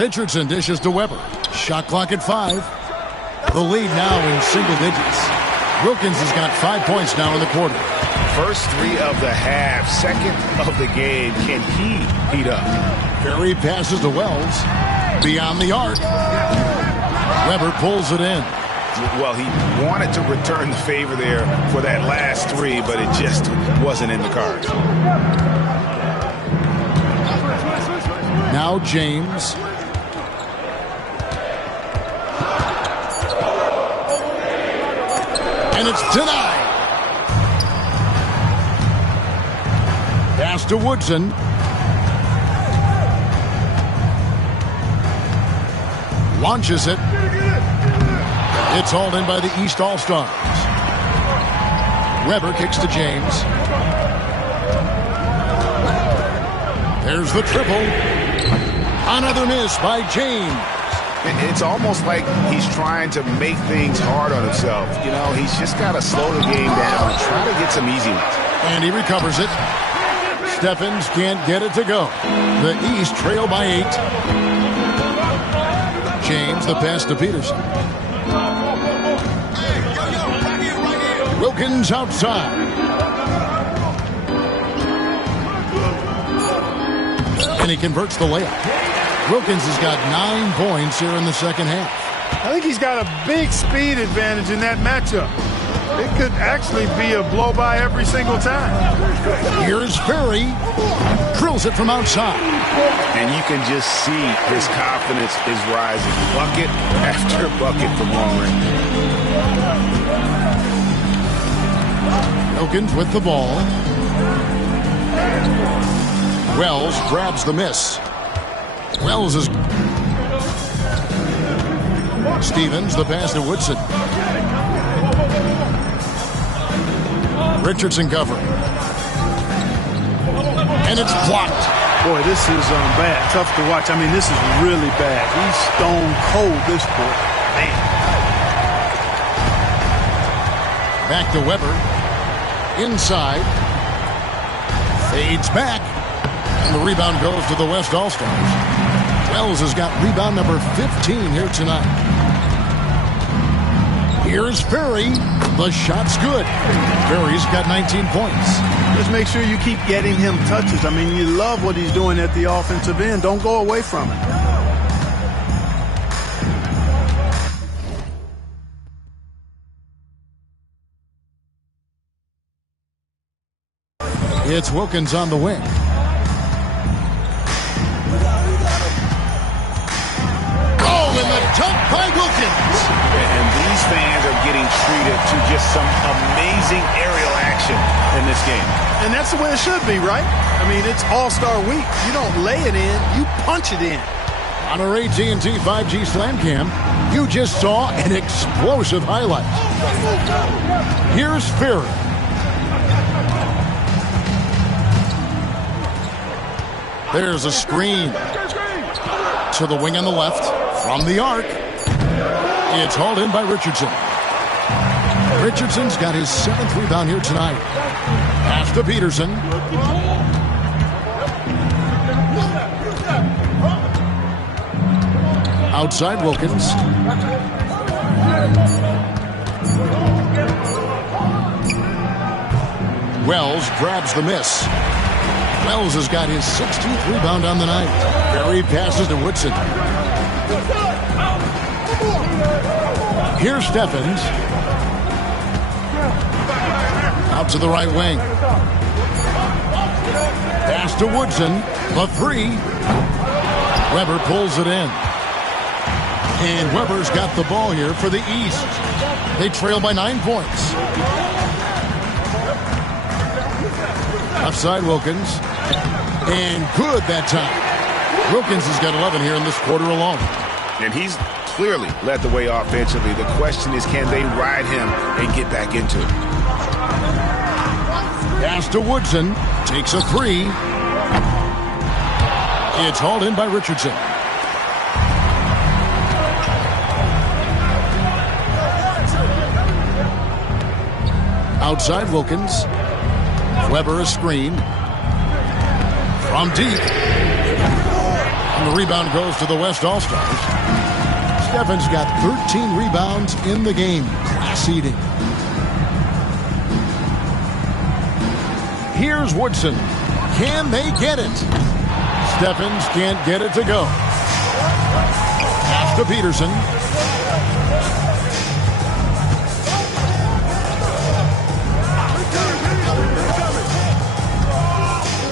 Richardson dishes to Weber. Shot clock at 5. The lead now in single digits. Wilkins has got 5 points now in the quarter. First 3 of the half, second of the game. Can he heat up? Furry passes to Wells. Beyond the arc. Weber pulls it in. Well, he wanted to return the favor there for that last 3, but it just wasn't in the cards. Now James. And it's denied. Pass to Woodson. Launches it. It's hauled in by the East All-Stars. Weber kicks to James. There's the triple. Another miss by James. It's almost like he's trying to make things hard on himself. You know, he's just got to slow the game down and try to get some easy ones. And he recovers it. Steffens can't get it to go. The East trail by 8. James, the pass to Peterson. Wilkins outside. And he converts the layup. Wilkins has got 9 points here in the second half. I think he's got a big speed advantage in that matchup. It could actually be a blow-by every single time. Here's Furry. Drills it from outside. And you can just see his confidence is rising. Bucket after bucket from long range. Wilkins with the ball. Wells grabs the miss. Wells is... Stevens, the pass to Woodson. Richardson covering. And it's blocked. Boy, this is bad. Tough to watch. I mean, this is really bad. He's stone cold, this boy. Man. Back to Weber. Inside. Fades back. And the rebound goes to the West All-Stars. Wells has got rebound number 15 here tonight. Here's Furry. The shot's good. Furry's got 19 points. Just make sure you keep getting him touches. I mean, you love what he's doing at the offensive end. Don't go away from it. It's Wilkins on the wing. Dunk by Wilkins. And these fans are getting treated to just some amazing aerial action in this game. And that's the way it should be, right? I mean, it's All-Star Week. You don't lay it in, you punch it in. On our AT&T 5G Slam Cam, you just saw an explosive highlight. Here's Furry. There's a screen to the wing on the left. From the arc, it's hauled in by Richardson. Richardson's got his 7th rebound here tonight. Pass to Peterson. Outside Wilkins. Wells grabs the miss. Wells has got his 16th rebound on the night. Furry passes to Woodson. Here's Steffens. Out to the right wing. Pass to Woodson. The 3. Weber pulls it in. And Weber's got the ball here for the East. They trail by 9 points. Outside Wilkins. And good that time. Wilkins has got 11 here in this quarter alone. And he's clearly led the way offensively. The question is, can they ride him and get back into it? Pass to Woodson. Takes a 3. It's hauled in by Richardson. Outside Wilkins. Weber a screen. From deep. And the rebound goes to the West All-Stars. Steffen's got 13 rebounds in the game. Class eating. Here's Woodson. Can they get it? Steffens can't get it to go. Pass to Peterson.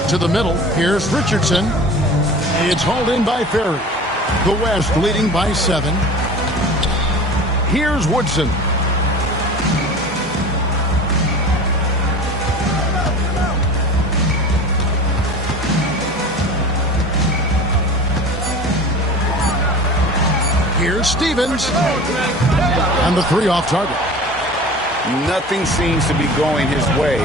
To the middle. Here's Richardson. It's hauled in by Ferry. The West leading by 7. Here's Woodson. Here's Stevens. And the 3 off target. Nothing seems to be going his way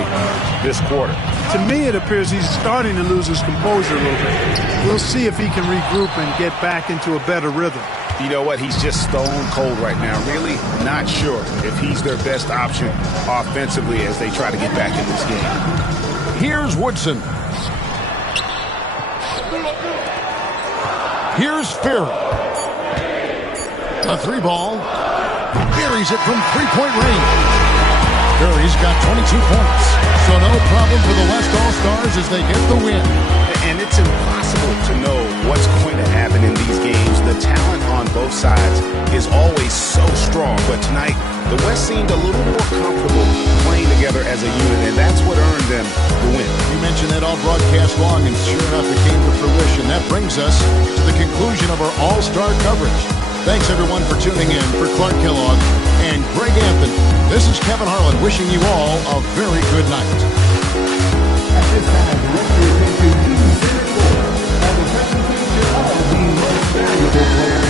this quarter. To me, it appears he's starting to lose his composure a little bit. We'll see if he can regroup and get back into a better rhythm. You know what? He's just stone cold right now. Really not sure if he's their best option offensively as they try to get back in this game. Here's Woodson. Here's Ferry. A 3 ball. Buries it from 3-point range. Ferry's got 22 points. So no problem for the West All-Stars as they get the win. And it's impossible to know what's going to happen in these games. The talent on both sides is always so strong. But tonight, the West seemed a little more comfortable playing together as a unit, and that's what earned them the win. You mentioned that all broadcast long, and sure enough, it came to fruition. That brings us to the conclusion of our All-Star coverage. Thanks, everyone, for tuning in. For Clark Kellogg and Greg Anthony, this is Kevin Harlan wishing you all a very good night. At this time, the referee is going to use and the presentation of the most valuable player.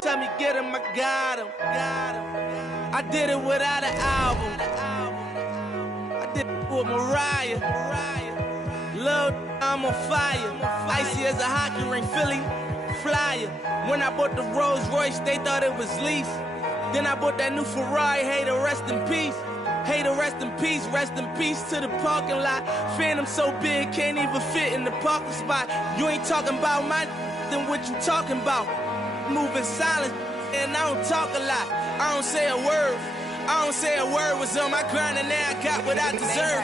Tell me get him, I got him. I did it without an album. I did it with Mariah. Lil', I'm on fire. Icy as a hockey ring, Philly flyer. When I bought the Rolls Royce, they thought it was lease. Then I bought that new Ferrari, hey, to rest in peace. Hey, to rest in peace to the parking lot. Phantom so big, can't even fit in the parking spot. You ain't talking about my then what you talking about? Moving silent, and I don't talk a lot. I don't say a word. Was on my grind and now I got what I deserve.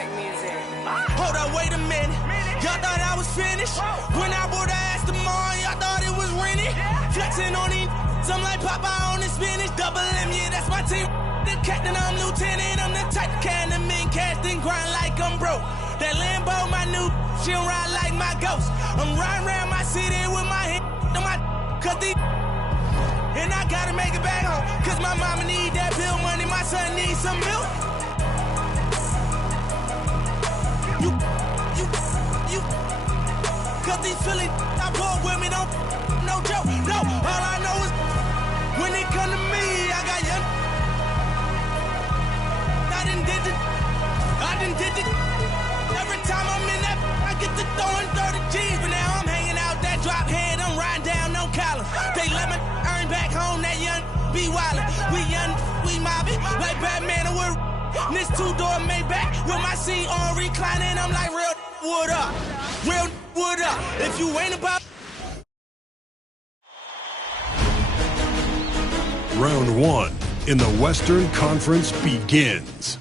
Hold up, wait a minute. Y'all thought I was finished. When I bought the ass tomorrow, y'all thought it was rented. Flexing on these, I'm like Popeye on the spinach. Double M, yeah, that's my team. The captain, I'm lieutenant. I'm the type of can that mean cast and grind like I'm broke. That Lambo, my new, she don't ride like my ghost. I'm riding around my city with my hand on my cause these. And I gotta make it back home, cause my mama need that bill money, my son needs some milk. You, cause these Philly, I bought with me, don't, no joke, no. All I know is, when it come to me, I got young. I done did it. Every time I'm in that, I get to throwing 30 G's, but now I'm hanging out that drop head, I'm riding down no collar. They let me earn back home, that young be wildin'. We young, we mobbin', like Batman and we're this two-door Maybach with my seat on reclining. I'm like, real wood up. If you ain't about. Round one in the Western Conference begins.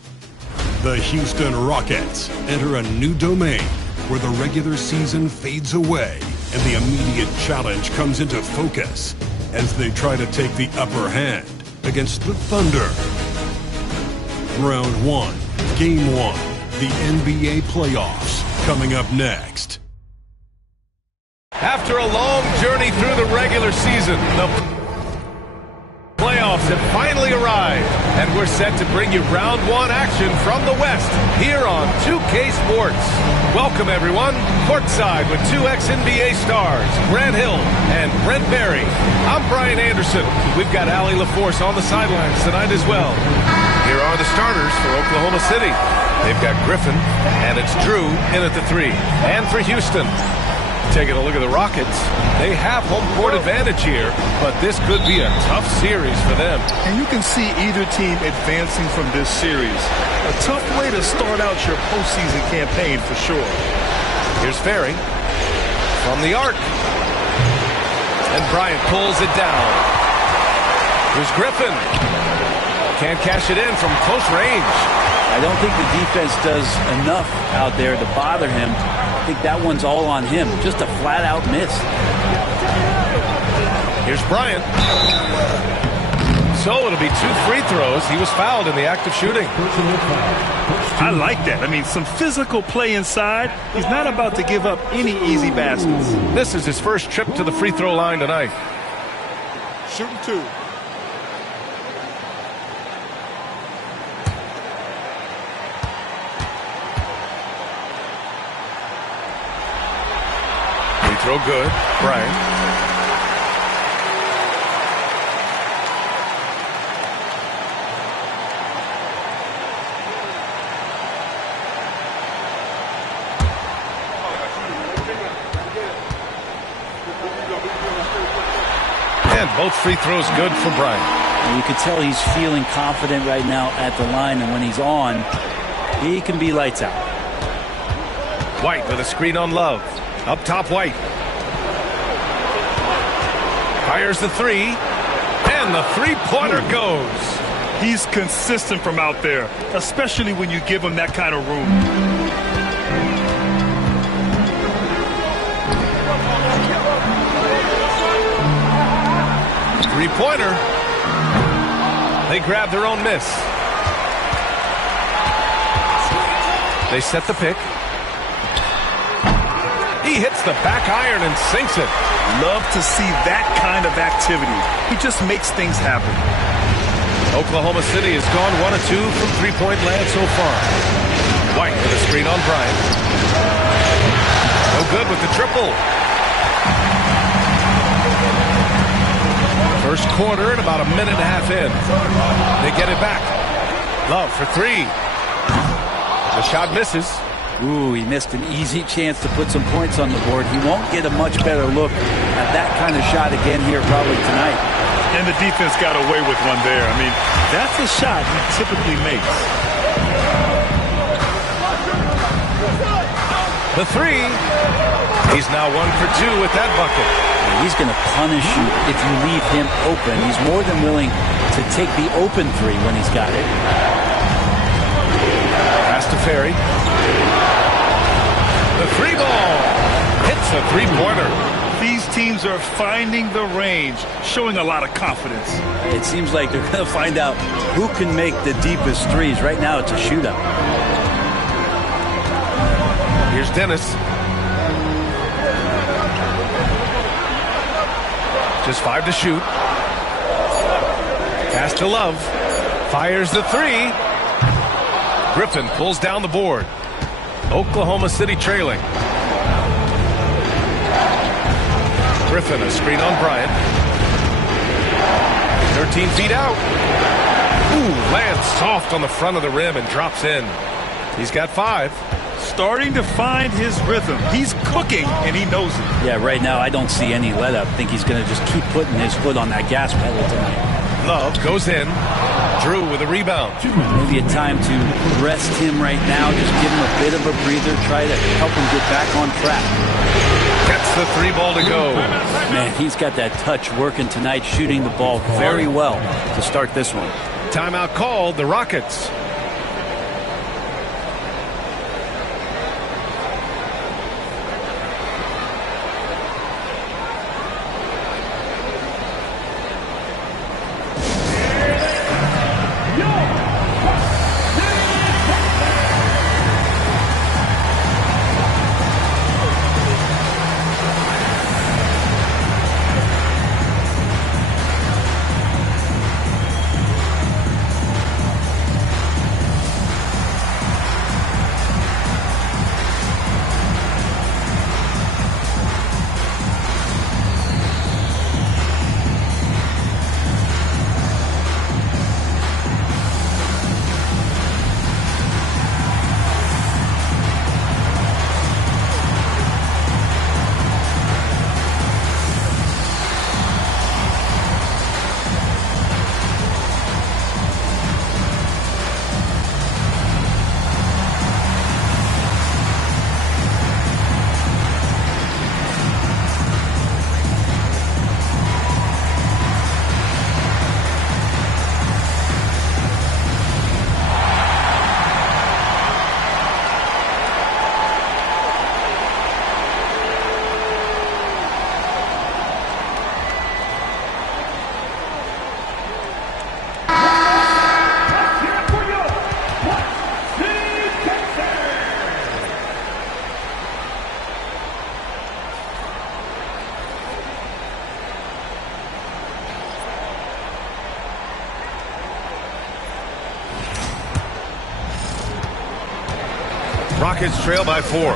The Houston Rockets enter a new domain where the regular season fades away and the immediate challenge comes into focus as they try to take the upper hand against the Thunder. Round one, game one, the NBA playoffs coming up next. After a long journey through the regular season, the playoffs have finally arrived, and we're set to bring you round one action from the West here on 2K Sports. Welcome, everyone, courtside with two ex-NBA stars, Grant Hill and Brent Barry. I'm Brian Anderson. We've got Allie LaForce on the sidelines tonight as well. Here are the starters for Oklahoma City. They've got Griffin, and it's Drew in at the three. And for Houston, taking a look at the Rockets, they have home court advantage here, but this could be a tough series for them. And you can see either team advancing from this series. A tough way to start out your postseason campaign for sure. Here's Ferry from the arc. And Bryant pulls it down. Here's Griffin. Can't cash it in from close range. I don't think the defense does enough out there to bother him. I think that one's all on him. Just a flat-out miss. Here's Bryant. So it'll be 2 free throws. He was fouled in the act of shooting. I like that. I mean, some physical play inside. He's not about to give up any easy baskets. This is his first trip to the free throw line tonight. Shooting 2. Throw good. Bryant. And both free throws good for Bryant. And you can tell he's feeling confident right now at the line, and when he's on, he can be lights out. White with a screen on Love. Up top, White. Fires the three, and the three-pointer goes. He's consistent from out there, especially when you give him that kind of room. Three-pointer. They grab their own miss. They set the pick. He hits the back iron and sinks it. Love to see that kind of activity. He just makes things happen. Oklahoma City has gone 1 of 2 from three-point land so far. White with a screen on Bryant. No good with the triple. First quarter and about a minute and a half in. They get it back. Love for three. The shot misses. Ooh, he missed an easy chance to put some points on the board. He won't get a much better look at that kind of shot again here probably tonight. And the defense got away with one there. I mean, that's a shot he typically makes. The three. He's now 1 for 2 with that bucket. He's going to punish you if you leave him open. He's more than willing to take the open three when he's got it. Pass to Ferry. The three ball hits the three-pointer. These teams are finding the range, showing a lot of confidence. It seems like they're going to find out who can make the deepest threes. Right now it's a shootout. Here's Dennis. Just 5 to shoot. Pass to Love. Fires the three. Griffin pulls down the board. Oklahoma City trailing. Griffin, a screen on Bryant. 13 feet out. Ooh, lands soft on the front of the rim and drops in. He's got 5. Starting to find his rhythm. He's cooking, and he knows it. Yeah, right now I don't see any let up. I think he's going to just keep putting his foot on that gas pedal tonight. Love goes in. Drew with a rebound. Maybe a time to rest him right now. Just give him a bit of a breather. Try to help him get back on track. Gets the three ball to go. Man, he's got that touch working tonight, shooting the ball very well to start this one. Timeout called, the Rockets. Rockets trail by 4.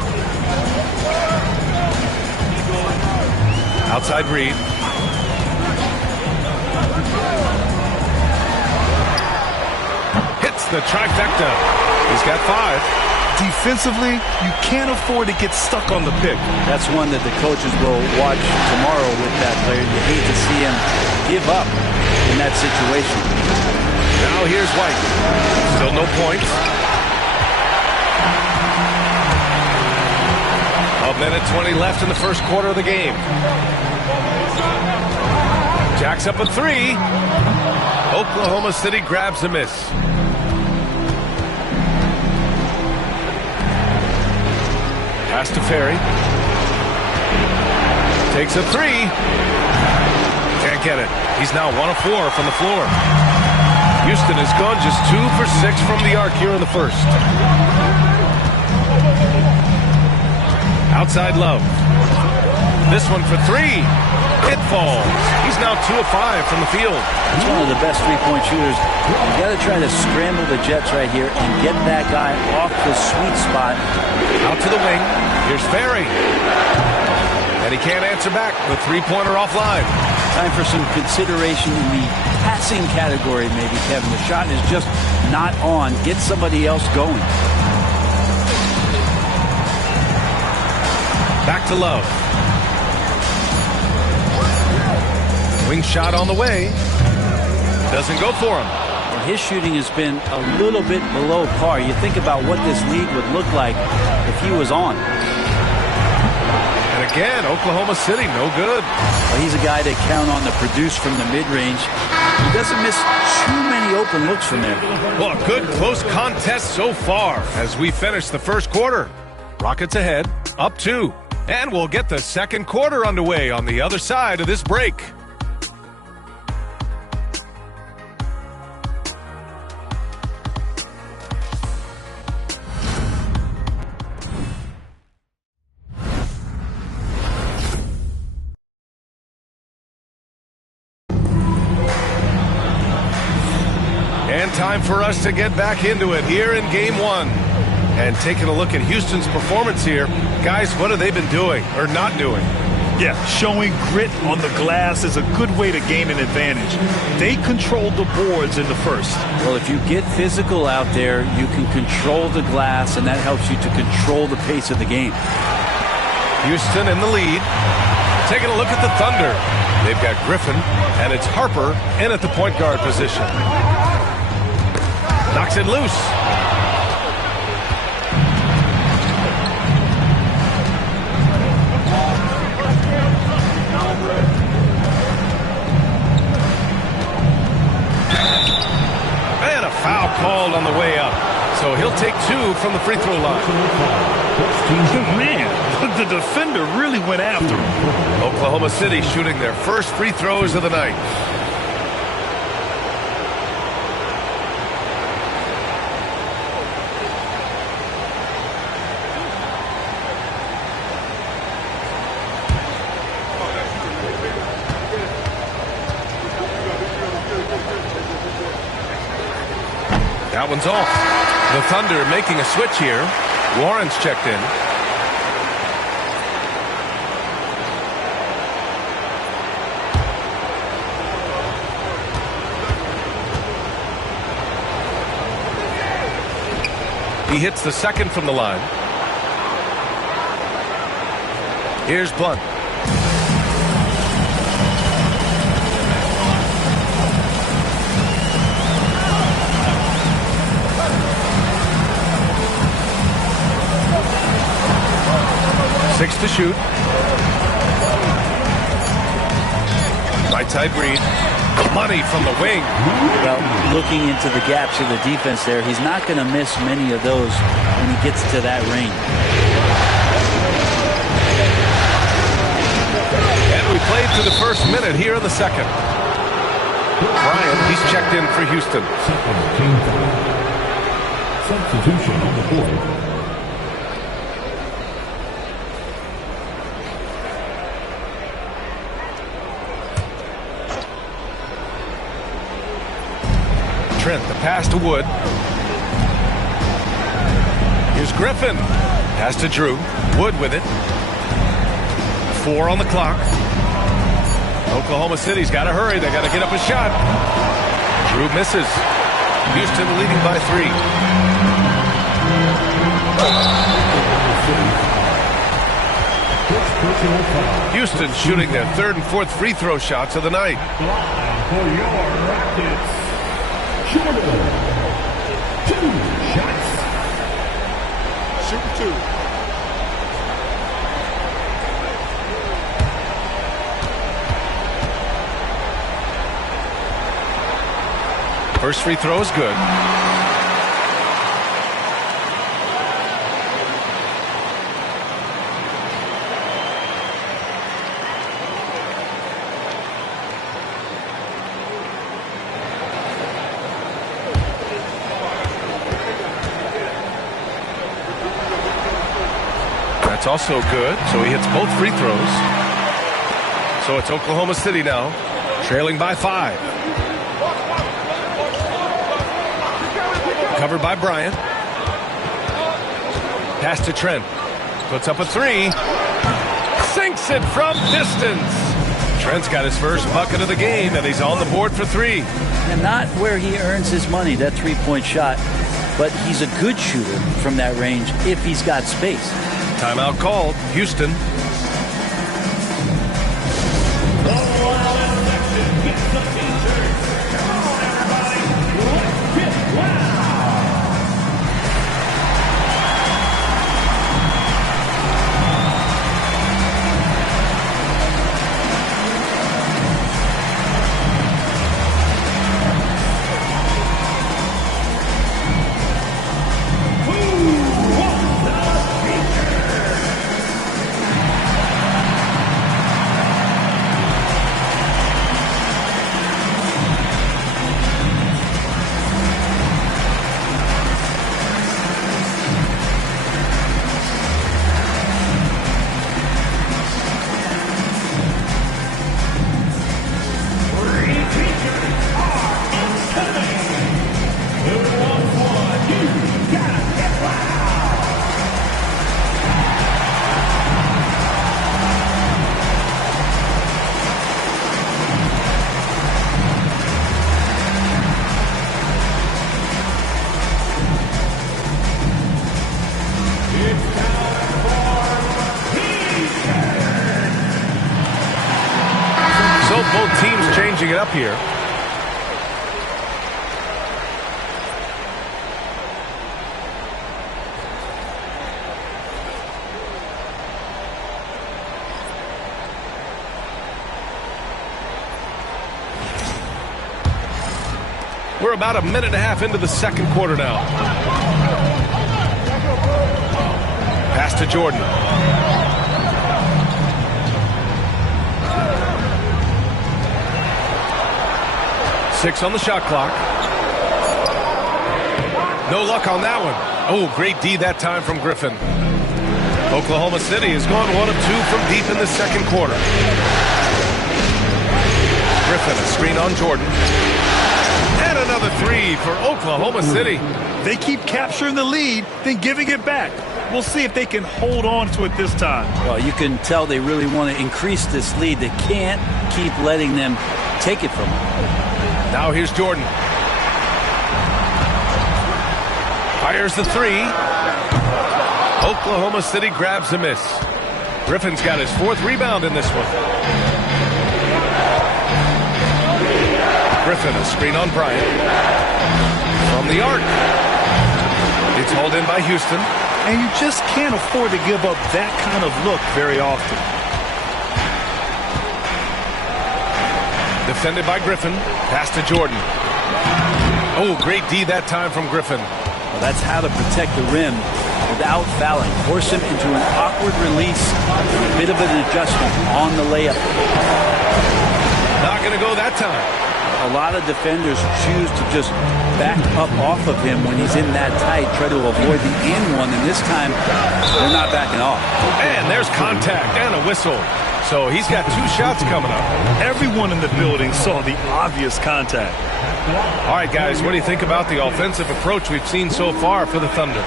Outside Reed. Hits the trifecta. He's got 5. Defensively, you can't afford to get stuck on the pick. That's one that the coaches will watch tomorrow with that player. You hate to see him give up in that situation. Now here's White. Still no points. A minute 20 left in the first quarter of the game. Jacks up a 3. Oklahoma City grabs a miss. Pass to Ferry. Takes a 3. Can't get it. He's now 1 of 4 from the floor. Houston has gone just 2 for 6 from the arc here in the first. Outside Love. This one for 3. It falls. He's now 2 of 5 from the field. He's one of the best three-point shooters. You got to try to scramble the Jets right here and get that guy off the sweet spot. Out to the wing. Here's Ferry. And he can't answer back. The three-pointer offline. Time for some consideration in the passing category, maybe, Kevin. The shot is just not on. Get somebody else going. Back to Love. Wing shot on the way. Doesn't go for him. And his shooting has been a little bit below par. You think about what this lead would look like if he was on. And again, Oklahoma City, no good. Well, he's a guy to count on to produce from the mid-range. He doesn't miss too many open looks from there. Well, a good close contest so far as we finish the first quarter. Rockets ahead, up 2. And we'll get the second quarter underway on the other side of this break. And time for us to get back into it here in Game 1. And taking a look at Houston's performance here, guys, what have they been doing or not doing? Yeah, showing grit on the glass is a good way to gain an advantage. They controlled the boards in the first. Well, if you get physical out there, you can control the glass, and that helps you to control the pace of the game. Houston in the lead. Taking a look at the Thunder. They've got Griffin, and it's Harper in at the point guard position. Knocks it loose. And a foul called on the way up. So he'll take 2 from the free throw line. Man, the defender really went after him. Oklahoma City shooting their first free throws of the night. That one's off. The Thunder making a switch here. Warren's checked in. He hits the second from the line. Here's Blunt. Six to shoot. Right side read. Money from the wing. Well, looking into the gaps of the defense there, he's not going to miss many of those when he gets to that range. And we played through the first minute here in the second. Bryant, he's checked in for Houston. Substitution on the board. Trent, the pass to Wood. Here's Griffin. Pass to Drew. Wood with it. 4 on the clock. Oklahoma City's got to hurry. They got to get up a shot. Drew misses. Houston leading by 3. Houston shooting their 3rd and 4th free throw shots of the night. For your Rockets, Jordan, 2 shots. Shoot 2. First free throw is good. That's also good, so he hits both free throws. So it's Oklahoma City now, trailing by 5. Covered by Bryant. Pass to Trent. Puts up a 3. Sinks it from distance. Trent's got his first bucket of the game, and he's on the board for 3. And not where he earns his money, that three-point shot, but he's a good shooter from that range if he's got space. Timeout called. Houston. Both teams changing it up here. We're about a minute and a half into the second quarter now. Pass to Jordan. 6 on the shot clock. No luck on that one. Oh, great D that time from Griffin. Oklahoma City has gone 1 of 2 from deep in the second quarter. Griffin, a screen on Jordan. And another 3 for Oklahoma City. They keep capturing the lead, then giving it back. We'll see if they can hold on to it this time. Well, you can tell they really want to increase this lead. They can't keep letting them take it from them. Now here's Jordan. Fires the 3. Oklahoma City grabs a miss. Griffin's got his 4th rebound in this one. Griffin, a screen on Bryant. From the arc. It's hauled in by Houston. And you just can't afford to give up that kind of look very often. Defended by Griffin. Pass to Jordan. Oh, great D that time from Griffin. Well, that's how to protect the rim without fouling. Force him into an awkward release. A bit of an adjustment on the layup. Not going to go that time. A lot of defenders choose to just back up off of him when he's in that tight, try to avoid the in one, and this time they're not backing off. And there's contact and a whistle. So he's got 2 shots coming up. Everyone in the building saw the obvious contact. All right, guys, what do you think about the offensive approach we've seen so far for the Thunder?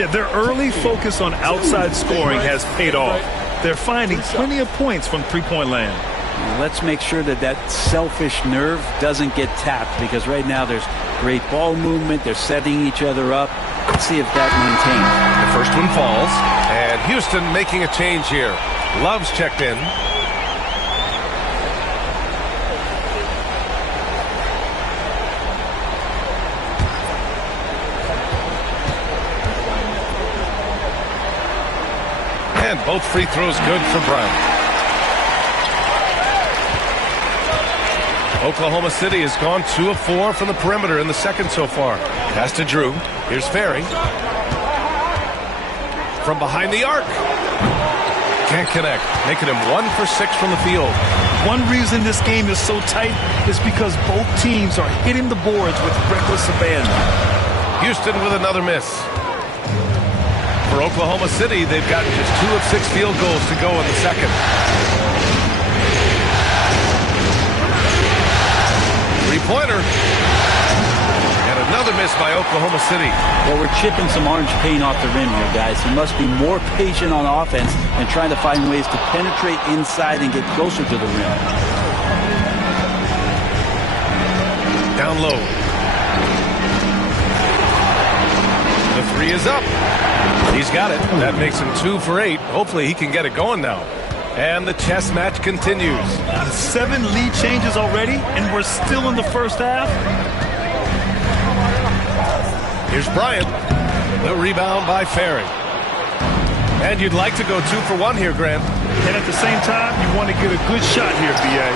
Yeah, their early focus on outside scoring has paid off. They're finding plenty of points from three-point land. Let's make sure that that selfish nerve doesn't get tapped, because right now there's great ball movement. They're setting each other up. Let's see if that maintains. The first one falls, and Houston making a change here. Love's checked in. And both free throws good for Brown. Oklahoma City has gone 2 of 4 from the perimeter in the second so far. Pass to Drew. Here's Ferry. From behind the arc. Can't connect. Making him 1 for 6 from the field. One reason this game is so tight is because both teams are hitting the boards with reckless abandon. Houston with another miss. For Oklahoma City, they've gotten just 2 of 6 field goals to go in the second. Three-pointer. And another miss by Oklahoma City. Well, we're chipping some orange paint off the rim here, guys. He must be more patient on offense and trying to find ways to penetrate inside and get closer to the rim. down low. The three is up. He's got it. That makes him 2 for 8. Hopefully he can get it going now. And the chess match continues. 7 lead changes already, and we're still in the first half. Here's Bryant. The rebound by Ferry. And you'd like to go 2 for 1 here, Grant. And at the same time, you want to get a good shot here, B.A.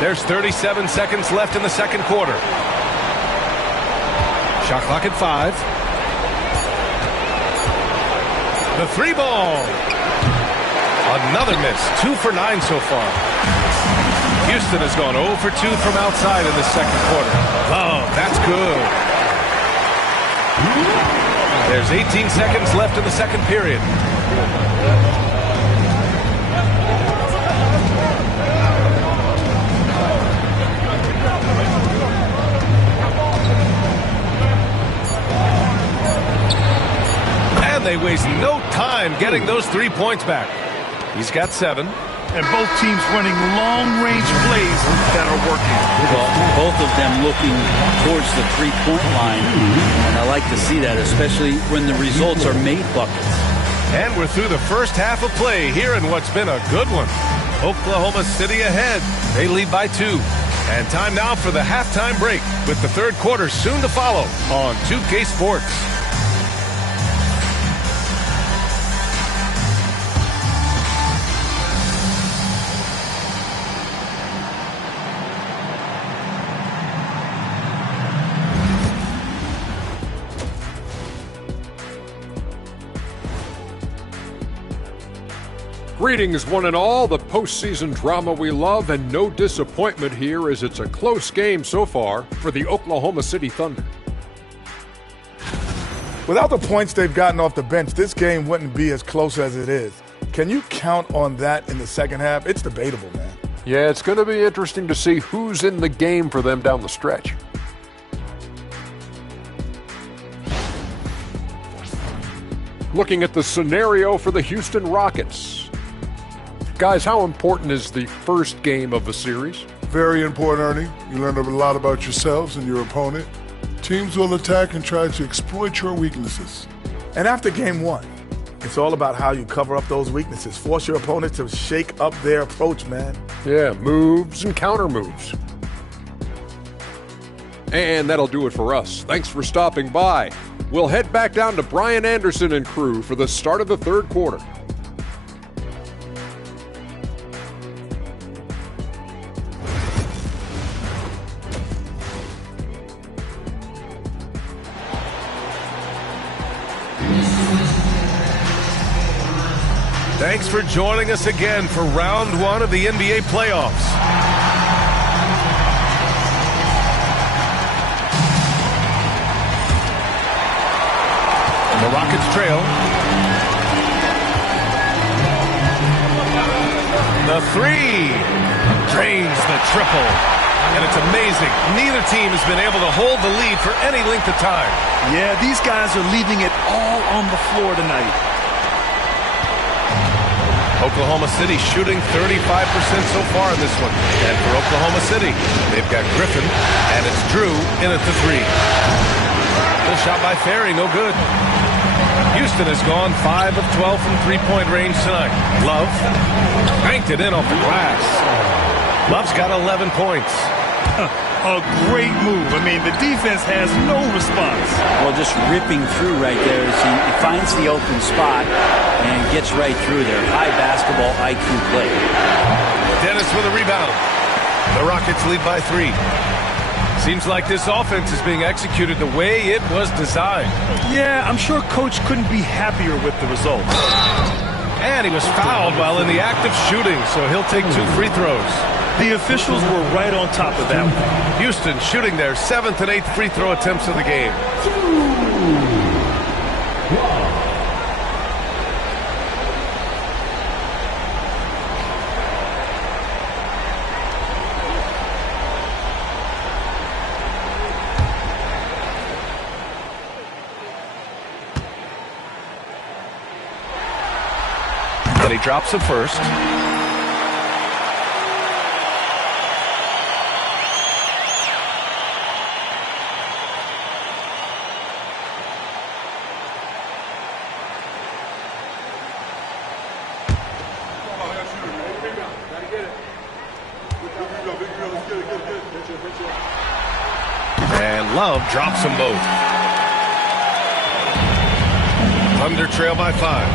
There's 37 seconds left in the second quarter. Shot clock at 5. The 3 ball. Another miss. 2 for 9 so far. Houston has gone 0 for 2 from outside in the second quarter. Oh, that's good. There's 18 seconds left in the second period. And they waste no time getting those 3 points back. He's got 7. And both teams running long-range plays that are working. Well, both of them looking towards the three-point line. And I like to see that, especially when the results are made buckets. And we're through the first half of play here in what's been a good one. Oklahoma City ahead. They lead by 2. And time now for the halftime break, with the third quarter soon to follow on 2K Sports. Greetings, one and all. The postseason drama we love, and no disappointment here as it's a close game so far for the Oklahoma City Thunder. Without the points they've gotten off the bench, this game wouldn't be as close as it is. Can you count on that in the second half? It's debatable, man. Yeah, it's going to be interesting to see who's in the game for them down the stretch. Looking at the scenario for the Houston Rockets. Guys, how important is the first game of the series? Very important, Ernie. You learn a lot about yourselves and your opponent. Teams will attack and try to exploit your weaknesses. And after game 1, it's all about how you cover up those weaknesses. Force your opponent to shake up their approach, man. Yeah, moves and counter moves. And that'll do it for us. Thanks for stopping by. We'll head back down to Brian Anderson and crew for the start of the third quarter. Thanks for joining us again for round 1 of the NBA playoffs. The Rockets trail. The 3 drains the triple. And it's amazing. Neither team has been able to hold the lead for any length of time. Yeah, these guys are leaving it all on the floor tonight. Oklahoma City shooting 35% so far in this one. And for Oklahoma City, they've got Griffin, and it's Drew in at the 3. The shot by Ferry, no good. Houston has gone 5 of 12 from three-point range tonight. Love banked it in off the glass. Love's got 11 points. A great move. I mean, the defense has no response. Well, just ripping through right there as he finds the open spot and gets right through there. High basketball IQ play. Dennis with a rebound. The Rockets lead by 3. Seems like this offense is being executed the way it was designed. Yeah, I'm sure Coach couldn't be happier with the results. And he was fouled while in the act of shooting, so he'll take 2 free throws. The officials were right on top of that one. Houston shooting their 7th and 8th free throw attempts of the game. And he drops it first. And Love drops them both. Thunder trail by 5.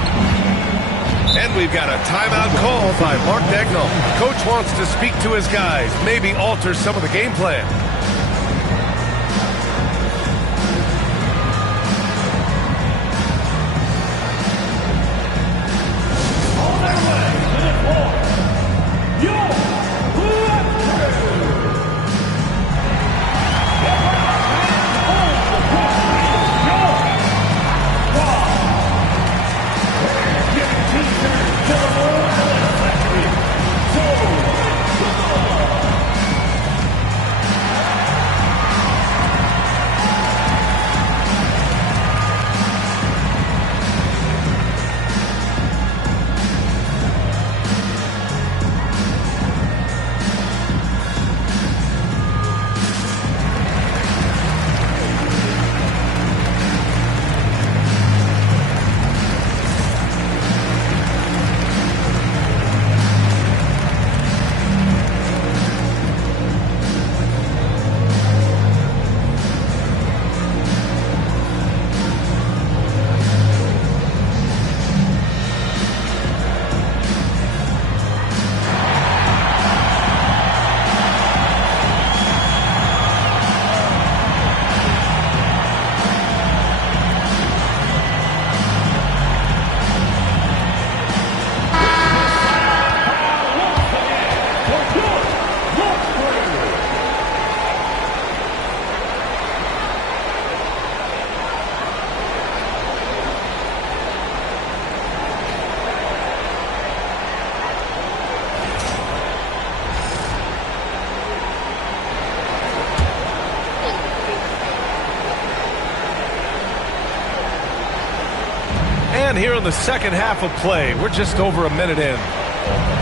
And we've got a timeout call by Mark Dagnall. Coach wants to speak to his guys, maybe alter some of the game plan. And here in the second half of play, we're just over a minute in.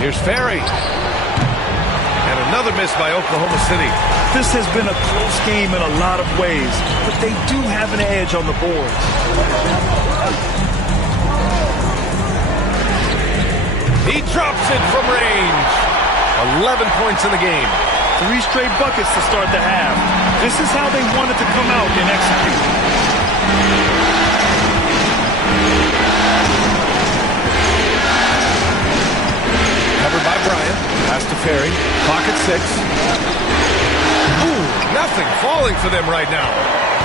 Here's Ferry. And another miss by Oklahoma City. This has been a close game in a lot of ways, but they do have an edge on the boards. He drops it from range. 11 points in the game. 3 straight buckets to start the half. This is how they wanted to come out and execute. Covered by Bryant. Pass to Ferry. Clock at 6. Ooh, nothing falling for them right now.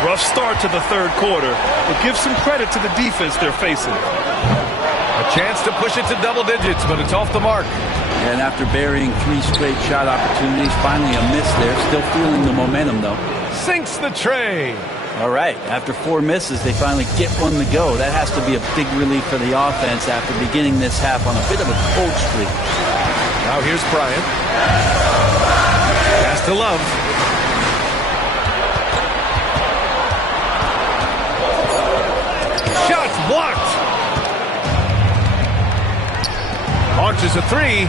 Rough start to the third quarter, but give some credit to the defense they're facing. A chance to push it to double digits, but it's off the mark. And after burying 3 straight shot opportunities, finally a miss there. Still feeling the momentum, though. Sinks the tray. All right, after 4 misses, they finally get one to go. That has to be a big relief for the offense after beginning this half on a bit of a cold streak. Now here's Bryant. Pass to Love. Shots blocked. Launches a 3.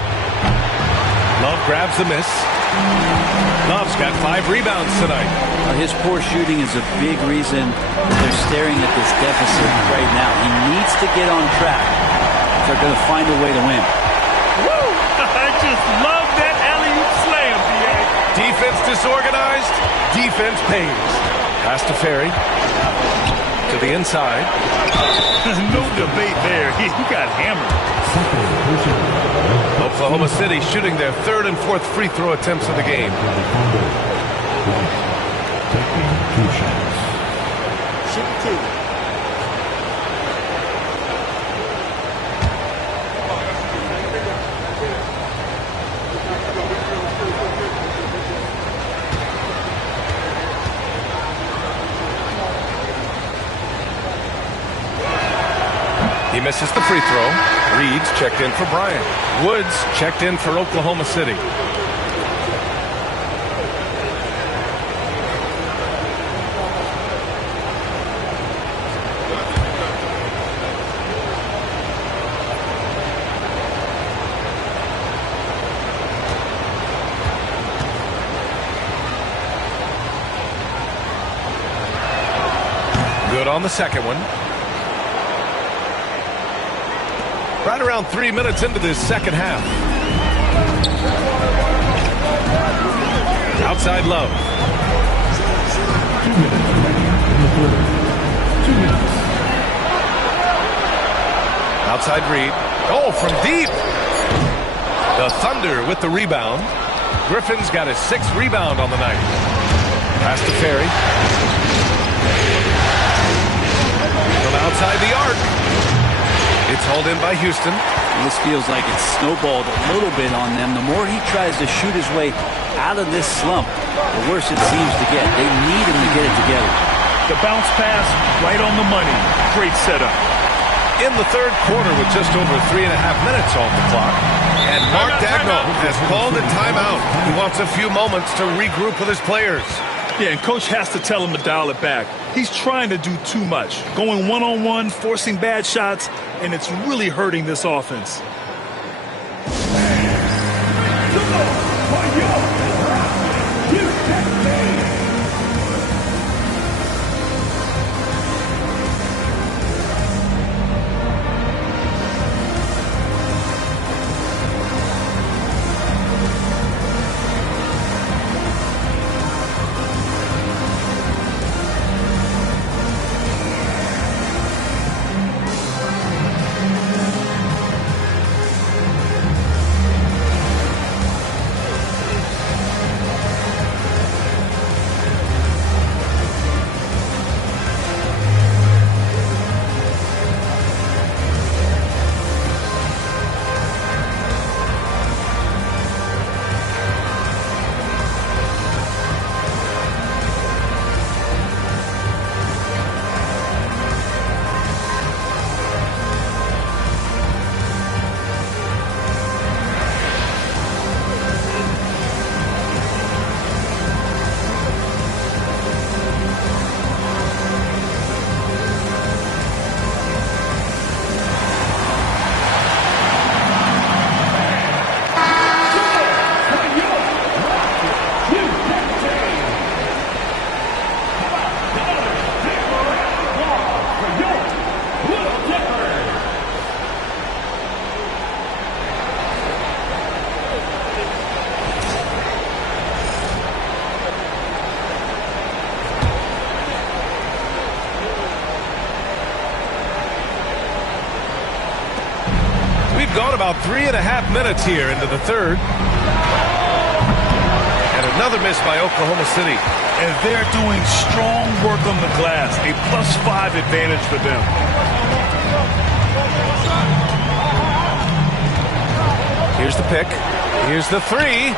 Love grabs the miss. Love's got 5 rebounds tonight. His poor shooting is a big reason they're staring at this deficit right now. He needs to get on track if they're going to find a way to win. Woo! I just love that alley-oop slam, B.A. Defense disorganized. Defense pays. Pass to Ferry. To the inside. No debate there. He got hammered. Oklahoma City shooting their 3rd and 4th free throw attempts of the game. Taking 2 shots. Shoot 2. He misses the free throw. Reed's checked in for Bryant. Woods checked in for Oklahoma City. Good on the second one. Right around 3 minutes into this second half. Outside Love. 2 minutes remaining in the third. 2 minutes. Outside Reed. Oh, from deep. The Thunder with the rebound. Griffin's got his 6th rebound on the night. Pass to Ferry. From outside the arc. It's hauled in by Houston. This feels like it's snowballed a little bit on them. The more he tries to shoot his way out of this slump, the worse it seems to get. They need him to get it together. The bounce pass right on the money. Great setup. In the third quarter with just over 3.5 minutes off the clock. And Mark Dagno has called a timeout. He wants a few moments to regroup with his players. Yeah, and Coach has to tell him to dial it back. He's trying to do too much. Going one-on-one, forcing bad shots, and it's really hurting this offense. Gone about 3.5 minutes here into the third. And another miss by Oklahoma City. And they're doing strong work on the glass. A +5 advantage for them. Here's the pick. Here's the 3.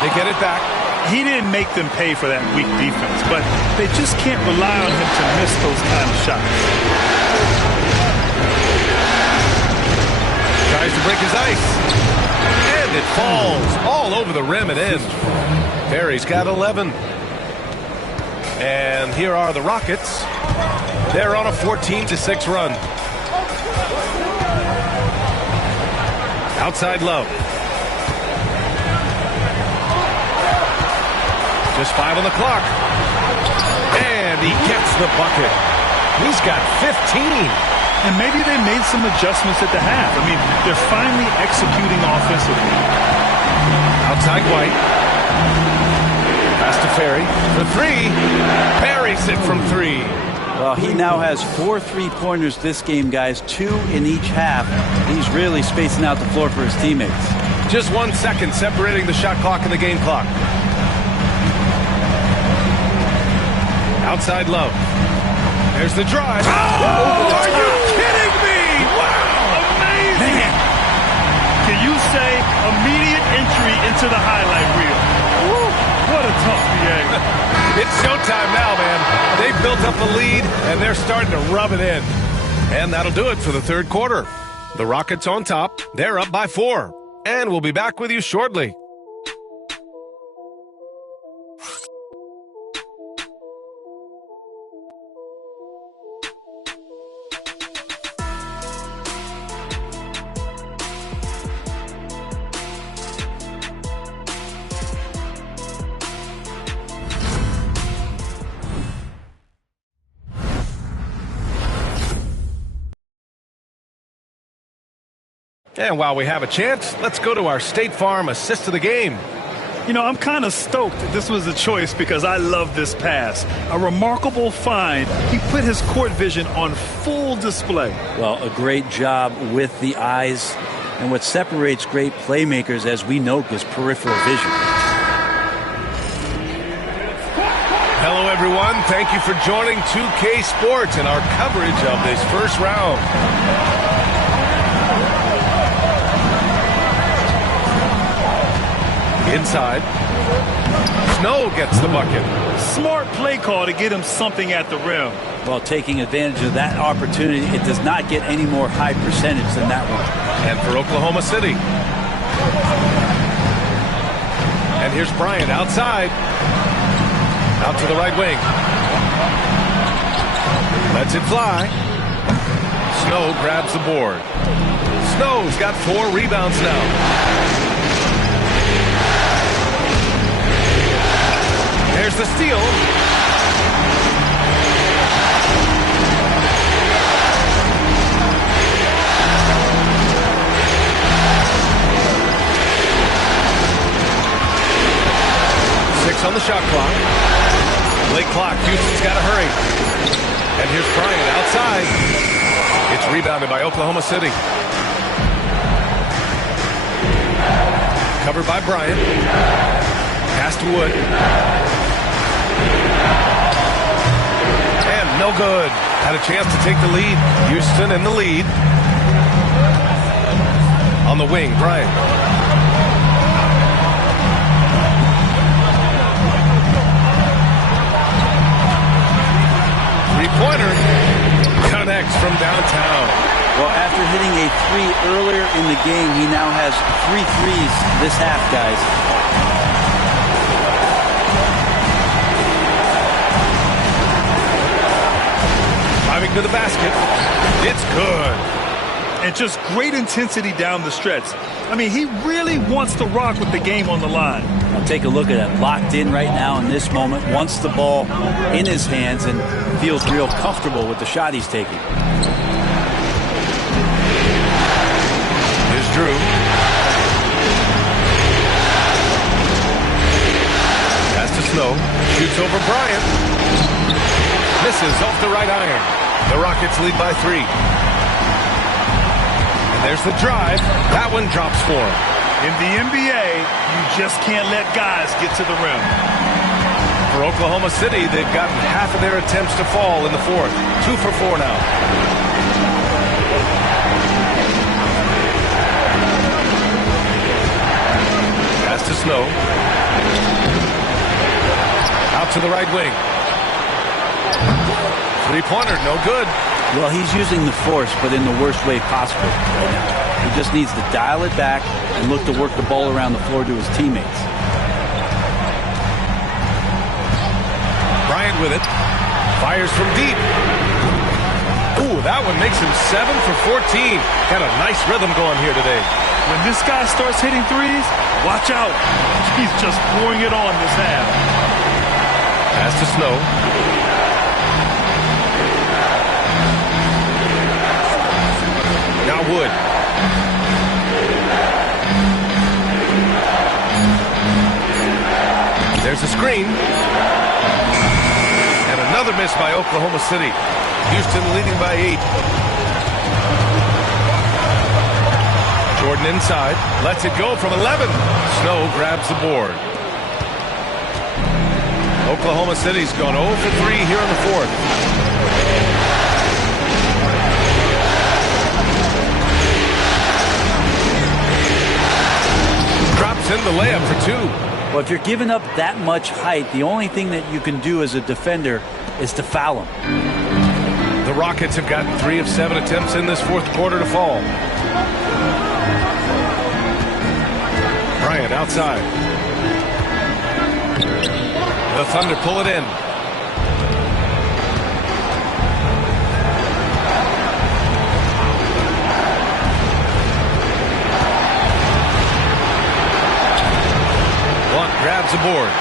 They get it back. He didn't make them pay for that weak defense, but they just can't rely on him to miss those kind of shots. Tries to break his ice. And it falls all over the rim and in. Ferry's got 11. And here are the Rockets. They're on a 14-6 run. Outside Love. Just 5 on the clock. And he gets the bucket. He's got 15. And maybe they made some adjustments at the half. I mean, they're finally executing offensively. Outside White. Pass to Ferry. For 3. Buries it from 3. Well, he now has 4 3-pointers this game, guys. 2 in each half. He's really spacing out the floor for his teammates. Just 1 second separating the shot clock and the game clock. Outside Love. There's the drive. Oh, are you kidding me? Wow, amazing. Man. Can you say immediate entry into the highlight reel? Woo, what a tough game. It's showtime now, man. They've built up a lead, and they're starting to rub it in. And that'll do it for the third quarter. The Rockets on top. They're up by 4. And we'll be back with you shortly. And while we have a chance, let's go to our State Farm assist of the game. You know, I'm kind of stoked that this was a choice because I love this pass. A remarkable find. He put his court vision on full display. Well, a great job with the eyes. And what separates great playmakers, as we know, is peripheral vision. Hello, everyone. Thank you for joining 2K Sports and our coverage of this first round. Inside. Snow gets the bucket. Smart play call to get him something at the rim. Well, taking advantage of that opportunity, it does not get any more high percentage than that one. And for Oklahoma City. And here's Bryant outside. Out to the right wing. Lets it fly. Snow grabs the board. Snow's got 4 rebounds now. There's the steal. On the shot clock. Late clock. Houston's got to hurry. And here's Bryant outside. It's rebounded by Oklahoma City. Covered by Bryant. Pass to Wood. And no good. Had a chance to take the lead. Houston in the lead. On the wing, Bryant. Three-pointer connects from downtown. Well, after hitting a 3 earlier in the game, he now has 3 threes this half, guys. Driving to the basket. It's good. And just great intensity down the stretch. I mean, he really wants to rock with the game on the line. Now take a look at it. Locked in right now in this moment. Wants the ball in his hands and feels real comfortable with the shot he's taking. Here's Drew. Pass to Snow. Shoots over Bryant. Misses off the right iron. The Rockets lead by 3. There's the drive. That one drops for him. In the NBA, you just can't let guys get to the rim. For Oklahoma City, they've gotten half of their attempts to fall in the 4th. 2 for 4 now. Pass to Snow. Out to the right wing. Three-pointer, no good. Well, he's using the force, but in the worst way possible right now. He just needs to dial it back and look to work the ball around the floor to his teammates. Bryant with it. Fires from deep. Ooh, that one makes him 7 for 14. Got a nice rhythm going here today. When this guy starts hitting threes, watch out. He's just pouring it on this half. Pass to Snow. Now Wood. There's a screen. And another miss by Oklahoma City. Houston leading by 8. Jordan inside. Lets it go from 11. Snow grabs the board. Oklahoma City's gone 0 for 3 here in the 4th. Drops in the layup for 2. Well, if you're giving up that much height, the only thing that you can do as a defender is to foul him. The Rockets have gotten 3 of 7 attempts in this 4th quarter to fall. Bryant outside. The Thunder pull it in. Grabs the board.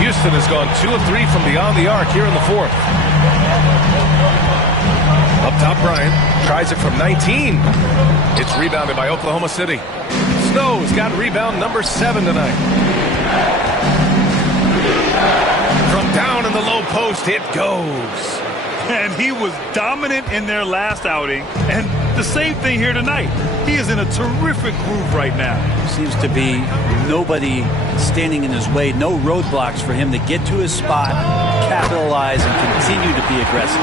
Houston has gone 2 of 3 from beyond the arc here in the 4th. Up top, Bryant tries it from 19. It's rebounded by Oklahoma City. Snow's got rebound number 7 tonight. From down in the low post, it goes. And he was dominant in their last outing. And the same thing here tonight. He is in a terrific groove right now. Seems to be nobody standing in his way, no roadblocks for him to get to his spot, capitalize, and continue to be aggressive.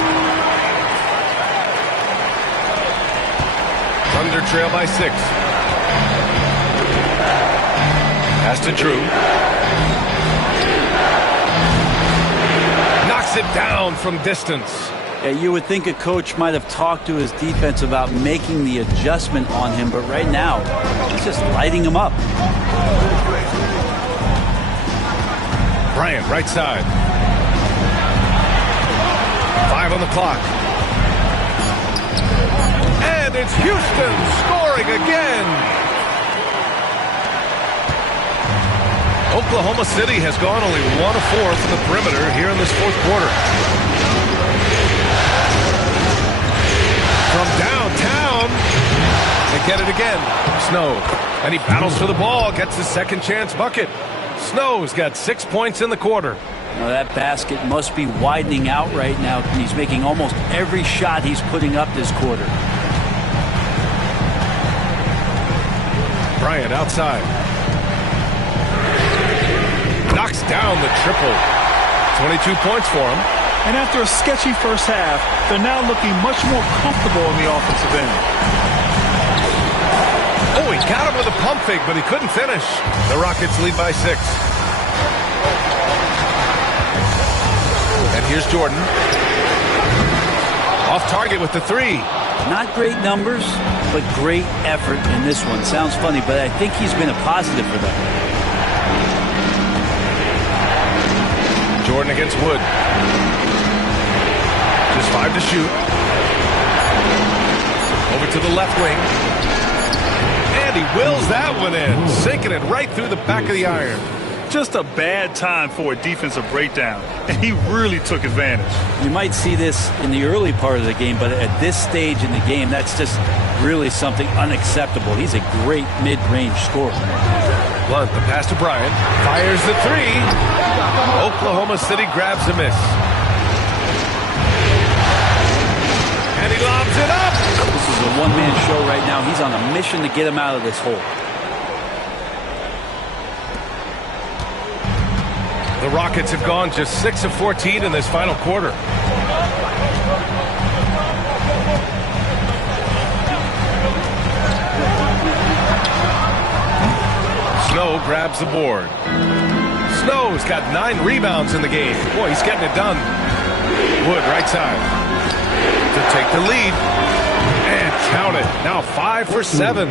Thunder trail by 6. Pass to Drew. Knocks it down from distance. Yeah, you would think a coach might have talked to his defense about making the adjustment on him, but right now, he's just lighting him up. Bryant, right side. 5 on the clock. And it's Houston scoring again. Oklahoma City has gone only 1 of 4 from the perimeter here in this fourth quarter. From downtown, they get it again. Snow, and he battles for the ball, gets his second chance bucket. Snow's got 6 points in the quarter. Now that basket must be widening out right now. He's making almost every shot he's putting up this quarter. Bryant outside. Knocks down the triple. 22 points for him. And after a sketchy first half, they're now looking much more comfortable in the offensive end. Oh, he got him with a pump fake, but he couldn't finish. The Rockets lead by 6. And here's Jordan. Off target with the 3. Not great numbers, but great effort in this one. Sounds funny, but I think he's been a positive for them. Jordan against Wood. Just 5 to shoot. Over to the left wing. And he wills that one in, sinking it right through the back of the iron. Just a bad time for a defensive breakdown, and he really took advantage. You might see this in the early part of the game, but at this stage in the game, that's just really something unacceptable. He's a great mid-range scorer. Blunt, the pass to Bryant. Fires the 3. Oklahoma City grabs a miss. And he lobs it up. This is a one-man show right now. He's on a mission to get him out of this hole. The Rockets have gone just 6 of 14 in this final quarter. Snow grabs the board. Snow's got 9 rebounds in the game. Boy, he's getting it done. Wood, right side. To take the lead. And count it. Now 5 for 7.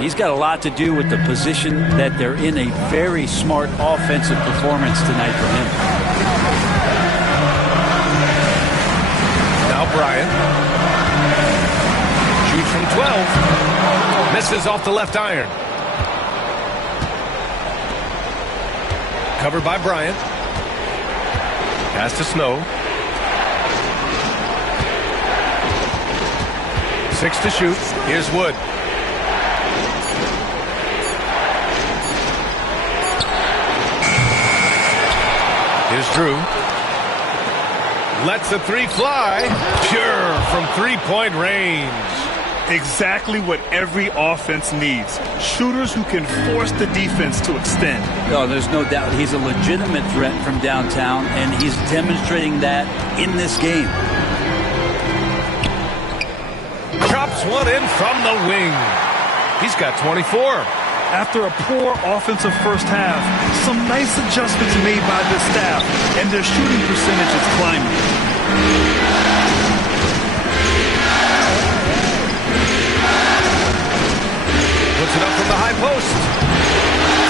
He's got a lot to do with the position that they're in. A very smart offensive performance tonight for him. Now Bryant. Shoots from 12. Misses off the left iron. Covered by Bryant. Pass to Snow. 6 to shoot. Here's Wood. Here's Drew. Lets the 3 fly. Pure from three-point range. Exactly what every offense needs. Shooters who can force the defense to extend. No, there's no doubt he's a legitimate threat from downtown, and he's demonstrating that in this game. Drops one in from the wing. He's got 24. After a poor offensive first half, some nice adjustments made by the staff, and their shooting percentage is climbing. Puts it up from the high post.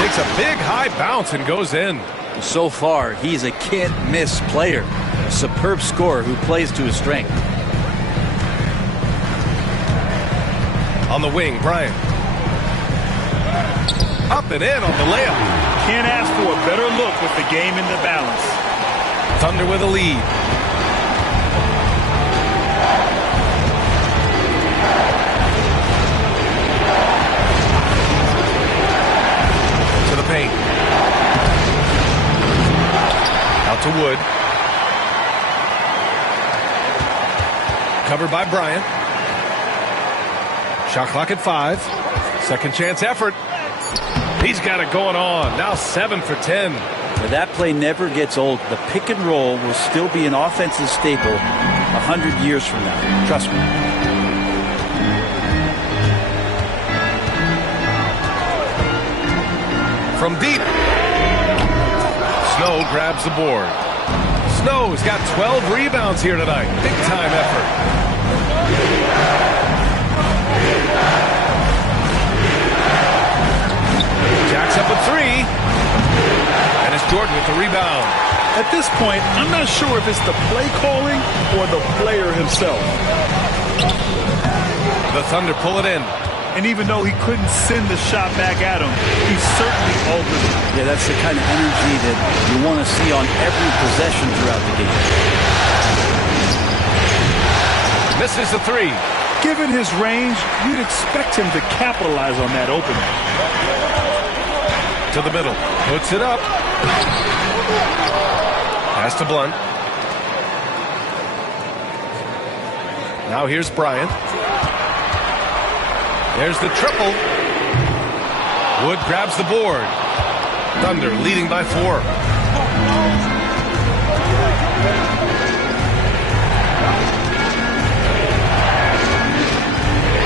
Takes a big high bounce and goes in. So far, he's a can't-miss player. A superb scorer who plays to his strength. On the wing, Bryant. Up and in on the layup. Can't ask for a better look with the game in the balance. Thunder with a lead. to Wood. Covered by Bryant. Shot clock at 5. Second chance effort. He's got it going on. Now 7 for 10. Now that play never gets old. The pick and roll will still be an offensive staple 100 years from now. Trust me. From deep. Snow grabs the board. Snow's got 12 rebounds here tonight. Big time effort. Jacks up a 3. And it's Jordan with the rebound. At this point, I'm not sure if it's the play calling or the player himself. The Thunder pull it in. And even though he couldn't send the shot back at him, he certainly altered it. Yeah, that's the kind of energy that you want to see on every possession throughout the game. Misses the 3. Given his range, you'd expect him to capitalize on that opening. To the middle. Puts it up. Pass to Blunt. Now here's Bryant. There's the triple. Wood grabs the board. Thunder leading by 4.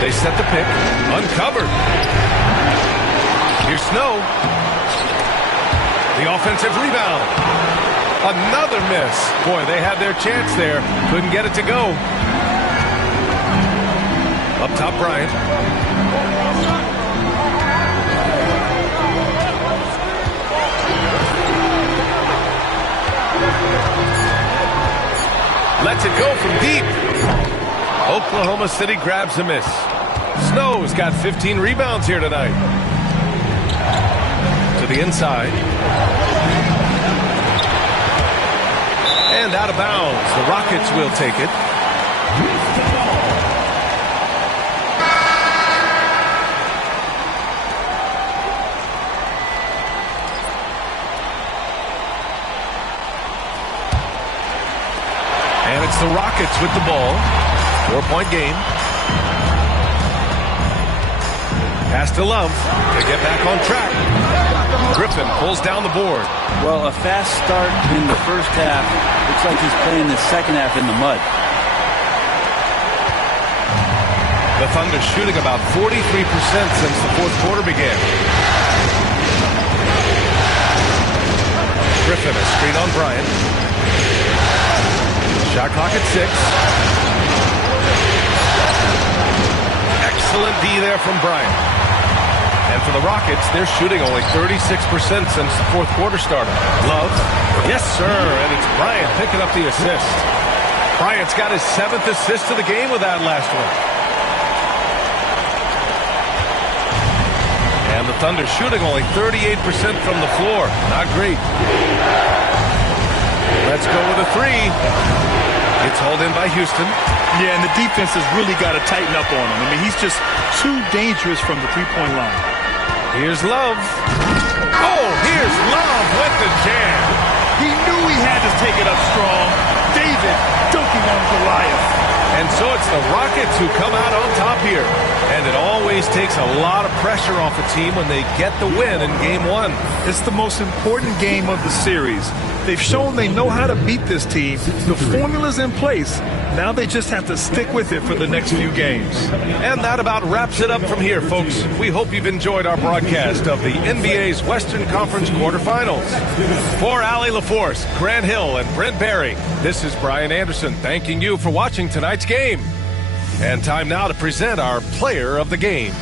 They set the pick. Uncovered. Here's Snow. The offensive rebound. Another miss. Boy, they had their chance there. Couldn't get it to go. Up top, Bryant. Lets it go from deep. Oklahoma City grabs a miss. Snow's got 15 rebounds here tonight. To the inside. And out of bounds. The Rockets will take it. And it's the Rockets with the ball. 4-point game. Pass to Love to get back on track. Griffin pulls down the board. Well, a fast start in the first half. Looks like he's playing the second half in the mud. The Thunder shooting about 43% since the fourth quarter began. Griffin a screen on Bryant. Shot clock at 6. Excellent D there from Bryant. And for the Rockets, they're shooting only 36% since the fourth quarter started. Love. Yes, sir. And it's Bryant picking up the assist. Bryant's got his 7th assist of the game with that last one. And the Thunder shooting only 38% from the floor. Not great. Let's go with a 3. It's hauled in by Houston. Yeah, and the defense has really got to tighten up on him. I mean, he's just too dangerous from the three-point line. Here's Love. Oh, here's Love with the jam. He knew he had to take it up strong. David dunking on Goliath. And so it's the Rockets who come out on top here. And it always takes a lot of pressure off a team when they get the win in Game 1. It's the most important game of the series. They've shown they know how to beat this team. The formula's in place. Now they just have to stick with it for the next few games. And that about wraps it up from here, folks. We hope you've enjoyed our broadcast of the NBA's Western Conference quarterfinals. For Allie LaForce, Grant Hill, and Brent Barry, this is Brian Anderson thanking you for watching tonight's game. And time now to present our player of the game.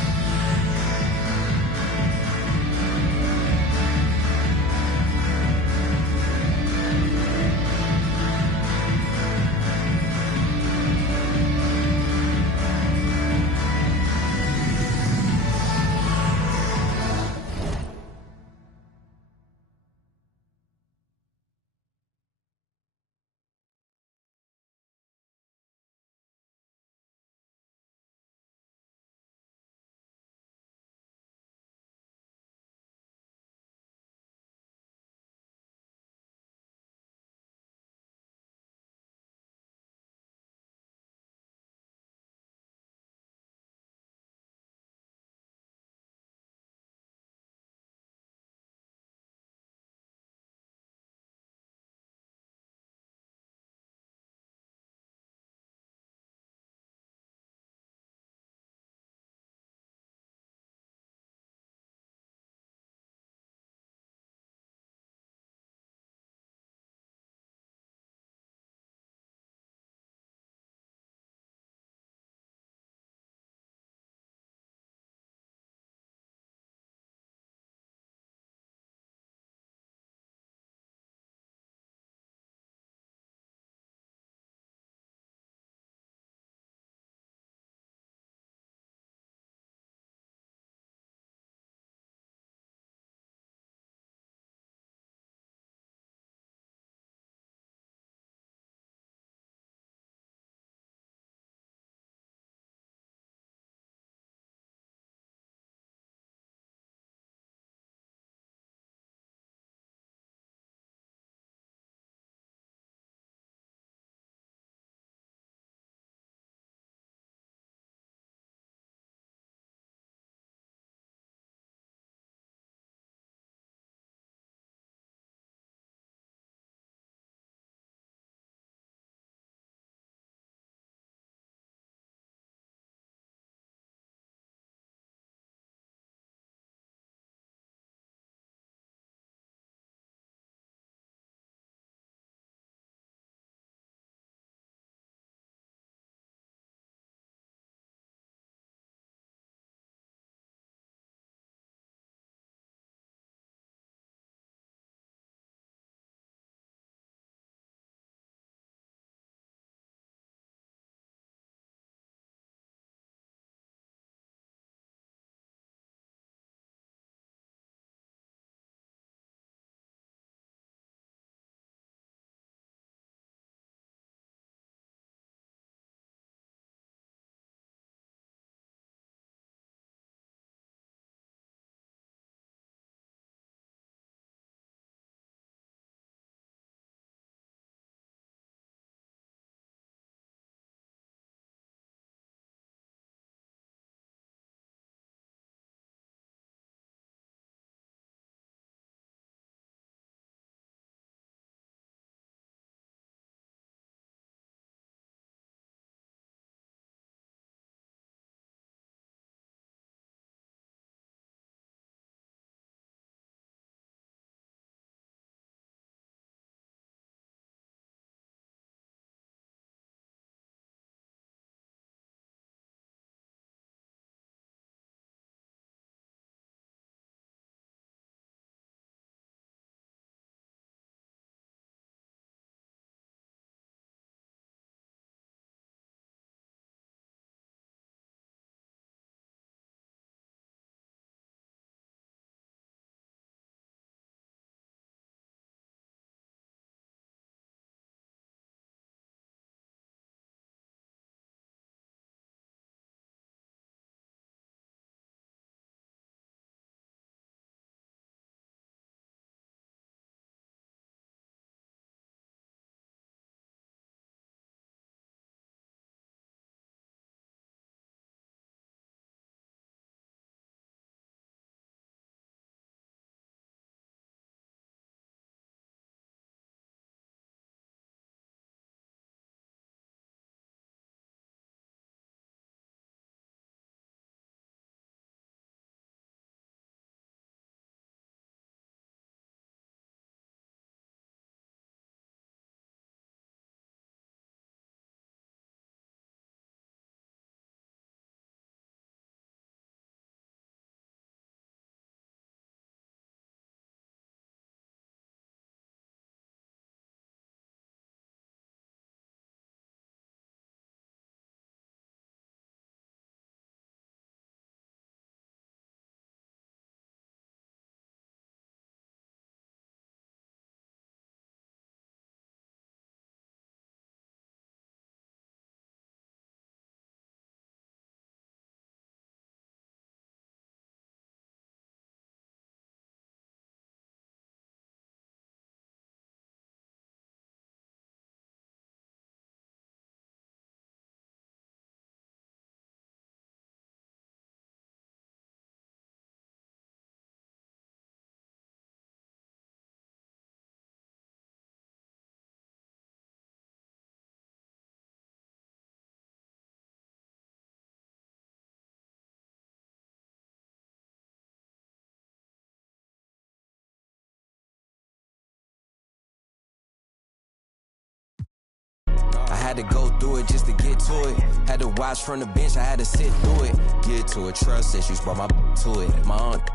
had to go through it just to get to it. Had to watch from the bench, I had to sit through it. Get to it, trust issues, brought my to it. My aunt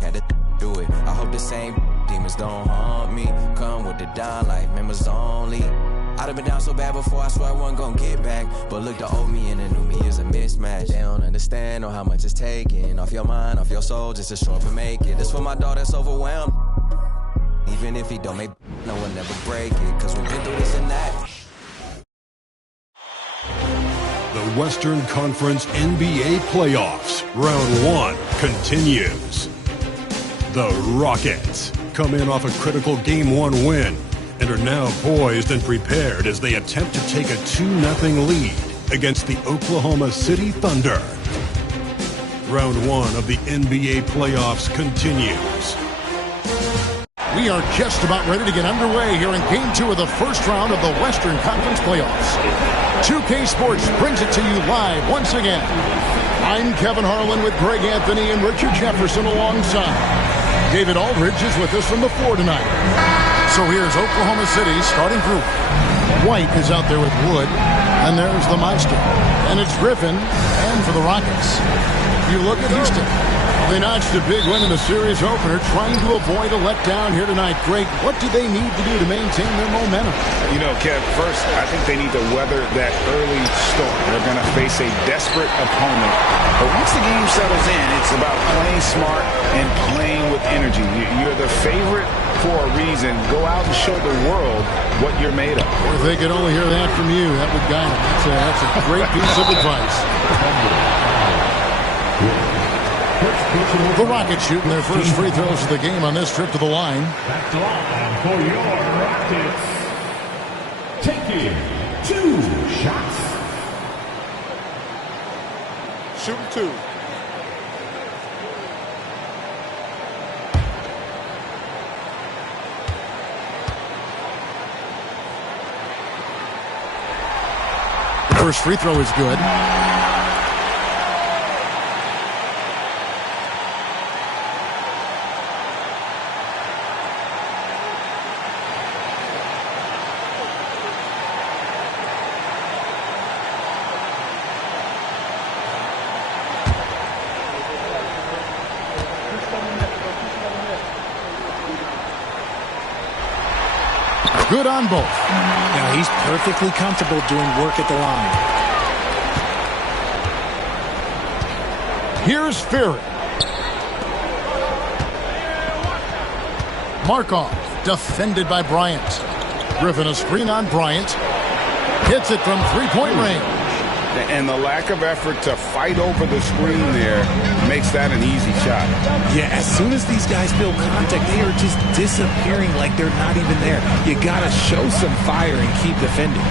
had to do it. I hope the same demons don't haunt me. Come with the down like members only. I'd have been down so bad before, I swear I wasn't gonna get back. But look, the old me and the new me is a mismatch. They don't understand or how much it's taking off your mind, off your soul, just to show up and make it. This for my dog that's overwhelmed. Even if he don't make, no one never break it. Cause we've been through this and that. The Western Conference NBA Playoffs, Round 1 continues. The Rockets come in off a critical Game 1 win and are now poised and prepared as they attempt to take a 2-0 lead against the Oklahoma City Thunder. Round 1 of the NBA playoffs continues. We are just about ready to get underway here in Game 2 of the first round of the Western Conference Playoffs. 2K Sports brings it to you live once again. I'm Kevin Harlan with Greg Anthony and Richard Jefferson alongside. David Aldridge is with us from the floor tonight. So here's Oklahoma City's starting group. White is out there with Wood, and there's the Meister. And it's Griffin, and for the Rockets. You look at Houston. They notched a big win in the series opener, trying to avoid a letdown here tonight. Greg, what do they need to do to maintain their momentum? You know, Kev, first, I think they need to weather that early storm. They're going to face a desperate opponent. But once the game settles in, it's about playing smart and playing with energy. You're the favorite for a reason. Go out and show the world what you're made of. Or if they could only hear that from you, that would guide them. That's a great piece of advice. The Rockets shooting their first free throws of the game on this trip to the line. Back to line for your Rockets. Taking 2 shots. Shooting 2. The first free throw is good. Good on both. Now he's perfectly comfortable doing work at the line. Here's Furry. Markov defended by Bryant. Griffin a screen on Bryant. Hits it from three-point range. And the lack of effort to fight over the screen there makes that an easy shot. Yeah, as soon as these guys feel contact, they are just disappearing like they're not even there. You got to show some fire and keep defending.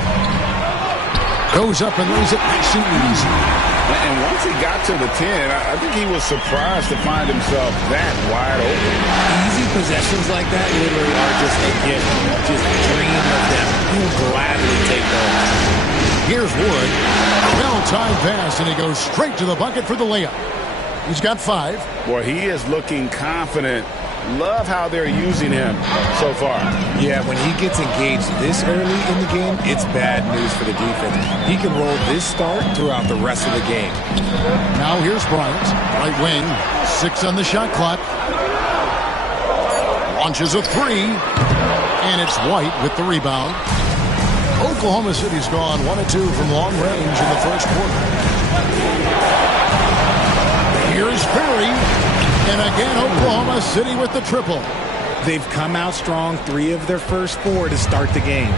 Goes up and lays it nice and easy. And once he got to the 10, I think he was surprised to find himself that wide open. Easy possessions like that literally are just a gift. Just dream of them. He'll gladly take those. Here's Wood. Well-timed pass, and he goes straight to the bucket for the layup. He's got 5. Boy, he is looking confident. Love how they're using him so far. Yeah, when he gets engaged this early in the game, it's bad news for the defense. He can roll this start throughout the rest of the game. Now here's Bryant. Right wing. 6 on the shot clock. Launches a 3. And it's White with the rebound. Oklahoma City's gone 1 of 2 from long range in the first quarter. Here's Furry. And again, Oklahoma City with the triple. They've come out strong 3 of their first 4 to start the game.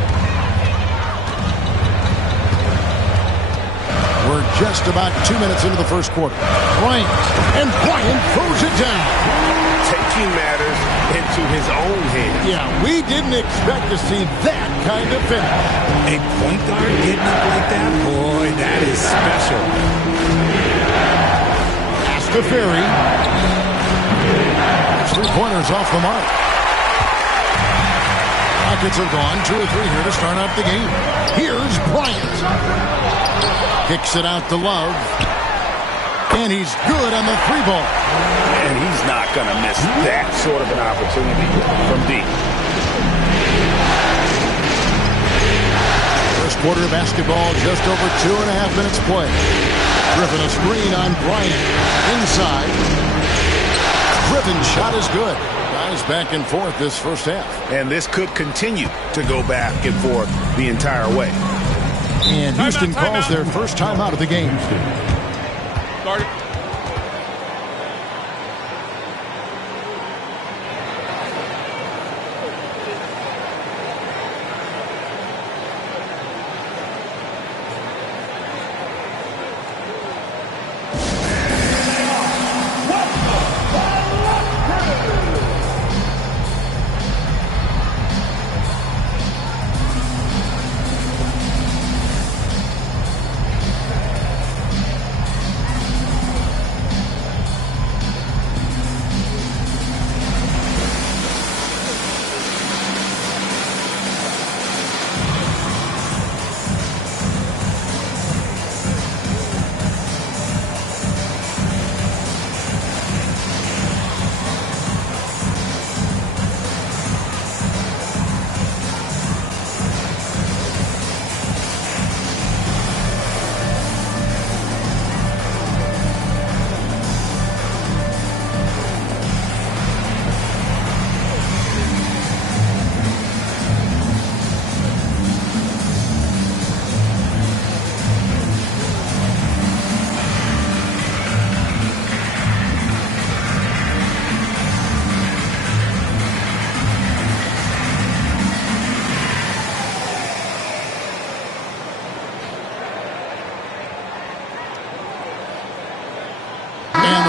We're just about 2 minutes into the first quarter. Bryant. And Bryant throws it down. Taking matters into his own hands. Yeah, we didn't expect to see that kind of finish. A point guard getting up like that? Boy, that is special. Pass to Furry. 3-pointers off the mark. Rockets have gone 2 or 3 here to start out the game. Here's Bryant. Kicks it out to Love. And he's good on the 3-ball. And he's not going to miss that sort of an opportunity from deep. First quarter of basketball, just over 2.5 minutes play. Griffin a screen on Bryant. Inside. Griffin shot is good. Guys back and forth this first half. And this could continue to go back and forth the entire way. And Houston calls their first timeout of the game. Started.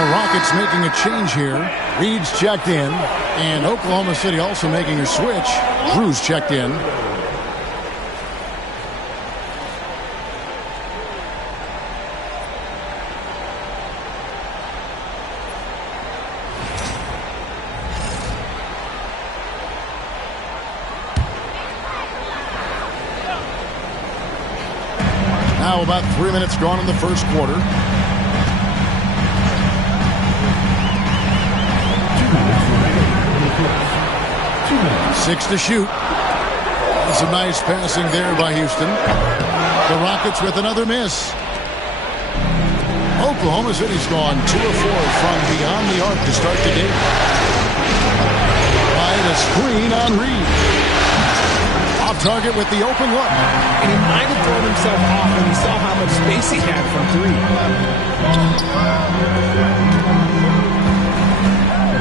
Rockets making a change here. Reed's checked in. And Oklahoma City also making a switch. Cruz checked in. Now about 3 minutes gone in the first quarter. Six to shoot. Some nice passing there by Houston. The Rockets with another miss. Oklahoma City's gone 2 of 4 from beyond the arc to start the game. By the screen on Reed. Off target with the open look. And he might have thrown himself off when he saw how much space he had from three.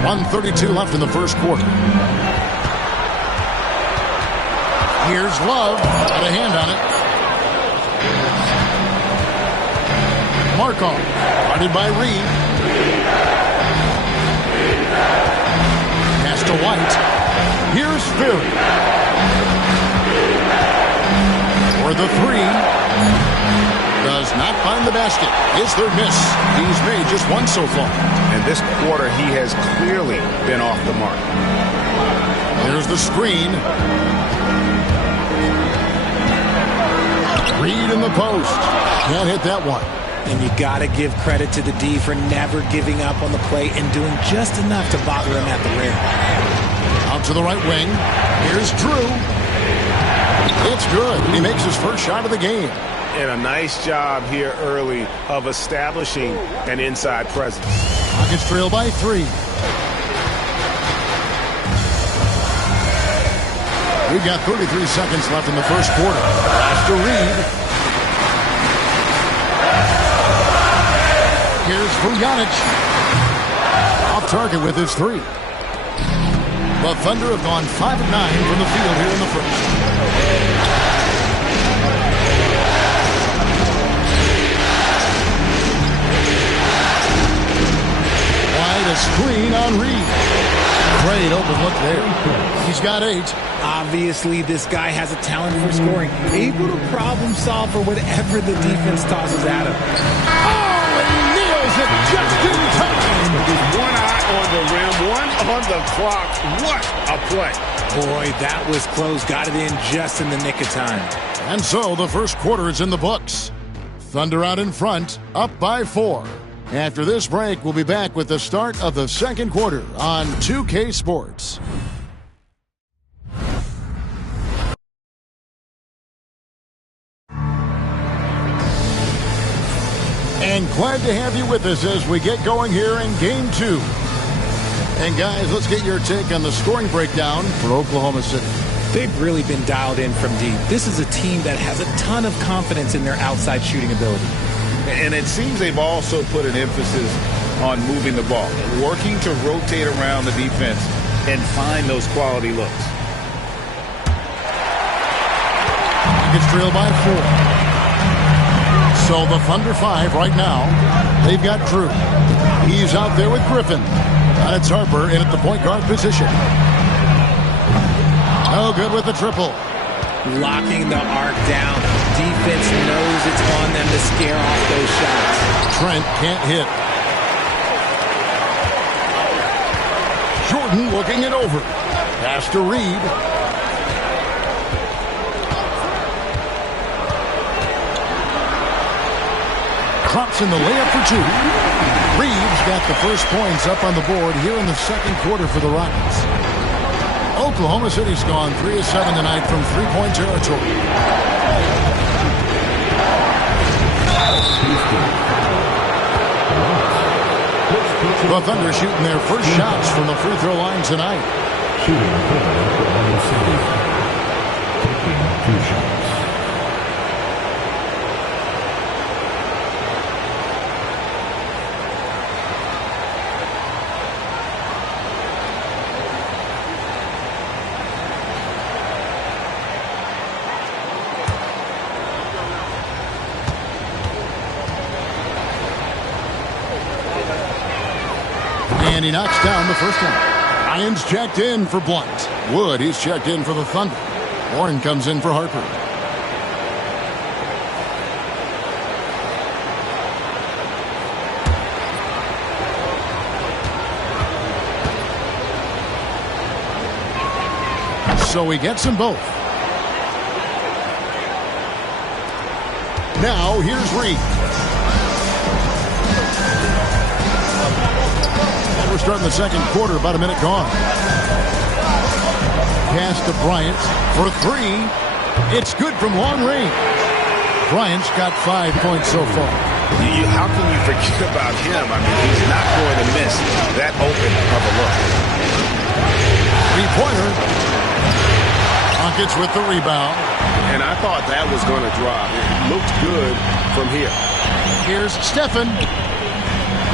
1:32 left in the first quarter. Here's Love. Got a hand on it. Markov. Guarded by Reed. Pass to White. Here's Furry. For the three. Does not find the basket. His third miss. He's made just one so far. And this quarter, he has clearly been off the mark. There's the screen. Reed in the post. Can't hit that one. And you got to give credit to the D for never giving up on the play and doing just enough to bother him at the rim. Out to the right wing. Here's Drew. It's good. He makes his first shot of the game. And a nice job here early of establishing an inside presence. Rockets trail by 3. We've got 33 seconds left in the first quarter. Pass to Reed. Here's Vujanic. Off target with his 3. The Thunder have gone 5 of 9 from the field here in the first. Wide a screen on Reed. Great open look there. He's got 8. Obviously, this guy has a talent for scoring. Able to problem solve for whatever the defense tosses at him. Oh, and he nails it just in time. One eye on the rim, one on the clock. What a play. Boy, that was close. Got it in just in the nick of time. And so the first quarter is in the books. Thunder out in front, up by 4. After this break, we'll be back with the start of the second quarter on 2K Sports. Glad to have you with us as we get going here in Game 2. And guys, let's get your take on the scoring breakdown for Oklahoma City. They've really been dialed in from deep. This is a team that has a ton of confidence in their outside shooting ability. And it seems they've also put an emphasis on moving the ball, working to rotate around the defense and find those quality looks. It's trailed by 4. So the Thunder 5 right now. They've got Drew. He's out there with Griffin. And it's Harper in at the point guard position. Oh, good with the triple. Locking the arc down. Defense knows it's on them to scare off those shots. Trent can't hit. Jordan looking it over. Pass to Reed. Drops in the layup for 2. Reeves got the first points up on the board here in the second quarter for the Rockets. Oklahoma City's gone 3 of 7 tonight from three-point territory. The Thunder shooting their first shots from the free throw line tonight. Shooting for Oklahoma City. Taking 2 shots. And he knocks down the first one. Ryan's checked in for Blunt. Wood, he's checked in for the Thunder. Warren comes in for Harper. So he gets them both. Now here's Reed. We're starting the second quarter, about a minute gone. Pass to Bryant for 3. It's good from long range. Bryant's got 5 points so far. How can you forget about him? I mean, he's not going to miss that open of a look. Three-pointer. Rockets with the rebound. And I thought that was going to drop. It looked good from here. Here's Stephen.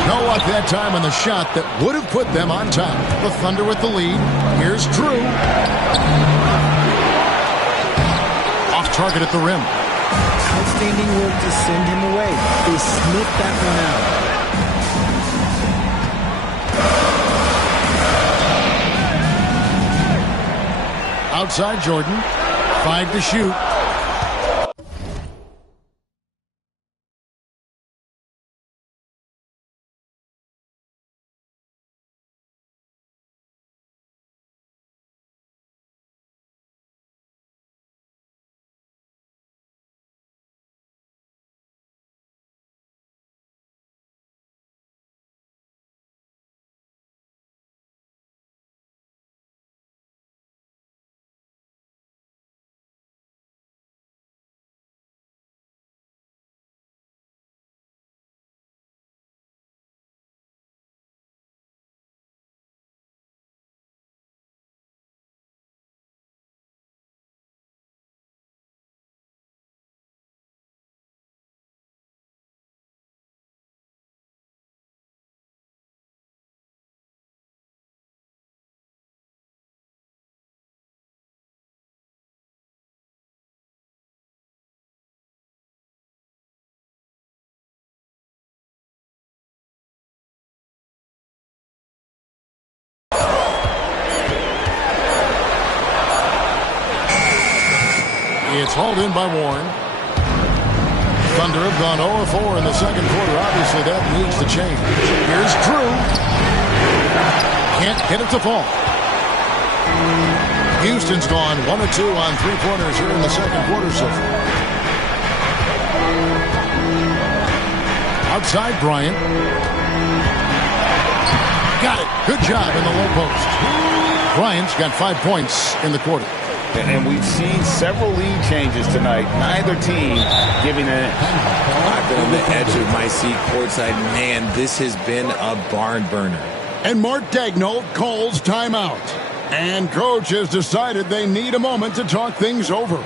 No luck that time on the shot that would have put them on top. The Thunder with the lead. Here's Drew. Off target at the rim. Outstanding work to send him away. They sniffed that one out. Outside Jordan. 5 to shoot. It's hauled in by Warren. Thunder have gone 0-4 in the second quarter. Obviously, that needs to change. Here's Drew. Can't get it to fall. Houston's gone 1-2 on three-pointers here in the second quarter so far. Outside Bryant. Got it. Good job in the low post. Bryant's got 5 points in the quarter. And we've seen several lead changes tonight. Neither team giving in. I've been on the edge of my seat courtside. Man, this has been a barn burner. And Mark Daigneault calls timeout. And coach has decided they need a moment to talk things over.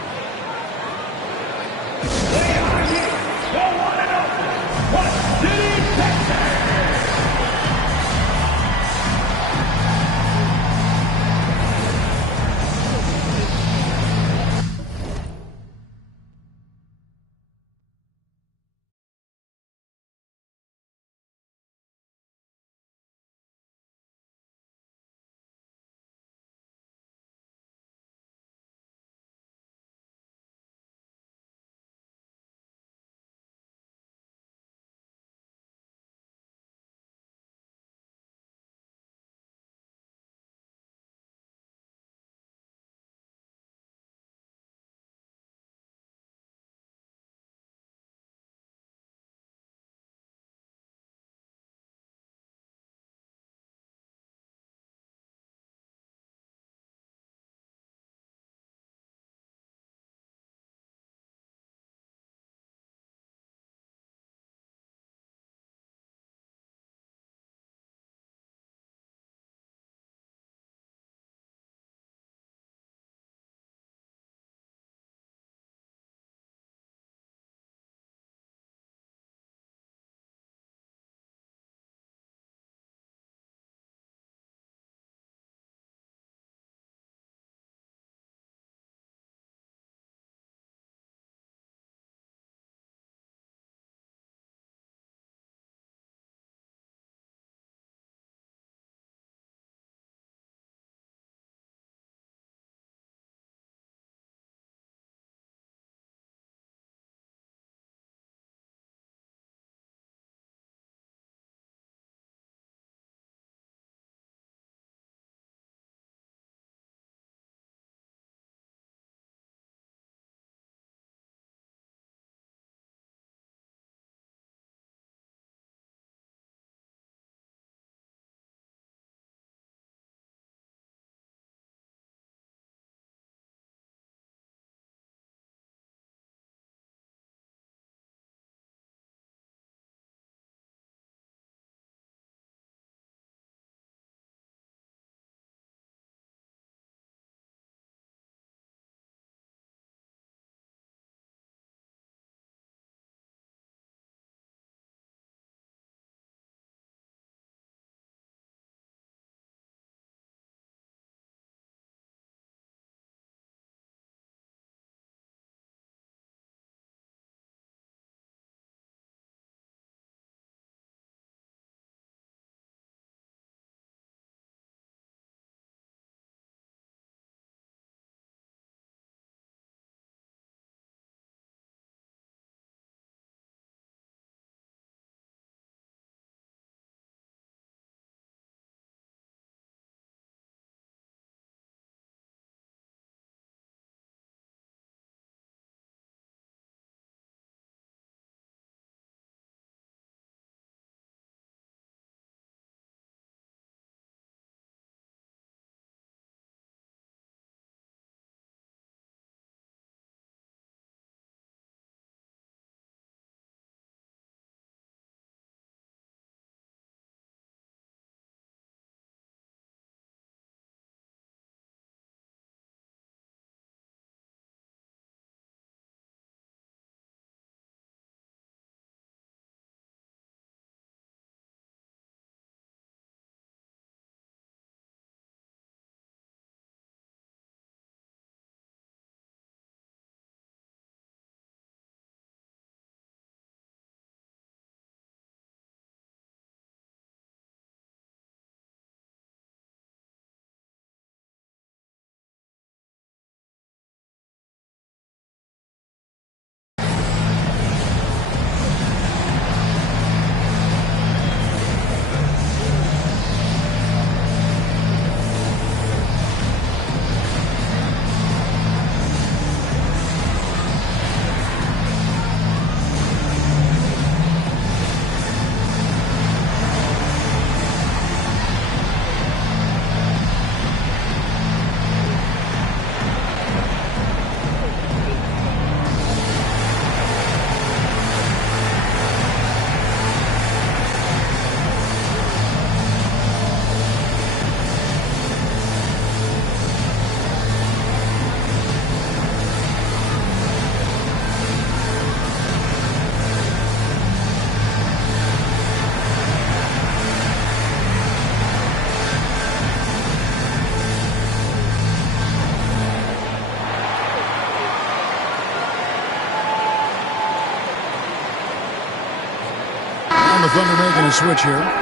Thunder making a switch here.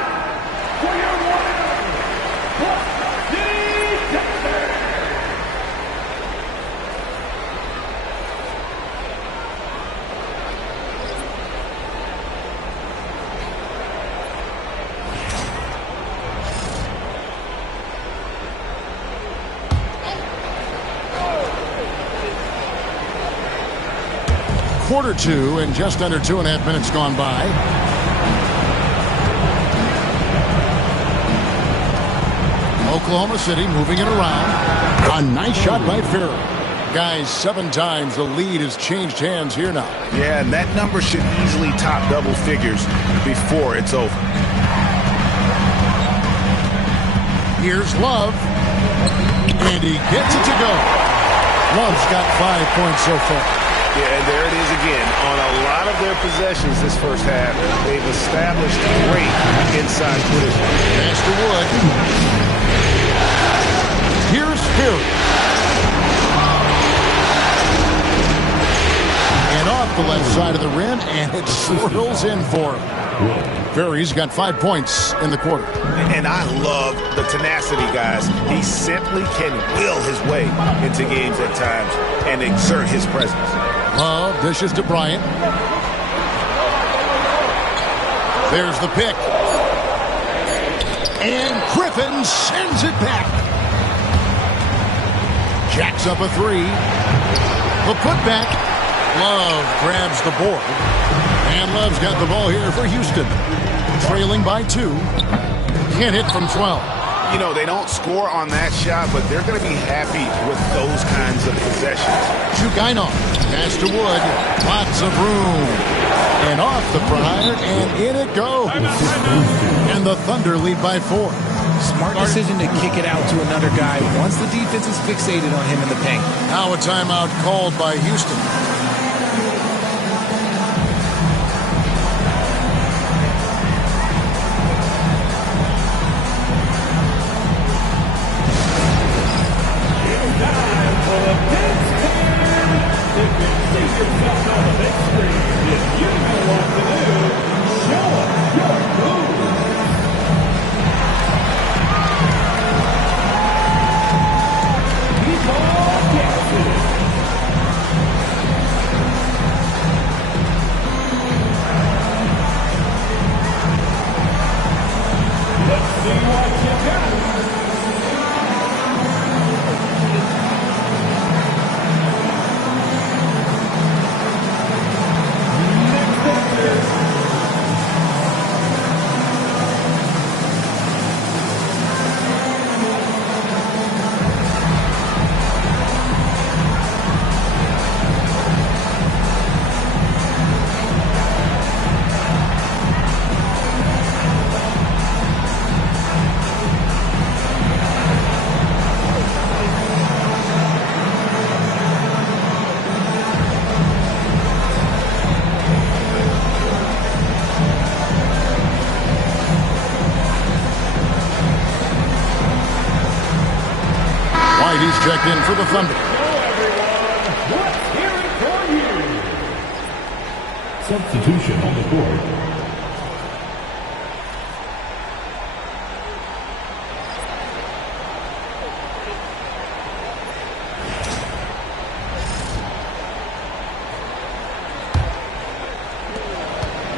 Quarter two and just under 2.5 minutes gone by. Oklahoma City moving it around. A nice shot by Furry. Guys, 7 times the lead has changed hands here now. Yeah, and that number should easily top double figures before it's over. Here's Love. And he gets it to go. Love's got 5 points so far. Yeah, and there it is again. On a lot of their possessions this first half, they've established great inside position. Pass to Wood. Here's Furry. And off the left side of the rim, and it swirls in for him. Furry's got 5 points in the quarter. And I love the tenacity, guys. He simply can will his way into games at times and exert his presence. Love dishes to Bryant. There's the pick. And Griffin sends it back. Jacks up a 3. The putback. Love grabs the board. And Love's got the ball here for Houston. Trailing by 2. Can't hit from 12. You know, they don't score on that shot, but they're going to be happy with those kinds of possessions. Chugainov. Pass to Wood. Lots of room. And off the prior, and in it goes. And the Thunder lead by 4. Smart decision to kick it out to another guy once the defense is fixated on him in the paint. Now a timeout called by Houston. He's checked in for the Thunder. Substitution on the court.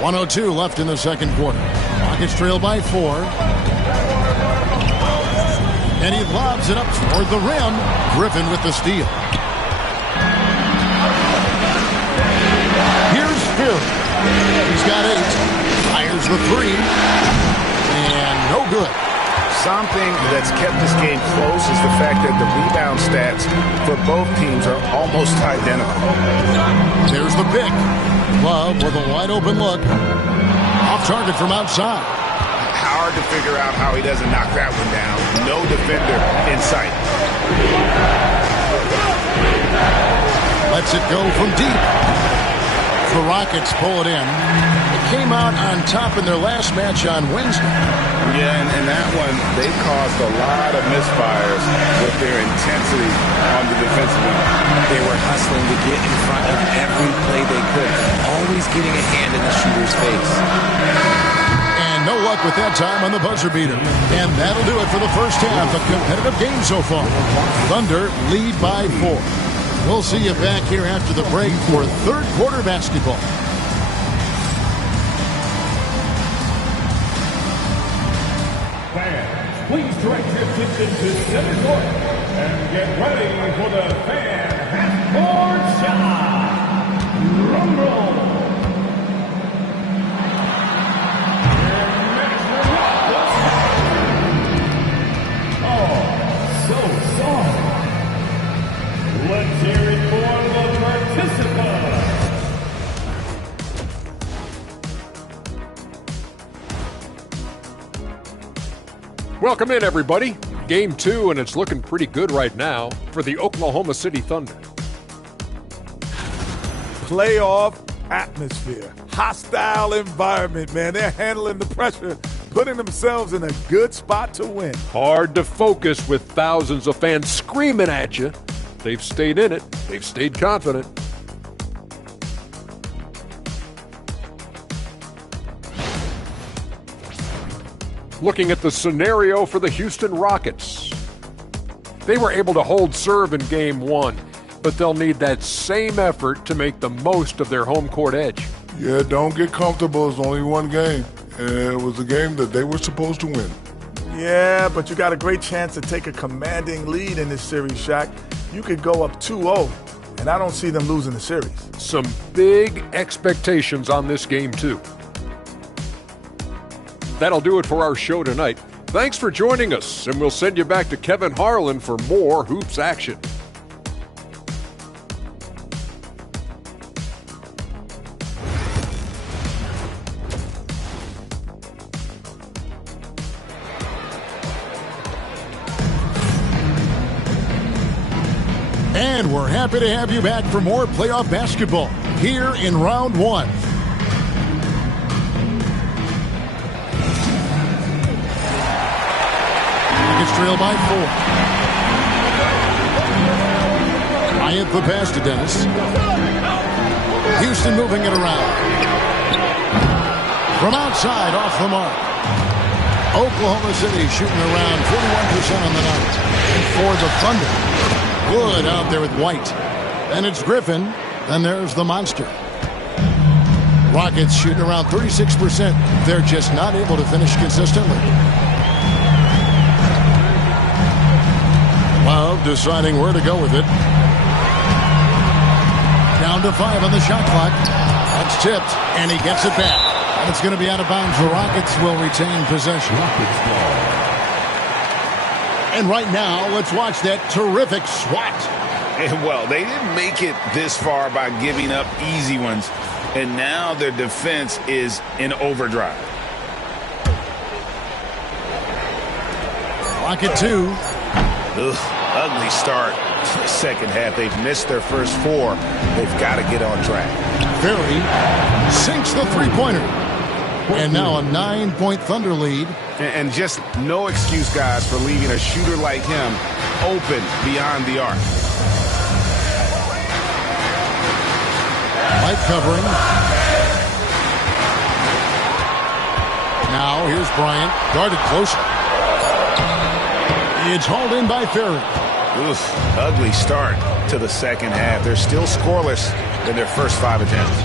.102 left in the second quarter. Rockets trail by 4. And he lobs it up toward the rim. Griffin with the steal. Here's Furry. He's got 8. Fires the 3. And no good. Something that's kept this game close is the fact that the rebound stats for both teams are almost identical. There's the pick. Love with a wide open look. Off target from outside. Hard to figure out how he doesn't knock that one down. No defender in sight. Lets it go from deep. The Rockets pull it in. It came out on top in their last match on Wednesday. Yeah, and that one, they caused a lot of misfires with their intensity on the defensive end. They were hustling to get in front of every play they could, always getting a hand in the shooter's face. no luck with that time on the buzzer beater. And that'll do it for the first half. A competitive game so far. Thunder lead by 4. We'll see you back here after the break for third quarter basketball. Fans, please direct your attention to center court and get ready for the fan half-court shot. Rumble. Let's hear it for the participants. Welcome in, everybody. Game 2, and it's looking pretty good right now for the Oklahoma City Thunder. Playoff atmosphere. Hostile environment, man. They're handling the pressure, putting themselves in a good spot to win. Hard to focus with thousands of fans screaming at you. They've stayed in it. They've stayed confident. Looking at the scenario for the Houston Rockets. They were able to hold serve in Game 1, but they'll need that same effort to make the most of their home court edge. Yeah, don't get comfortable. It's only one game. And it was a game that they were supposed to win. Yeah, but you got a great chance to take a commanding lead in this series, Shaq. You could go up 2-0, and I don't see them losing the series. Some big expectations on this game, too. That'll do it for our show tonight. Thanks for joining us, and we'll send you back to Kevin Harlan for more hoops action. And we're happy to have you back for more playoff basketball here in round 1. It's trailed by 4. Bryant the pass to Dennis. Houston moving it around. From outside, off the mark. Oklahoma City shooting around 41% on the night. And for the Thunder, Wood out there with White. And it's Griffin. And there's the monster. Rockets shooting around 36%. They're just not able to finish consistently. Love deciding where to go with it. Down to 5 on the shot clock. That's tipped, and he gets it back. And it's going to be out of bounds. The Rockets will retain possession. And right now, let's watch that terrific swat. And well, they didn't make it this far by giving up easy ones. And now their defense is in overdrive. Rocket 2. Ugly start to the second half. They've missed their first 4. They've got to get on track. Furry sinks the three-pointer. And now a 9-point Thunder lead. And just no excuse, guys, for leaving a shooter like him open beyond the arc. Light covering. Now here's Bryant, guarded closer. It's hauled in by Furry. Oof, ugly start to the second half. They're still scoreless in their first 5 attempts.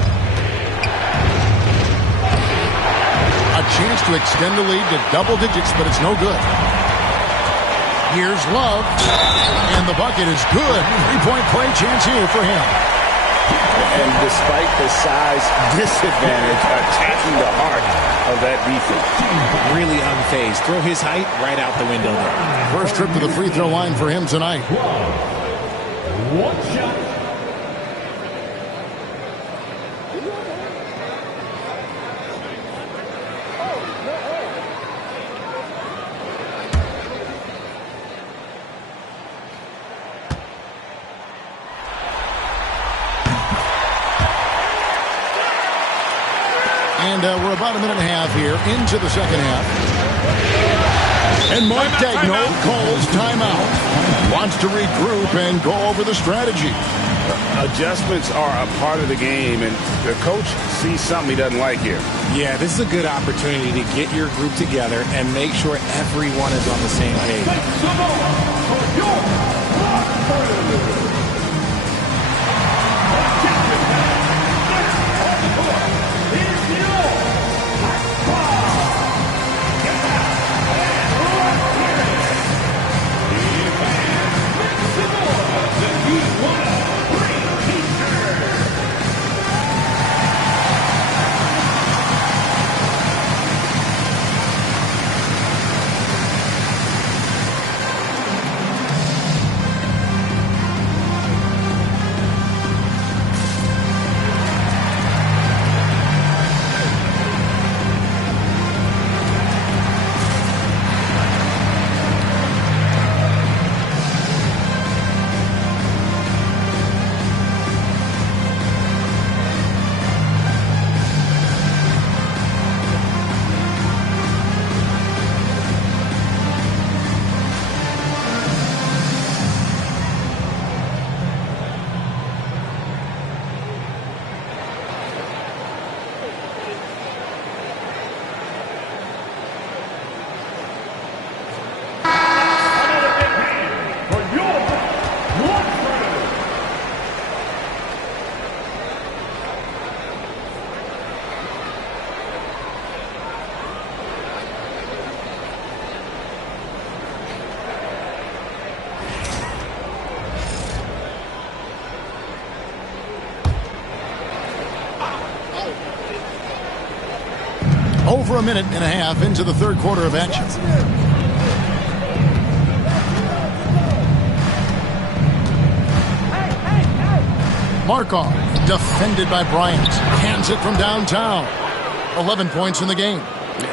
A chance to extend the lead to double digits, but it's no good. Here's Love, and the bucket is good. 3-point play chance here for him. And despite the size disadvantage, attacking the heart of that defense. Really unfazed. Throw his height right out the window there. First trip to the free throw line for him tonight. One shot. And we're about a minute and a half here into the second half. And Mark Daigneault calls timeout. Wants to regroup and go over the strategy. Adjustments are a part of the game, and the coach sees something he doesn't like here. Yeah, this is a good opportunity to get your group together and make sure everyone is on the same page. Over a minute and a half into the third quarter of action. Markov, defended by Bryant, hands it from downtown. 11 points in the game.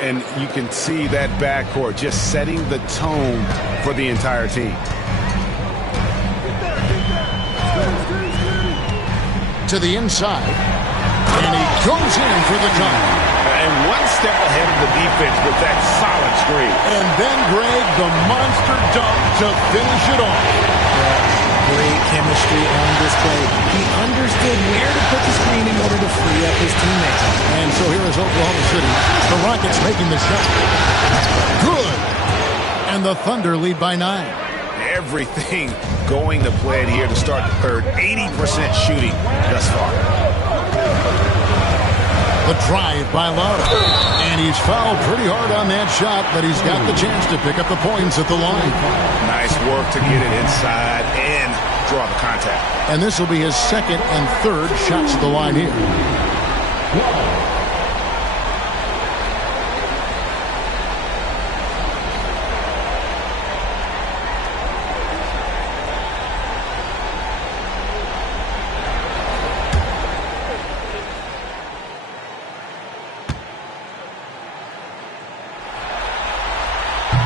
And you can see that backcourt just setting the tone for the entire team. To the inside, and he goes in for the dunk. And one step ahead of the defense with that solid screen. And then, Greg, the monster dunk to finish it off. Great chemistry on display. He understood where to put the screen in order to free up his teammates. And so here is Oklahoma City. The Rockets making the shot. Good. And the Thunder lead by 9. Everything going to plan here to start the third. 80% shooting thus far. The drive by Love. And he's fouled pretty hard on that shot, but he's got the chance to pick up the points at the line. Nice work to get it inside and draw the contact. And this will be his second and third shots at the line here.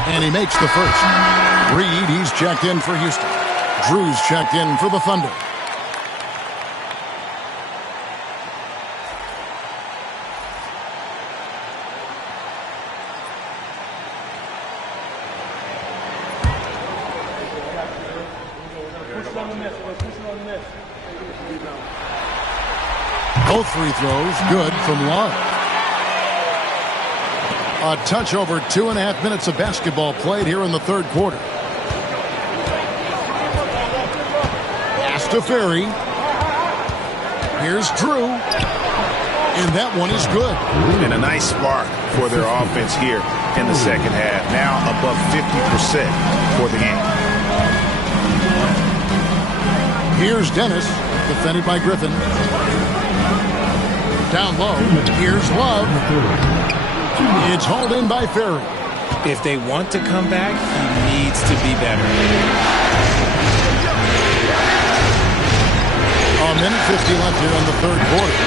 And he makes the first. Reed, he's checked in for Houston. Drew's checked in for the Thunder. Both free throws good from Love. A touch over 2.5 minutes of basketball played here in the third quarter. Pass to Ferry. Here's Drew. And that one is good. And a nice spark for their offense here in the second half. Now above 50% for the game. Here's Dennis, defended by Griffin. Down low. Here's Love. It's hauled in by Ferry. If they want to come back, he needs to be better. A minute 50 left here in the third quarter.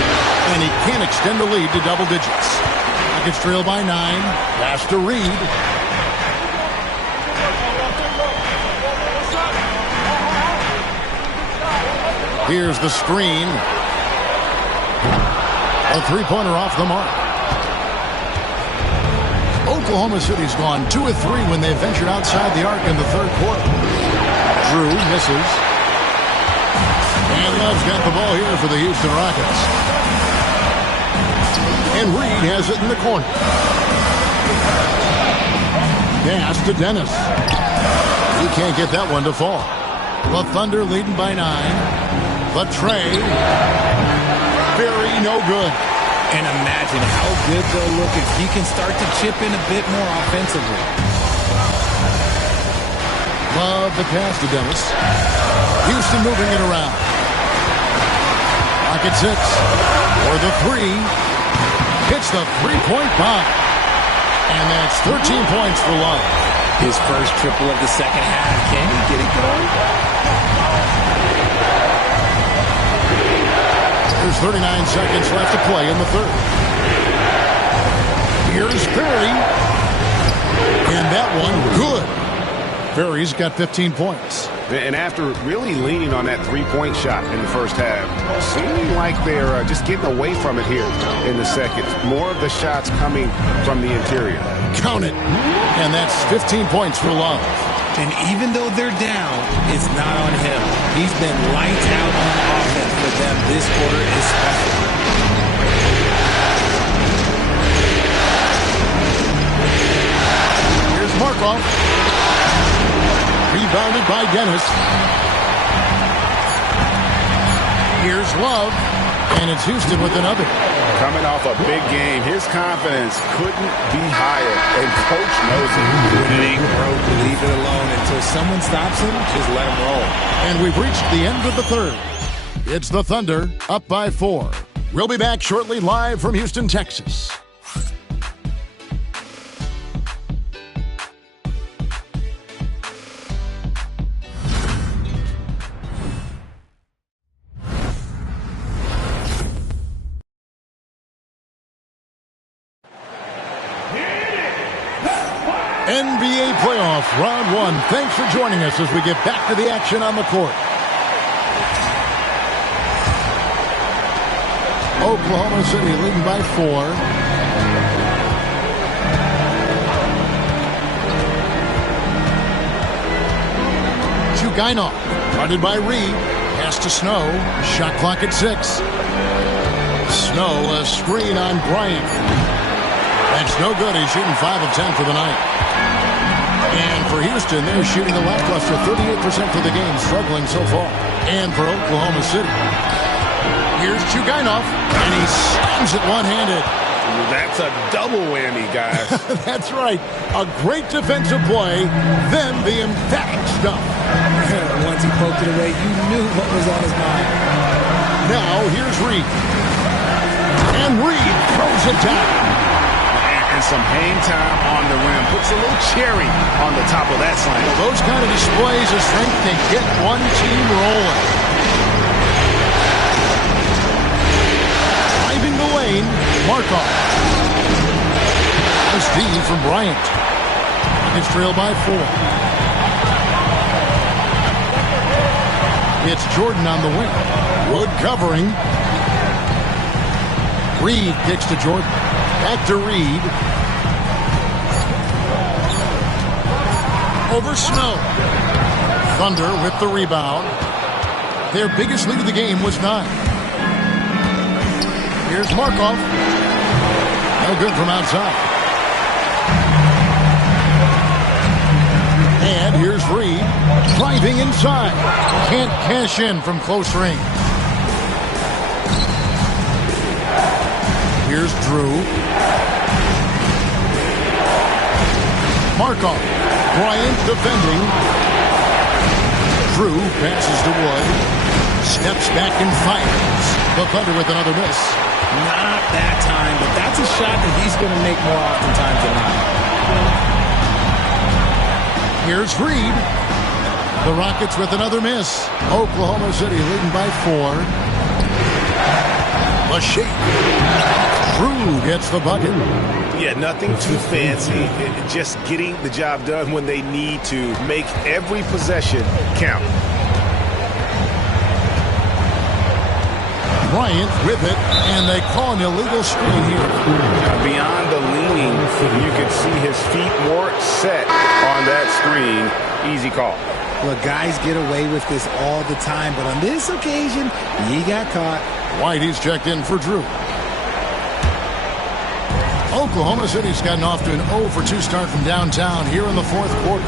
And he can't extend the lead to double digits. Rockets trail by 9. Pass to Reed. Here's the screen. A three-pointer off the mark. Oklahoma City's gone 2 of 3 when they ventured outside the arc in the third quarter. Drew misses. And Love's got the ball here for the Houston Rockets. And Reed has it in the corner. Pass to Dennis. He can't get that one to fall. The Thunder leading by 9. The tray. Very no good. And imagine how good they'll look if he can start to chip in a bit more offensively. Love the pass to Dennis. Houston moving it around. Rocket 6. For the 3. Hits the three-point bomb. And that's 13 points for Love. His first triple of the second half. Can he get it going? There's 39 seconds left to play in the third. Here's Furry. And that one good. Furry's got 15 points. And after really leaning on that three-point shot in the first half, seeming like they're just getting away from it here in the second. More of the shots coming from the interior. Count it. And that's 15 points for Love. And even though they're down, it's not on him. He's been lights out on offense for them this quarter especially. Here's Markov. Rebounded by Dennis. Here's Love. And it's Houston with another. Coming off a big game, his confidence couldn't be higher. And Coach knows it. When it ain't broke, leave it alone until someone stops him. Just let him roll. And we've reached the end of the third. It's the Thunder up by 4. We'll be back shortly live from Houston, Texas. NBA playoff round 1. Thanks for joining us as we get back to the action on the court. Oklahoma City leading by 4. Chugainov, guarded by Reed. Pass to Snow. Shot clock at 6. Snow, a screen on Bryant. That's no good. He's shooting 5 of 10 for the night. And for Houston, they're shooting a lackluster 38% for the game, struggling so far. And for Oklahoma City, here's Chugainov, and he slams it one-handed. That's a double whammy, guys. That's right. A great defensive play, then the emphatic stuff. Once he poked it away, you knew what was on his mind. Now, here's Reed. And Reed throws it down. And some hang time on the rim. Puts a little cherry on the top of that slam. Well, those kind of displays of strength can get one team rolling. Driving the lane, Markov. Nice D from Bryant. It's trailed by 4. It's Jordan on the wing. Wood covering. Reed kicks to Jordan. Back to Reed. Over Snow. Thunder with the rebound. Their biggest lead of the game was 9. Here's Markov. No good from outside. And here's Reed. Driving inside. Can't cash in from close range. Here's Drew. Markov. Bryant defending. Drew passes to Wood. Steps back and fires. The Thunder with another miss. Not that time, but that's a shot that he's going to make more oftentimes than not. Here's Reed. The Rockets with another miss. Oklahoma City leading by 4. The shake. Drew gets the bucket. Yeah, nothing too fancy. Just getting the job done when they need to. Make every possession count. Bryant with it, and they call an illegal screen here. Beyond the leaning, you could see his feet more set on that screen. Easy call. Look, guys get away with this all the time, but on this occasion, he got caught. White, he's checked in for Drew. Oklahoma City's gotten off to an 0-for-2 start from downtown here in the fourth quarter.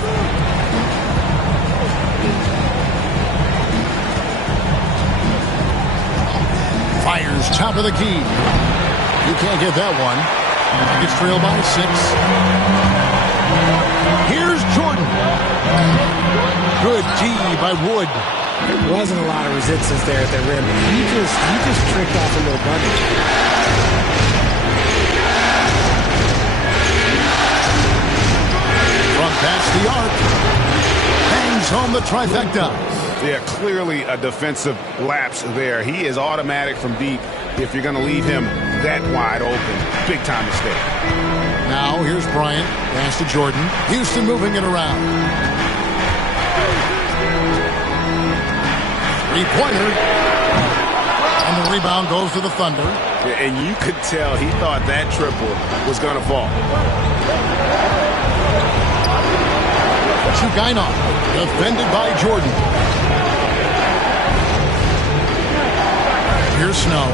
Fires top of the key. You can't get that one. Gets trailed by 6. Here's Jordan. Good D by Wood. There wasn't a lot of resistance there at the rim. He just tricked off a little bunny. From past the arc. Hangs home the trifecta. Yeah, clearly a defensive lapse there. He is automatic from deep if you're going to leave him that wide open. Big time mistake. Now here's Bryant. Pass to Jordan. Houston moving it around. Three-pointer. And the rebound goes to the Thunder. Yeah, and you could tell he thought that triple was going to fall. Chugainov, defended by Jordan. Here's Snow.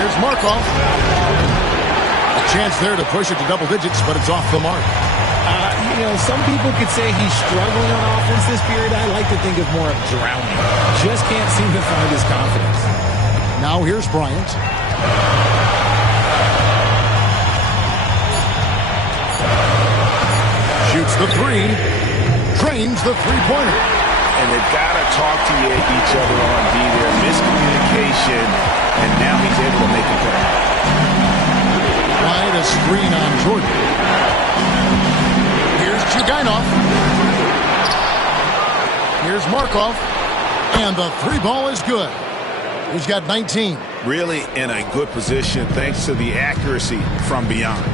Here's Markov. A chance there to push it to double digits, but it's off the mark. Some people could say he's struggling on offense this period. I like to think of more of drowning. Just can't seem to find his confidence. Now here's Bryant. Shoots the three. Drains the three-pointer. And they've got to talk to each other on D there. Miscommunication, and now he's able to make a play. Wide a screen on Jordan. Here's Chugainov. Here's Markov. And the three ball is good. He's got 19. Really in a good position thanks to the accuracy from beyond.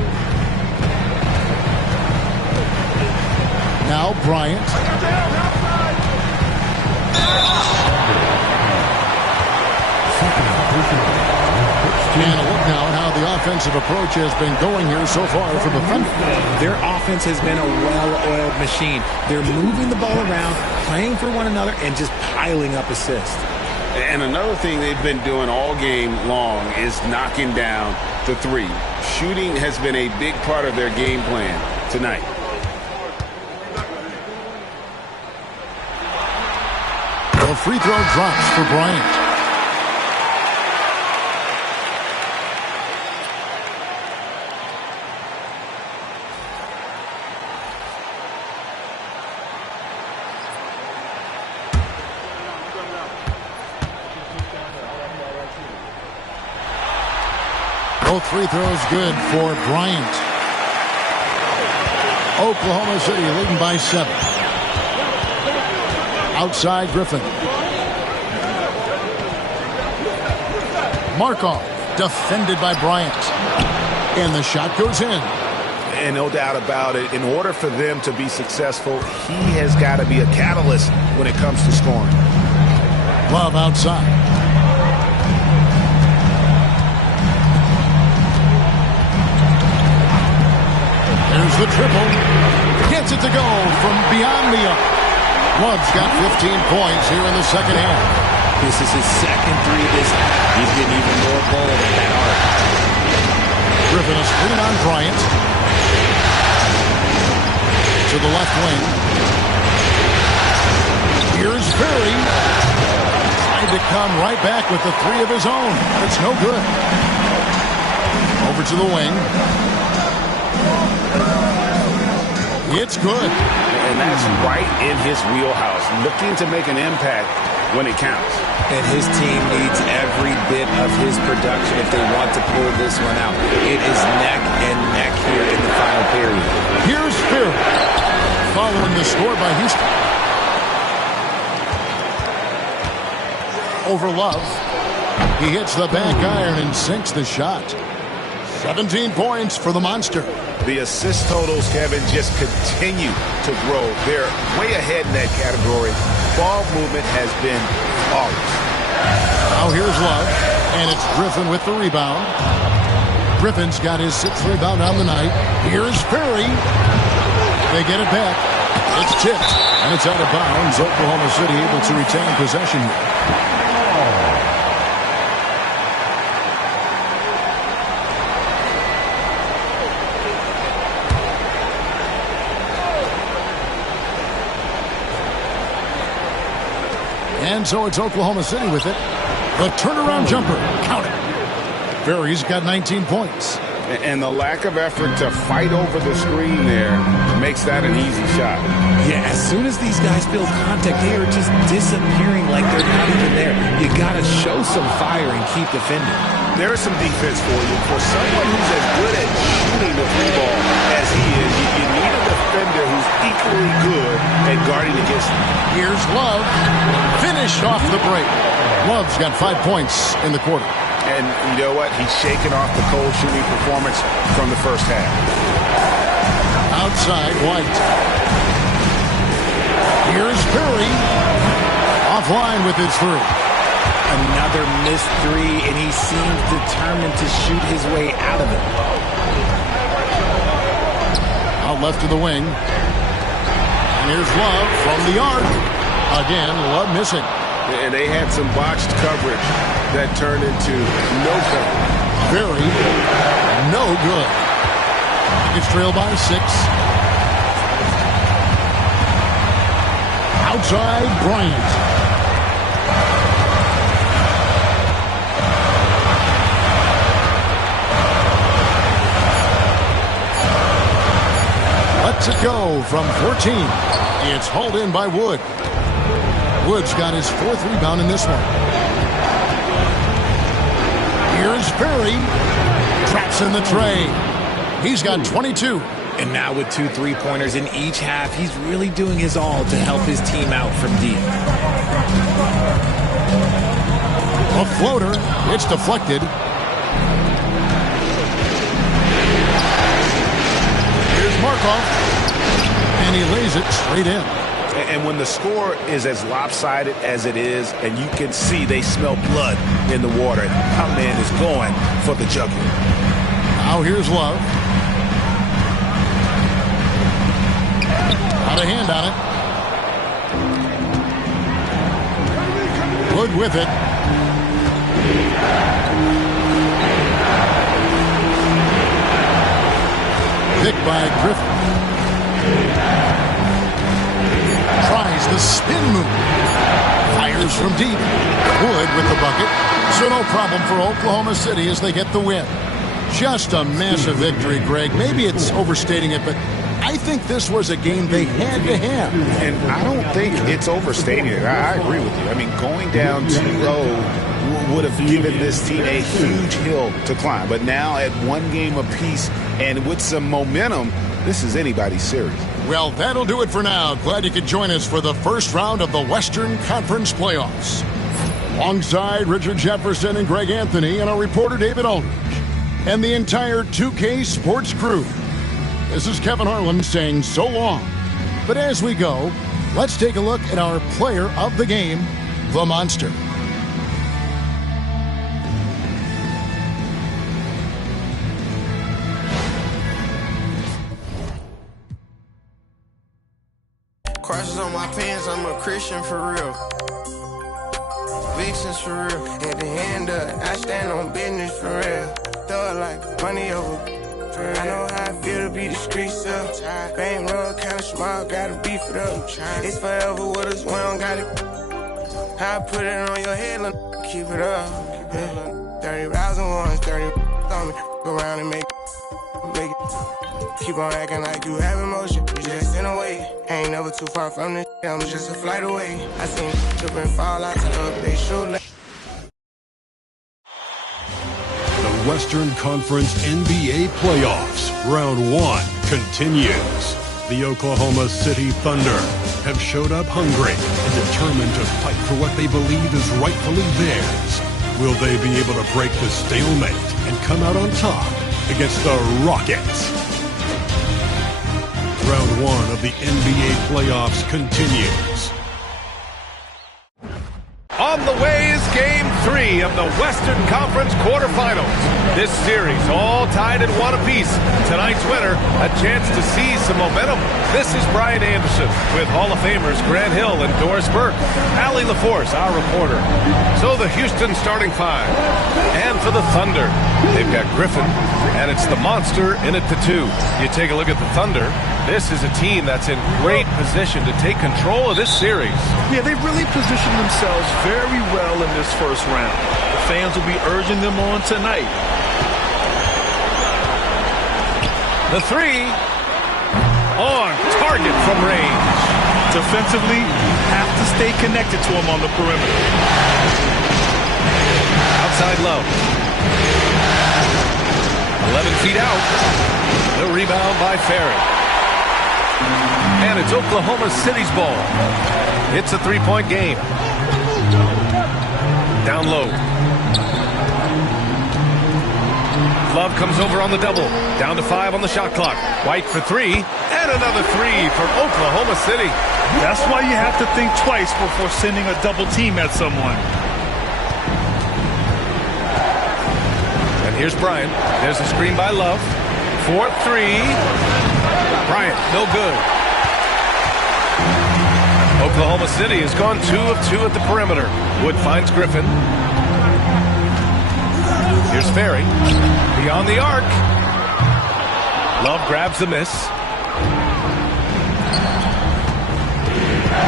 Now Bryant. And a look now at how the offensive approach has been going here so far for the Thunder. Their offense has been a well-oiled machine. They're moving the ball around, playing for one another, and just piling up assists. And another thing they've been doing all game long is knocking down the three. Shooting has been a big part of their game plan tonight. The free throw drops for Bryant. Both free throws good for Bryant. Oklahoma City leading by 7. Outside Griffin. Markov defended by Bryant. And the shot goes in. And no doubt about it, in order for them to be successful, he has got to be a catalyst when it comes to scoring. Love outside. There's the triple. Gets it to go from beyond the arc. Love's got 15 points here in the second half. This is his second three this half. He's getting even more bold at that arc. Griffin a screen on Bryant. To the left wing. Here's Furry. Trying to come right back with the three of his own. But it's no good. Over to the wing. It's good. And that's right in his wheelhouse. Looking to make an impact when it counts. And his team needs every bit of his production if they want to pull this one out. It is neck and neck here in the final period. Here's Furry. Following the score by Houston. Over Love. He hits the back iron and sinks the shot. 17 points for the Monster. The assist totals, Kevin, just continue to grow. They're way ahead in that category. Ball movement has been flawless. Now here's Love, and it's Griffin with the rebound. Griffin's got his 6th rebound on the night. Here's Furry. They get it back. It's tipped, and it's out of bounds. Oklahoma City able to retain possession here. And so it's Oklahoma City with it. The turnaround jumper. Count it. Furry's got 19 points. And the lack of effort to fight over the screen there makes that an easy shot. Yeah, as soon as these guys feel contact, they are just disappearing like they're not even there. You got to show some fire and keep defending. There is some defense for you. For someone who's as good at shooting the free ball as he is, you need a defender who's equally good at guarding against him. Here's Love. Finished off the break. Love's got 5 points in the quarter. And you know what? He's shaking off the cold shooting performance from the first half. Outside, White. Here's Furry. Offline with his three. Another missed three, and he seems determined to shoot his way out of it. Out left to the wing. And here's Love from the arc. Again, Love missing. And they had some botched coverage that turned into no coverage. Very no good. It's trailed by 6. Outside, Bryant. Lets it go from 14. It's hauled in by Wood. Wood's got his 4th rebound in this one. Here's Furry. Traps in the tray. He's got 22. And now with 2 3-pointers in each half, he's really doing his all to help his team out from deep. A floater. It's deflected. Here's Markov. And he lays it straight in. And when the score is as lopsided as it is, and you can see they smell blood in the water, our man is going for the jugular. Now here's Love. Out of hand on it. Wood with it. Picked by Griffin. Tries the spin move. Fires from deep. Wood with the bucket. So no problem for Oklahoma City as they get the win. Just a massive victory, Greg. Maybe it's overstating it, but I think this was a game they had to have. And I don't think it's overstating it. I agree with you. I mean, going down 2-0 would have given this team a huge hill to climb. But now at 1 game apiece and with some momentum, this is anybody's series. Well, that'll do it for now. Glad you could join us for the first round of the Western Conference playoffs. Alongside Richard Jefferson and Greg Anthony and our reporter David Aldridge and the entire 2K Sports crew. This is Kevin Harlan saying so long. But as we go, let's take a look at our player of the game, the Monster. Crosses on my pants, I'm a Christian for real. Vixens for real. At the end of it, I stand on business for real. Thug like money over. I know how I feel to be discreet, so bankroll kinda small, gotta beef it up. It's forever with us, we don't got it. I put it on your head, keep it up. 30,000 ones, 30 on me. Go around and make it. Keep on acting like you have emotion, you just in a way. Ain't never too far from this, I'm just a flight away. I seen trip and fall out to up, they shoot like. The Western Conference NBA playoffs, round 1 continues. The Oklahoma City Thunder have showed up hungry and determined to fight for what they believe is rightfully theirs. Will they be able to break the stalemate and come out on top against the Rockets? Round 1 of the NBA playoffs continues. On the way is Game 3 of the Western Conference quarterfinals. This series all tied at 1 apiece. Tonight's winner, a chance to seize some momentum. This is Brian Anderson with Hall of Famers Grant Hill and Doris Burke. Allie LaForce, our reporter. So the Houston starting 5. And for the Thunder, they've got Griffin, and it's the monster in at the 2. You take a look at the Thunder. This is a team that's in great position to take control of this series. Yeah, they've really positioned themselves very well in this first round. The fans will be urging them on tonight. The 3 on target from range. Defensively, have to stay connected to him on the perimeter. Outside Love. 11 feet out. The rebound by Ferry. And it's Oklahoma City's ball. It's a 3-point game. Down low. Love comes over on the double. Down to 5 on the shot clock. White for 3. And another 3 for Oklahoma City. That's why you have to think twice before sending a double team at someone. And here's Bryant. There's a screen by Love. 4-3. Bryant, no good. Oklahoma City has gone 2 of 2 at the perimeter. Wood finds Griffin. Here's Ferry. Beyond the arc. Love grabs the miss.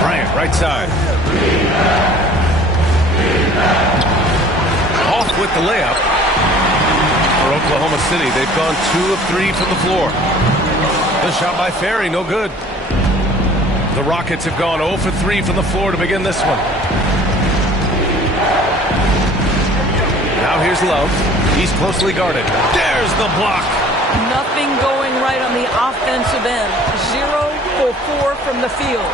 Bryant, right side. Off with the layup. For Oklahoma City, they've gone 2 of 3 from the floor. The shot by Ferry, no good. The Rockets have gone 0 for 3 from the floor to begin this one. Now here's Love. He's closely guarded. There's the block. Nothing going right on the offensive end. 0 for 4 from the field.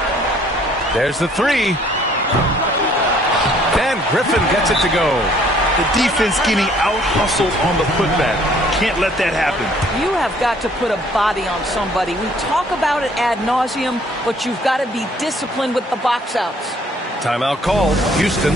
There's the 3. And Griffin gets it to go. The defense getting out-hustled on the putback. Can't let that happen. You have got to put a body on somebody. We talk about it ad nauseum, but you've got to be disciplined with the box outs. Timeout called. Houston.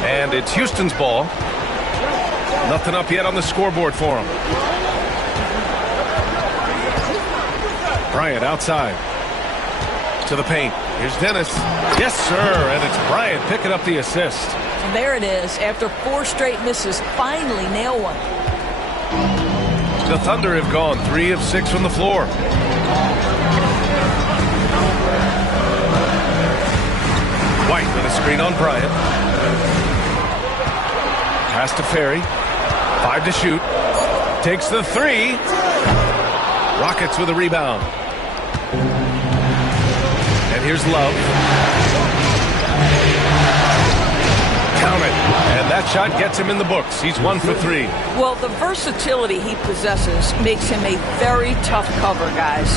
And it's Houston's ball. Nothing up yet on the scoreboard for them. Bryant outside. To the paint. Here's Dennis. Yes, sir. And it's Bryant picking up the assist. And there it is. After 4 straight misses, finally nail one. The Thunder have gone 3 of 6 from the floor. White with a screen on Bryant. Pass to Ferry. 5 to shoot. Takes the 3. Rockets with a rebound. And here's Love. Count it. And that shot gets him in the books. He's 1 for 3. Well, the versatility he possesses makes him a very tough cover, guys.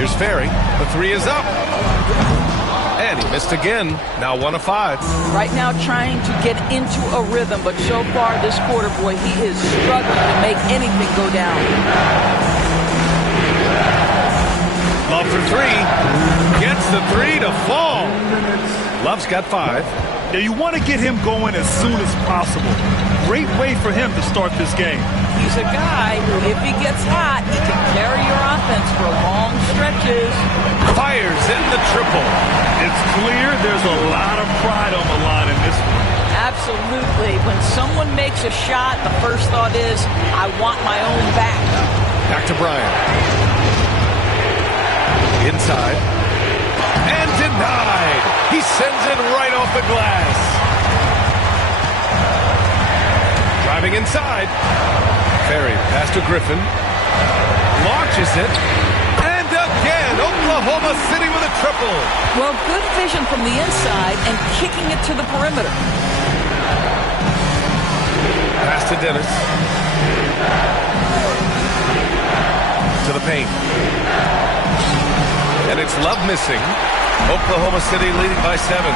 Here's Ferry. The three is up. And he missed again. Now 1 of 5. Right now trying to get into a rhythm, but so far this quarter, boy, he is struggling to make anything go down. Love for 3. Gets the 3 to fall. Love's got 5. Now you want to get him going as soon as possible. Great way for him to start this game. He's a guy who, if he gets hot, he can carry your offense for long stretches. Fires in the triple. It's clear there's a lot of pride on the line in this one. Absolutely. When someone makes a shot, the first thought is, I want my own back. Back to Bryant. Inside. And denied. He sends it right off the glass. Driving inside. Ferry pass to Griffin. Launches it. And again, Oklahoma City with a triple. Well, good vision from the inside and kicking it to the perimeter. Pass to Dennis. To the paint. And it's Love missing. Oklahoma City leading by 7.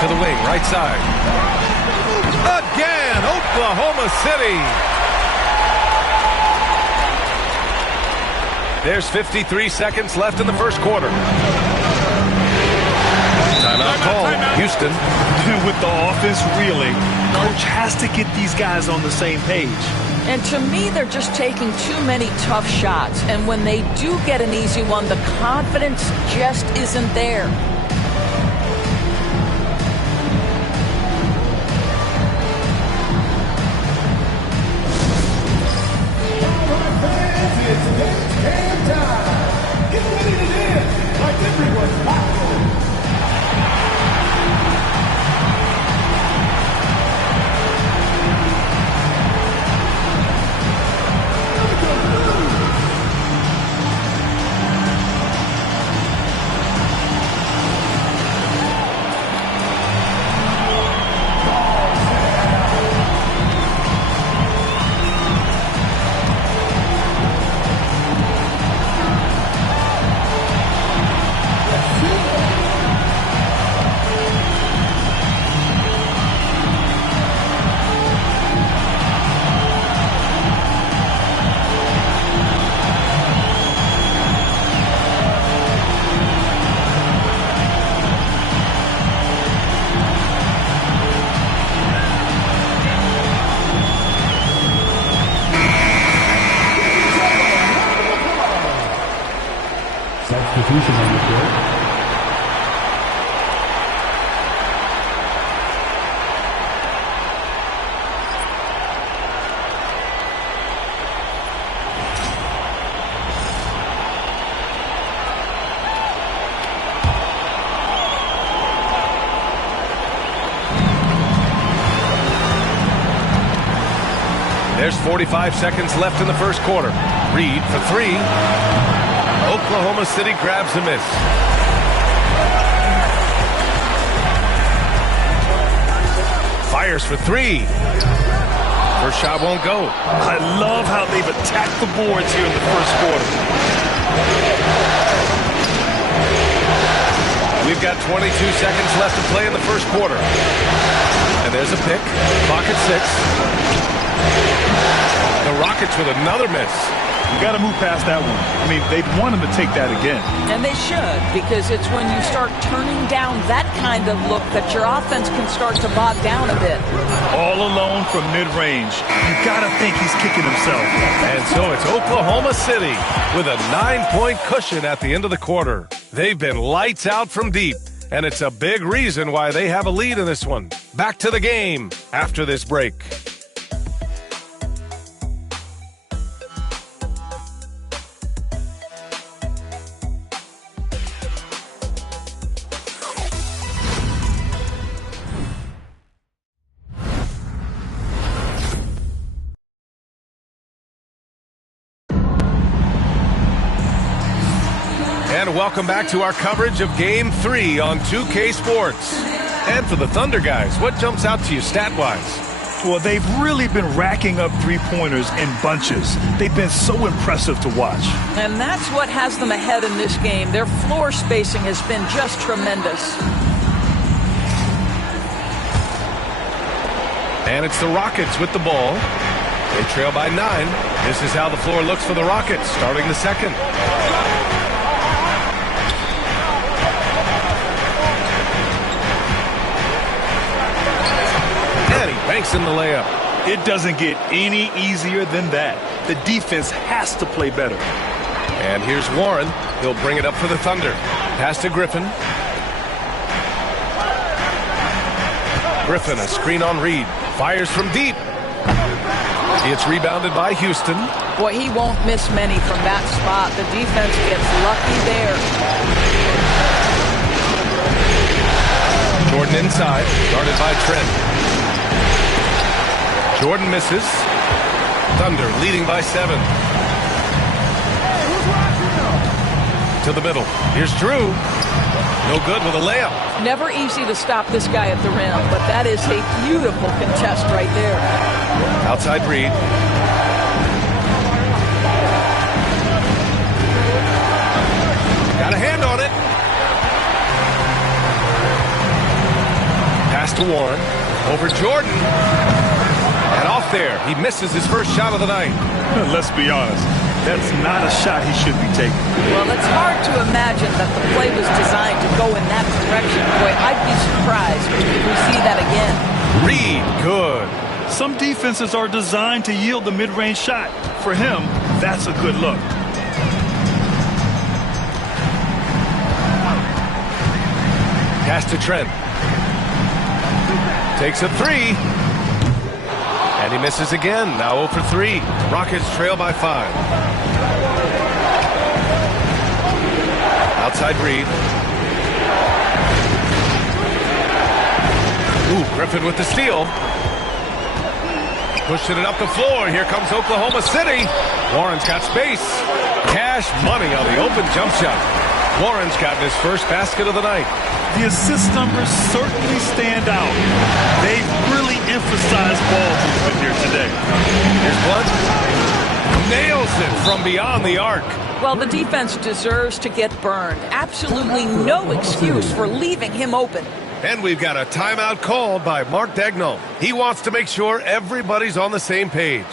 To the wing, right side. Again, Oklahoma City. There's 53 seconds left in the first quarter. Timeout call. Houston. With the offense reeling, coach has to get these guys on the same page. And to me, they're just taking too many tough shots. And when they do get an easy one, the confidence just isn't there. Substitution on the court. There's 45 seconds left in the first quarter. Reed for 3. Oklahoma City grabs a miss. Fires for 3. First shot won't go. I love how they've attacked the boards here in the first quarter. We've got 22 seconds left to play in the first quarter. And there's a pick. Clock at 6. The Rockets with another miss. You got to move past that one. I mean, they'd want him to take that again. And they should, because it's when you start turning down that kind of look that your offense can start to bog down a bit. All alone from mid-range. You got to think he's kicking himself. And so it's Oklahoma City with a 9-point cushion at the end of the quarter. They've been lights out from deep, and it's a big reason why they have a lead in this one. Back to the game after this break. And welcome back to our coverage of Game 3 on 2K Sports. And for the Thunder guys, what jumps out to you stat-wise? Well, they've really been racking up three-pointers in bunches. They've been so impressive to watch. And that's what has them ahead in this game. Their floor spacing has been just tremendous. And it's the Rockets with the ball. They trail by 9. This is how the floor looks for the Rockets starting the second. And he banks in the layup. It doesn't get any easier than that. The defense has to play better. And here's Warren. He'll bring it up for the Thunder. Pass to Griffin. Griffin, a screen on Reed. Fires from deep. It's rebounded by Houston. Boy, he won't miss many from that spot. The defense gets lucky there. Jordan inside, guarded by Trent. Jordan misses. Thunder leading by 7. To the middle. Here's Drew. No good with a layup. Never easy to stop this guy at the rim, but that is a beautiful contest right there. Outside Reed. Got a hand on it. Pass to Warren. Over Jordan. And off there. He misses his first shot of the night. Let's be honest. That's not a shot he should be taking. Well, it's hard to imagine that the play was designed to go in that direction. Boy, I'd be surprised if we see that again. Reed, good. Some defenses are designed to yield the mid-range shot. For him, that's a good look. Pass to Trent. Takes a 3. And he misses again. Now 0 for 3. Rockets trail by 5. Outside Reed. Ooh, Griffin with the steal. Pushing it up the floor. Here comes Oklahoma City. Warren's got space. Cash money on the open jump shot. Warren's gotten his first basket of the night. The assist numbers certainly stand out. They've really emphasized ball movement here today. Here's Blunt. Nails it from beyond the arc. Well, the defense deserves to get burned. Absolutely no excuse for leaving him open. And we've got a timeout called by Mark Dagnall. He wants to make sure everybody's on the same page.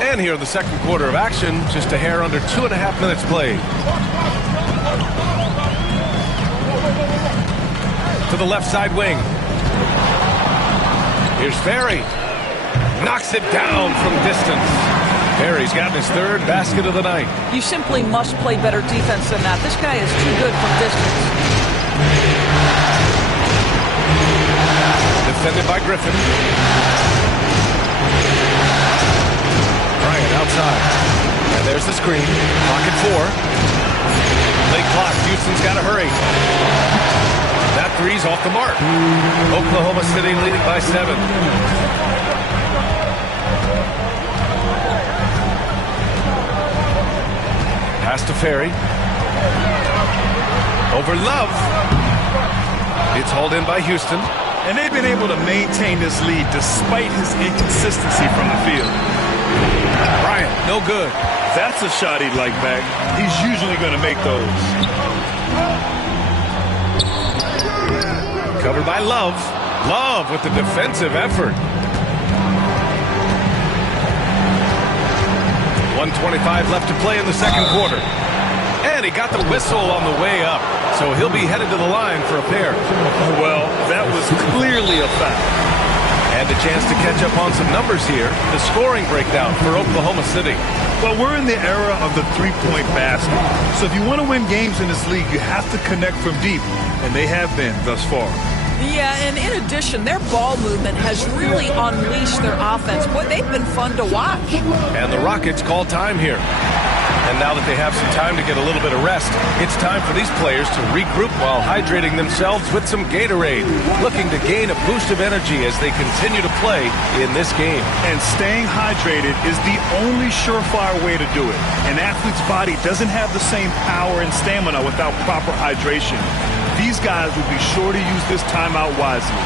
And here in the second quarter of action, just a hair under 2.5 minutes played. To the left side wing. Here's Ferry. Knocks it down from distance. Ferry's gotten his third basket of the night. You simply must play better defense than that. This guy is too good from distance. Defended by Griffin. Bryant outside. And there's the screen. Clock at 4. Late clock. Houston's got to hurry. That three's off the mark. Oklahoma City leading by 7. Pass to Ferry. Over Love. It's hauled in by Houston. And they've been able to maintain this lead despite his inconsistency from the field. Bryant, no good. That's a shot he'd like back. He's usually going to make those. Covered by Love. Love with the defensive effort. 1:25 left to play in the second quarter. And he got the whistle on the way up. So he'll be headed to the line for a pair. Well, that was clearly a foul. And a chance to catch up on some numbers here. The scoring breakdown for Oklahoma City. Well, we're in the era of the three-point basket. So if you want to win games in this league, you have to connect from deep. And they have been thus far. Yeah, and in addition, their ball movement has really unleashed their offense. Boy, they've been fun to watch. And the Rockets call time here. And now that they have some time to get a little bit of rest, it's time for these players to regroup while hydrating themselves with some Gatorade, looking to gain a boost of energy as they continue to play in this game. And staying hydrated is the only surefire way to do it. An athlete's body doesn't have the same power and stamina without proper hydration. These guys will be sure to use this timeout wisely.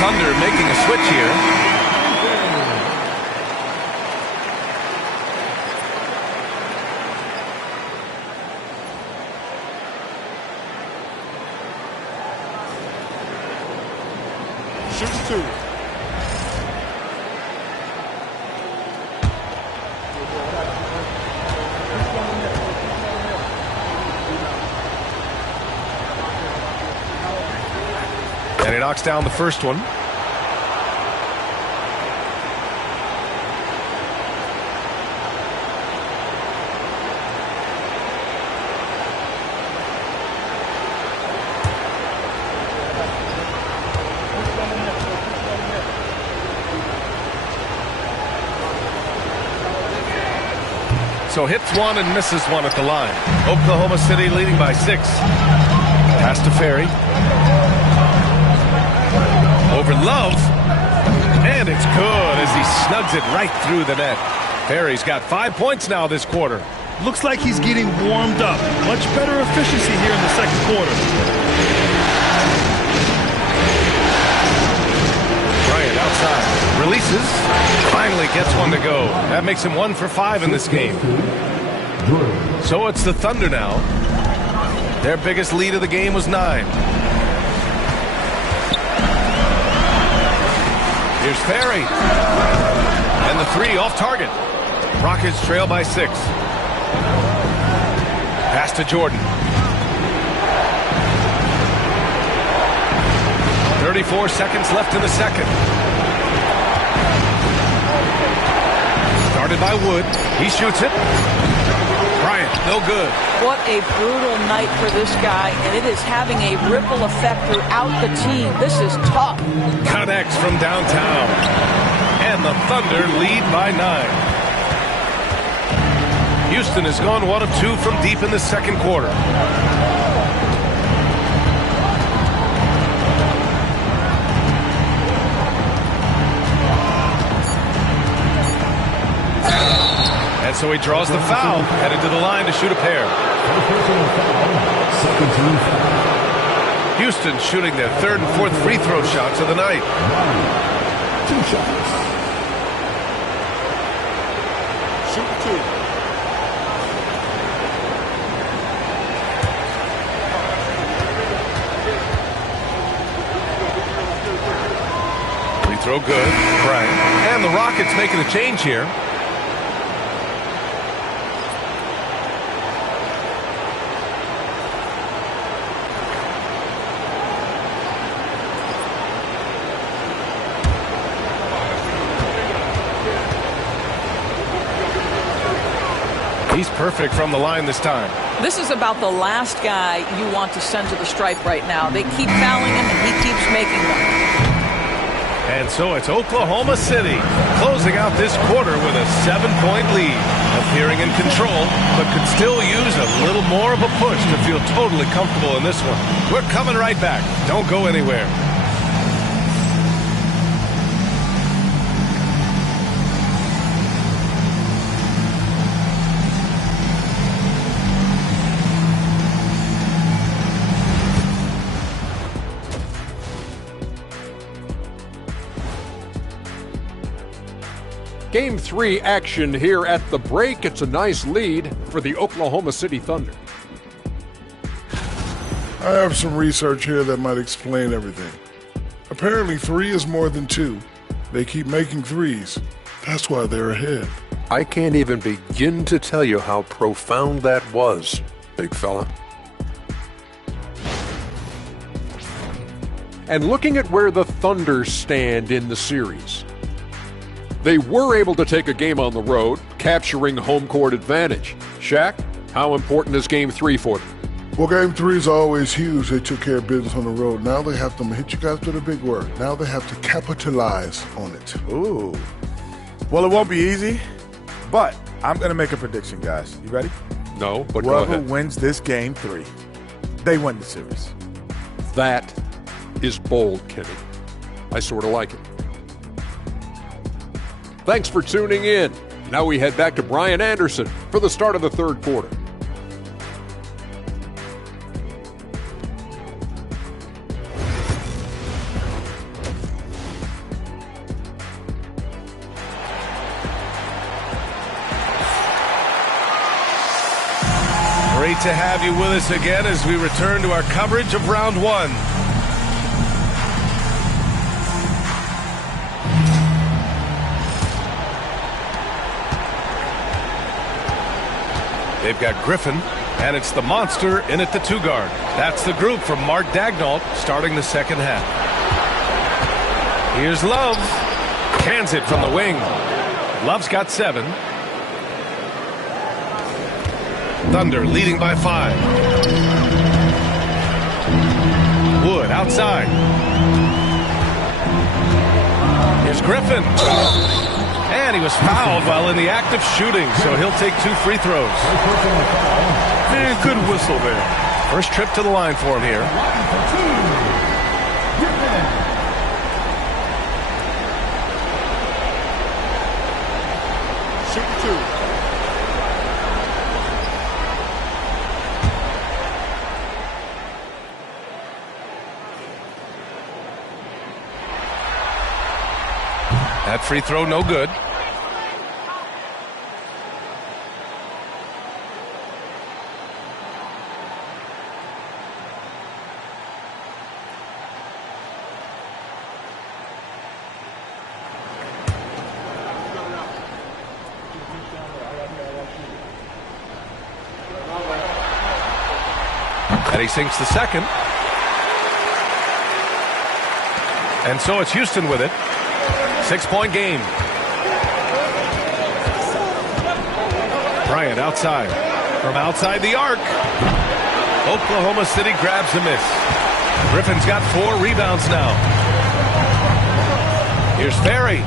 Thunder making a switch here. Shoots 2. And he knocks down the first one. So hits one and misses one at the line. Oklahoma City leading by 6. Pass to Ferry. Over Love. And it's good as he snugs it right through the net. Ferry's got 5 points now this quarter. Looks like he's getting warmed up. Much better efficiency here in the second quarter. Bryant outside. Releases. Finally gets one to go. That makes him 1 for 5 in this game. So it's the Thunder now. Their biggest lead of the game was 9. Here's Ferry. And the 3 off target. Rockets trail by 6. Pass to Jordan. 34 seconds left in the second. Started by Wood. He shoots it. Bryant, no good. What a brutal night for this guy, and it is having a ripple effect throughout the team. This is tough. Connects from downtown. And the Thunder lead by 9. Houston has gone 1 of 2 from deep in the second quarter. And so he draws the foul, headed to the line to shoot a pair. Houston shooting their 3rd and 4th free throw shots of the night. 2 shots. Free throw good. Right. And the Rockets making a change here. He's perfect from the line this time. This is about the last guy you want to send to the stripe right now. They keep fouling him, and he keeps making them. And so it's Oklahoma City closing out this quarter with a 7-point lead. Appearing in control, but could still use a little more of a push to feel totally comfortable in this one. We're coming right back. Don't go anywhere. Game 3 action here at the break. It's a nice lead for the Oklahoma City Thunder. I have some research here that might explain everything. Apparently 3 is more than 2. They keep making threes. That's why they're ahead. I can't even begin to tell you how profound that was, big fella. And looking at where the Thunder stand in the series, they were able to take a game on the road, capturing home court advantage. Shaq, how important is Game 3 for them? Well, Game 3 is always huge. They took care of business on the road. Now they have to hit you guys with a big word. Now they have to capitalize on it. Ooh. Well, it won't be easy, but I'm going to make a prediction, guys. You ready? No, but go Whoever ahead. wins this Game 3, they win the series. That is bold, Kenny. I sort of like it. Thanks for tuning in. Now we head back to Brian Anderson for the start of the third quarter. Great to have you with us again as we return to our coverage of round 1. They've got Griffin, and it's the monster in at the 2 guard. That's the group from Mark Daigneault starting the second half. Here's Love. Cans it from the wing. Love's got 7. Thunder leading by 5. Wood outside. Here's Griffin. And he was fouled while in the act of shooting, so he'll take 2 free throws. Man, good whistle there. First trip to the line for him here. Shoot 2. That free throw no good. And he sinks the second. And so it's Houston with it. 6-point game. Bryant outside. From outside the arc. Oklahoma City grabs a miss. Griffin's got 4 rebounds now. Here's Ferry.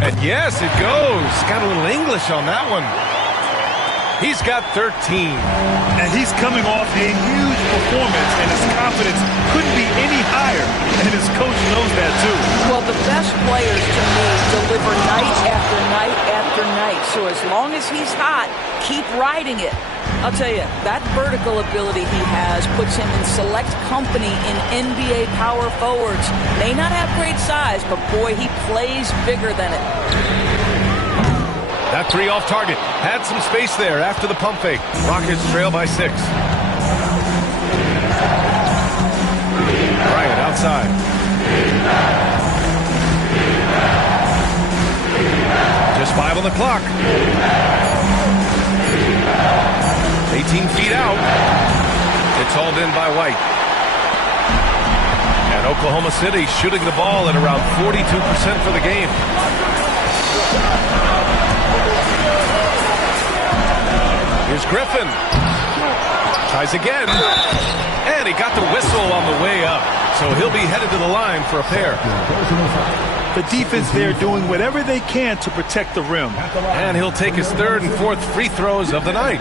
And yes, it goes. Got a little English on that one. He's got 13. And he's coming off a huge performance, and his confidence couldn't be any higher. And his coach knows that, too. Well, the best players, to me, deliver night after night after night. So as long as he's hot, keep riding it. I'll tell you, that vertical ability he has puts him in select company in NBA power forwards. May not have great size, but boy, he plays bigger than it. That three off target. Had some space there after the pump fake. Rockets trail by 6. Bryant outside. Just 5 on the clock. 18 feet out. It's hauled in by White. And Oklahoma City shooting the ball at around 42% for the game. Here's Griffin. Tries again. And he got the whistle on the way up. So he'll be headed to the line for a pair. The defense there doing whatever they can to protect the rim. And he'll take his 3rd and 4th free throws of the night.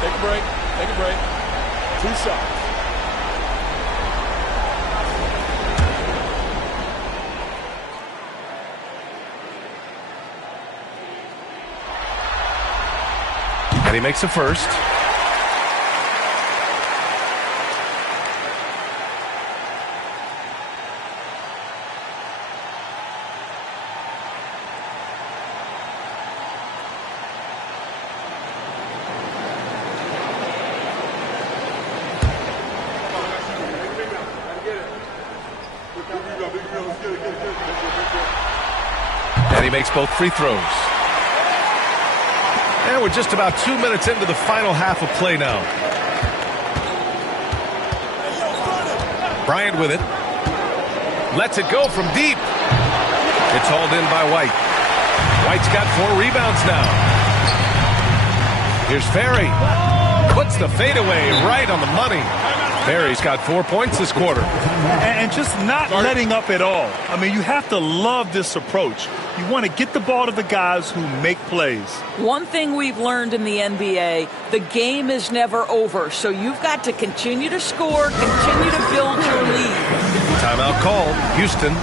Take a break. Take a break. 2 shots. And he makes a first. And he makes both free throws. And we're just about 2 minutes into the final half of play now. Bryant with it. Lets it go from deep. It's hauled in by White. White's got 4 rebounds now. Here's Ferry. Puts the fadeaway right on the money. Ferry's got 4 points this quarter. And just not letting up at all. I mean, you have to love this approach. You want to get the ball to the guys who make plays. One thing we've learned in the NBA, the game is never over. So you've got to continue to score, continue to build your lead. Timeout called. Houston.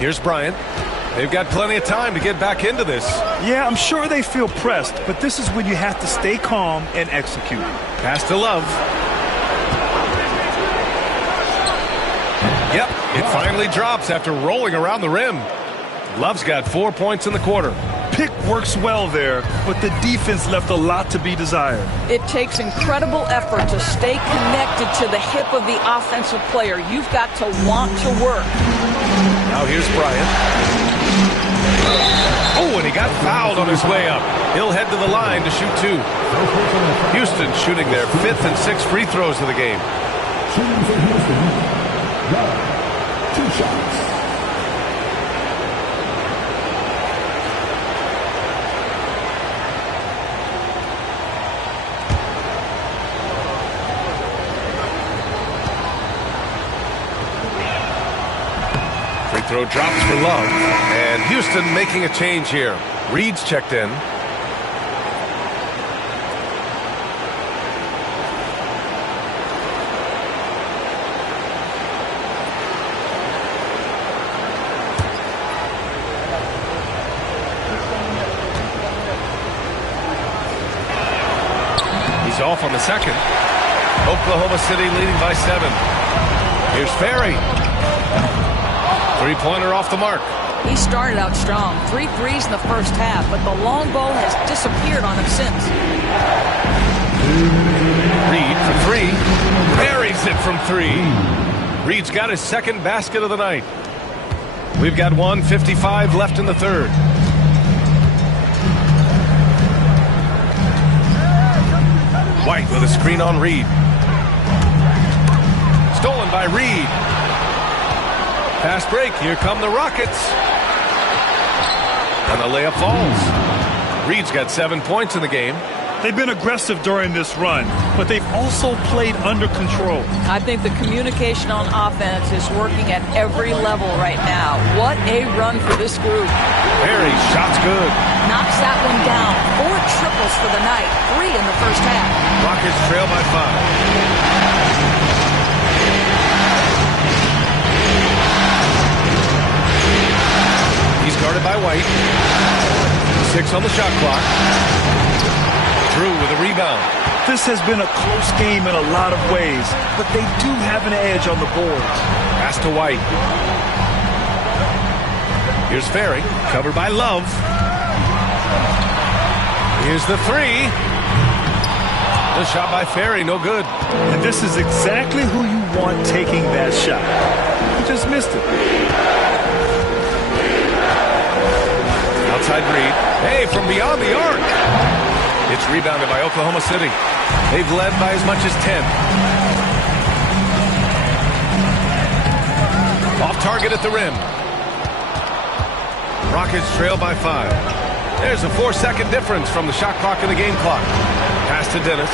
Here's Bryant. They've got plenty of time to get back into this. Yeah, I'm sure they feel pressed, but this is when you have to stay calm and execute. Pass to Love. Yep, it finally drops after rolling around the rim. Love's got 4 points in the quarter. Pick works well there, but the defense left a lot to be desired. It takes incredible effort to stay connected to the hip of the offensive player. You've got to want to work. Now here's Bryant. Oh, and he got fouled on his way up. He'll head to the line to shoot 2. Houston shooting their 5th and 6th free throws of the game. Shooting for Houston. 2 shots. Throw drops for Love. And Houston making a change here. Reed's checked in. off on the second. Oklahoma City leading by 7. Here's Ferry. Three-pointer off the mark. He started out strong. 3 threes in the first half, but the long ball has disappeared on him since. Reed for 3. Buries it from 3. Reed's got his second basket of the night. We've got 1:55 left in the third. White with a screen on Reed. Stolen by Reed. Fast break. Here come the Rockets. And the layup falls. Reed's got 7 points in the game. They've been aggressive during this run, but they've also played under control. I think the communication on offense is working at every level right now. What a run for this group. Perry, shot's good. Knocks that one down. 4 triples for the night. 3 in the first half. Rockets trail by 5. He's guarded by White. 6 on the shot clock. Drew with a rebound. This has been a close game in a lot of ways, but they do have an edge on the boards. Pass to White. Here's Ferry, covered by Love. Here's the 3. The shot by Ferry, no good. And this is exactly who you want taking that shot. He just missed it. Outside Reed. Hey, from beyond the arc. It's rebounded by Oklahoma City. They've led by as much as 10. Off target at the rim. Rockets trail by 5. There's a 4-second difference from the shot clock and the game clock. Pass to Dennis.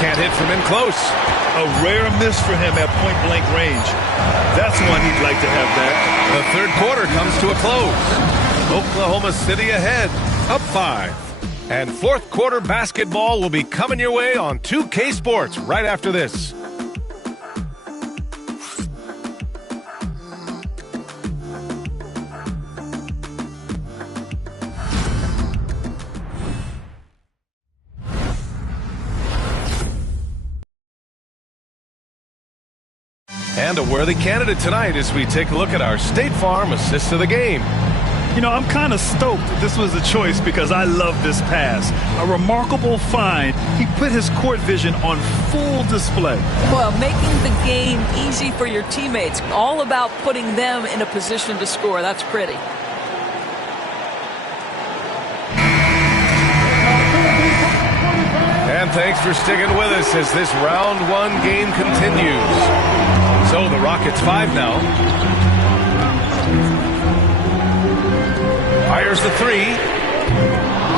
Can't hit from in close. A rare miss for him at point-blank range. That's one he'd like to have back. The third quarter comes to a close. Oklahoma City ahead, up 5. And fourth quarter basketball will be coming your way on 2K Sports right after this. And a worthy candidate tonight as we take a look at our State Farm assist of the game. You know, I'm kind of stoked that this was a choice because I love this pass. A remarkable find. He put his court vision on full display. Well, making the game easy for your teammates. All about putting them in a position to score. That's pretty. And thanks for sticking with us as this round 1 game continues. So the Rockets 5 now. Fires the 3.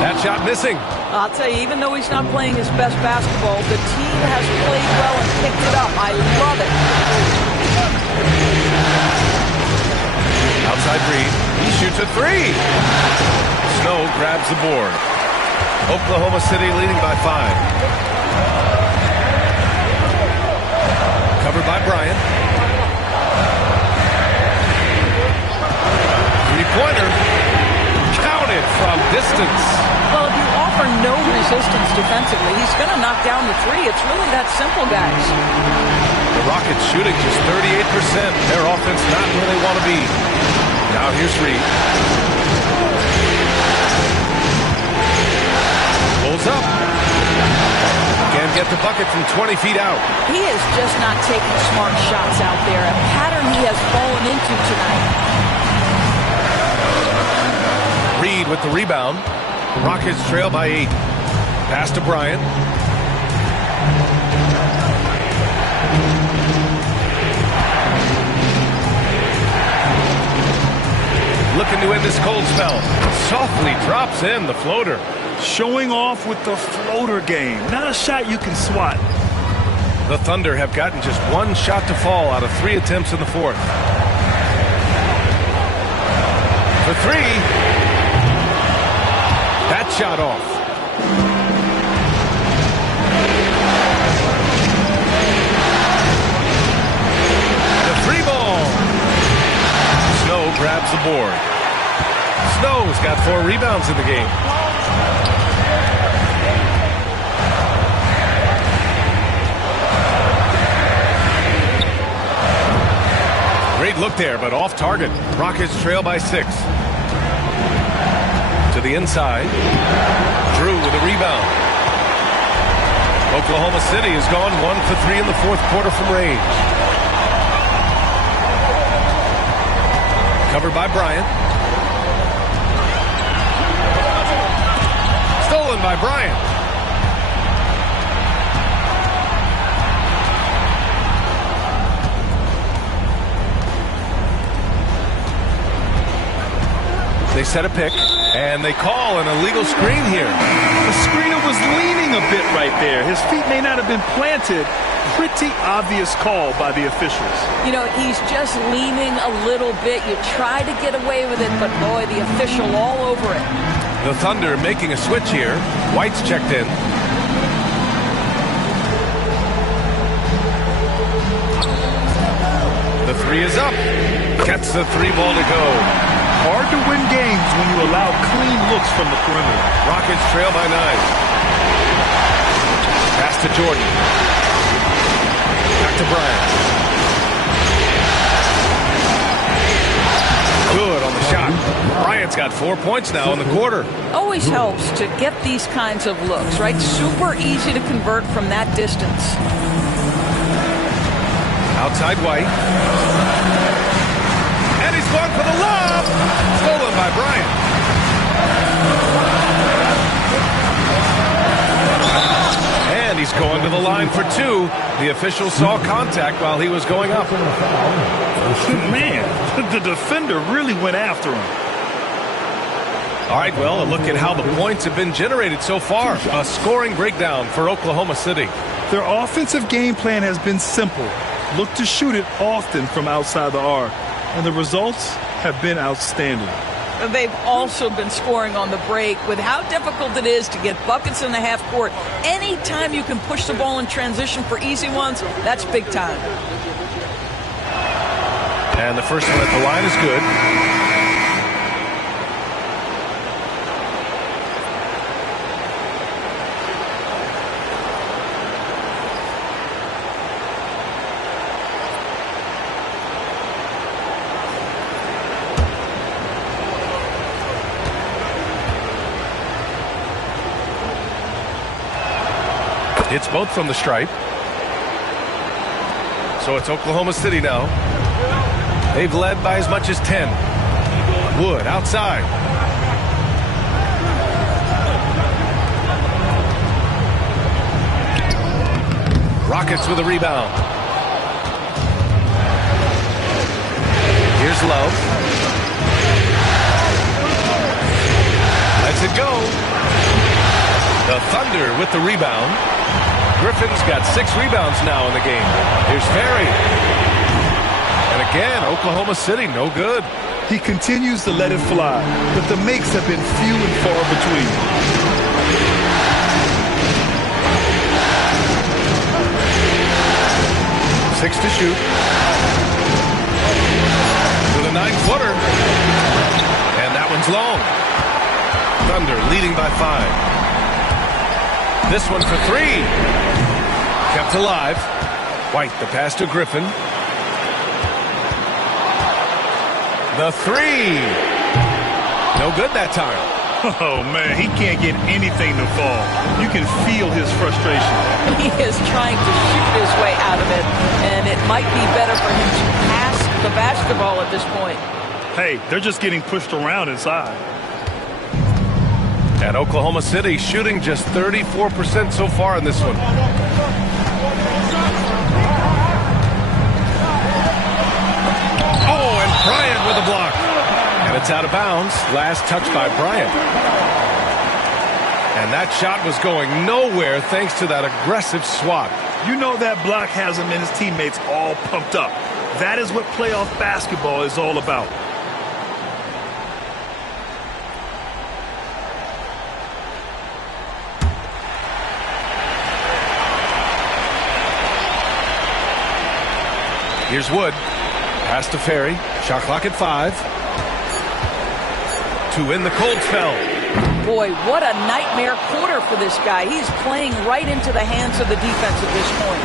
That shot missing. I'll tell you, even though he's not playing his best basketball, the team has played well and picked it up. I love it. Outside Reed. He shoots a 3. Snow grabs the board. Oklahoma City leading by 5. Covered by Bryant. Three-pointer. Counted from distance. Well, if you offer no resistance defensively, he's going to knock down the 3. It's really that simple, guys. The Rockets shooting just 38%. Their offense not where they want to be. Now here's Reed. Pulls up. Can't get the bucket from 20 feet out. He is just not taking smart shots out there. A pattern he has fallen into tonight. Reed with the rebound. Rockets trail by 8. Pass to Bryant. Looking to end this cold spell. Softly drops in the floater. Showing off with the floater game. Not a shot you can swat. The Thunder have gotten just 1 shot to fall out of 3 attempts in the fourth. For 3. That shot off. The 3 grabs the board. Snow's got 4 rebounds in the game. Great look there, but off target. Rockets trail by 6. To the inside. Drew with a rebound. Oklahoma City has gone 1 for 3 in the fourth quarter from range. Covered by Bryant. Stolen by Bryant. They set a pick, and they call an illegal screen here. The screener was leaning a bit right there. His feet may not have been planted. Pretty obvious call by the officials. You know, he's just leaning a little bit. You try to get away with it, but boy, the official all over it. The Thunder making a switch here. White's checked in. The 3 is up. Gets the 3 ball to go. Hard to win games when you allow clean looks from the perimeter. Rockets trail by 9. Pass to Jordan. Back to Bryant. Good on the shot. Bryant's got 4 points now in the quarter. Always helps to get these kinds of looks, right? Super easy to convert from that distance. Outside White. And he's going for the lob. Stolen by Bryant. And he's going to the line for 2. The official saw contact while he was going up. Man, the defender really went after him. All right, well, a look at how the points have been generated so far. A scoring breakdown for Oklahoma City. Their offensive game plan has been simple. Look to shoot it often from outside the arc. And the results have been outstanding. They've also been scoring on the break. With how difficult it is to get buckets in the half court, anytime you can push the ball in transition for easy ones, that's big time. And the first one at the line is good. It's both from the stripe. So it's Oklahoma City now. They've led by as much as 10. Wood outside. Rockets with a rebound. Here's Love. Lets it go. The Thunder with the rebound. Griffin's got 6 rebounds now in the game. Here's Ferry. And again, Oklahoma City, no good. He continues to let it fly, but the makes have been few and far between. Six to shoot. With a 9-footer. And that one's long. Thunder leading by 5. This one for 3. Kept alive. White, the pass to Griffin. The 3. No good that time. Oh, man, he can't get anything to fall. You can feel his frustration. He is trying to shoot his way out of it, and it might be better for him to pass the basketball at this point. Hey, they're just getting pushed around inside. And Oklahoma City shooting just 34% so far in this one. Oh, and Bryant with a block. And it's out of bounds. Last touch by Bryant. And that shot was going nowhere thanks to that aggressive swat. You know that block has him and his teammates all pumped up. That is what playoff basketball is all about. Here's Wood. Pass to Ferry. Shot clock at 5. to win the cold spell. Boy, what a nightmare quarter for this guy. He's playing right into the hands of the defense at this point.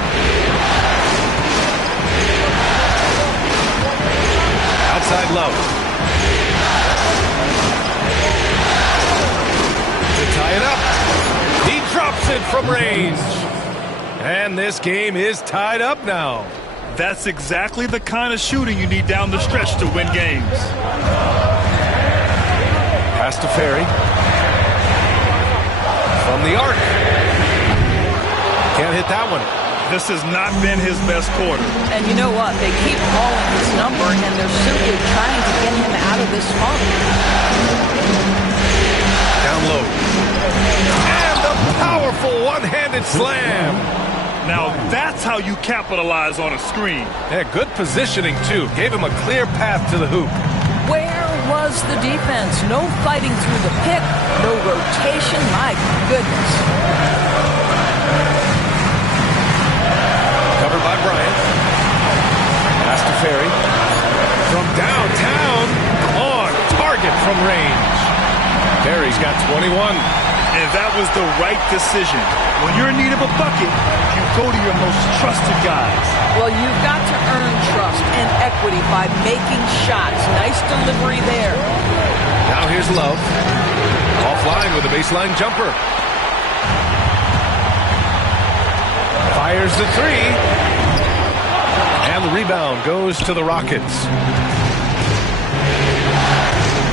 Outside Love. To tie it up. He drops it from range. And this game is tied up now. That's exactly the kind of shooting you need down the stretch to win games. Pass to Ferry. From the arc. Can't hit that one. This has not been his best quarter. And you know what? They keep calling his number, and they're simply trying to get him out of this funk. Down low. And the powerful one-handed slam. Now that's how you capitalize on a screen. Yeah, good positioning, too. Gave him a clear path to the hoop. Where was the defense? No fighting through the pick, no rotation. My goodness. Covered by Bryant. Pass to Ferry. From downtown, on target from range. Ferry's got 21. And that was the right decision. When you're in need of a bucket, you go to your most trusted guys. Well, you've got to earn trust and equity by making shots. Nice delivery there. Now here's Love. Offline with a baseline jumper. Fires the three. And the rebound goes to the Rockets.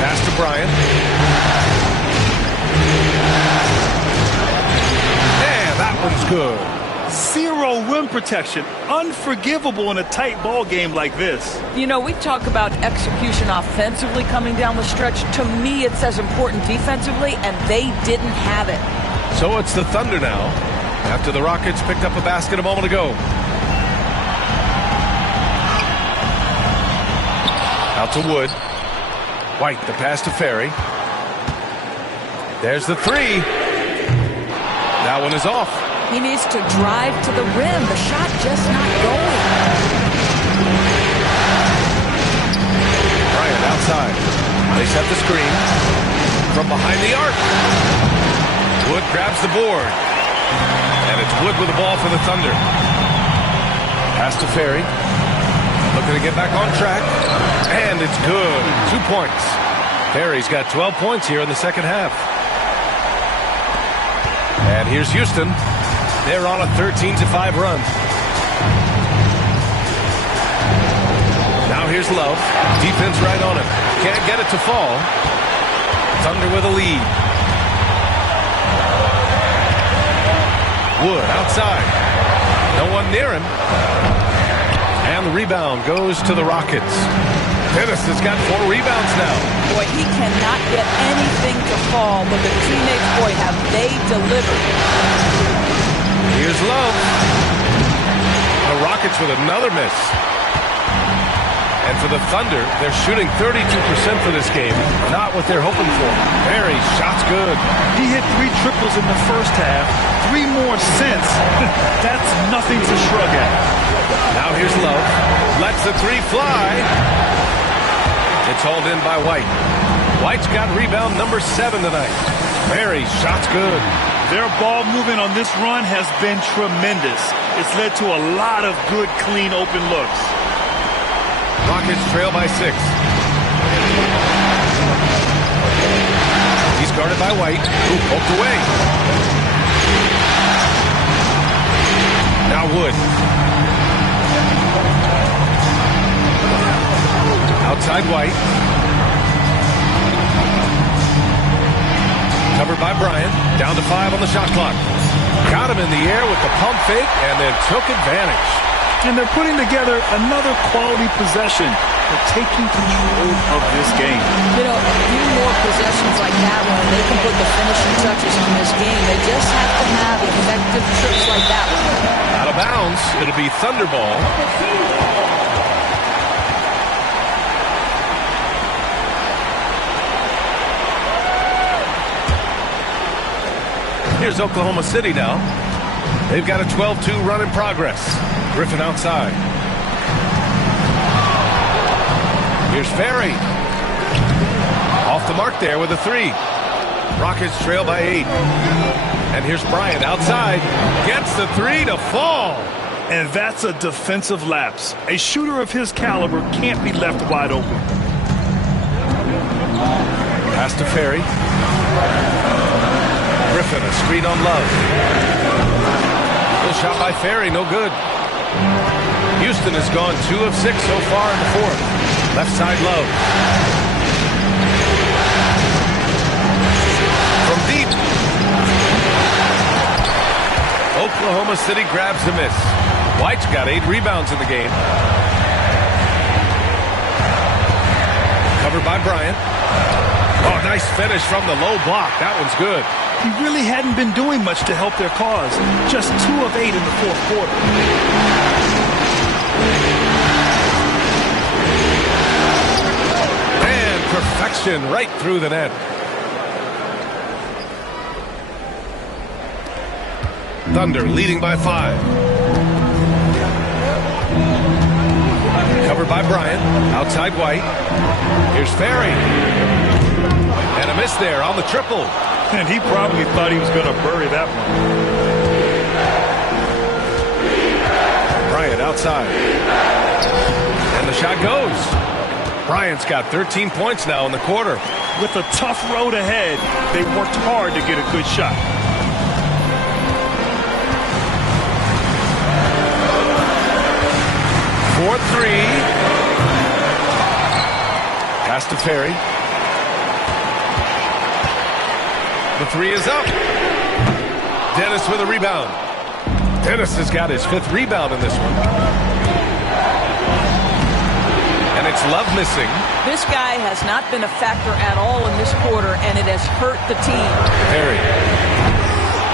Pass to Bryant. And that one's good. Zero rim protection. Unforgivable in a tight ball game like this. You know, we talk about execution offensively coming down the stretch. To me, it's as important defensively, and they didn't have it. So it's the Thunder now, after the Rockets picked up a basket a moment ago. Out to Wood. White, the pass to Ferry. There's the three. That one is off. He needs to drive to the rim. The shot just not going. Bryant outside. They set the screen. From behind the arc. Wood grabs the board. And it's Wood with the ball for the Thunder. Pass to Ferry. Looking to get back on track. And it's good. 2 points. Ferry's got 12 points here in the second half. And here's Houston. They're on a 13-5 run. Now here's Love. Defense right on him. Can't get it to fall. Thunder with a lead. Wood outside. No one near him. And the rebound goes to the Rockets. Dennis has got 4 rebounds now. Boy, he cannot get anything to fall, but the teammates, boy, have they delivered. Here's Love. The Rockets with another miss. And for the Thunder, they're shooting 32% for this game. Not what they're hoping for. Ferry, shot's good. He hit 3 triples in the first half. 3 more since. That's nothing to shrug at. Now here's Love. Lets the three fly. It's hauled in by White. White's got rebound number 7 tonight. Ferry, shot's good. Their ball movement on this run has been tremendous. It's led to a lot of good, clean, open looks. Rockets trail by 6. He's guarded by White, who poked away. Now Wood. Outside White. Covered by Bryant. Down to 5 on the shot clock. Got him in the air with the pump fake and then took advantage. And they're putting together another quality possession. They're taking control of this game. You know, a few more possessions like that one, they can put the finishing touches on this game. They just have to have effective trips like that one. Out of bounds. It'll be Thunder ball. Here's Oklahoma City now. They've got a 12-2 run in progress. Griffin outside. Here's Ferry. Off the mark there with a 3. Rockets trail by 8. And here's Bryant outside. Gets the 3 to fall. And that's a defensive lapse. A shooter of his caliber can't be left wide open. Pass to Ferry. Griffin, a screen on Love. Good shot by Ferry, no good. Houston has gone 2 of 6 so far in the 4th. Left side Love. From deep. Oklahoma City grabs the miss. White's got 8 rebounds in the game. Covered by Bryant. Oh, nice finish from the low block. That one's good. He really hadn't been doing much to help their cause. Just 2 of 8 in the 4th quarter. And perfection right through the net. Thunder leading by 5. Covered by Bryant. Outside White. Here's Ferry. And a miss there on the triple. And he probably thought he was going to bury that one. Bryant outside. And the shot goes. Bryant's got 13 points now in the quarter. With a tough road ahead, they worked hard to get a good shot. For 3. Pass to Ferry. The 3 is up. Dennis with a rebound. Dennis has got his 5th rebound in this one. And it's Love missing. This guy has not been a factor at all in this quarter, and it has hurt the team. Ferry.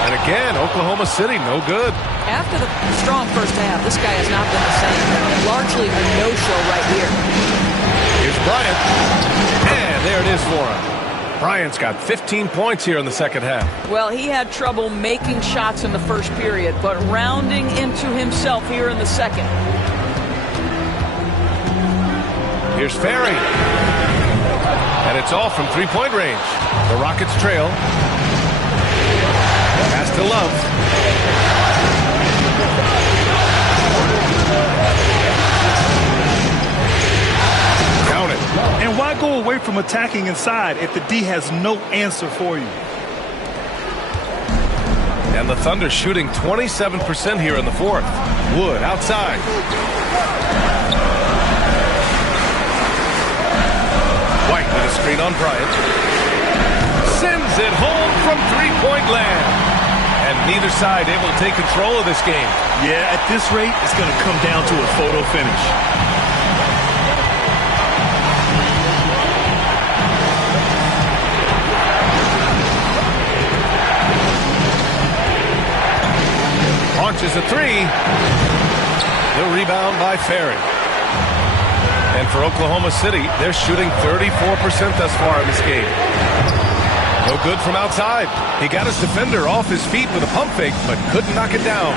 And again, Oklahoma City, no good. After the strong first half, this guy has not been the same. Largely a no-show right here. Here's Bryant. And there it is for him. Bryant's got 15 points here in the second half. Well, he had trouble making shots in the first period, but rounding into himself here in the second. Here's Ferry. And it's all from three-point range. The Rockets trail. Pass to Love. Count it. And why go away from attacking inside if the D has no answer for you? And the Thunder shooting 27% here in the 4th. Wood outside. White with a screen on Bryant. Sends it home from three-point land. And neither side able to take control of this game. Yeah, at this rate, it's going to come down to a photo finish. Launches a 3. The rebound by Ferry. And for Oklahoma City, they're shooting 34% thus far in this game. No good from outside. He got his defender off his feet with a pump fake, but couldn't knock it down.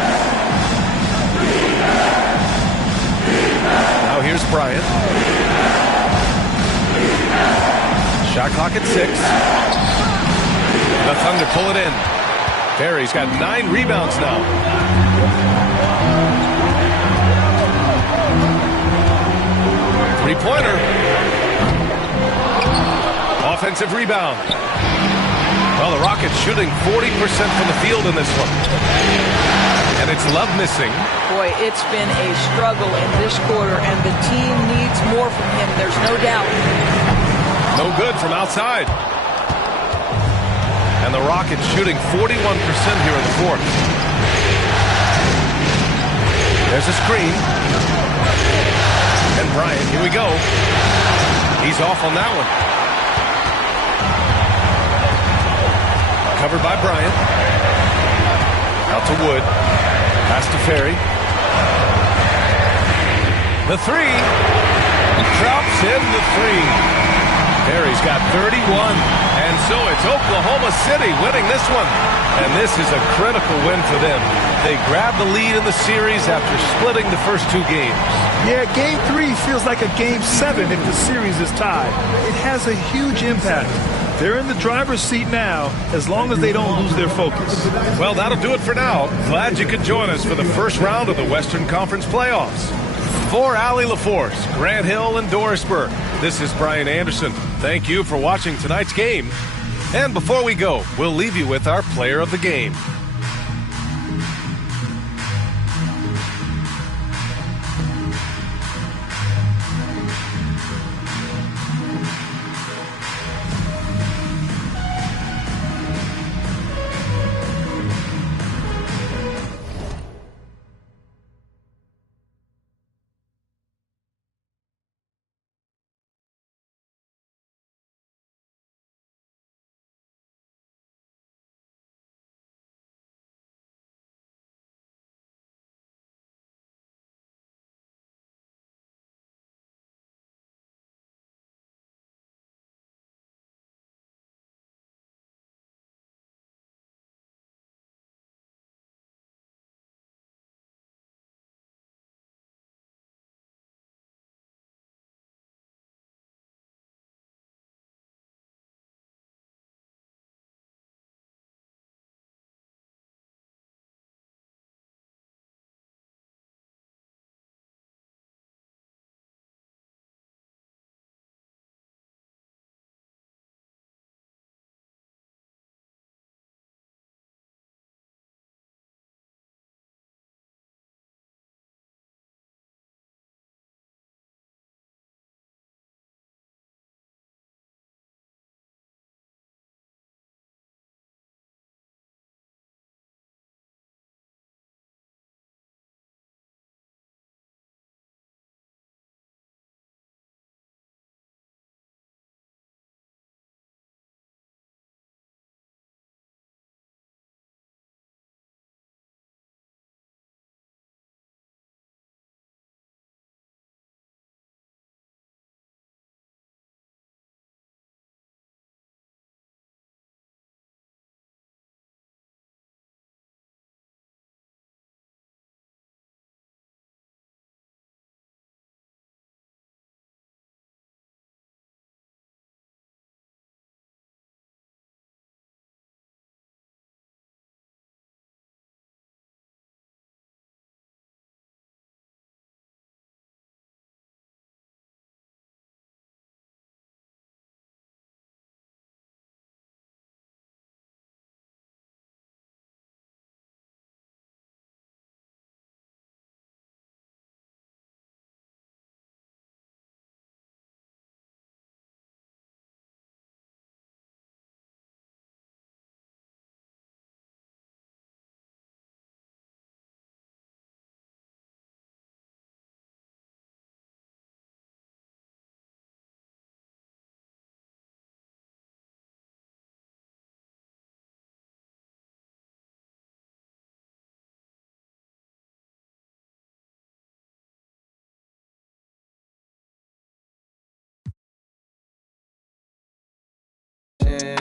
Now here's Bryant. Shot clock at 6. The Thunder pull it in. Ferry's got 9 rebounds now. Three-pointer. Offensive rebound. Well, the Rockets shooting 40% from the field in this one. And it's Love missing. Boy, it's been a struggle in this quarter, and the team needs more from him. There's no doubt. No good from outside. And the Rockets shooting 41% here in the 4th. There's a screen. And Bryant, here we go. He's off on that one. Covered by Bryant. Out to Wood. Pass to Ferry. The 3. Drops in the 3. Perry's got 31. And so it's Oklahoma City winning this one. And this is a critical win for them. They grab the lead in the series after splitting the first two games. Yeah, Game 3 feels like a Game 7 if the series is tied. It has a huge impact. They're in the driver's seat now, as long as they don't lose their focus. Well, that'll do it for now. Glad you could join us for the first round of the Western Conference playoffs. For Allie LaForce, Grant Hill, and Doris Burke, this is Brian Anderson. Thank you for watching tonight's game. And before we go, we'll leave you with our player of the game.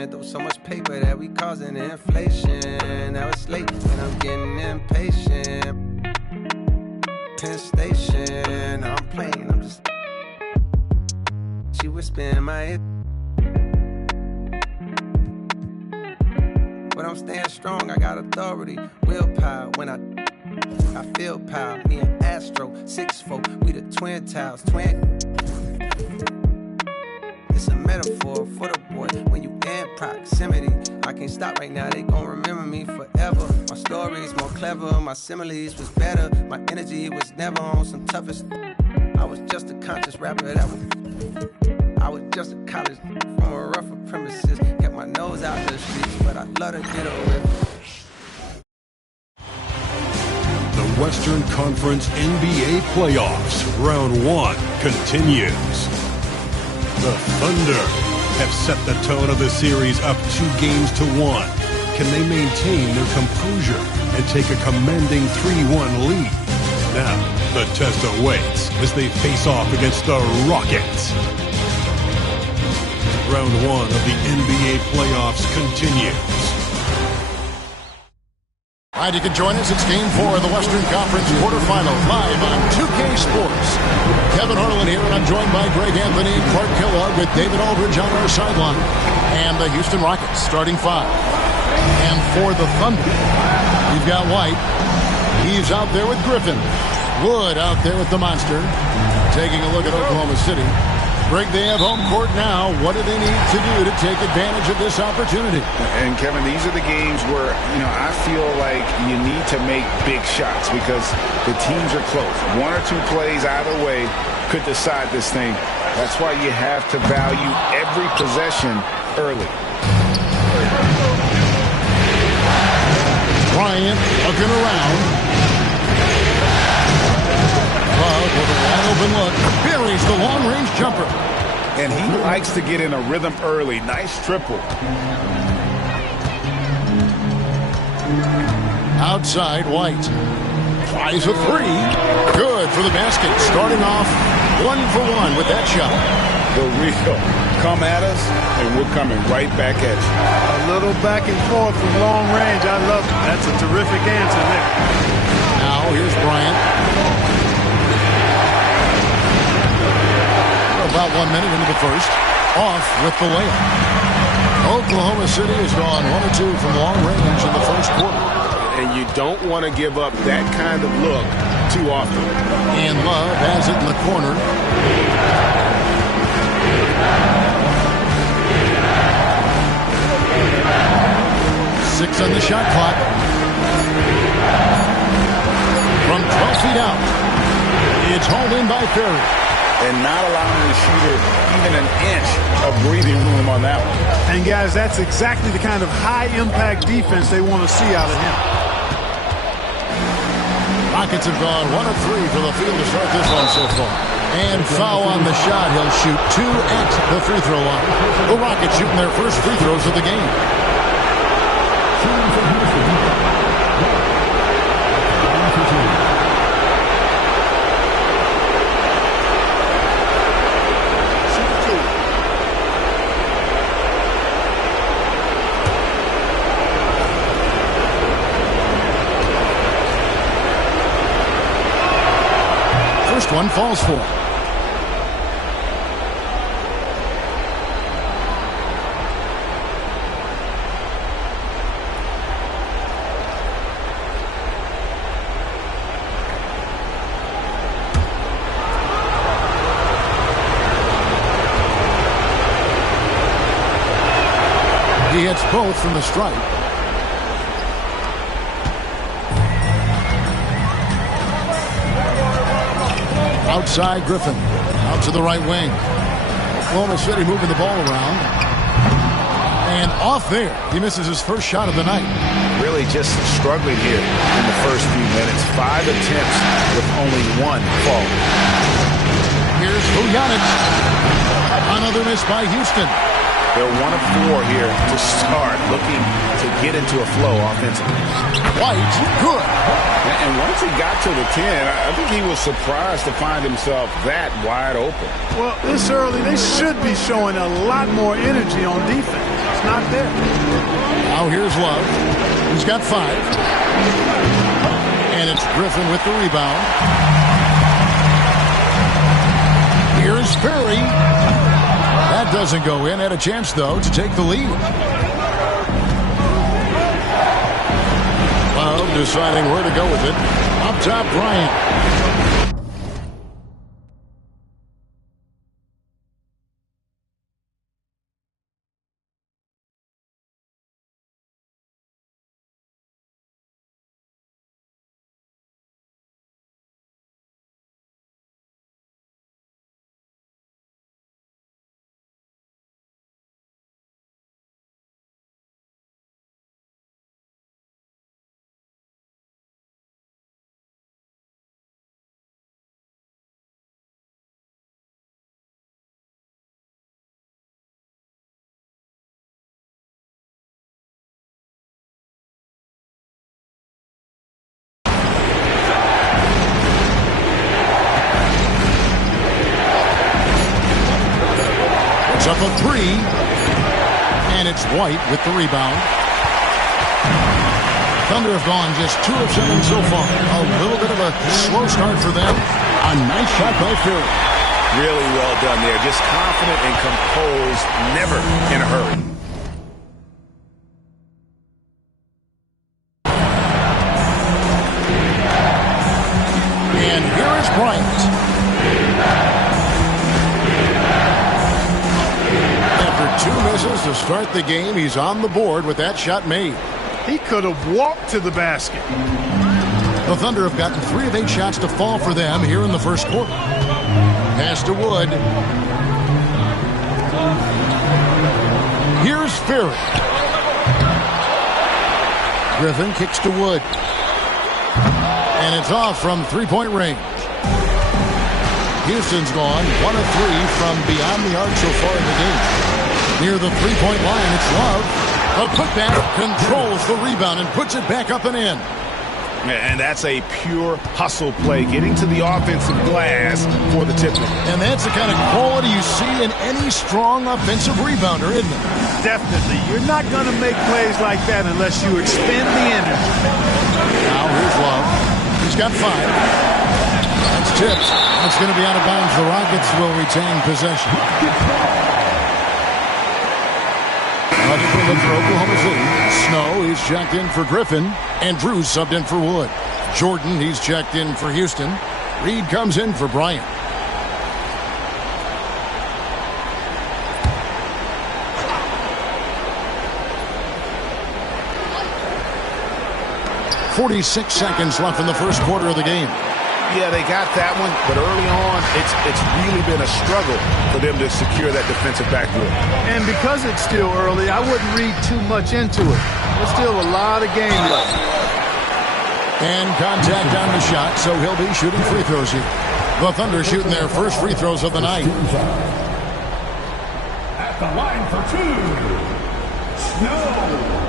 There was so much paper that we causing inflation. Now it's late and I'm getting impatient. Penn Station, I'm playing, I'm just. She whispering in my ear. But I'm staying strong, I got authority, willpower. When I feel power, me and Astro, 6'4", we the twin towers, It's a metaphor for the boy when you in proximity. I can't stop right now, they gon' remember me forever. My story's more clever, my similes was better. My energy was never on some toughest. I was just a conscious rapper I was just a college from a rougher premises. Kept my nose out the streets, but I love to get away. The Western Conference NBA playoffs, round 1 continues. The Thunder have set the tone of the series up 2-1. Can they maintain their composure and take a commanding 3-1 lead? Now, the test awaits as they face off against the Rockets. Round one of the NBA playoffs continues. All right, you can join us. It's Game 4 of the Western Conference quarterfinal live on 2K Sports. Kevin Harlan here, and I'm joined by Greg Anthony, Clark Kellogg with David Aldridge on our sideline. And the Houston Rockets starting five. And for the Thunder, we've got White. He's out there with Griffin. Wood out there with the Monster. Taking a look at Oklahoma City. Greg, they have home court now. What do they need to do to take advantage of this opportunity? And, Kevin, these are the games where, I feel like you need to make big shots because the teams are close. One or two plays either way could decide this thing. That's why you have to value every possession early. Bryant looking around. Love with a wide open look. Buries the long-range jumper. And he likes to get in a rhythm early. Nice triple. Outside, White. Tries a three. Good for the basket. Starting off 1-for-1 with that shot. The real. Come at us, and we're coming right back at you. A little back and forth from long range. I love it. That's a terrific answer there. Now, here's Bryant. About 1 minute into the first. Off with the layup. Oklahoma City has gone 1 or 2 from long range in the first quarter. And you don't want to give up that kind of look too often. And Love has it in the corner. Six on the shot clock. From 12 feet out. It's hauled in by Furry. And not allowing the shooter even an inch of breathing room on that one. And, guys, that's exactly the kind of high-impact defense they want to see out of him. Rockets have gone 1 of 3 for the field to start this one so far. And foul on the shot. He'll shoot 2 at the free throw line. The Rockets shooting their first free throws of the game. First one falls for. He hits both from the stripe. Outside Griffin. Out to the right wing. Oklahoma City moving the ball around. And off there. He misses his first shot of the night. Really just struggling here in the first few minutes. 5 attempts with only 1 fall. Here's Vujanic. Another miss by Houston. They're 1 of 4 here to start, looking to get into a flow offensively. White, good. And once he got to the 10, I think he was surprised to find himself that wide open. Well, this early, they should be showing a lot more energy on defense. It's not there. Now here's Love. He's got 5. And it's Griffin with the rebound. Here's Furry. That doesn't go in. Had a chance, though, to take the lead. Love deciding where to go with it. Up top, Bryant. Up a 3. it's White with the rebound. Thunder have gone just 2 of 7 so far. A little bit of a slow start for them. A nice shot by Furry. Really well done there. Just confident and composed, never in a hurry. And here is Bryant. After 2 misses to start the game, he's on the board with that shot made. He could have walked to the basket. The Thunder have gotten 3 of 8 shots to fall for them here in the first quarter. Pass to Wood. Here's Furry. Griffin kicks to Wood. And it's off from 3-point range. Houston's gone 1 of 3 from beyond the arc so far in the game. Near the 3-point line, it's Love. A putback, controls the rebound and puts it back up and in. And that's a pure hustle play, getting to the offensive glass for the tip. And that's the kind of quality you see in any strong offensive rebounder, isn't it? Definitely. You're not going to make plays like that unless you expend the energy. Now here's Love. He's got 5. That's tipped. It's going to be out of bounds. The Rockets will retain possession. For Oklahoma City. Snow, he's checked in for Griffin. And Drew subbed in for Wood. Jordan, he's checked in for Houston. Reed comes in for Bryant. .46 seconds left in the first quarter of the game. Yeah, they got that one, but early on, it's really been a struggle for them to secure that defensive backboard. And because it's still early, I wouldn't read too much into it. There's still a lot of game left. And contact on the shot, so he'll be shooting free throws here. The Thunder shooting their first free throws of the night. At the line for 2, Snow.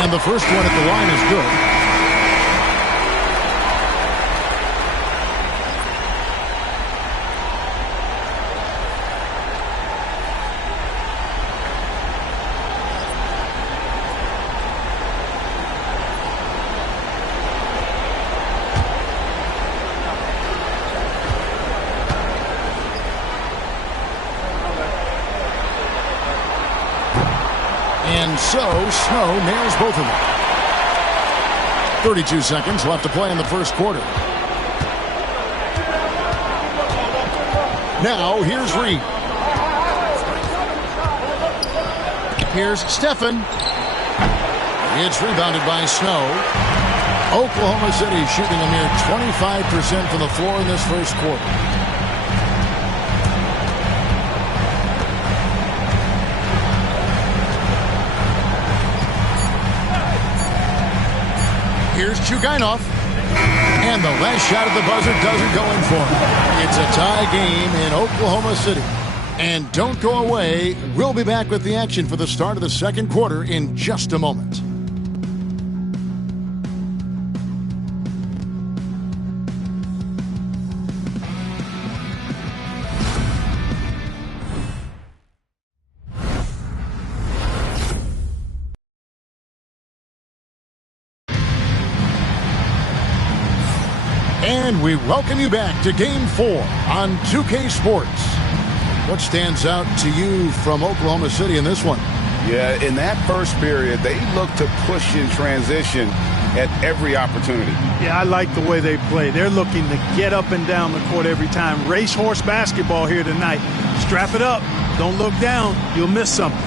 And the first one at the line is good. And so, Snow nails both of them. 32 seconds left to play in the first quarter. Now, here's Reed. Here's Stephen. It's rebounded by Snow. Oklahoma City shooting a mere 25% from the floor in this first quarter. Here's Chugainov. And the last shot at the buzzer doesn't go in for him. It's a tie game in Oklahoma City. And don't go away. We'll be back with the action for the start of the second quarter in just a moment. And we welcome you back to Game 4 on 2K Sports. What stands out to you from Oklahoma City in this one? Yeah, in that first period, they looked to push in transition at every opportunity. Yeah, I like the way they play. They're looking to get up and down the court every time. Racehorse basketball here tonight. Strap it up. Don't look down. You'll miss something.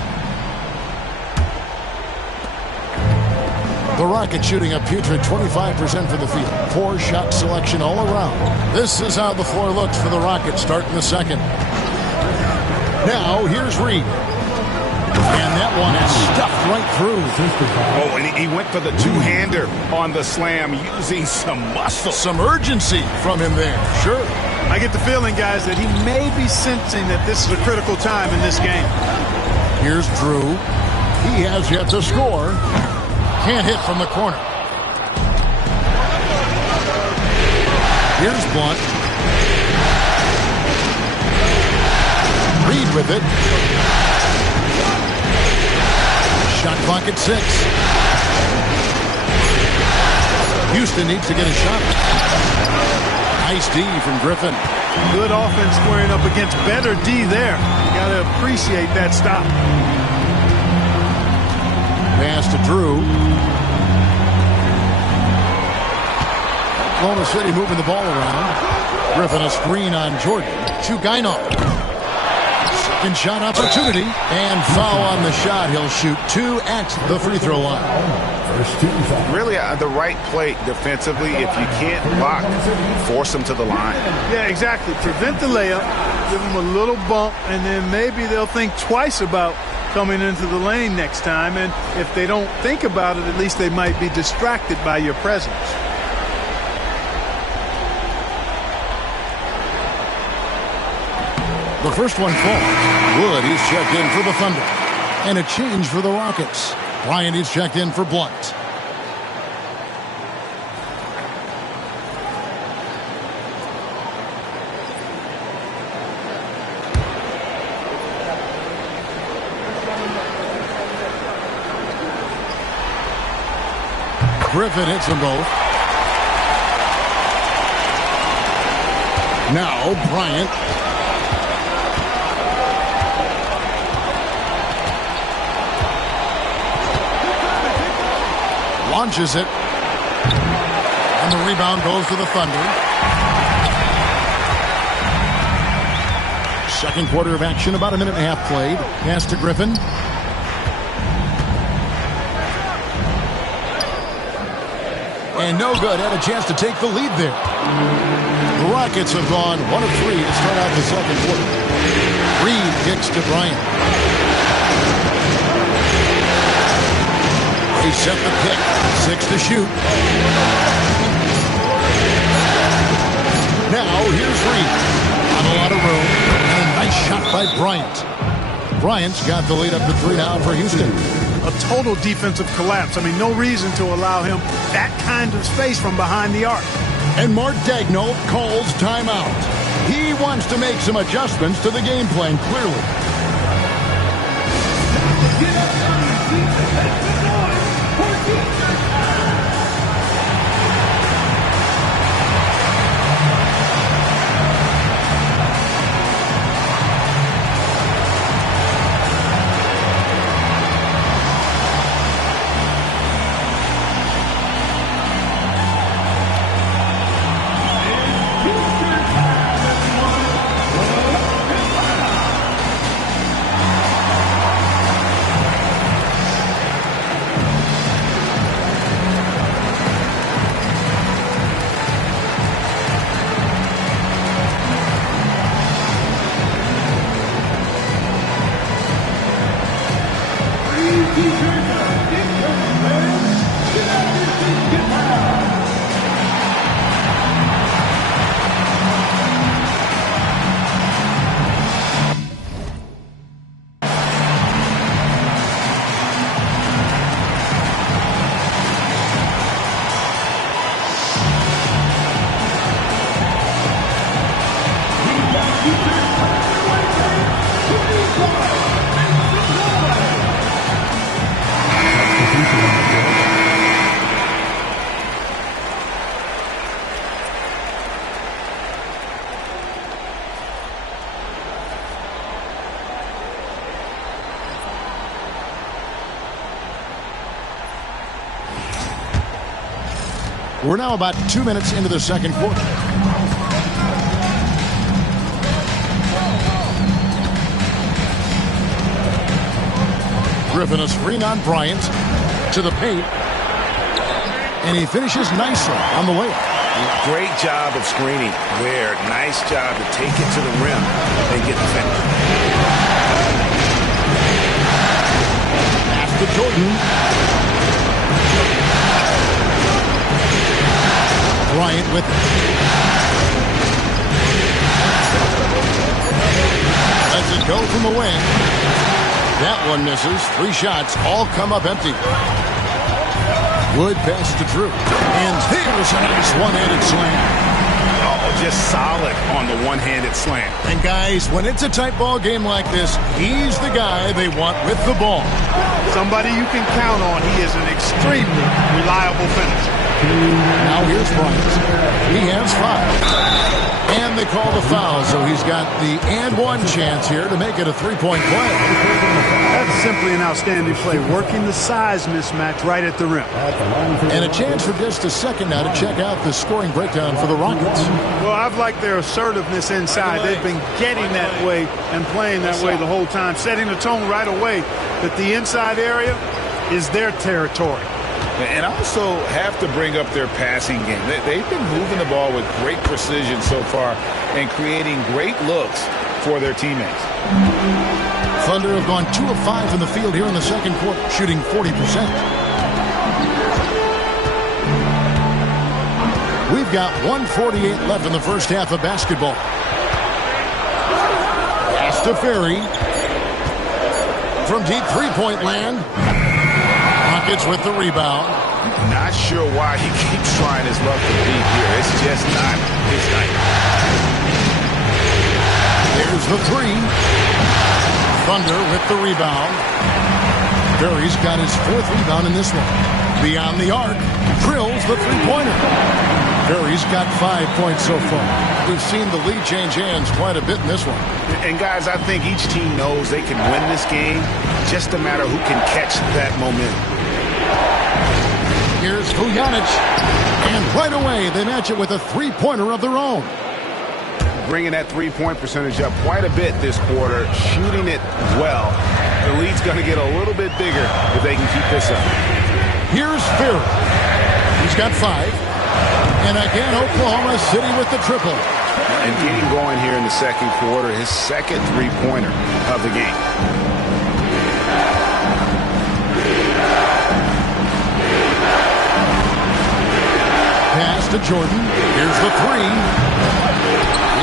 The Rockets shooting a putrid 25% from the field. Poor shot selection all around. This is how the floor looks for the Rockets starting the second. Now, here's Reed. And that one is stuffed right through. Oh, and he went for the two-hander on the slam using some muscle. Some urgency from him there. Sure. I get the feeling, guys, that he may be sensing that this is a critical time in this game. Here's Drew. He has yet to score. Can't hit from the corner. Here's Blunt. Reed with it. Shot clock at 6. Houston needs to get a shot. Nice D from Griffin. Good offense squaring up against better D there. You got to appreciate that stop. Pass to Drew. Oklahoma City moving the ball around. Griffin a screen on Jordan. To Guinard. Second shot opportunity. And foul on the shot. He'll shoot 2 at the free throw line. Really the right play defensively. If you can't block, force them to the line. Yeah, exactly. Prevent the layup. Give them a little bump. And then maybe they'll think twice about coming into the lane next time. And if they don't think about it, at least they might be distracted by your presence. The first one falls. Wood is checked in for the Thunder. And a change for the Rockets. Bryant is checked in for Blunt. Griffin hits them both. Now Bryant. Launches it. And the rebound goes to the Thunder. Second quarter of action, about a minute and a half played. Pass to Griffin. And no good. Had a chance to take the lead there. The Rockets have gone 1 of 3 to start out the second quarter. Reed kicks to Bryant. He set the pick. 6 to shoot. Now here's Reed. Not a lot of room. And a nice shot by Bryant. Bryant's got the lead up to 3 now for Houston. A total defensive collapse. I mean, no reason to allow him that kind of space from behind the arc. And Mark Daigneault calls timeout. He wants to make some adjustments to the game plan, clearly. We're now about 2 minutes into the second quarter. Griffin a screen on Bryant to the paint. And he finishes nicely on the layup. Great job of screening there. Nice job to take it to the rim and get the finish. Jordan. Bryant with it. Lets it go from the wing. That one misses. 3 shots all come up empty. Wood passes to Drew. And there's a nice one-handed slam. Oh, just solid on the one-handed slam. And guys, when it's a tight ball game like this, he's the guy they want with the ball. Somebody you can count on. He is an extremely reliable finisher. Now here's Bryant. He has 5. And they call the foul, so he's got the and one chance here to make it a 3-point play. That's simply an outstanding play, working the size mismatch right at the rim. And a chance for just a second now to check out the scoring breakdown for the Rockets. Well, I've liked their assertiveness inside. They've been getting that way and playing that way the whole time, setting the tone right away that the inside area is their territory. And I also have to bring up their passing game. They've been moving the ball with great precision so far and creating great looks for their teammates. Thunder have gone 2 of 5 from the field here in the second quarter, shooting 40%. We've got 1:48 left in the first half of basketball. Pass to Ferry. From deep three-point land. Rockets with the rebound. Not sure why he keeps trying his luck to beat here. It's just not his night. There's the 3. Thunder with the rebound. Ferry's got his 4th rebound in this one. Beyond the arc. Drills the three-pointer. Ferry's got 5 points so far. We've seen the lead change hands quite a bit in this one. And guys, I think each team knows they can win this game. Just a matter who can catch that momentum. Here's Vujanic. And right away, they match it with a three-pointer of their own. Bringing that three-point percentage up quite a bit this quarter, shooting it well. The lead's going to get a little bit bigger if they can keep this up. Here's Ferry. He's got 5. And again, Oklahoma City with the triple. And getting going here in the second quarter, his second three-pointer of the game. Pass to Jordan. Here's the 3.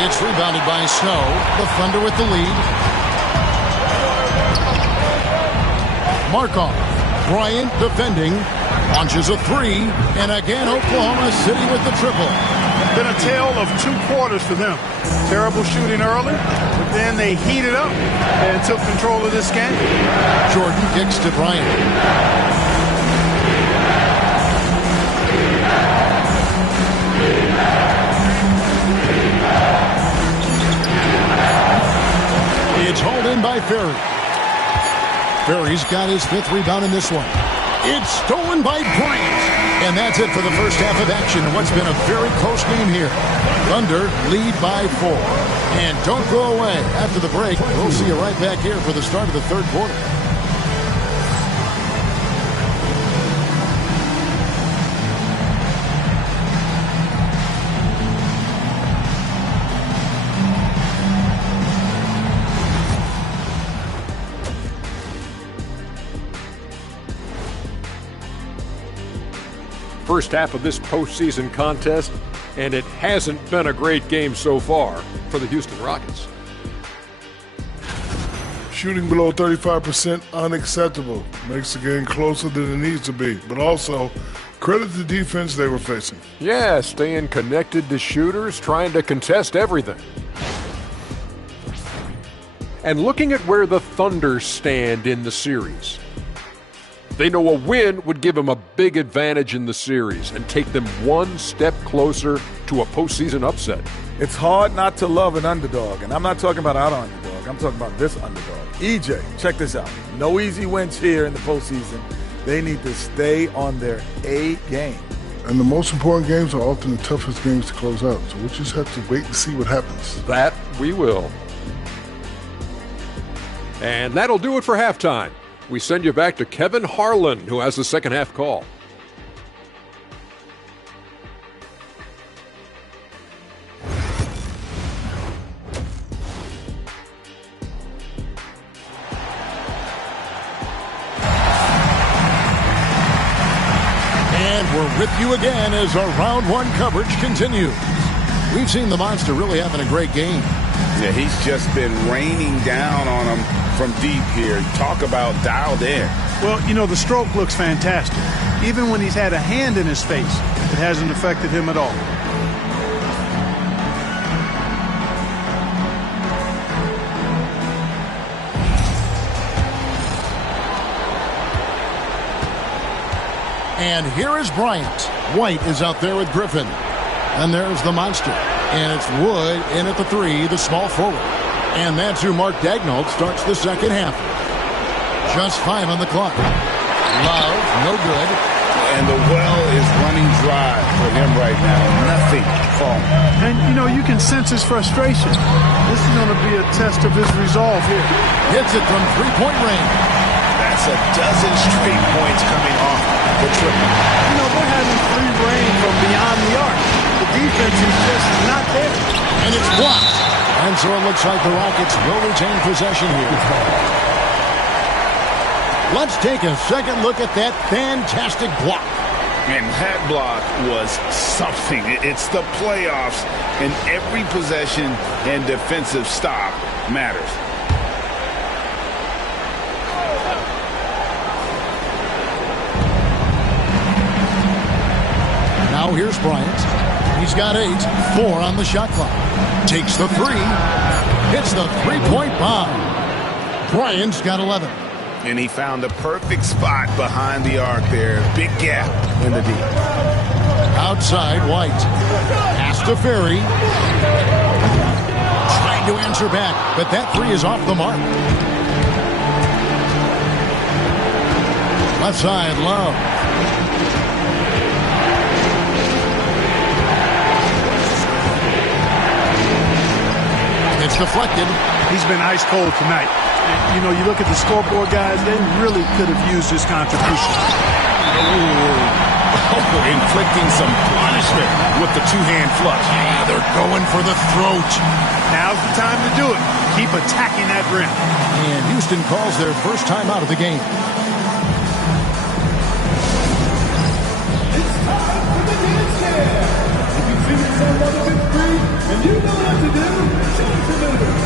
It's rebounded by Snow. The Thunder with the lead. Markov. Bryant defending. Launches a 3. And again, Oklahoma City with the triple. Been a tale of 2 quarters for them. Terrible shooting early, but then they heated up and took control of this game. Jordan kicks to Bryant. It's hauled in by Ferry. Ferry's got his 5th rebound in this one. It's stolen by Bryant. And that's it for the first half of action in what's been a very close game here. Thunder lead by 4. And don't go away. After the break, we'll see you right back here for the start of the third quarter. First half of this postseason contest, and it hasn't been a great game so far for the Houston Rockets. Shooting below 35%, unacceptable. Makes the game closer than it needs to be. But also, credit the defense they were facing. Yeah, staying connected to shooters, trying to contest everything. And looking at where the Thunder stand in the series. They know a win would give them a big advantage in the series and take them one step closer to a postseason upset. It's hard not to love an underdog, and I'm not talking about our underdog. I'm talking about this underdog. EJ, check this out. No easy wins here in the postseason. They need to stay on their A game. And the most important games are often the toughest games to close out, so we'll just have to wait and see what happens. That we will. And that'll do it for halftime. We send you back to Kevin Harlan, who has the second half call. we're with you again as our round one coverage continues. We've seen the monster really having a great game. Yeah, he's just been raining down on him from deep here. Talk about dialed in. Well, you know, the stroke looks fantastic. Even when he's had a hand in his face, it hasn't affected him at all. And here is Bryant. White is out there with Griffin. And there's the monster. And it's Wood in at the 3, the small forward. And that's who Mark Daignault starts the second half. Just 5 on the clock. Love, no good. And the well is running dry for him right now. Nothing falling. And, you know, you can sense his frustration. This is going to be a test of his resolve here. Hits it from three-point range. That's a dozen straight points coming off the triple. You know, they're having free reign from beyond the arc. The defense is just not there. And it's blocked. And so it looks like the Rockets will retain possession here. Let's take a second look at that fantastic block. And that block was something. It's the playoffs, and every possession and defensive stop matters. Now here's Bryant. He's got 8, 4 on the shot clock. Takes the 3, hits the three-point bomb. Bryant's got 11. And he found the perfect spot behind the arc there. Big gap in the deep. Outside, White. Pass to Furry. Trying to answer back, but that 3 is off the mark. Left side, Love. It's deflected. He's been ice cold tonight. You know, you look at the scoreboard, guys, they really could have used his contribution. Inflicting some punishment with the two-hand flush. Yeah, they're going for the throat. Now's the time to do it. Keep attacking that rim. And Houston calls their first time out of the game. It's time for the dance jam. If you see yourself on the big screen and you know what to do, show us a minute.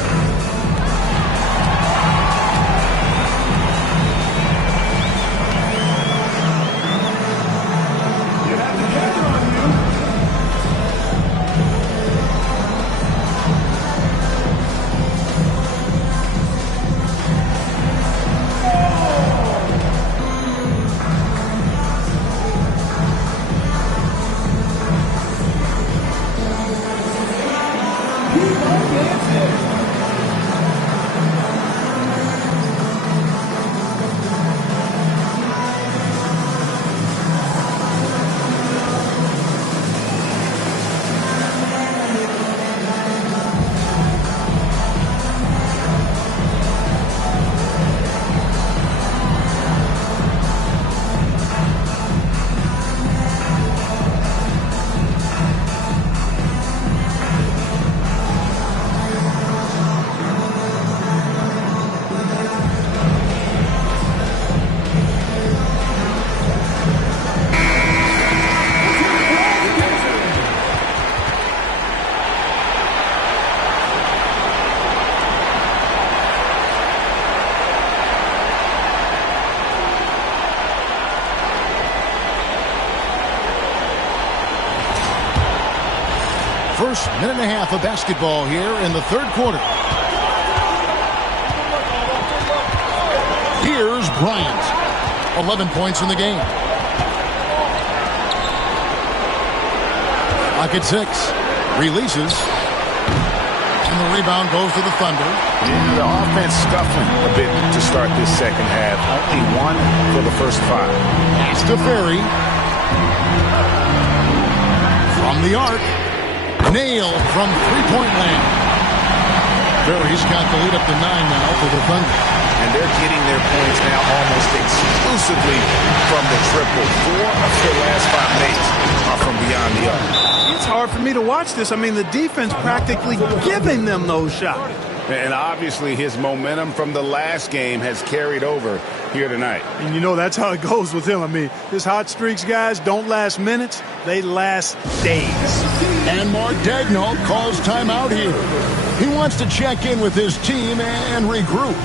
First minute and a half of basketball here in the third quarter. Here's Bryant. 11 points in the game. Clock at 6. Releases. And the rebound goes to the Thunder. Yeah, the offense scuffling a bit to start this second half. Only 1 for the first 5. Pass to Furry. From the arc. Nailed from three-point land. Furry's got the lead up to 9 now for the Thunder. And they're getting their points now almost exclusively from the triple. 4 of their last 5 makes are from beyond the arc. It's hard for me to watch this. I mean, the defense practically giving them those shots. And obviously his momentum from the last game has carried over here tonight. And you know that's how it goes with him. I mean, his hot streaks, guys, don't last minutes. They last days. And Mark Daigneault calls timeout here. He wants to check in with his team and regroup.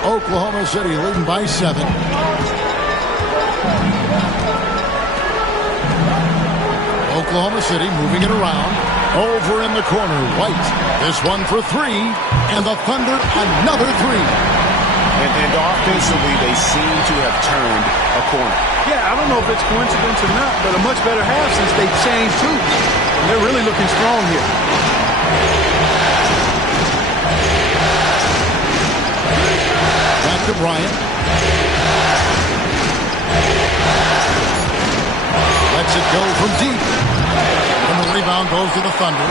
Oklahoma City leading by 7. Oklahoma City moving it around. Over in the corner, White. This one for 3. And the Thunder, another 3. And offensively, they seem to have turned a corner. Yeah, I don't know if it's coincidence or not, but a much better half since they changed too. And they're really looking strong here. Back to Bryant. Lets it go from deep. And the rebound goes to the Thunder.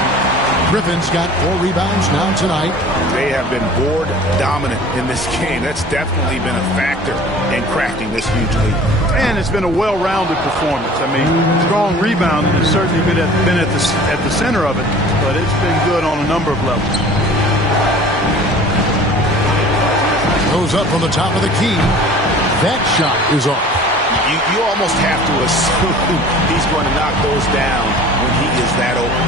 Griffin's got 4 rebounds now tonight. They have been board dominant in this game. That's definitely been a factor in crafting this huge lead. And it's been a well-rounded performance. I mean, strong rebounding has certainly been at the center of it, but it's been good on a number of levels. Goes up from the top of the key. That shot is off. You almost have to assume he's going to knock those down when he is that open.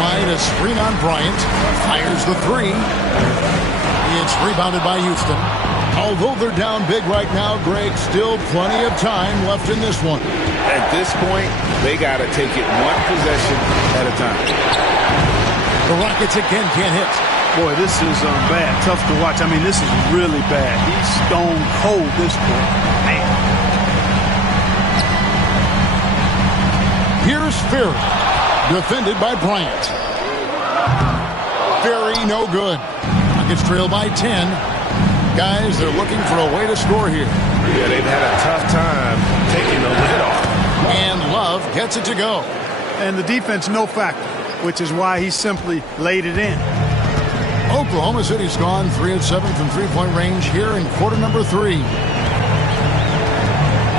Wide, a screen on Bryant. Fires the 3. It's rebounded by Houston. Although they're down big right now, Greg, still plenty of time left in this one. At this point, they got to take it one possession at a time. The Rockets again can't hit. Boy, this is bad. Tough to watch. I mean, this is really bad. He's stone cold this point. Man. Here's Furry. Defended by Bryant. Furry, no good. Rockets trail by 10. Guys, they're looking for a way to score here. Yeah, they've had a tough time taking the lid off. And Love gets it to go. And the defense, no factor, which is why he simply laid it in. Oklahoma City's gone 3 of 7 from three-point range here in quarter number 3.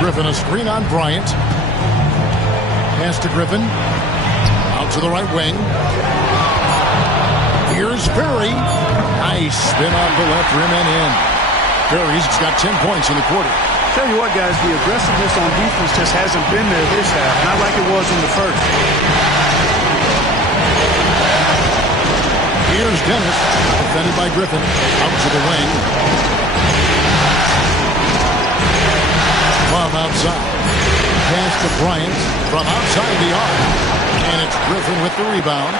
Griffin, a screen on Bryant. Pass to Griffin. Out to the right wing. Here's Furry. Nice spin off the left rim and in. Furry's got 10 points in the quarter. Tell you what, guys, the aggressiveness on defense just hasn't been there this half. Not like it was in the first. Here's Dennis, defended by Griffin, out to the wing. From outside. Pass to Bryant from outside the arc. And it's Griffin with the rebound.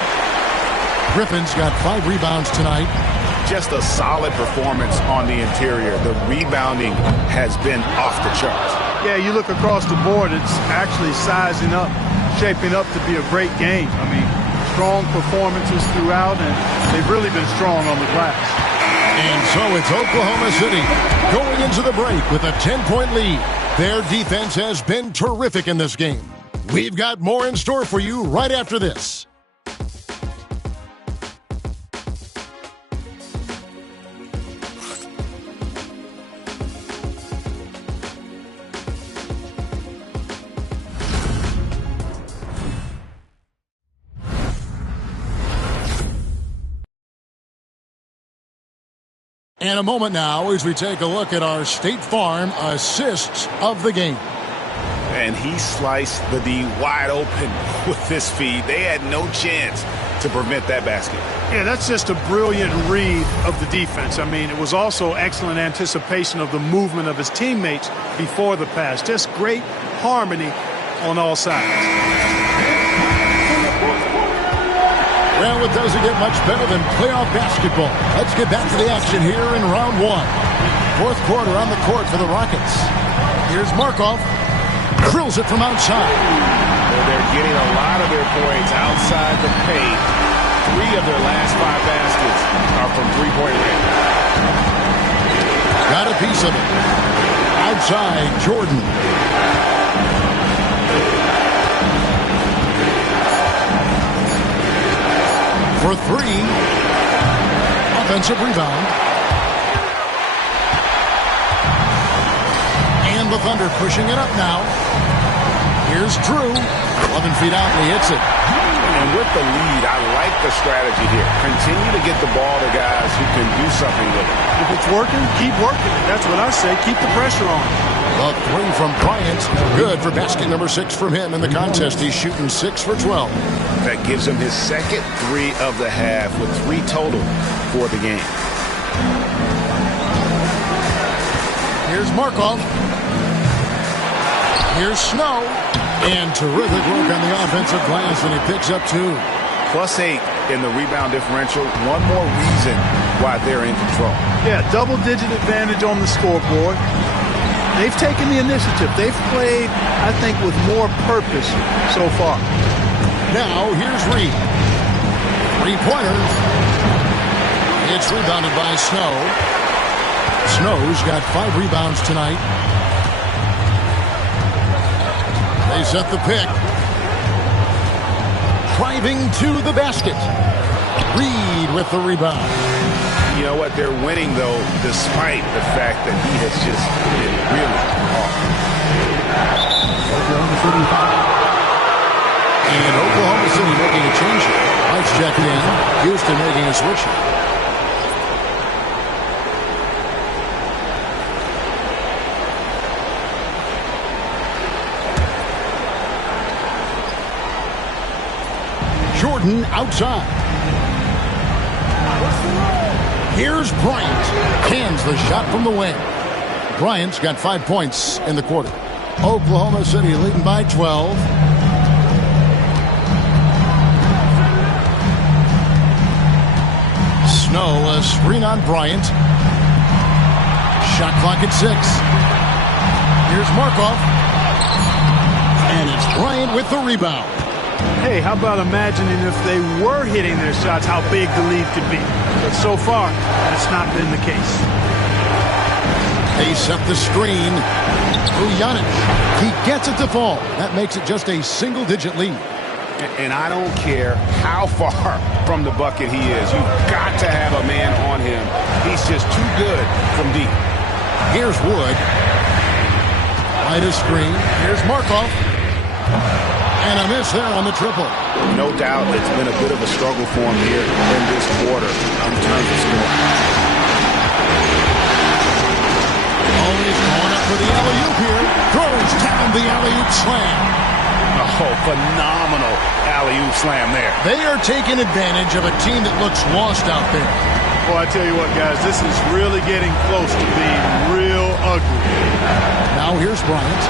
Griffin's got 5 rebounds tonight. Just a solid performance on the interior. The rebounding has been off the charts. Yeah, you look across the board, it's actually sizing up, shaping up to be a great game. I mean, strong performances throughout, and they've really been strong on the glass. And so it's Oklahoma City going into the break with a 10-point lead. Their defense has been terrific in this game. We've got more in store for you right after this. And a moment now as we take a look at our State Farm assists of the game. And he sliced the D wide open with this feed. They had no chance to prevent that basket. Yeah, that's just a brilliant read of the defense. I mean, it was also excellent anticipation of the movement of his teammates before the pass. Just great harmony on all sides. Well, it doesn't get much better than playoff basketball. Let's get back to the action here in round 1. Fourth quarter on the court for the Rockets. Here's Markov. Drills it from outside. Well, they're getting a lot of their points outside the paint. 3 of their last 5 baskets are from three-point range. Got a piece of it. Outside, Jordan. For 3. Offensive rebound. And the Thunder pushing it up now. Here's Drew. 11 feet out, and he hits it. And with the lead, I like the strategy here. Continue to get the ball to guys who can do something with it. If it's working, keep working. That's what I say. Keep the pressure on. The 3 from Bryant. Good for basket number 6 from him in the contest. He's shooting 6 for 12. That gives him his second 3 of the half with 3 total for the game. Here's Markov. Here's Snow. And terrific work on the offensive glass, and he picks up 2. +8 in the rebound differential. One more reason why they're in control. Yeah, double-digit advantage on the scoreboard. They've taken the initiative. They've played, I think, with more purpose so far. Now, here's Reed. 3-pointer. It's rebounded by Snow. Snow's got 5 rebounds tonight. They set the pick. Driving to the basket. Reed with the rebound. You know what? They're winning, though, despite the fact that he has just been really hard. And Oklahoma City making a change here. Lights checked in. Houston making a switch here. Jordan outside. Here's Bryant. Cans the shot from the wing. Bryant's got 5 points in the quarter. Oklahoma City leading by 12. Snow, a screen on Bryant. Shot clock at 6. Here's Markov. And it's Bryant with the rebound. Hey, how about imagining if they were hitting their shots, how big the lead could be. But so far, that's not been the case. They set the screen. Ujanic. He gets it to fall. That makes it just a single-digit lead. And I don't care how far from the bucket he is. You've got to have a man on him. He's just too good from deep. Here's Wood. Right a screen. Here's Markov. And a miss there on the triple. No doubt it's been a bit of a struggle for him here in this quarter in terms of scoring. Oh, he's going up for the alley-oop here. Throws down the alley-oop slam. Oh, phenomenal alley-oop slam there. They are taking advantage of a team that looks lost out there. Well, I tell you what, guys, this is really getting close to being real ugly. Now here's Bryant.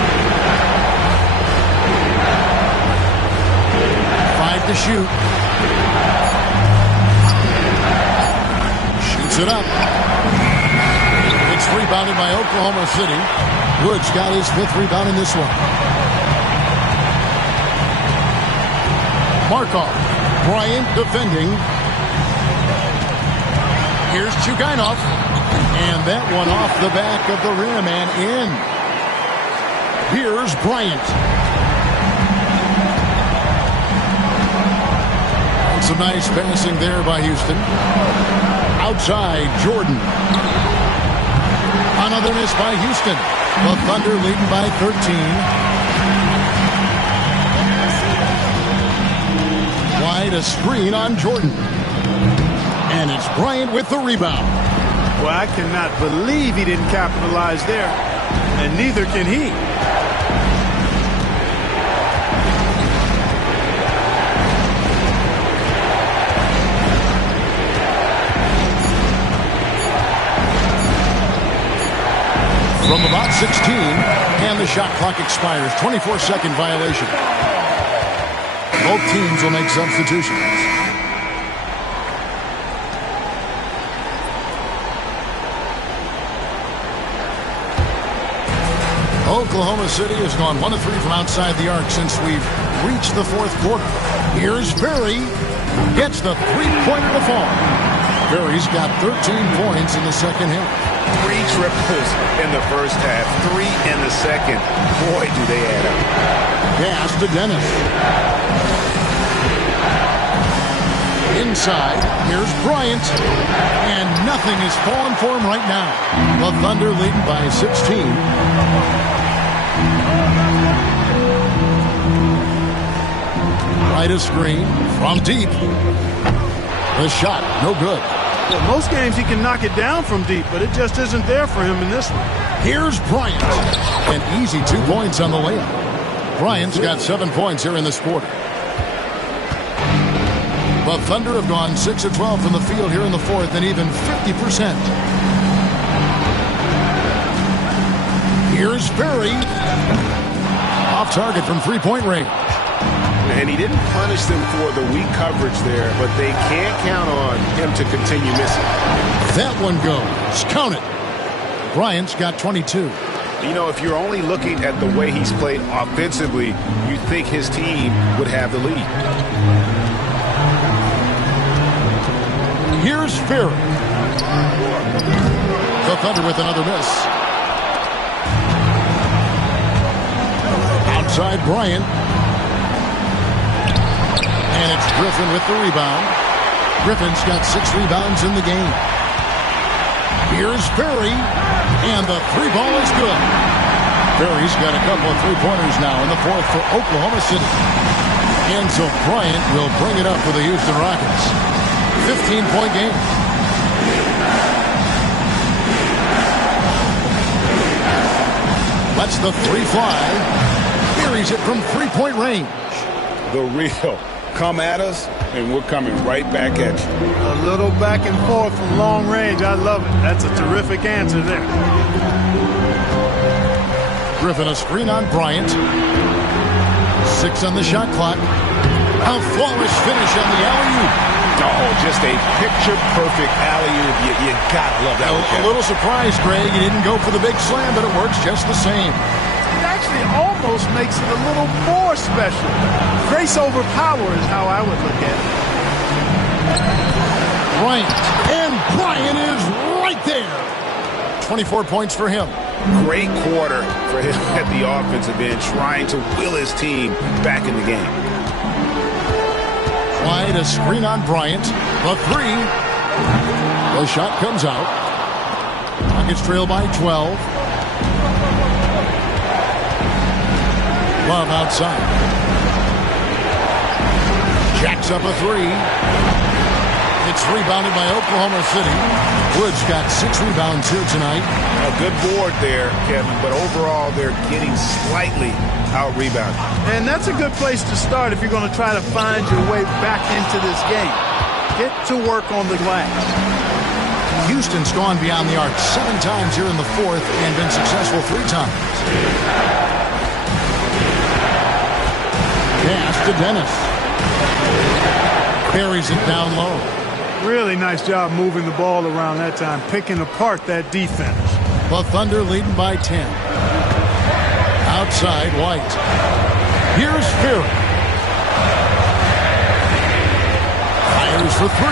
5 to shoot. Shoots it up. It's rebounded by Oklahoma City. Woods got his 5th rebound in this one. Markov. Bryant defending. Here's Chugainov. And that one off the back of the rim and in. Here's Bryant. And some nice passing there by Houston. Outside, Jordan. Another miss by Houston. The Thunder leading by 13. Wide a screen on Jordan. And it's Bryant with the rebound. Well, I cannot believe he didn't capitalize there. And neither can he. From about 16, and the shot clock expires. 24-second violation. Both teams will make substitutions. Oklahoma City has gone 1 of 3 from outside the arc since we've reached the 4th quarter. Here's Ferry. Gets the three-pointer to fall. Ferry's got 13 points in the second half. 3 triples in the first half, 3 in the second. Boy, do they add up. Pass to Dennis. Inside, here's Bryant. And nothing is falling for him right now. The Thunder leading by 16. Right a screen from deep. The shot, no good. Well, most games he can knock it down from deep, but it just isn't there for him in this one. Here's Bryant. An easy 2 points on the layup. Bryant's got 7 points here in this quarter. The Thunder have gone 6 of 12 from the field here in the 4th and even 50%. Here's Ferry. Off target from three-point range. And he didn't punish them for the weak coverage there, but they can't count on him to continue missing. That one goes. Count it. Bryant's got 22. You know, if you're only looking at the way he's played offensively, you think his team would have the lead. Here's Ferry. The Thunder with another miss. Outside Bryant. And it's Griffin with the rebound. Griffin's got 6 rebounds in the game. Here's Ferry. And the 3-ball is good. Ferry's got a couple of 3-pointers now in the 4th for Oklahoma City. And so Bryant will bring it up for the Houston Rockets. 15-point game. Lets the 3 fly. Buries it from 3-point range. The real. Come at us, and we're coming right back at you. A little back and forth from long range. I love it. That's a terrific answer there. Griffin a screen on Bryant. 6 on the shot clock. A flawless finish on the alley-oop. Oh, just a picture-perfect alley-oop. You gotta love that. A little surprised, Greg. He didn't go for the big slam, but it works just the same. It actually almost makes it a little more special. Grace over power is how I would look at it. Bryant. And Bryant is right there. 24 points for him. Great quarter for him at the offensive end, trying to will his team back in the game. Wide a screen on Bryant. The 3. The shot comes out. Rockets trail by 12. Love outside. Jacks up a 3. It's It's rebounded by Oklahoma City. Woods got 6 rebounds here tonight. A good board there, Kevin, but overall they're getting slightly out-rebounded. And that's a good place to start if you're going to try to find your way back into this game. Get to work on the glass. Houston's gone beyond the arc 7 times here in the fourth and been successful 3 times. Pass to Dennis. Buries it down low. Really nice job moving the ball around that time, picking apart that defense. The Thunder leading by 10. Outside, White. Here's Furry. Fires for 3.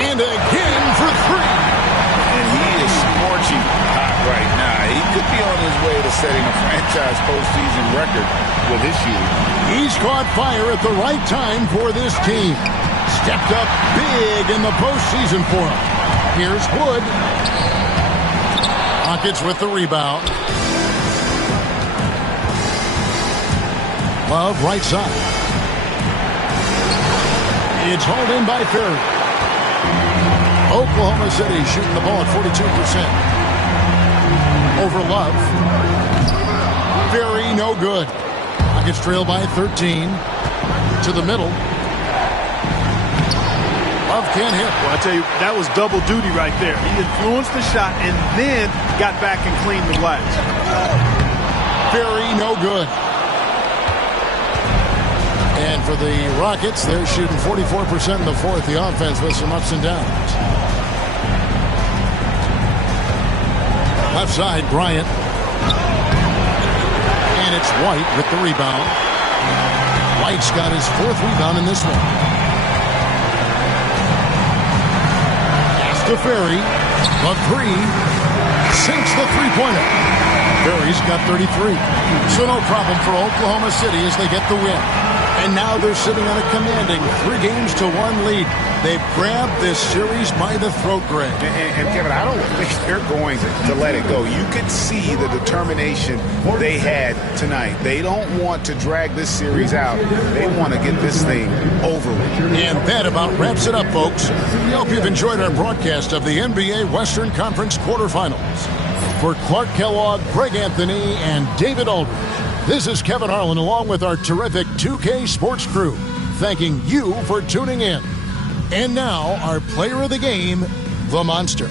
And again for 3. And he is scorching hot right now. He could be on his way to setting a franchise postseason record with his shooting. He's caught fire at the right time for this team. Stepped up big in the postseason for him. Here's Wood. Rockets with the rebound. Love right side. It's hauled in by Furry. Oklahoma City shooting the ball at 42%. Over Love. Furry no good. Rockets trail by 13. To the middle. Love can't hit. Well, I tell you, that was double duty right there. He influenced the shot and then got back and cleaned the glass. Very no good. And for the Rockets, they're shooting 44% in the fourth. The offense with some ups and downs. Left side, Bryant. And it's White with the rebound. White's got his 4th rebound in this one. Pass to Furry. The 3. Sinks the three-pointer. Furry's got 33. So no problem for Oklahoma City as they get the win. And now they're sitting on a commanding 3-1 lead. They've grabbed this series by the throat, Greg. And Kevin, I don't think they're going to let it go. You could see the determination they had tonight. They don't want to drag this series out. They want to get this thing over with. And that about wraps it up, folks. We hope you've enjoyed our broadcast of the NBA Western Conference quarterfinals. For Clark Kellogg, Greg Anthony, and David Aldridge, this is Kevin Harlan along with our terrific 2K Sports crew, thanking you for tuning in. And now, our player of the game, the Monster.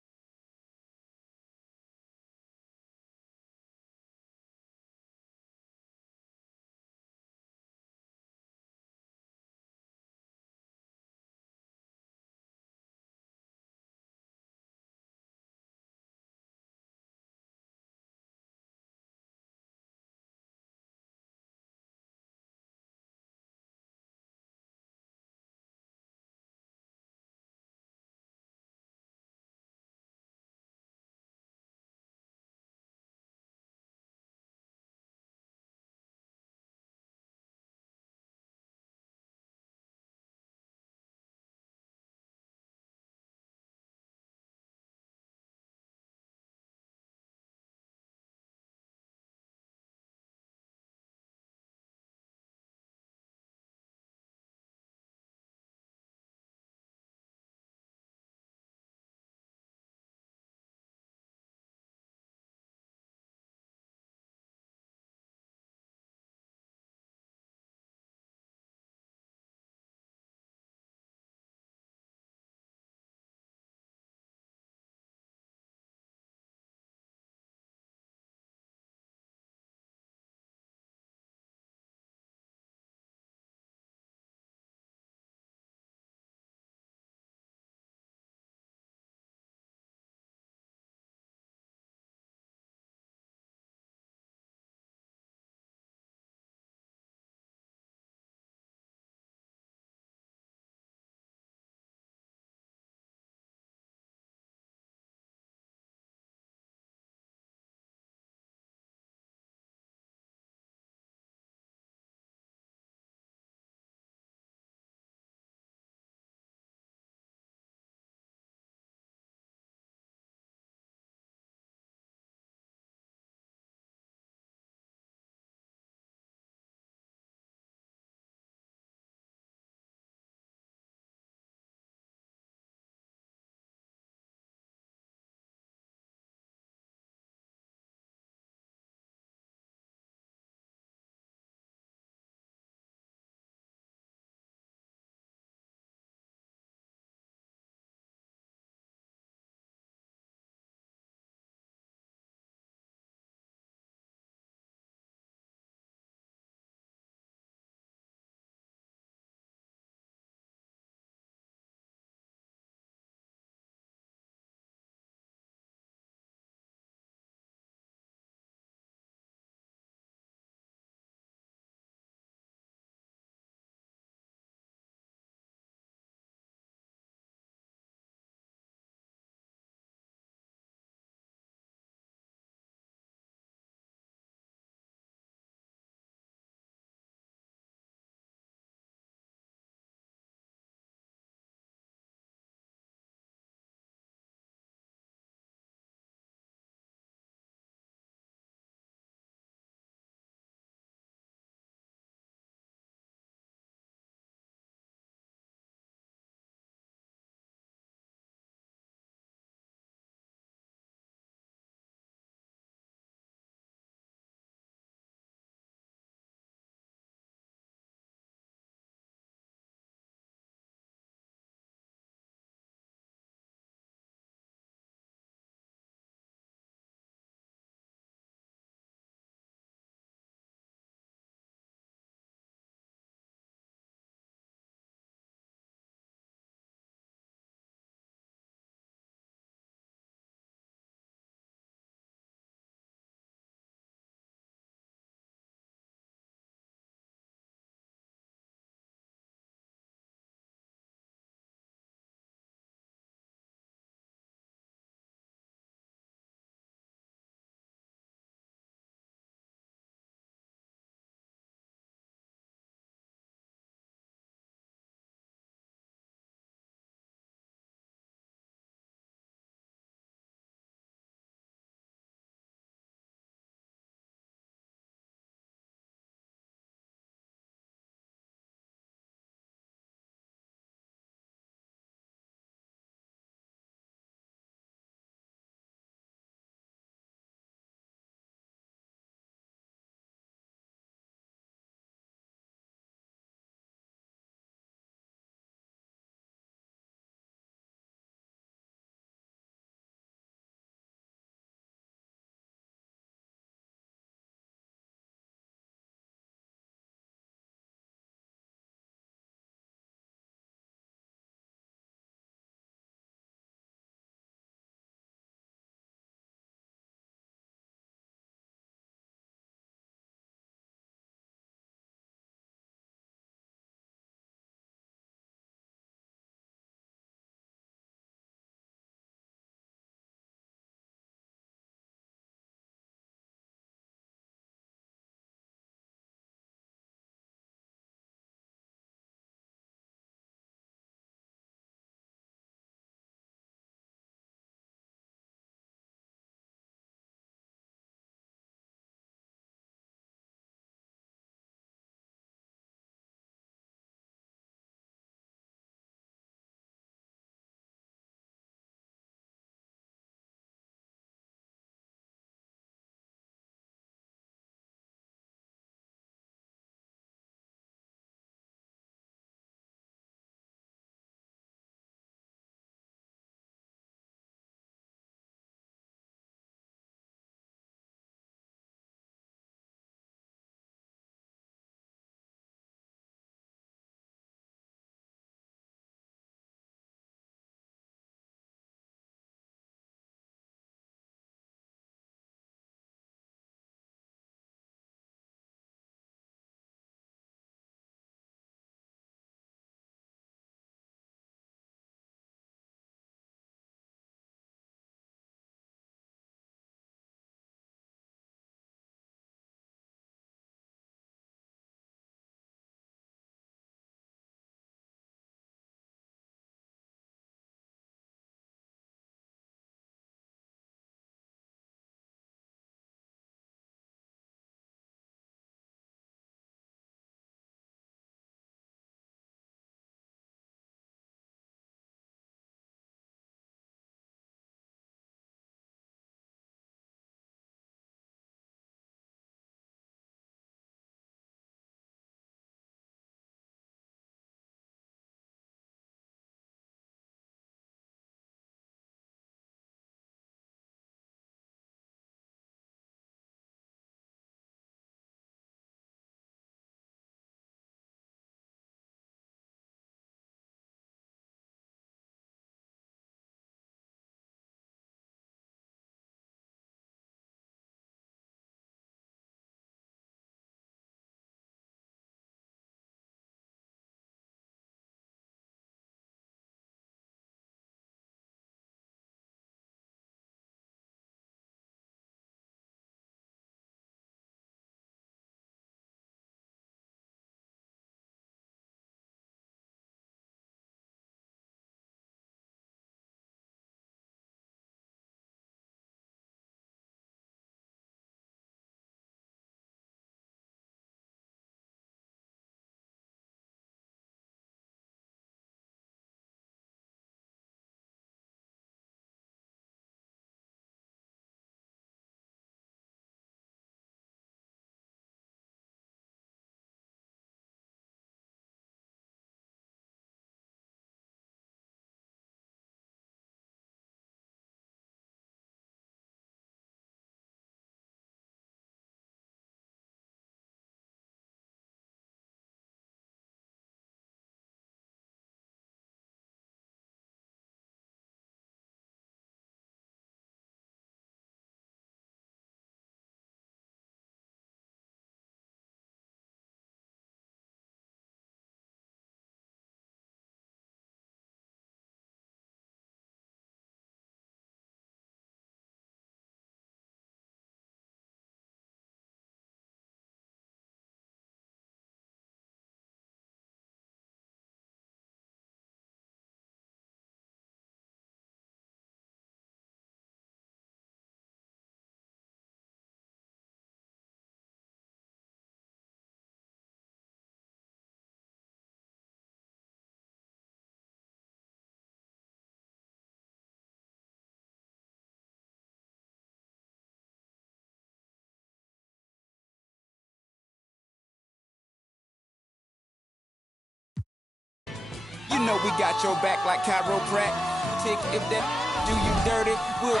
know we got your back like chiropractic. If that do you dirty, we'll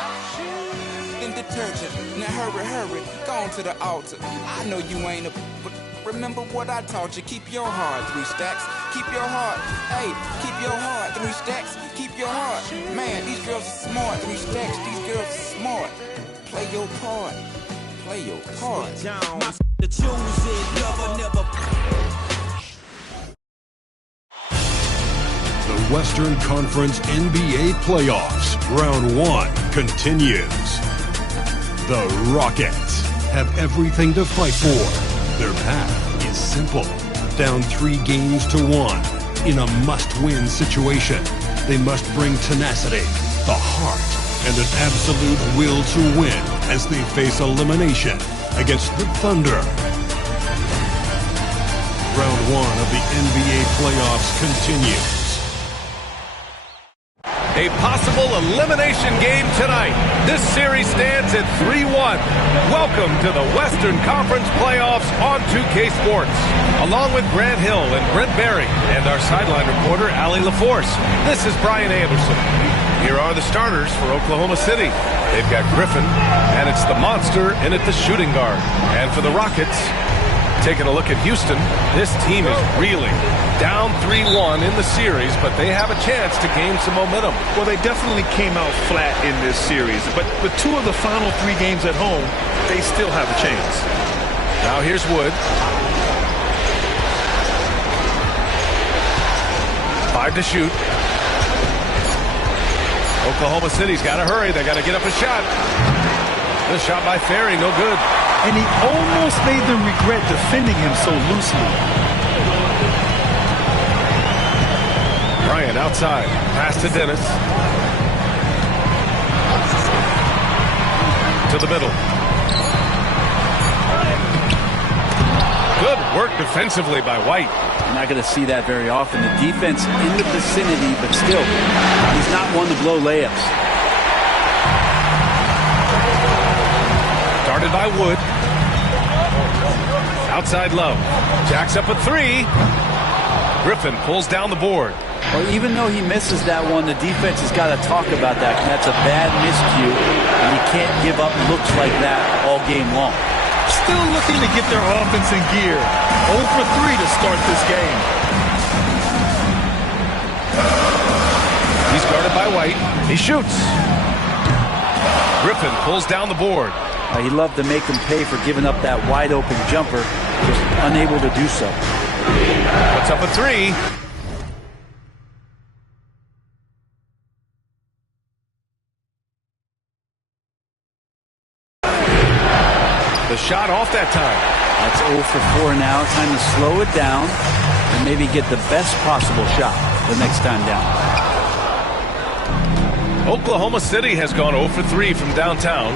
in detergent. Now hurry, go on to the altar. I know you ain't but remember what I taught you. Keep your heart, 3 stacks. Keep your heart, hey, keep your heart, 3 stacks. Keep your heart. Man, these girls are smart, 3 stacks. These girls are smart. Play your part. Play your part. The choosing lover never. The Western Conference NBA playoffs, round 1 continues. The Rockets have everything to fight for. Their path is simple. Down 3 games to 1 in a must-win situation. They must bring tenacity, the heart, and an absolute will to win as they face elimination against the Thunder. Round 1 of the NBA playoffs continues. A possible elimination game tonight. This series stands at 3-1. Welcome to the Western Conference Playoffs on 2K Sports. Along with Grant Hill and Brent Berry and our sideline reporter, Allie LaForce, this is Brian Anderson. Here are the starters for Oklahoma City. They've got Griffin, and it's the monster in at the shooting guard. And for the Rockets, taking a look at Houston, this team is reeling. Down 3-1 in the series, but they have a chance to gain some momentum. Well, they definitely came out flat in this series, but with 2 of the final 3 games at home, they still have a chance. Now here's Wood. 5 to shoot. Oklahoma City's got to hurry. They got to get up a shot. The shot by Ferry, no good. And he almost made them regret defending him so loosely. Bryant outside. Pass to Dennis. To the middle. Good work defensively by White. You're not going to see that very often. The defense in the vicinity, but still, he's not one to blow layups. Started by Wood. Outside Love. Jacks up a 3. Griffin pulls down the board. Well, even though he misses that one, the defense has got to talk about that. That's a bad miscue, and you can't give up looks like that all game long. Still looking to get their offense in gear. 0 for 3 to start this game. He's guarded by White. He shoots. Griffin pulls down the board. He loved to make him pay for giving up that wide-open jumper, just unable to do so. Puts up a 3. The shot off that time. That's 0 for 4 now. Time to slow it down and maybe get the best possible shot the next time down. Oklahoma City has gone 0 for 3 from downtown.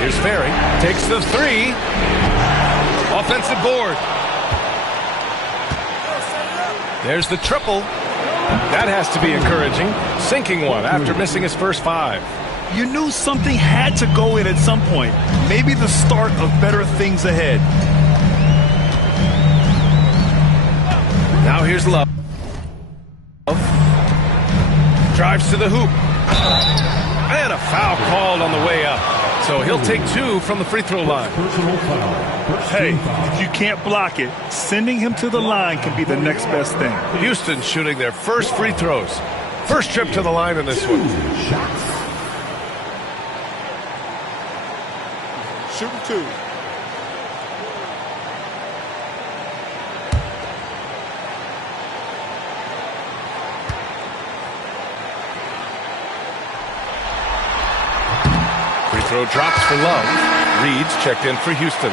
Here's Ferry. Takes the 3. Offensive board. There's the triple. That has to be encouraging. Sinking one after missing his first 5. You knew something had to go in at some point. Maybe the start of better things ahead. Now here's Love. Drives to the hoop. And a foul called on the way up. So he'll take 2 from the free throw line. Hey, if you can't block it, sending him to the line can be the next best thing. Houston shooting their first free throws. First trip to the line in this one. Shooting 2. Free throw drops for Love. Reed's checked in for Houston.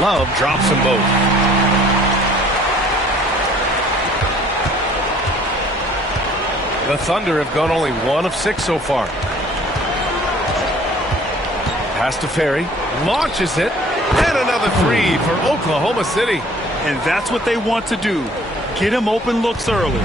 Love drops them both. The Thunder have gone only 1 of 6 so far. Pass to Ferry. Launches it. And another three for Oklahoma City. And that's what they want to do. Get him open looks early.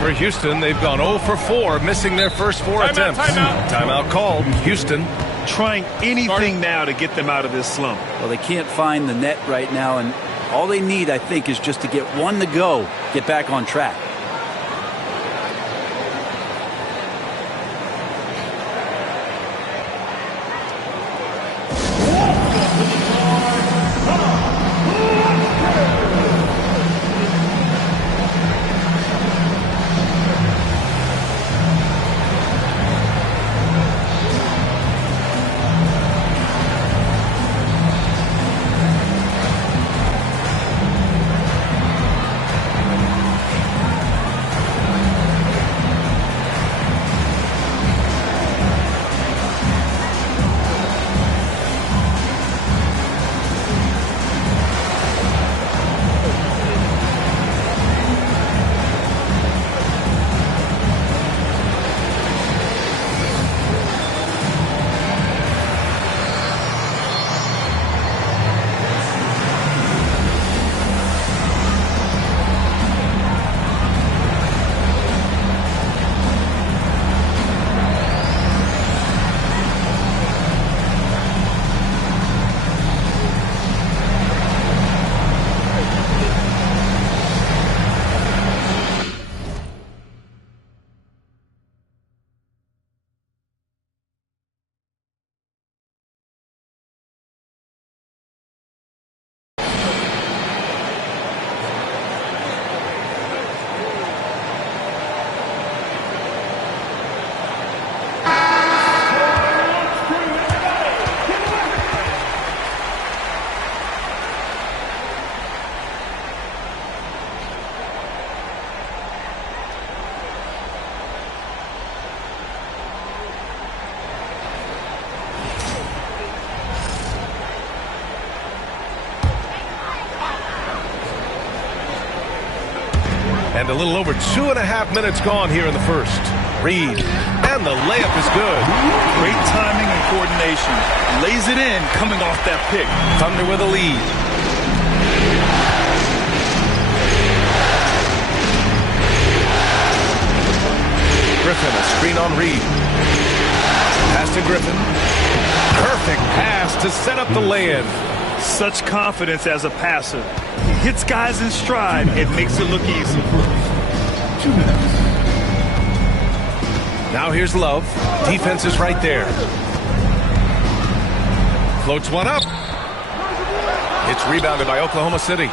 For Houston, they've gone 0 for 4, missing their first 4 attempts. Timeout called. Houston trying anything now to get them out of this slump. Well, they can't find the net right now, and all they need, I think, is just to get one to go, get back on track. And a little over 2.5 minutes gone here in the first. Reed, and the layup is good. Great timing and coordination. Lays it in coming off that pick. Thunder with a lead. Griffin, a screen on Reed. Pass to Griffin. Perfect pass to set up the lay-in. Such confidence as a passer. He hits guys in stride. It makes it look easy. 2 minutes. Now here's Love. Defense is right there. Floats one up. It's rebounded by Oklahoma City.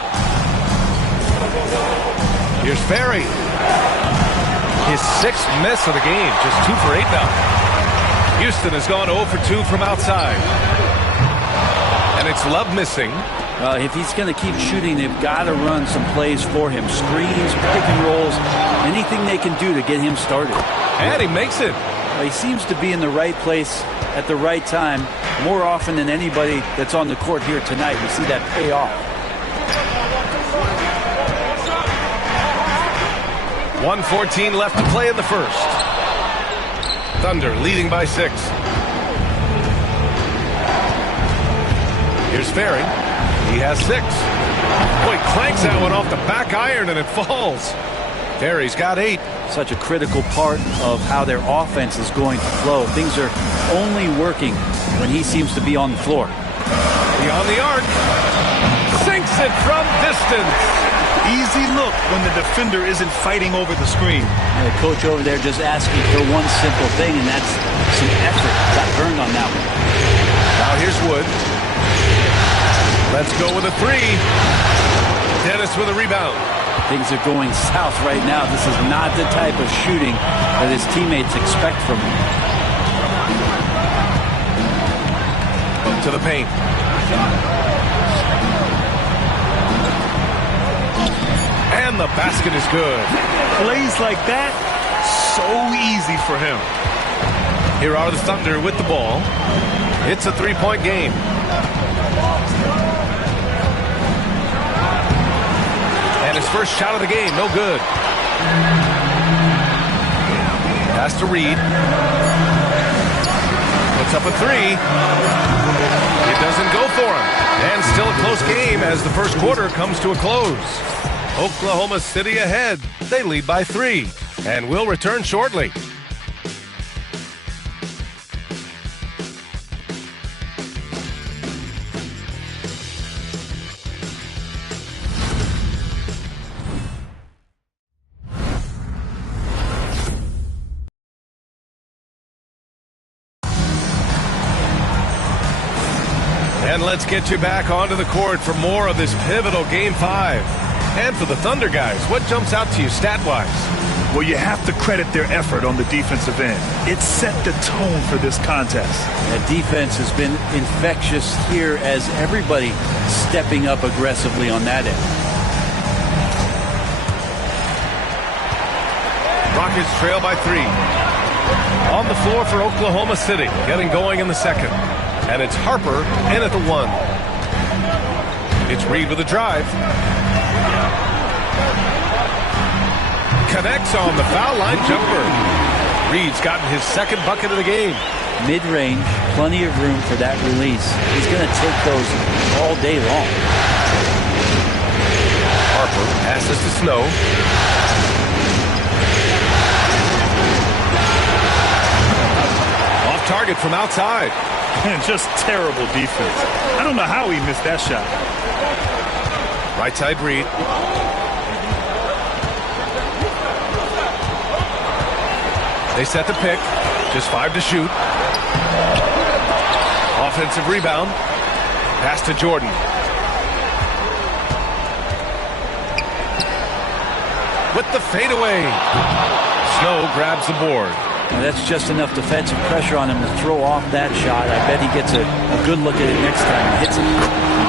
Here's Ferry. His 6th miss of the game. Just 2 for 8 now. Houston has gone 0 for 2 from outside. And it's Love missing. If he's going to keep shooting, they've got to run some plays for him. Screens, pick and rolls, anything they can do to get him started. And he makes it. He seems to be in the right place at the right time more often than anybody that's on the court here tonight. We see that pay off. 1:14 left to play in the first. Thunder leading by 6. Here's Ferry. He has 6. Boy, cranks that one off the back iron and it falls. Ferry's got 8. Such a critical part of how their offense is going to flow. Things are only working when he seems to be on the floor. Beyond the arc. Sinks it from distance. Easy look when the defender isn't fighting over the screen. And the coach over there just asking for one simple thing, and that's some effort. Got burned on that one. Now here's Wood. Let's go with a 3. Dennis with a rebound. Things are going south right now. This is not the type of shooting that his teammates expect from him. To the paint. And the basket is good. Plays like that, so easy for him. Here are the Thunder with the ball. It's a 3-point game. And his first shot of the game, no good. Pass to Reed. Puts up a 3. doesn't go for him. And still a close game as the first quarter comes to a close. Oklahoma City ahead. They lead by 3. And will return shortly. And let's get you back onto the court for more of this pivotal Game 5. And for the Thunder guys, what jumps out to you stat-wise? Well, you have to credit their effort on the defensive end. It set the tone for this contest. The defense has been infectious here as everybody stepping up aggressively on that end. Rockets trail by 3. On the floor for Oklahoma City, getting going in the second. And it's Harper in at the 1. It's Reed with a drive. Connects on the foul line jumper. Reed's gotten his second bucket of the game. Mid-range, plenty of room for that release. He's going to take those all day long. Harper passes to Snow. Off target from outside. And just terrible defense. I don't know how he missed that shot. Right side Reed. They set the pick. Just 5 to shoot. Offensive rebound. Pass to Jordan. With the fadeaway. Snow grabs the board. Now that's just enough defensive pressure on him to throw off that shot. I bet he gets a good look at it next time he hits it.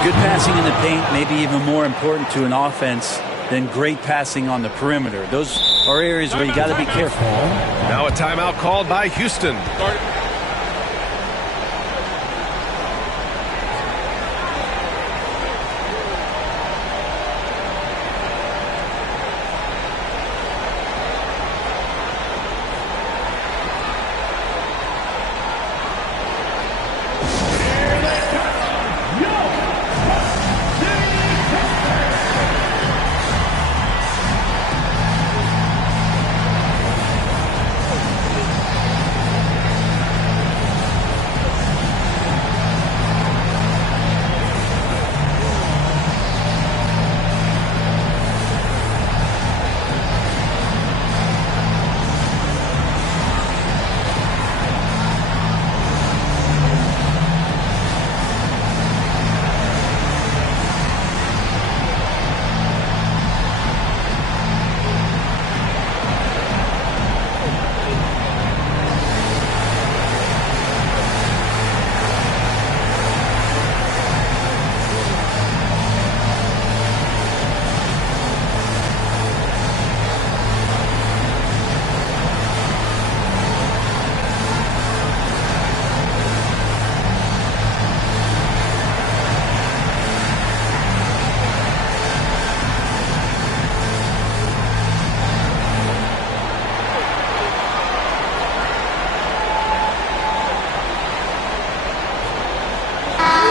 Good passing in the paint, maybe even more important to an offense than great passing on the perimeter. Those are areas where you got to be careful. Now a timeout called by Houston.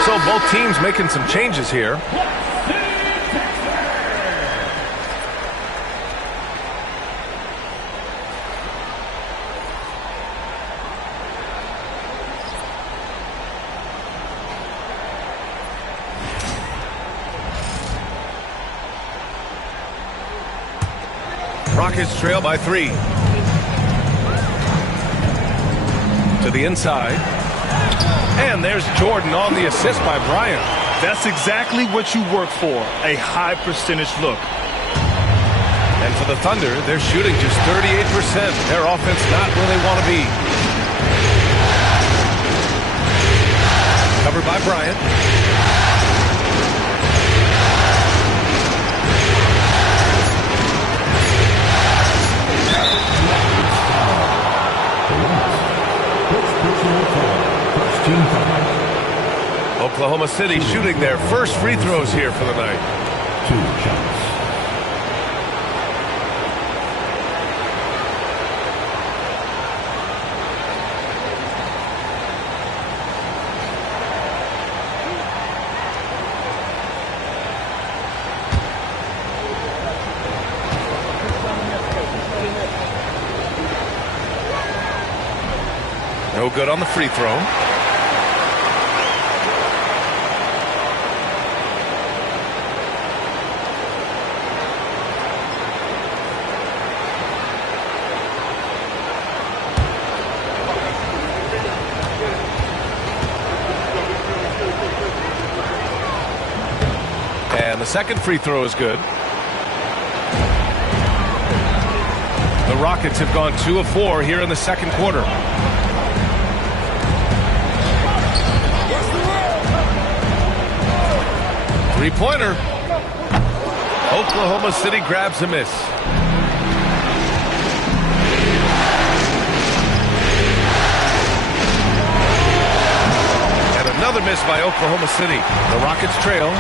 So both teams making some changes here. Rockets trail by 3. To the inside. And there's Jordan on the assist by Bryant. That's exactly what you work for, a high percentage look. And for the Thunder, they're shooting just 38%. Their offense not where they want to be. Covered by Bryant. Oklahoma City shooting their first free throws here for the night. 2 shots. No good on the free throw. And the second free throw is good. The Rockets have gone 2 of 4 here in the second quarter. Three-pointer. Oklahoma City grabs a miss. And another miss by Oklahoma City. The Rockets trail.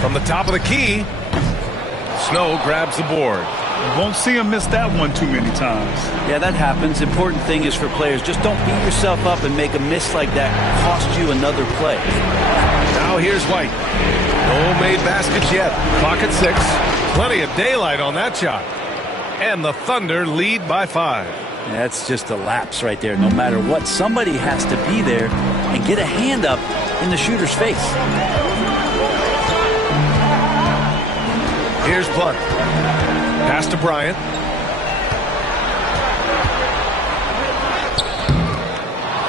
From the top of the key, Snow grabs the board. You won't see him miss that one too many times. Yeah, that happens. Important thing is for players, just don't beat yourself up and make a miss like that cost you another play. Now here's White. No made baskets yet. Clock at 6. Plenty of daylight on that shot. And the Thunder lead by 5. That's just a lapse right there. No matter what, somebody has to be there and get a hand up in the shooter's face. Here's Blunt. Pass to Bryant.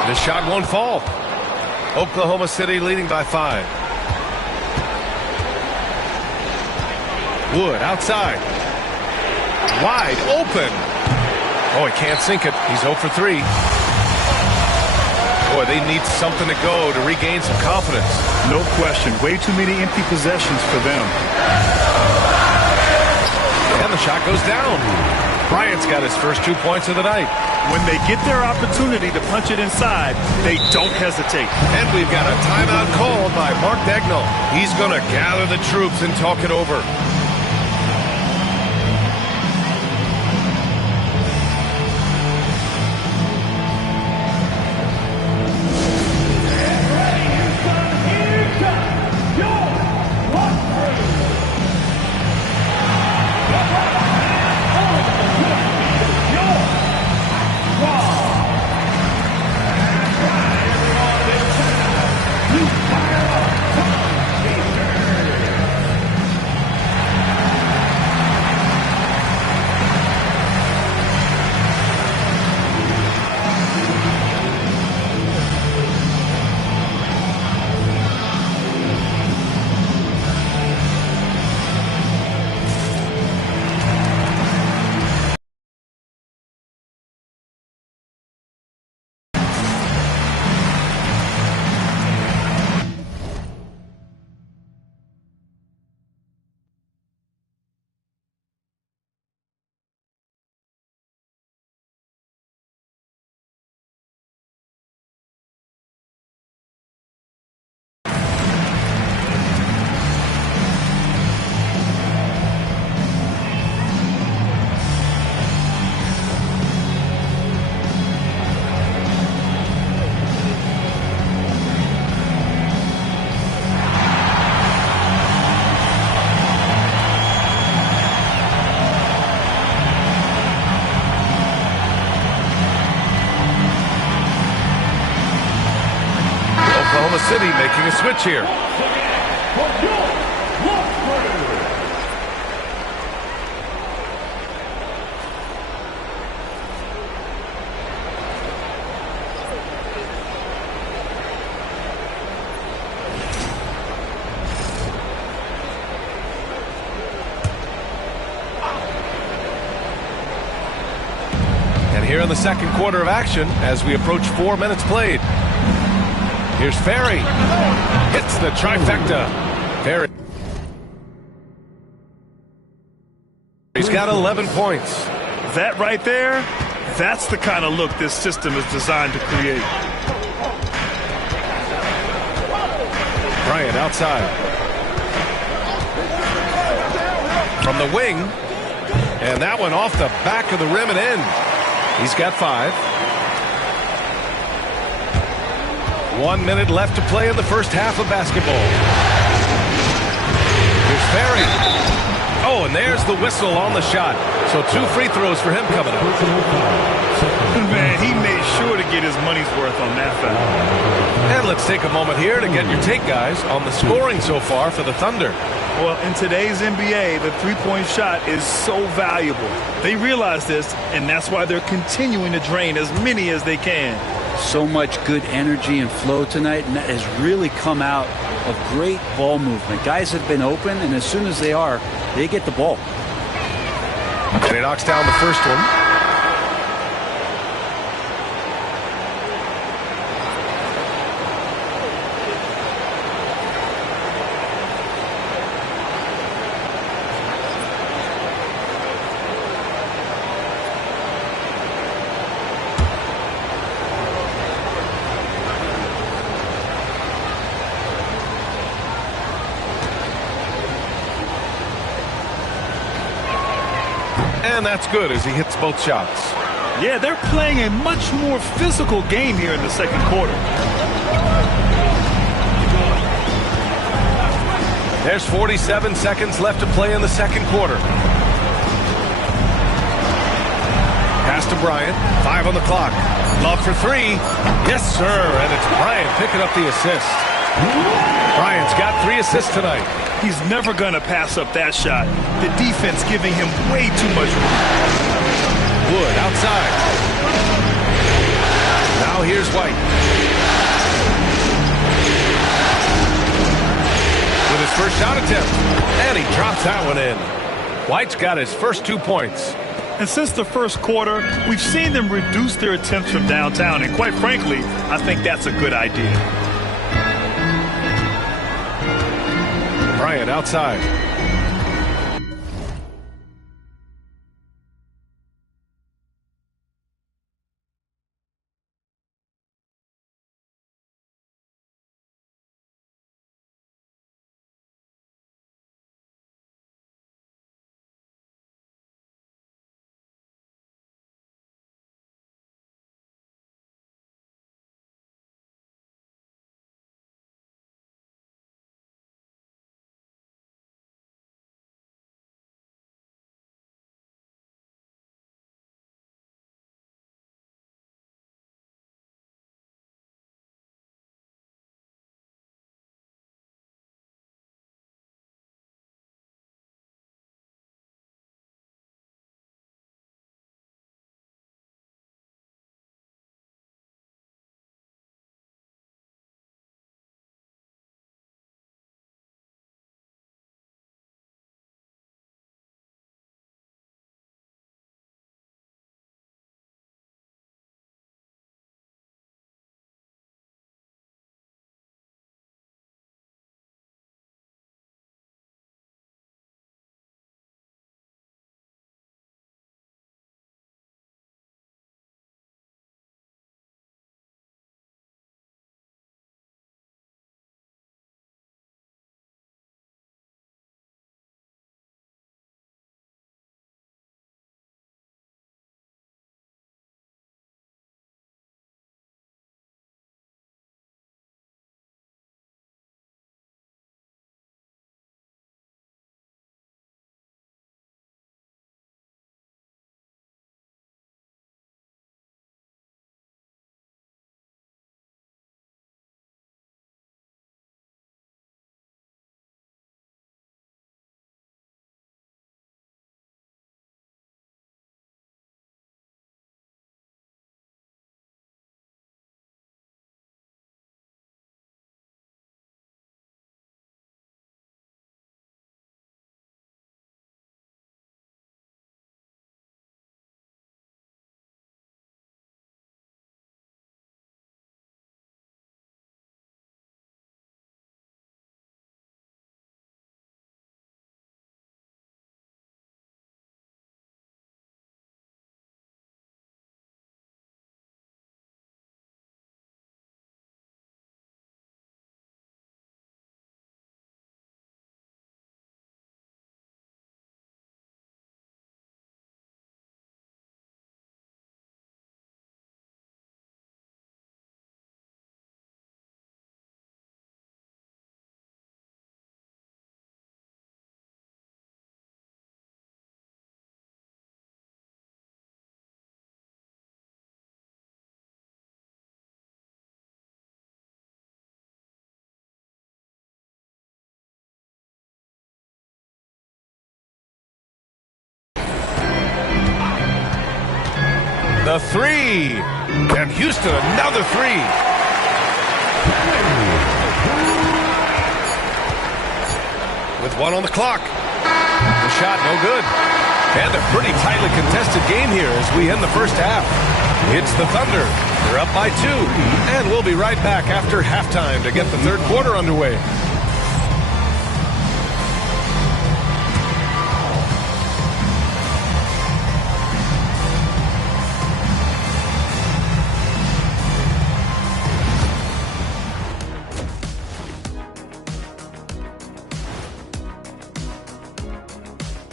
This shot won't fall. Oklahoma City leading by 5. Wood outside. Wide open. Oh, he can't sink it. He's 0 for 3. Boy, they need something to go to regain some confidence. No question. Way too many empty possessions for them. And the shot goes down. Bryant's got his first 2 points of the night. When they get their opportunity to punch it inside, they don't hesitate. And we've got a timeout called by Mark Dagnall. He's going to gather the troops and talk it over. Oklahoma City making a switch here. And here in the second quarter of action, as we approach 4 minutes played. Here's Ferry. Hits the trifecta. Ferry. He's got 11 points. That right there, that's the kind of look this system is designed to create. Bryant outside. From the wing. And that one off the back of the rim and in. He's got 5. 1 minute left to play in the first half of basketball. Here's Ferry. Oh, and there's the whistle on the shot. So 2 free throws for him coming up. Man, he made sure to get his money's worth on that foul. And let's take a moment here to get your take, guys, on the scoring so far for the Thunder. Well, in today's NBA, the three-point shot is so valuable. They realize this, and that's why they're continuing to drain as many as they can. So much good energy and flow tonight, and that has really come out of great ball movement. Guys have been open, and as soon as they are, they get the ball. And he knocks down the first one. And that's good as he hits both shots. Yeah, they're playing a much more physical game here in the second quarter. There's 47 seconds left to play in the second quarter. Pass to Bryant. 5 on the clock. Love for 3. Yes, sir. And it's Bryant picking up the assist. Bryant's got 3 assists tonight. He's never going to pass up that shot. The defense giving him way too much room. Wood outside. Now here's White. With his first shot attempt. And he drops that one in. White's got his first 2 points. And since the first quarter, we've seen them reduce their attempts from downtown. And quite frankly, I think that's a good idea. Bryant outside. The three. And Houston, another three. With one on the clock. The shot, no good. And a pretty tightly contested game here as we end the first half. It's the Thunder. They're up by 2. And we'll be right back after halftime to get the third quarter underway.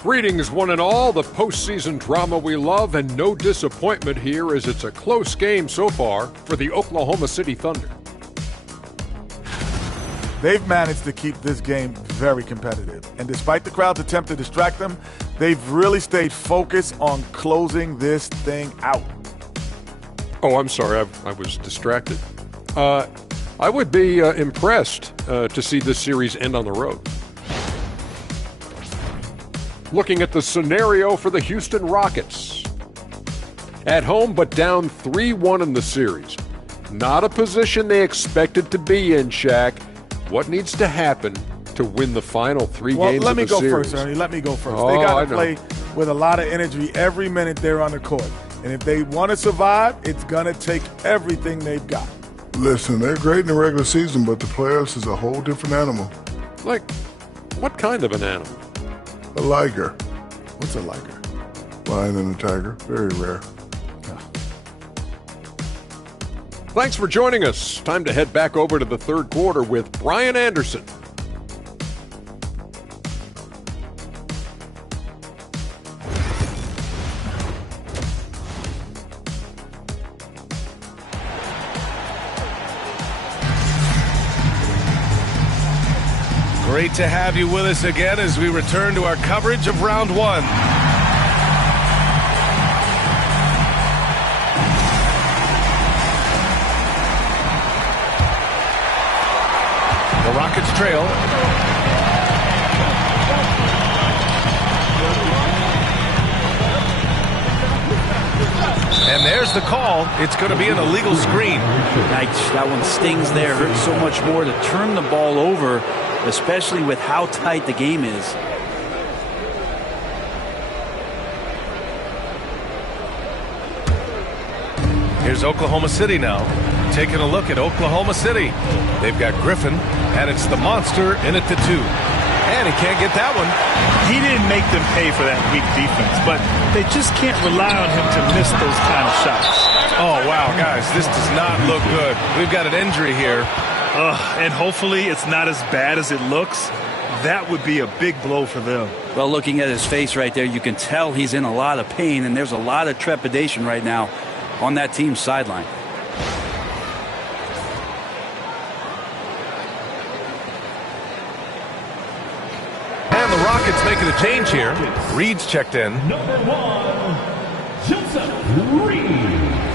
Greetings, one and all. The postseason drama we love, and no disappointment here as it's a close game so far for the Oklahoma City Thunder. They've managed to keep this game very competitive. And despite the crowd's attempt to distract them, they've really stayed focused on closing this thing out. Oh, I'm sorry. I was distracted. I would be impressed to see this series end on the road. Looking at the scenario for the Houston Rockets. At home, but down 3-1 in the series. Not a position they expected to be in, Shaq. What needs to happen to win the final 3 games of the series? Let me go first, Ernie. Let me go first. They got to play with a lot of energy every minute they're on the court. And if they want to survive, it's going to take everything they've got. Listen, they're great in the regular season, but the playoffs is a whole different animal. Like, what kind of an animal? A liger. What's a liger? Lion and a tiger. Very rare. Thanks for joining us. Time to head back over to the third quarter with Brian Anderson. Great to have you with us again as we return to our coverage of round 1. The Rockets trail. And there's the call. It's going to be an illegal screen. That one stings there. Hurts so much more to turn the ball over, especially with how tight the game is. Here's Oklahoma City now. Taking a look at Oklahoma City. They've got Griffin, and it's the monster in at the 2. And he can't get that one. He didn't make them pay for that weak defense, but they just can't rely on him to miss those kind of shots. Oh, wow, guys, this does not look good. We've got an injury here. And hopefully it's not as bad as it looks. That would be a big blow for them. Well, looking at his face right there, you can tell he's in a lot of pain, and there's a lot of trepidation right now on that team's sideline. And the Rockets making a change here. Reed's checked in. Number 1, Joseph Reed.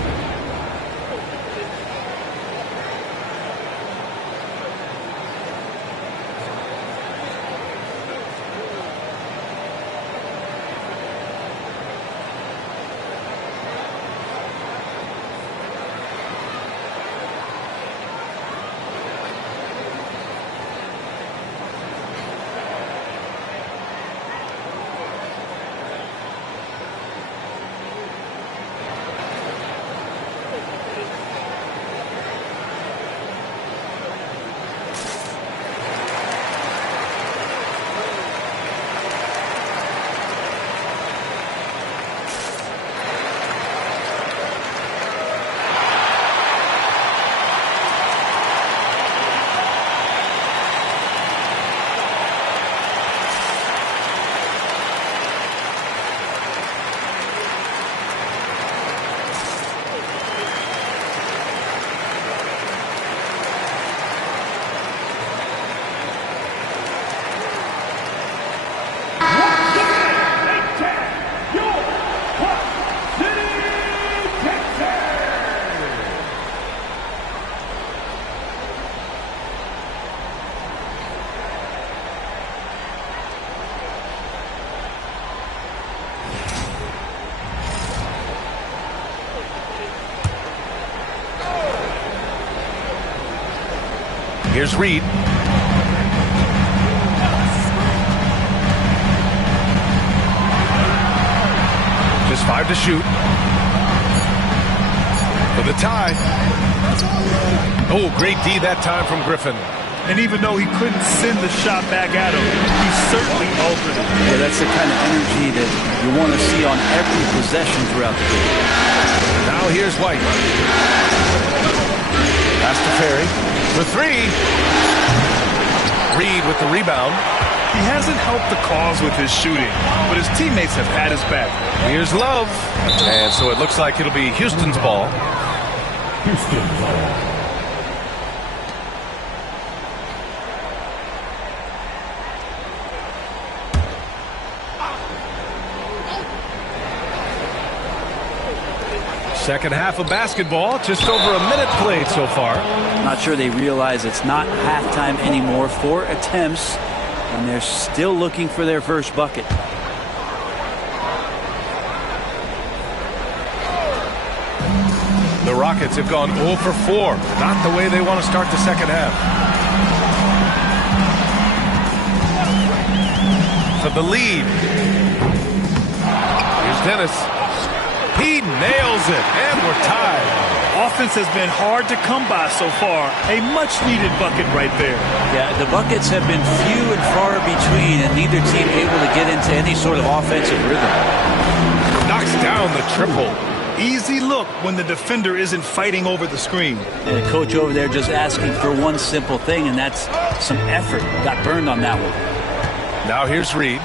Here's Reed. Just 5 to shoot. For the tie. Oh, great D that time from Griffin. And even though he couldn't send the shot back at him, he certainly altered it. Yeah, that's the kind of energy that you want to see on every possession throughout the game. Now here's White. Pass to Ferry. For 3. Reed with the rebound. He hasn't helped the cause with his shooting, but his teammates have had his back. Here's Love. And so it looks like it'll be Houston's ball. Houston's ball. Second half of basketball, just over a minute played so far. Not sure they realize it's not halftime anymore. 4 attempts, and they're still looking for their first bucket. The Rockets have gone 0 for 4. Not the way they want to start the second half. For the lead. Here's Dennis. He nails it, and we're tied. Offense has been hard to come by so far. A much-needed bucket right there. Yeah, the buckets have been few and far between, and neither team able to get into any sort of offensive rhythm. Knocks down the triple. Easy look when the defender isn't fighting over the screen. And the coach over there just asking for one simple thing, and that's some effort. Got burned on that one. Now here's Reed.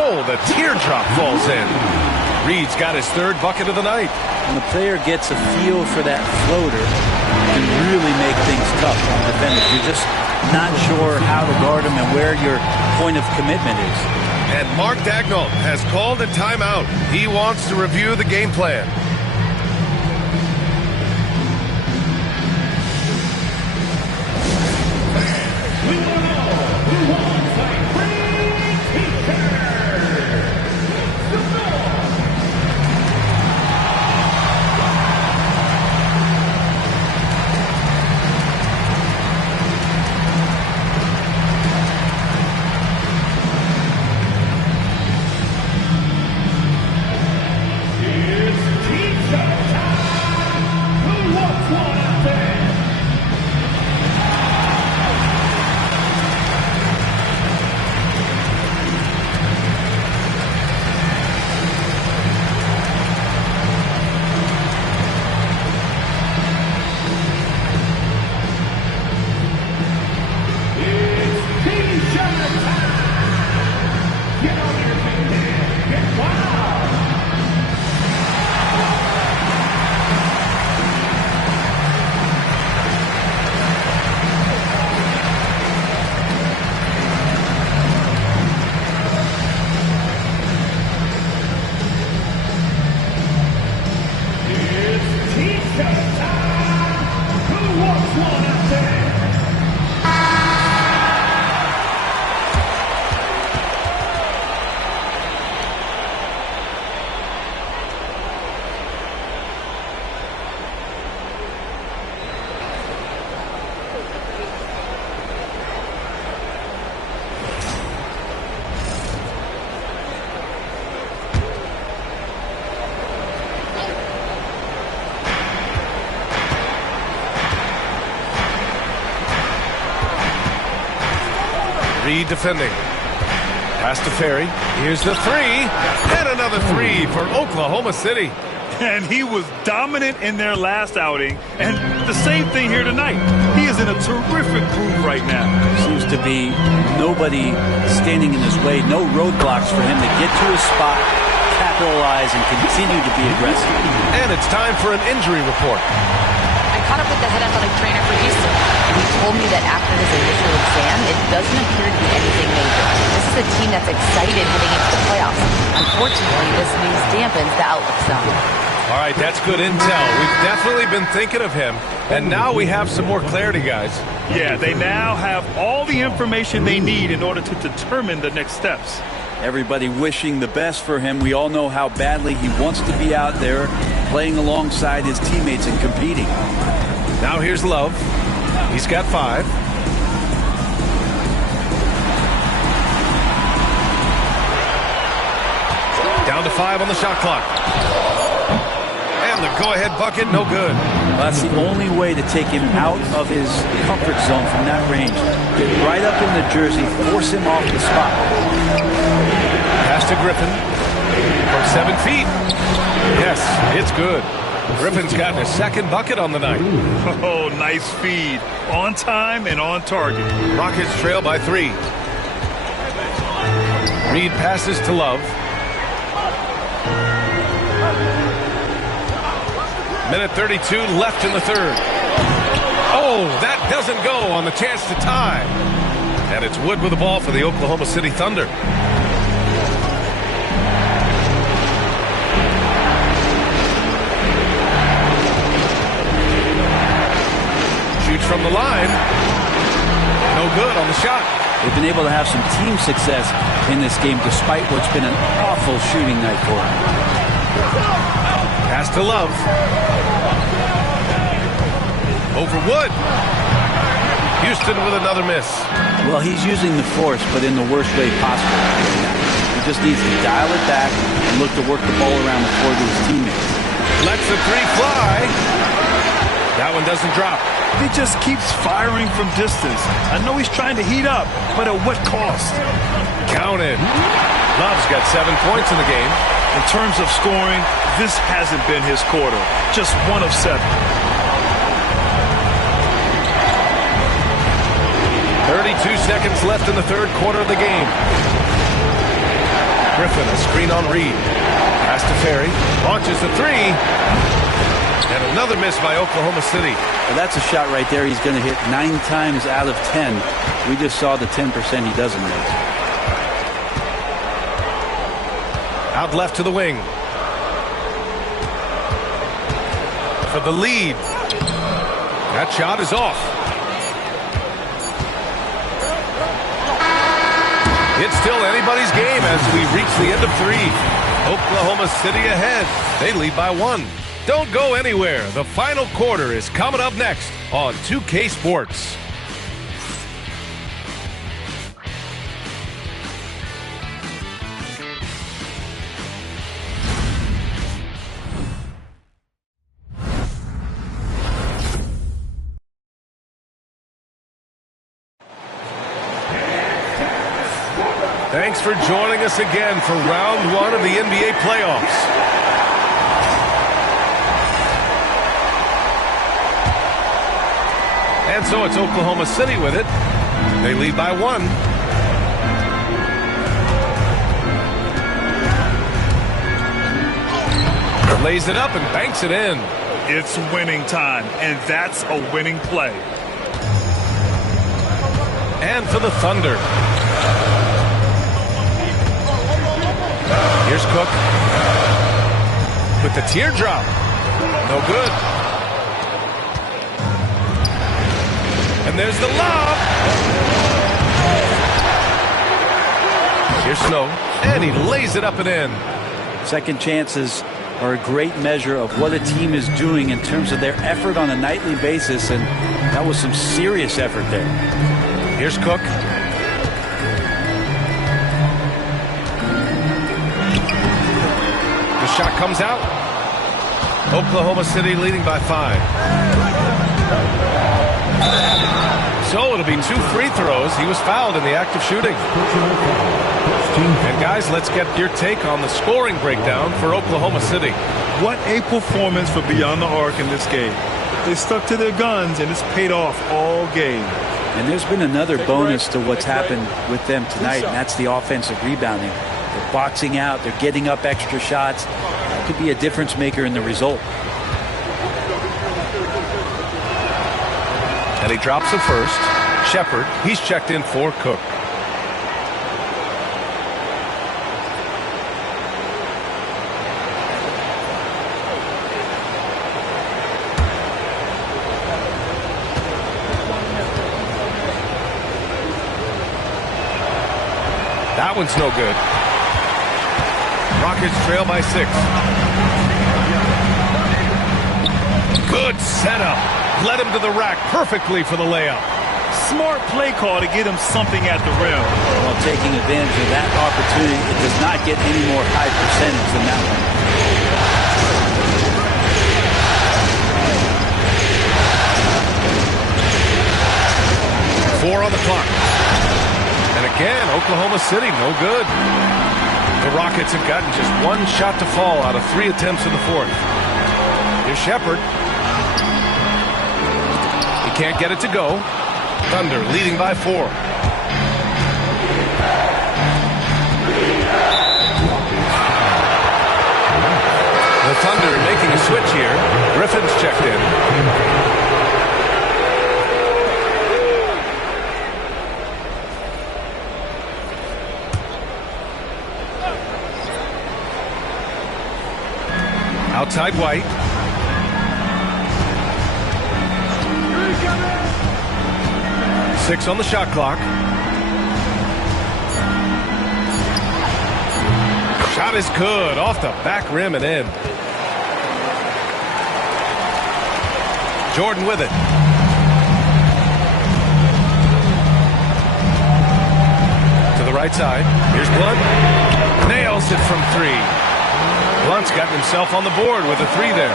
Oh, the teardrop falls in. Reed's got his 3rd bucket of the night. When the player gets a feel for that floater, it can really make things tough on defenders. You're just not sure how to guard him and where your point of commitment is. And Mark Daigneault has called a timeout. He wants to review the game plan. Reed defending. Pass to Ferry. Here's the 3. And another 3 for Oklahoma City. And he was dominant in their last outing. And the same thing here tonight. He is in a terrific groove right now. Seems to be nobody standing in his way. No roadblocks for him to get to his spot, capitalize, and continue to be aggressive. And it's time for an injury report. I caught up with the head athletic trainer for Houston, and he told me that after his initial exam, it doesn't appear to be anything major. This is a team that's excited heading into the playoffs. Unfortunately, this news dampens the outlook some. All right, that's good intel. We've definitely been thinking of him, and now we have some more clarity, guys. Yeah, they now have all the information they need in order to determine the next steps. Everybody wishing the best for him. We all know how badly he wants to be out there playing alongside his teammates and competing. Now here's Love. He's got 5. Down to 5 on the shot clock. And the go-ahead bucket, no good. Well, that's the only way to take him out of his comfort zone from that range. Get right up in the jersey, force him off the spot. Pass to Griffin from 7 feet. Yes, it's good. Griffin's gotten his second bucket on the night. Oh, nice feed. On time and on target. Rockets trail by 3. Reed passes to Love. Minute 32 left in the third. Oh, that doesn't go on the chance to tie. And it's Wood with the ball for the Oklahoma City Thunder. Shoots from the line. No good on the shot. They've been able to have some team success in this game despite what's been an awful shooting night for them. Pass to Love. Over Wood. Houston with another miss. Well, he's using the force, but in the worst way possible. He just needs to dial it back and look to work the ball around the floor to his teammates. Lets the 3 fly. That one doesn't drop. He just keeps firing from distance. I know he's trying to heat up, but at what cost? Counted. Love's got 7 points in the game. In terms of scoring, this hasn't been his quarter. Just 1 of 7. 32 seconds left in the third quarter of the game. Griffin, a screen on Reed. Pass to Ferry. Launches the 3. And another miss by Oklahoma City. Well, that's a shot right there he's going to hit 9 times out of 10. We just saw the 10% he doesn't make. Out left to the wing. For the lead. That shot is off. It's still anybody's game as we reach the end of 3. Oklahoma City ahead. They lead by 1. Don't go anywhere. The final quarter is coming up next on 2K Sports. Thanks for joining us again for round 1 of the NBA playoffs. And so it's Oklahoma City with it. They lead by 1. Lays it up and banks it in. It's winning time, and that's a winning play. And for the Thunder. Here's Cook with the teardrop. No good. And there's the lob. Here's Snow. And he lays it up and in. Second chances are a great measure of what a team is doing in terms of their effort on a nightly basis. And that was some serious effort there. Here's Cook. Shot comes out. Oklahoma City leading by 5. So it'll be 2 free throws. He was fouled in the act of shooting. And guys, let's get your take on the scoring breakdown for Oklahoma City. What a performance for Beyond the Arc in this game. They stuck to their guns and it's paid off all game. And there's been another bonus to what's happened with them tonight, and that's the offensive rebounding. They're boxing out. They're getting up extra shots. That could be a difference maker in the result. And he drops the first. Shepard, he's checked in for Cook. That one's no good. Rockets trail by 6. Good setup. Led him to the rack perfectly for the layup. Smart play call to get him something at the rim. Well, taking advantage of that opportunity, it does not get any more high percentage than that one. 4 on the clock. And again, Oklahoma City, no good. The Rockets have gotten just 1 shot to fall out of 3 attempts in the 4th. Here's Shepherd. He can't get it to go. Thunder leading by 4. The Thunder making a switch here. Griffin's checked in. Outside White. Six on the shot clock. Shot is good. Off the back rim and in. Jordan with it. To the right side. Here's Blunt. Nails it from 3. Blunt's gotten himself on the board with a 3 there.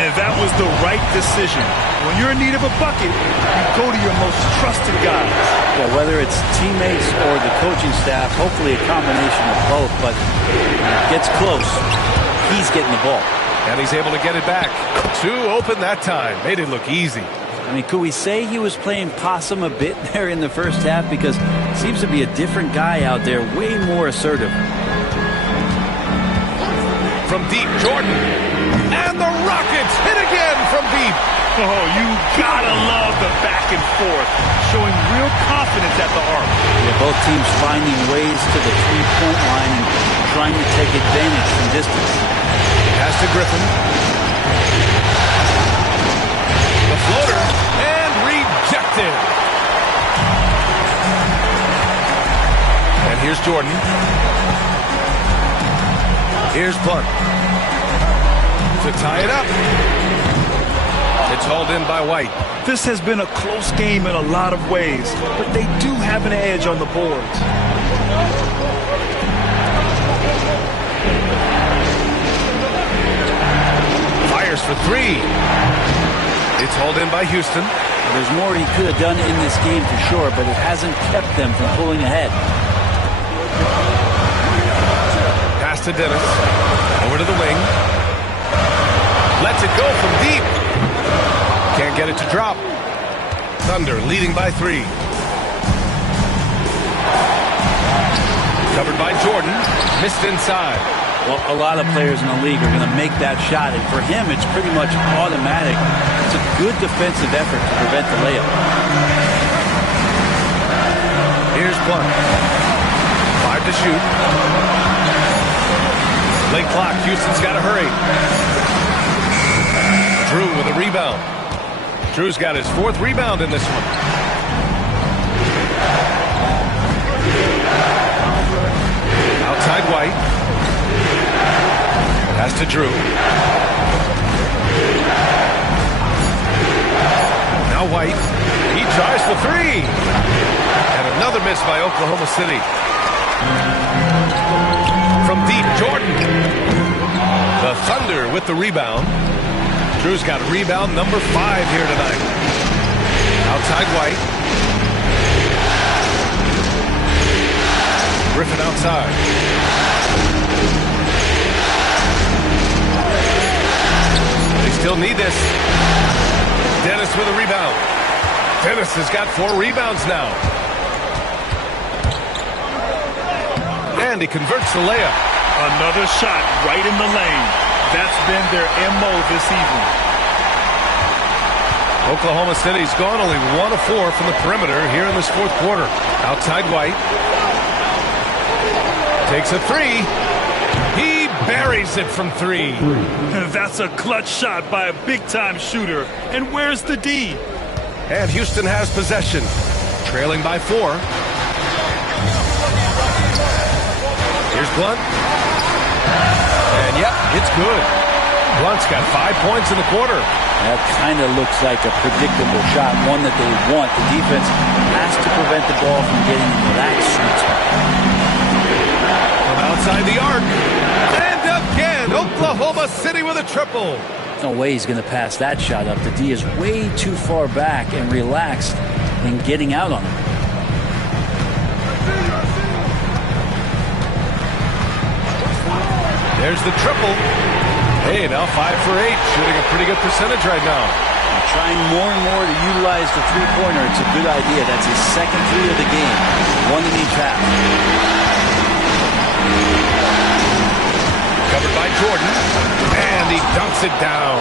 And that was the right decision. When you're in need of a bucket, you go to your most trusted guys. Yeah, whether it's teammates or the coaching staff, hopefully a combination of both, but when it gets close, he's getting the ball. And he's able to get it back. 2 open that time. Made it look easy. I mean, could we say he was playing possum a bit there in the first half? Because it seems to be a different guy out there, way more assertive. From deep, Jordan. And the Rockets hit again from deep. Oh, you gotta love the back and forth, showing real confidence at the arc. Yeah, both teams finding ways to the three-point line and trying to take advantage from distance. Pass to Griffin. The floater and rejected. And here's Jordan. Here's Blunt. To tie it up. It's hauled in by White. This has been a close game in a lot of ways, but they do have an edge on the boards. Fires for 3. It's hauled in by Houston. There's more he could have done in this game for sure, but it hasn't kept them from pulling ahead. Pass to Dennis. Over to the wing. Lets it go from deep. Can't get it to drop. Thunder leading by 3. Covered by Jordan. Missed inside. Well, a lot of players in the league are going to make that shot, and for him, it's pretty much automatic. It's a good defensive effort to prevent the layup. Here's Blunt. 5 to shoot. Late clock. Houston's got to hurry. Drew with a rebound. Drew's got his 4th rebound in this one. Outside White. Pass to Drew. Now White. He tries for 3. And another miss by Oklahoma City. From deep, Jordan. The Thunder with the rebound. Drew's got rebound number 5 here tonight. Outside White. Griffin outside. They still need this. Dennis with a rebound. Dennis has got 4 rebounds now. And he converts the layup. Another shot right in the lane. That's been their MO this evening. Oklahoma City's gone only 1 of 4 from the perimeter here in this 4th quarter. Outside White. Takes a 3. He buries it from 3. That's a clutch shot by a big-time shooter. And where's the D? And Houston has possession. Trailing by 4. Here's Blunt. And yep, it's good. Blunt's got 5 points in the quarter. That kind of looks like a predictable shot, one that they want. The defense has to prevent the ball from getting into that sweet spot. From outside the arc. And again, Oklahoma City with a triple. No way he's going to pass that shot up. The D is way too far back and relaxed in getting out on him. There's the triple. Hey, now 5 for 8, shooting a pretty good percentage right now. Trying more and more to utilize the three-pointer. It's a good idea. That's his second three of the game. One in each half. Covered by Jordan. And he dunks it down.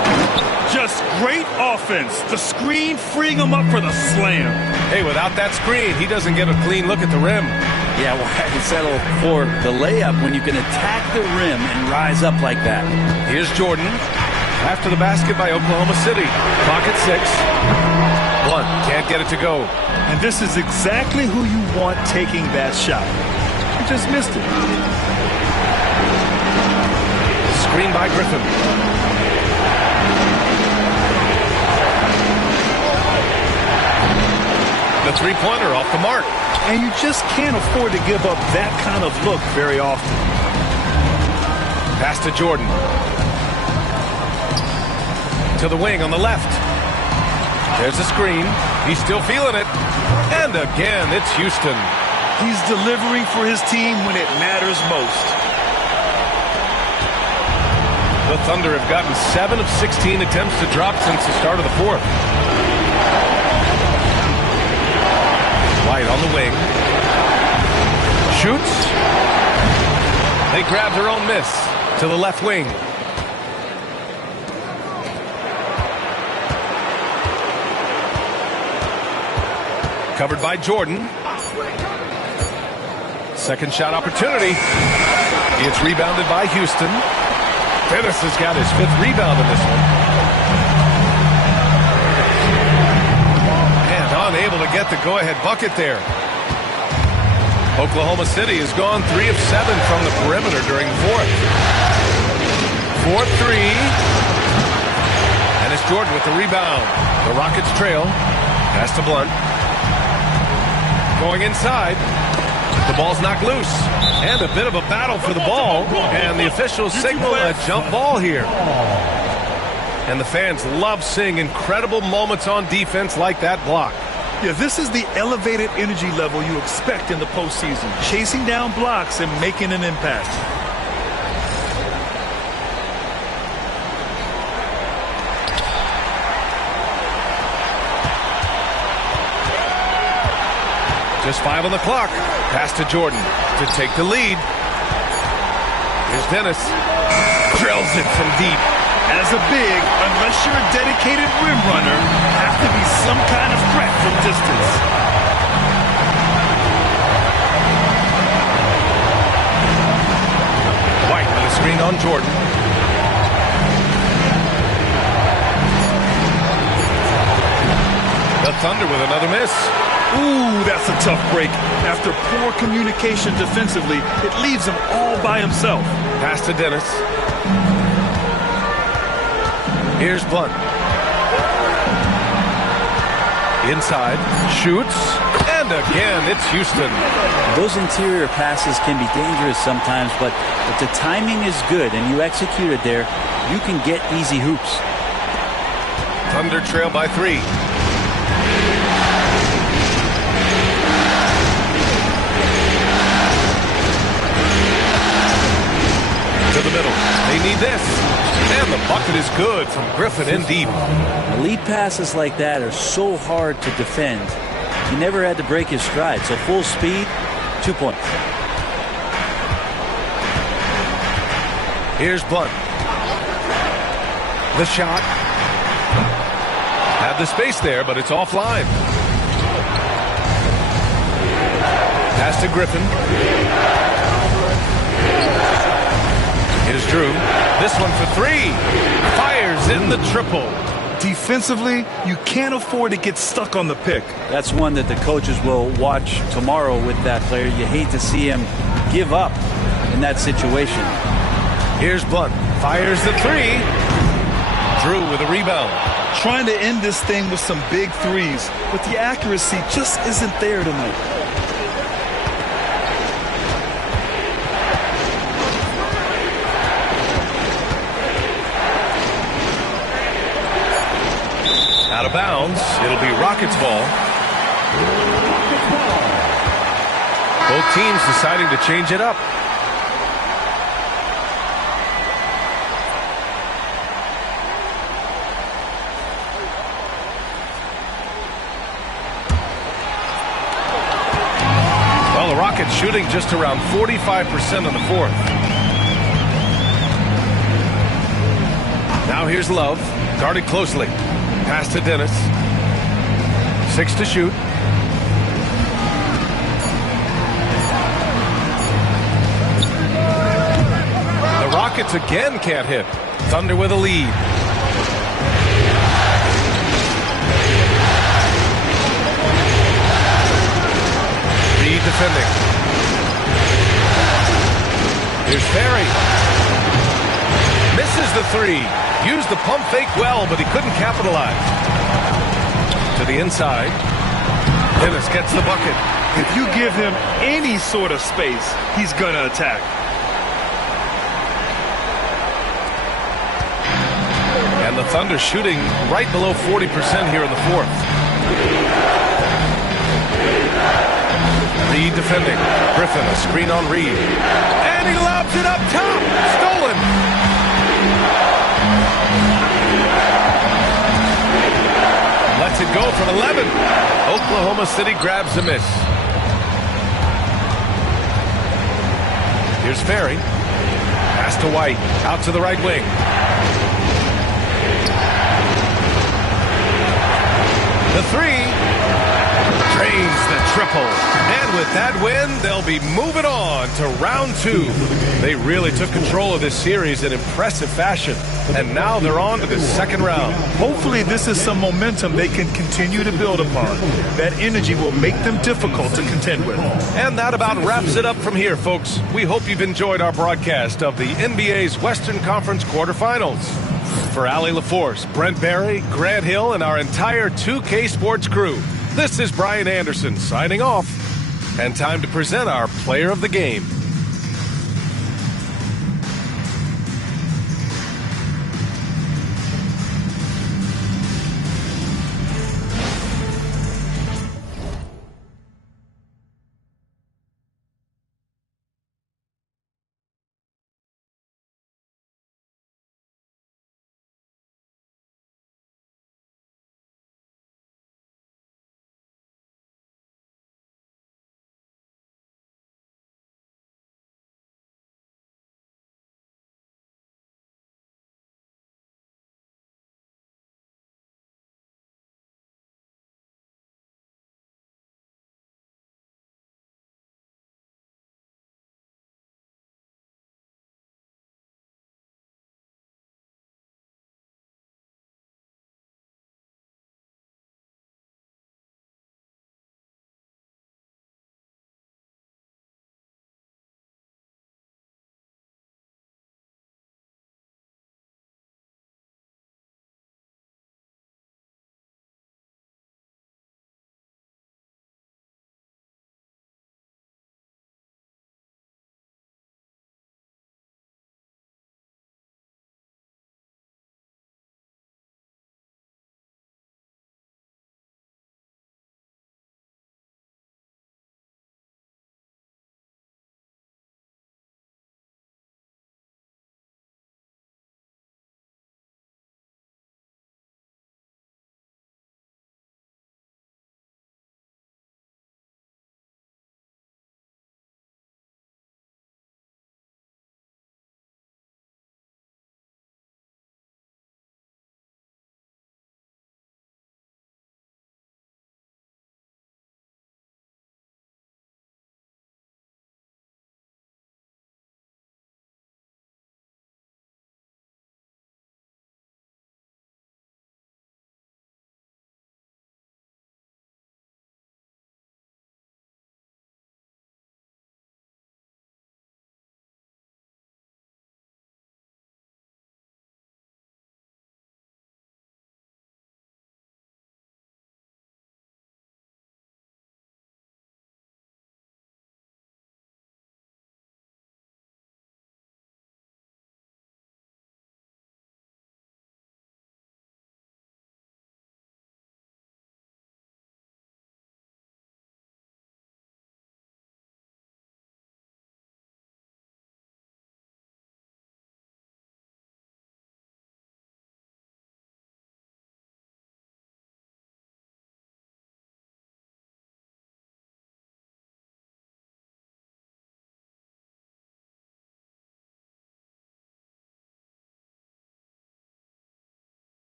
Just great offense. The screen freeing him up for the slam. Hey, without that screen, he doesn't get a clean look at the rim. Yeah, well, I can settle for the layup when you can attack the rim and rise up like that. Here's Jordan. After the basket by Oklahoma City. Clock at 6. Blunt can't get it to go. And this is exactly who you want taking that shot. You just missed it. Screen by Griffin. The three-pointer off the mark. And you just can't afford to give up that kind of look very often. Pass to Jordan. To the wing on the left. There's a screen. He's still feeling it. And again, it's Houston. He's delivering for his team when it matters most. The Thunder have gotten 7 of 16 attempts to drop since the start of the fourth. White on the wing. Shoots. They grab their own miss to the left wing. Covered by Jordan. Second shot opportunity. It's rebounded by Houston. Dennis has got his 5th rebound in this one. And unable to get the go-ahead bucket there. Oklahoma City has gone 3 of 7 from the perimeter during the fourth. 4-3. And it's Jordan with the rebound. The Rockets trail. Pass to Blunt. Going inside. The ball's knocked loose. And a bit of a battle for the ball. And the officials signal a jump ball here. And the fans love seeing incredible moments on defense like that block. Yeah, this is the elevated energy level you expect in the postseason. Chasing down blocks and making an impact. Just 5 on the clock. Pass to Jordan to take the lead. Here's Dennis. Drills it from deep. As a big, unless you're a dedicated rim runner, have to be some kind of threat from distance. White with a screen on Jordan. The Thunder with another miss. Ooh, that's a tough break. After poor communication defensively, it leaves him all by himself. Pass to Dennis. Here's Blunt. Inside. Shoots. And again, it's Houston. Those interior passes can be dangerous sometimes, but if the timing is good and you execute it there, you can get easy hoops. Thunder trail by 3. To the middle. They need this. And the bucket is good from Griffin in deep. Elite passes like that are so hard to defend. He never had to break his stride. So full speed, 2 points. Here's Blunt. The shot. Had the space there, but it's offline. Pass to Griffin. Here's Drew. This one for 3. Fires in the triple. Defensively, you can't afford to get stuck on the pick. That's one that the coaches will watch tomorrow with that player. You hate to see him give up in that situation. Here's Blunt. Fires the three. Drew with a rebound. Trying to end this thing with some big threes, but the accuracy just isn't there tonight. Out of bounds. It'll be Rockets ball. Both teams deciding to change it up. Well, the Rockets shooting just around 45% on the fourth. Now here's Love, guarded closely. Pass to Dennis. 6 to shoot. The Rockets again can't hit. Thunder with a lead. Reed defending. Here's Ferry. Misses the three. Used the pump fake well, but he couldn't capitalize. To the inside. Dennis gets the bucket. If you give him any sort of space, he's going to attack. And the Thunder shooting right below 40% here in the fourth. Reed defending. Griffin, a screen on Reed. And he lobs it up top. Stolen. Lets it go from 11. Oklahoma City grabs the miss. Here's Ferry. Pass to White. Out to the right wing. The three. Drains the triple. And with that win, they'll be moving on to round 2. They really took control of this series in impressive fashion. And now they're on to the second round. Hopefully this is some momentum they can continue to build upon. That energy will make them difficult to contend with. And that about wraps it up from here, folks. We hope you've enjoyed our broadcast of the NBA's Western Conference quarterfinals. For Allie LaForce, Brent Barry, Grant Hill, and our entire 2K Sports crew, this is Brian Anderson signing off. And time to present our player of the game.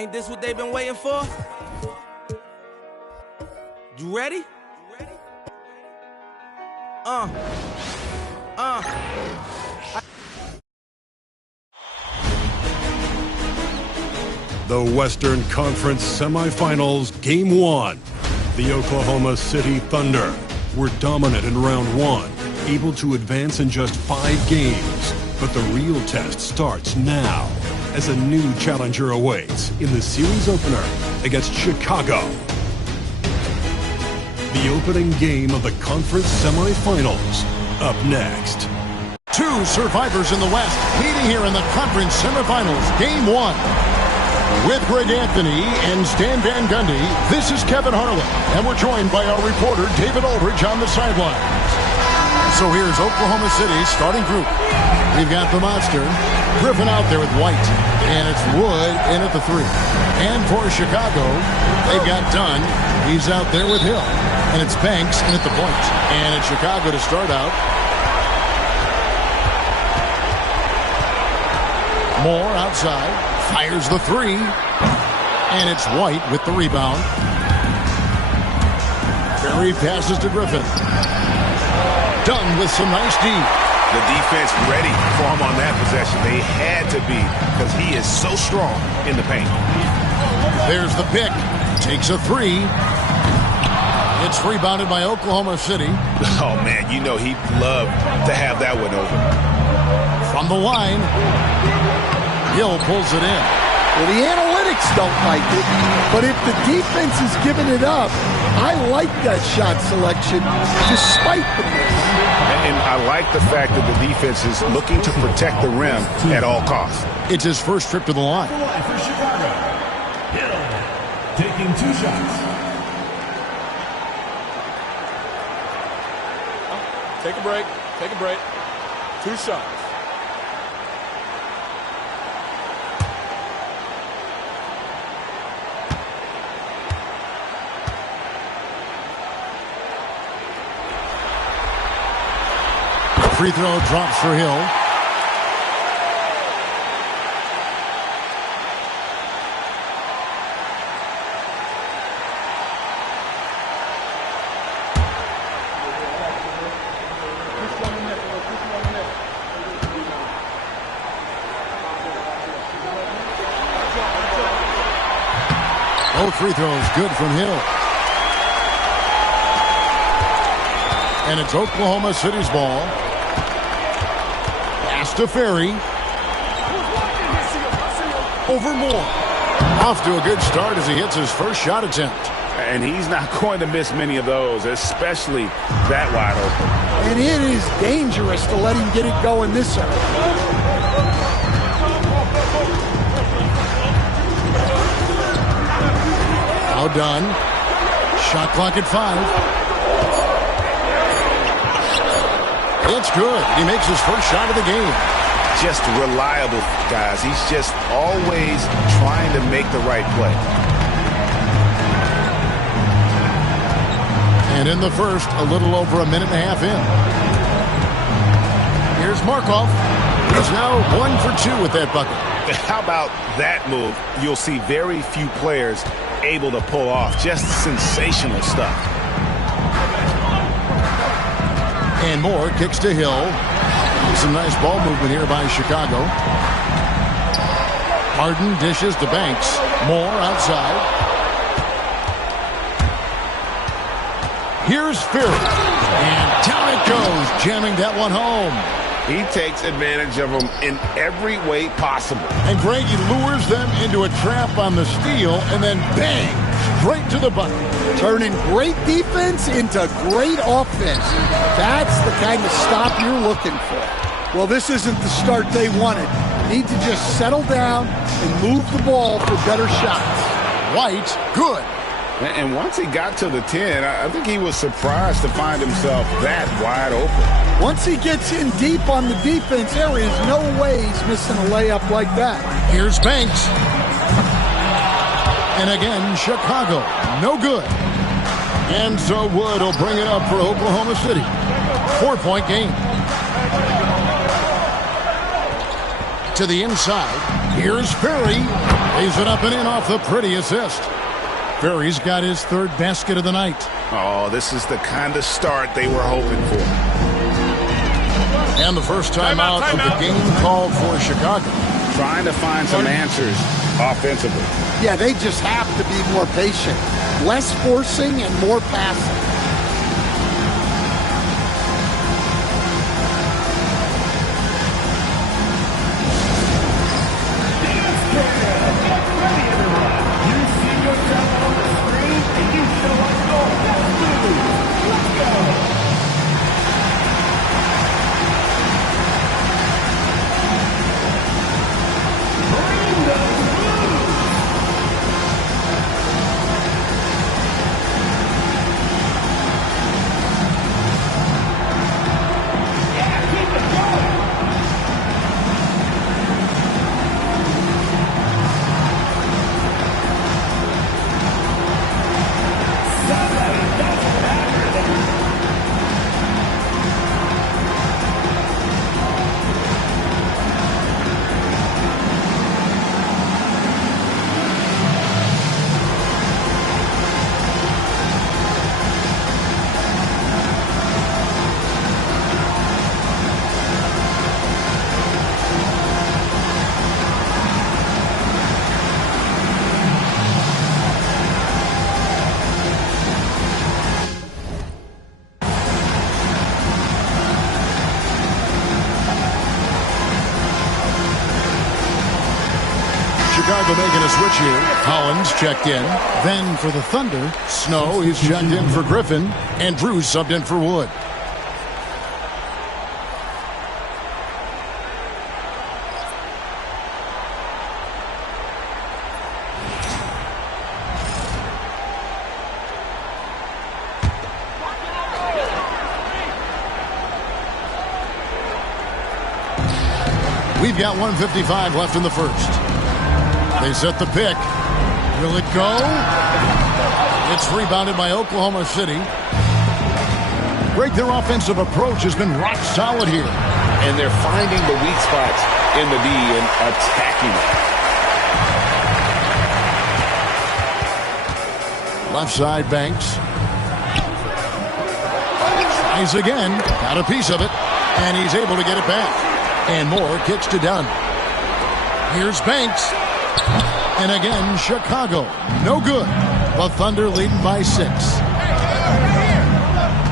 Ain't this what they've been waiting for? You ready? The Western Conference Semifinals, Game 1. The Oklahoma City Thunder were dominant in round 1, able to advance in just 5 games. But the real test starts now, as a new challenger awaits in the series opener against Chicago. The opening game of the conference semifinals, up next. 2 survivors in the West meeting here in the conference semifinals, Game 1. With Greg Anthony and Stan Van Gundy, this is Kevin Harlan, and we're joined by our reporter David Aldridge on the sidelines. So here's Oklahoma City's starting group. We've got the monster, Griffin out there with White, and it's Wood in at the 3. And for Chicago, they've got Dunn. He's out there with Hill, and it's Banks in at the point. And it's Chicago to start out. Moore outside, fires the 3, and it's White with the rebound. Ferry passes to Griffin. Dunn with some nice D. The defense ready for him on that possession. They had to be, because he is so strong in the paint. There's the pick. Takes a 3. It's rebounded by Oklahoma City. Oh, man, you know he'd love to have that one over. From the line, Hill pulls it in. Well, the analytics don't like it, but if the defense is giving it up, I like that shot selection despite the miss. And I like the fact that the defense is looking to protect the rim at all costs. It's his first trip to the line. For Chicago, Hill taking 2 shots. Take a break. Take a break. 2 shots. Free throw drops for Hill. Both free throws good from Hill. And it's Oklahoma City's ball. Pass to Ferry. Over Moore. Off to a good start as he hits his first shot attempt. And he's not going to miss many of those, especially that wide open. And it is dangerous to let him get it going this early. Now done. Shot clock at 5. It's good. He makes his first shot of the game. Just reliable, guys. He's just always trying to make the right play. And in the first, a little over a minute and a half in. Here's Markov. He's now 1 for 2 with that bucket. How about that move? You'll see very few players able to pull off. Just sensational stuff. And Moore kicks to Hill. Some nice ball movement here by Chicago. Harden dishes to Banks. Moore outside. Here's Ferry. And down it goes, jamming that one home. He takes advantage of them in every way possible. And Greg, he lures them into a trap on the steal, and then bang, straight to the bucket. Turning great defense into great offense. That's the kind of stop you're looking for. Well, this isn't the start they wanted. Need to just settle down and move the ball for better shots. White, good. And once he got to the 10, I think he was surprised to find himself that wide open. Once he gets in deep on the defense, there is no way he's missing a layup like that. Here's Banks. And again, Chicago, no good. And so Wood will bring it up for Oklahoma City. 4-point game. To the inside. Here's Ferry. Lays it up and in off the pretty assist. Furry's got his third basket of the night. Oh, this is the kind of start they were hoping for. And the first time out of the game called for Chicago. Trying to find some answers offensively. Yeah, they just have to be more patient. Less forcing and more passing. Chicago making a switch here. Collins checked in. Then for the Thunder, Snow is checked in for Griffin, and Drew subbed in for Wood. We've got 1:55 left in the first. They set the pick. Will it go? It's rebounded by Oklahoma City. Greg, their offensive approach has been rock solid here. And they're finding the weak spots in the D and attacking it. Left side, Banks. Tries again. Got a piece of it. And he's able to get it back. And Moore kicks to Dunn. Here's Banks. And again, Chicago. No good. The Thunder leading by 6.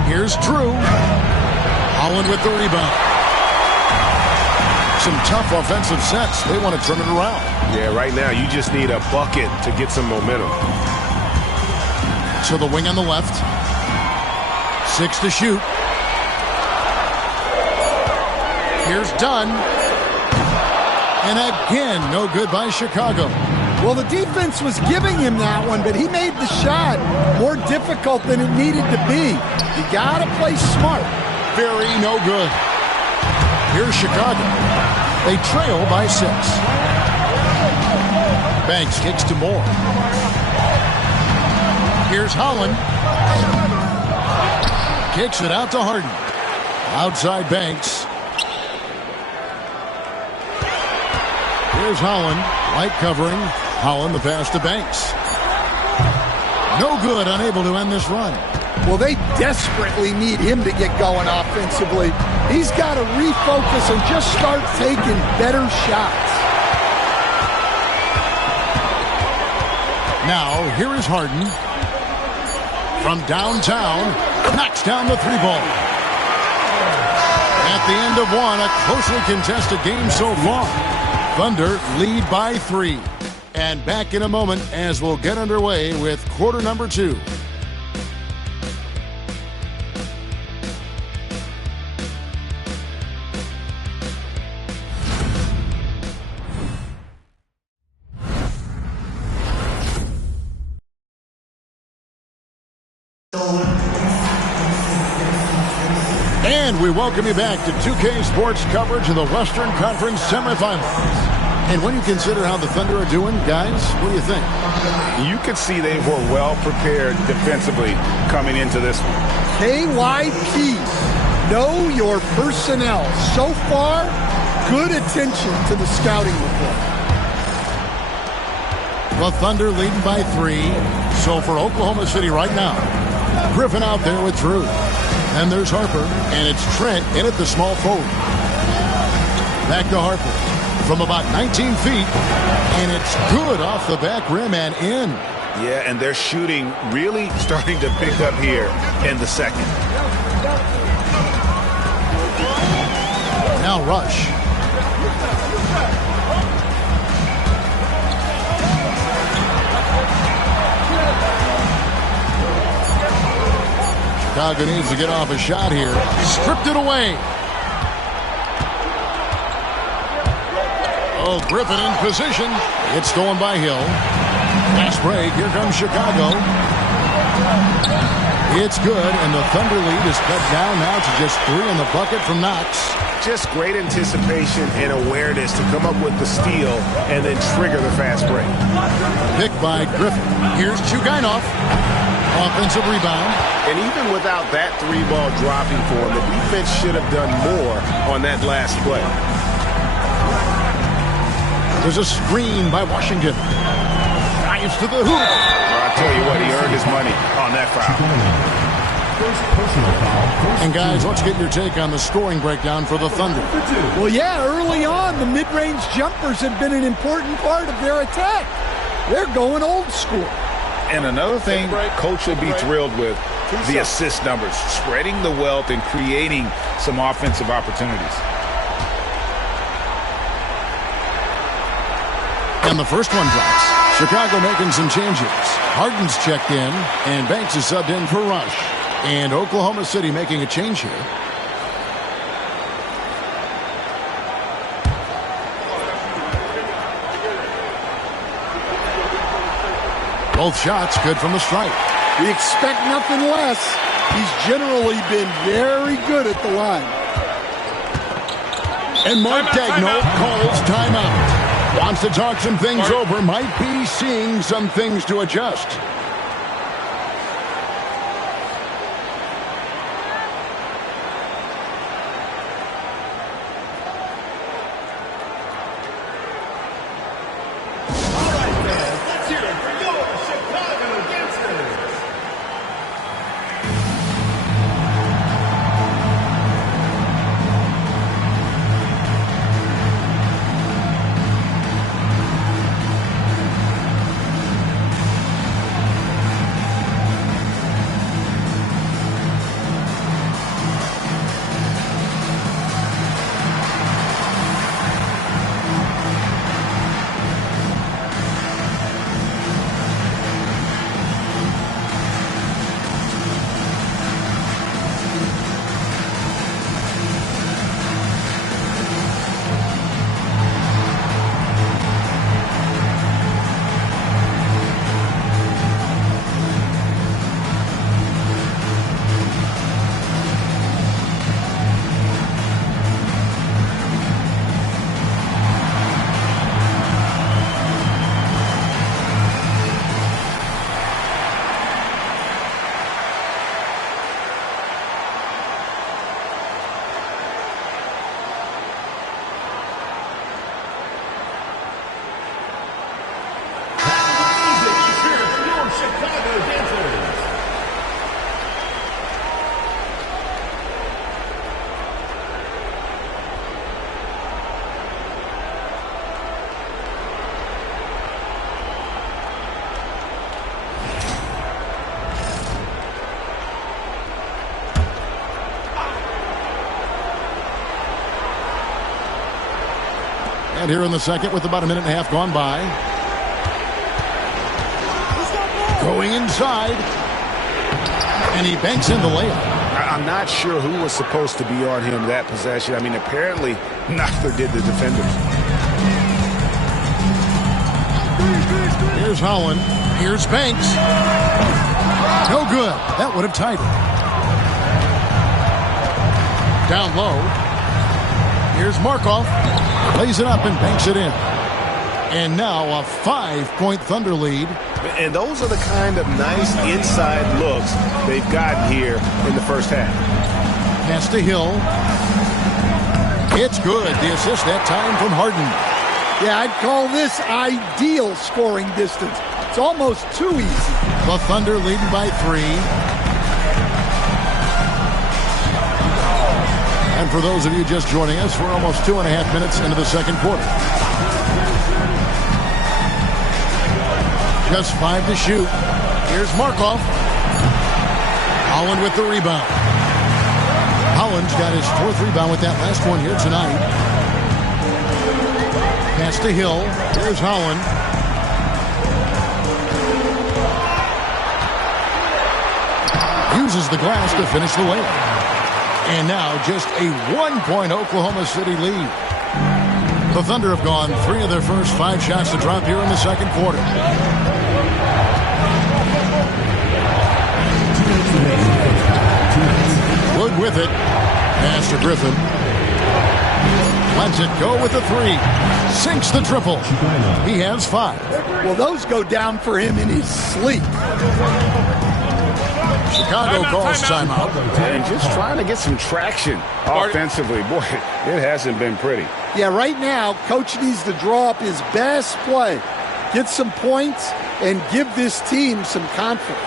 Here's Drew. Holland with the rebound. Some tough offensive sets. They want to turn it around. Yeah, right now you just need a bucket to get some momentum. To the wing on the left. 6 to shoot. Here's Dunn. And again, no good by Chicago. Well, the defense was giving him that one, but he made the shot more difficult than it needed to be. You got to play smart. Very no good. Here's Chicago. They trail by 6. Banks kicks to Moore. Here's Holland. Kicks it out to Harden. Outside Banks. Here's Holland. Light covering. Holland the pass to Banks. No good. Unable to end this run. Well, they desperately need him to get going offensively. He's got to refocus and just start taking better shots. Now, here is Harden. From downtown, knocks down the 3-ball. At the end of one, a closely contested game so far. Thunder lead by 3. And back in a moment as we'll get underway with quarter number 2. And we welcome you back to 2K Sports coverage of the Western Conference semifinals. And when you consider how the Thunder are doing, guys, what do you think? You could see they were well prepared defensively coming into this one. KYP, know your personnel. So far, good attention to the scouting report. The Thunder leading by 3. So for Oklahoma City right now, Griffin out there with Drew. And there's Harper, and it's Trent in at the small forward. Back to Harper from about 19 feet, and it's good off the back rim and in. Yeah, and their shooting really starting to pick up here in the second. Now Rush. Chicago needs to get off a shot here. Stripped it away. Oh, Griffin in position. It's stolen by Hill. Fast break. Here comes Chicago. It's good, and the Thunder lead is cut down now to just 3 in the bucket from Knox. Just great anticipation and awareness to come up with the steal and then trigger the fast break. Picked by Griffin. Here's Chugainov. Offensive rebound. And even without that 3-ball dropping for him, the defense should have done more on that last play. There's a screen by Washington. Drives to the hoop. I'll tell you what, he earned his money on that foul. And guys, let's get your take on the scoring breakdown for the Thunder. Well, yeah, early on, the mid-range jumpers have been an important part of their attack. They're going old school. And another thing Coach will be thrilled with, the assist numbers, spreading the wealth and creating some offensive opportunities. And the first one drops. Chicago making some changes. Harden's checked in, and Banks is subbed in for Rush. And Oklahoma City making a change here. Both shots good from the stripe. We expect nothing less. He's generally been very good at the line. And Mark Daigneault calls timeout. Wants to talk some things over. Might be seeing some things to adjust. And here in the second with about a minute and a half gone by. Going inside. And he banks in the layup. I'm not sure who was supposed to be on him that possession. I mean, apparently neither did the defenders. Here's Holland. Here's Banks. No good. That would have tied it. Down low. Here's Markov. Lays it up and banks it in. And now a 5-point Thunder lead. And those are the kind of nice inside looks they've gotten here in the first half. Pass to Hill. It's good. The assist that time from Harden. Yeah, I'd call this ideal scoring distance. It's almost too easy. The Thunder leading by 3. And for those of you just joining us, we're almost 2.5 minutes into the second quarter. Just 5 to shoot. Here's Markov. Holland with the rebound. Holland's got his 4th rebound with that last one here tonight. Pass to Hill. Here's Holland. Uses the glass to finish the layup. And now just a 1-point Oklahoma City lead. The Thunder have gone 3 of their first 5 shots to drop here in the second quarter. Wood with it. Pass to Griffin. Lets it go with the 3. Sinks the triple. He has 5. Well, those go down for him in his sleep. Chicago calls timeout. And just trying to get some traction offensively. Boy, it hasn't been pretty. Yeah, right now, Coach needs to draw up his best play, get some points, and give this team some confidence.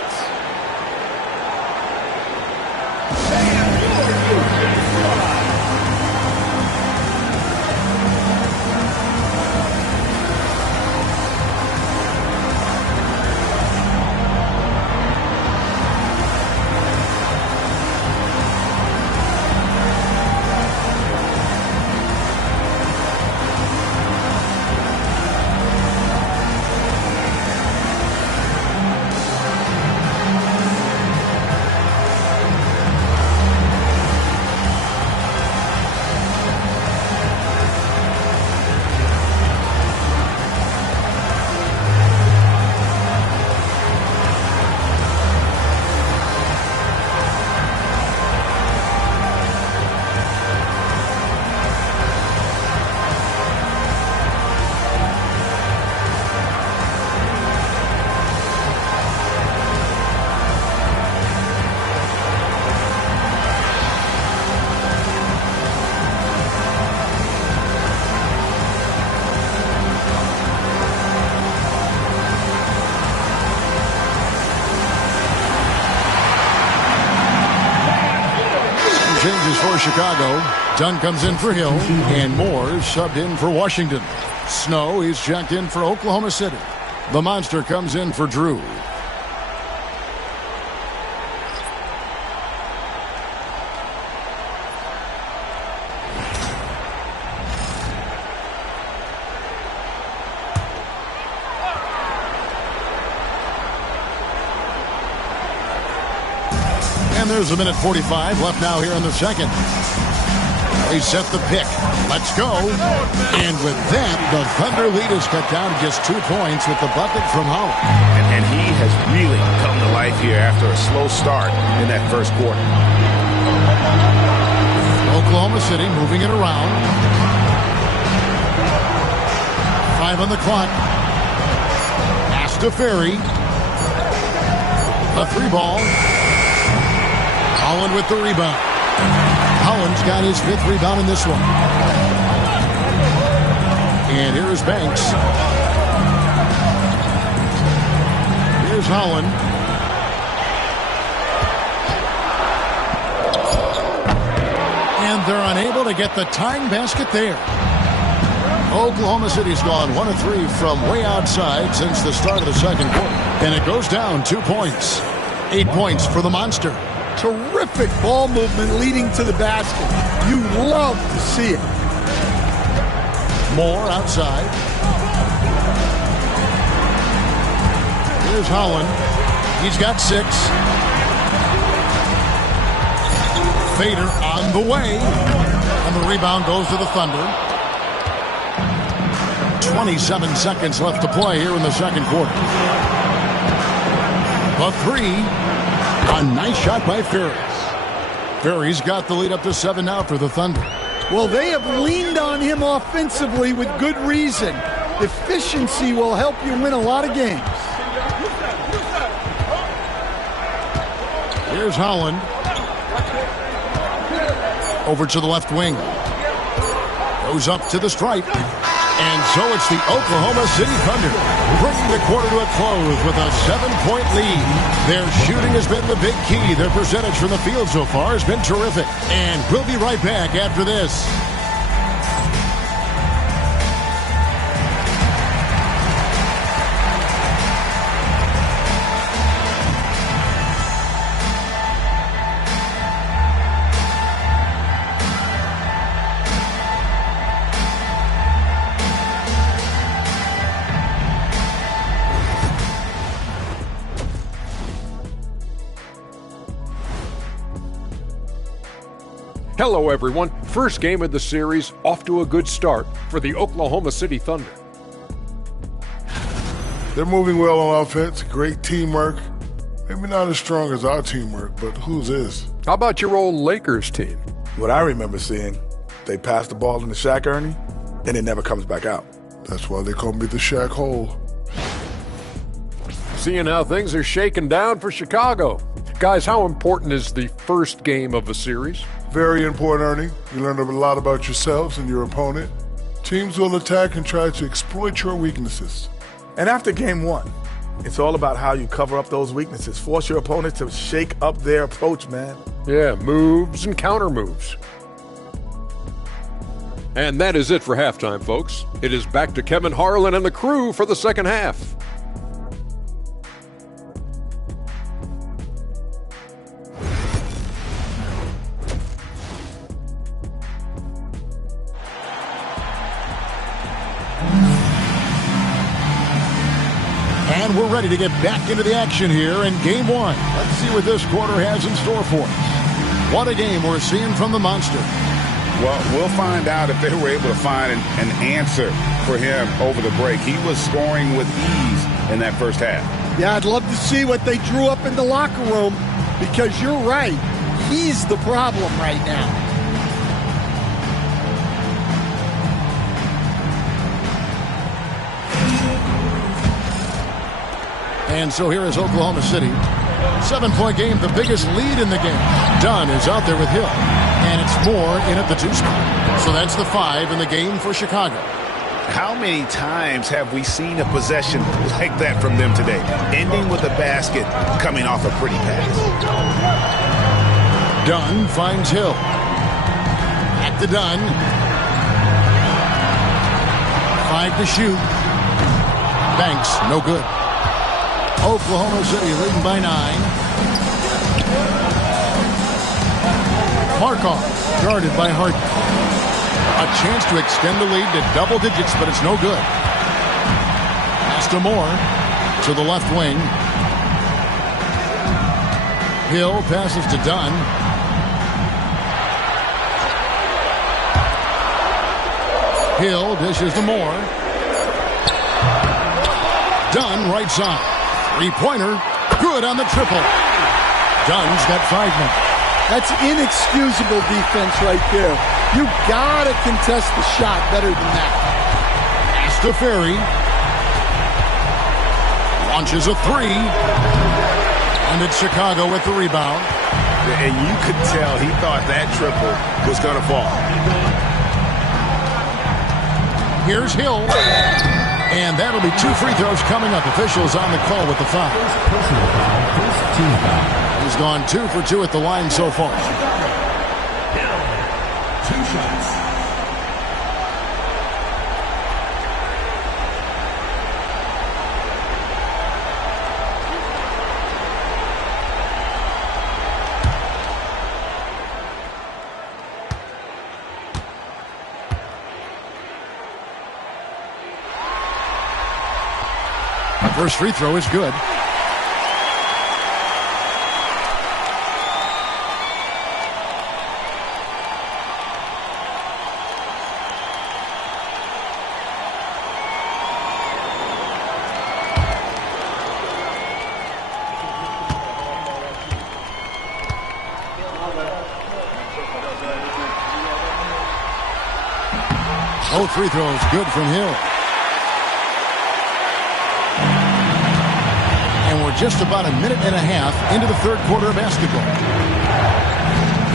Changes for Chicago. Dunn comes in for Hill, and Moore is subbed in for Washington. Snow is checked in for Oklahoma City. The Monster comes in for Drew. And there's a minute 45 left now here in the second. They set the pick. Let's go. And with that, the Thunder lead is cut down to just 2 points with the bucket from Holland. And he has really come to life here after a slow start in that first quarter. Oklahoma City moving it around. 5 on the clock. Pass to Ferry. A 3-ball. Holland with the rebound. Holland's got his 5th rebound in this one. And here is Banks. Here's Holland. And they're unable to get the tying basket there. Oklahoma City's gone 1 of 3 from way outside since the start of the second quarter. And it goes down 2 points. 8 points for the Monster. Terrific ball movement leading to the basket. You love to see it. Moore outside. Here's Holland. He's got 6. Fader on the way. And the rebound goes to the Thunder. 27 seconds left to play here in the second quarter. The 3. A nice shot by Ferry. Ferry's got the lead up to 7 now for the Thunder. Well, they have leaned on him offensively with good reason. Efficiency will help you win a lot of games. Here's Holland. Over to the left wing. Goes up to the stripe. And so it's the Oklahoma City Thunder bringing the quarter to a close with a 7-point lead. Their shooting has been the big key. Their percentage from the field so far has been terrific. And we'll be right back after this. Hello, everyone. First game of the series, off to a good start for the Oklahoma City Thunder. They're moving well on offense, great teamwork. Maybe not as strong as our teamwork, but whose is? How about your old Lakers team? What I remember seeing, they pass the ball into Shaq, Ernie, and it never comes back out. That's why they call me the Shaq Hole. Seeing how things are shaking down for Chicago. Guys, how important is the first game of a series? Very important, Ernie. You learn a lot about yourselves and your opponent. Teams will attack and try to exploit your weaknesses. And after game one, it's all about how you cover up those weaknesses. Force your opponent to shake up their approach, man. Yeah, moves and counter moves. And that is it for halftime, folks. It is back to Kevin Harlan and the crew for the second half. And we're ready to get back into the action here in game one. Let's see what this quarter has in store for us. What a game we're seeing from the Monster. Well, we'll find out if they were able to find an answer for him over the break. He was scoring with ease in that first half. Yeah, I'd love to see what they drew up in the locker room, because you're right. He's the problem right now. And so here is Oklahoma City. 7-point game, the biggest lead in the game. Dunn is out there with Hill. And it's Moore in at the 2 spot. So that's the 5 in the game for Chicago. How many times have we seen a possession like that from them today? Ending with a basket, coming off a pretty pass. Dunn finds Hill. Back to Dunn. 5 to shoot. Banks, no good. Oklahoma City leading by 9. Markov guarded by Harden. A chance to extend the lead to double digits, but it's no good. Pass to Moore to the left wing. Hill passes to Dunn. Hill dishes to Moore. Dunn right side. 3-pointer, good on the triple. Dunn's got 5 now. That's inexcusable defense right there. You gotta contest the shot better than that. Pass to Furry. Launches a 3. And it's Chicago with the rebound. And you could tell he thought that triple was going to fall. Here's Hill. And that'll be 2 free throws coming up. Officials on the call with the foul. He's gone 2 for 2 at the line so far. 2 shots. First free throw is good. Both free throws good from Hill. And we're just about a minute and a half into the third quarter of basketball.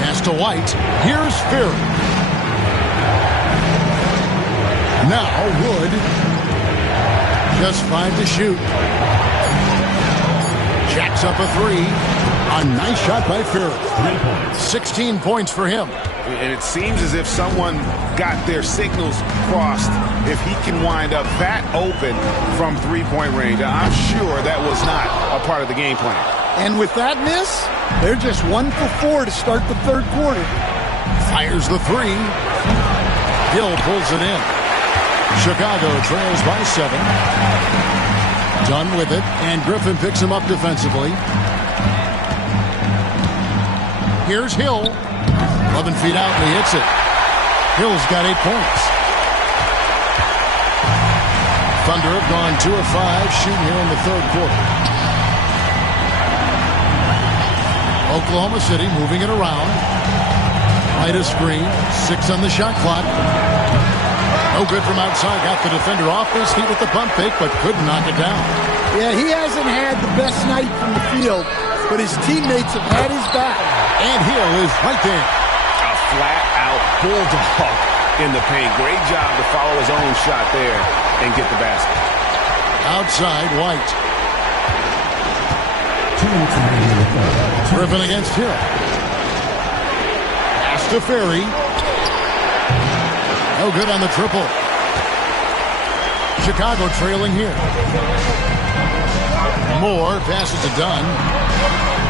Pass to White. Here's Furry. Now Wood. Just 5 to shoot. Jacks up a 3. A nice shot by Furry. 16 points for him. And it seems as if someone got their signals crossed if he can wind up that open from three-point range. I'm sure that was not a part of the game plan. And with that miss, they're just 1 for 4 to start the third quarter. Fires the 3. Hill pulls it in. Chicago trails by 7. Done with it, and Griffin picks him up defensively. Here's Hill. 11 feet out, and he hits it. Hill's got 8 points. Thunder have gone 2 of 5 shooting here in the third quarter. Oklahoma City moving it around. Right a screen. 6 on the shot clock. No good from outside. Got the defender off his feet with the pump fake, but couldn't knock it down. Yeah, he hasn't had the best night from the field, but his teammates have had his back. And Hill is right there. A flat-out bulldog in the paint. Great job to follow his own shot there and get the basket. Outside, White. Griffin against Hill. Pass to Ferry. No good on the triple. Chicago trailing here. Moore passes to Dunn.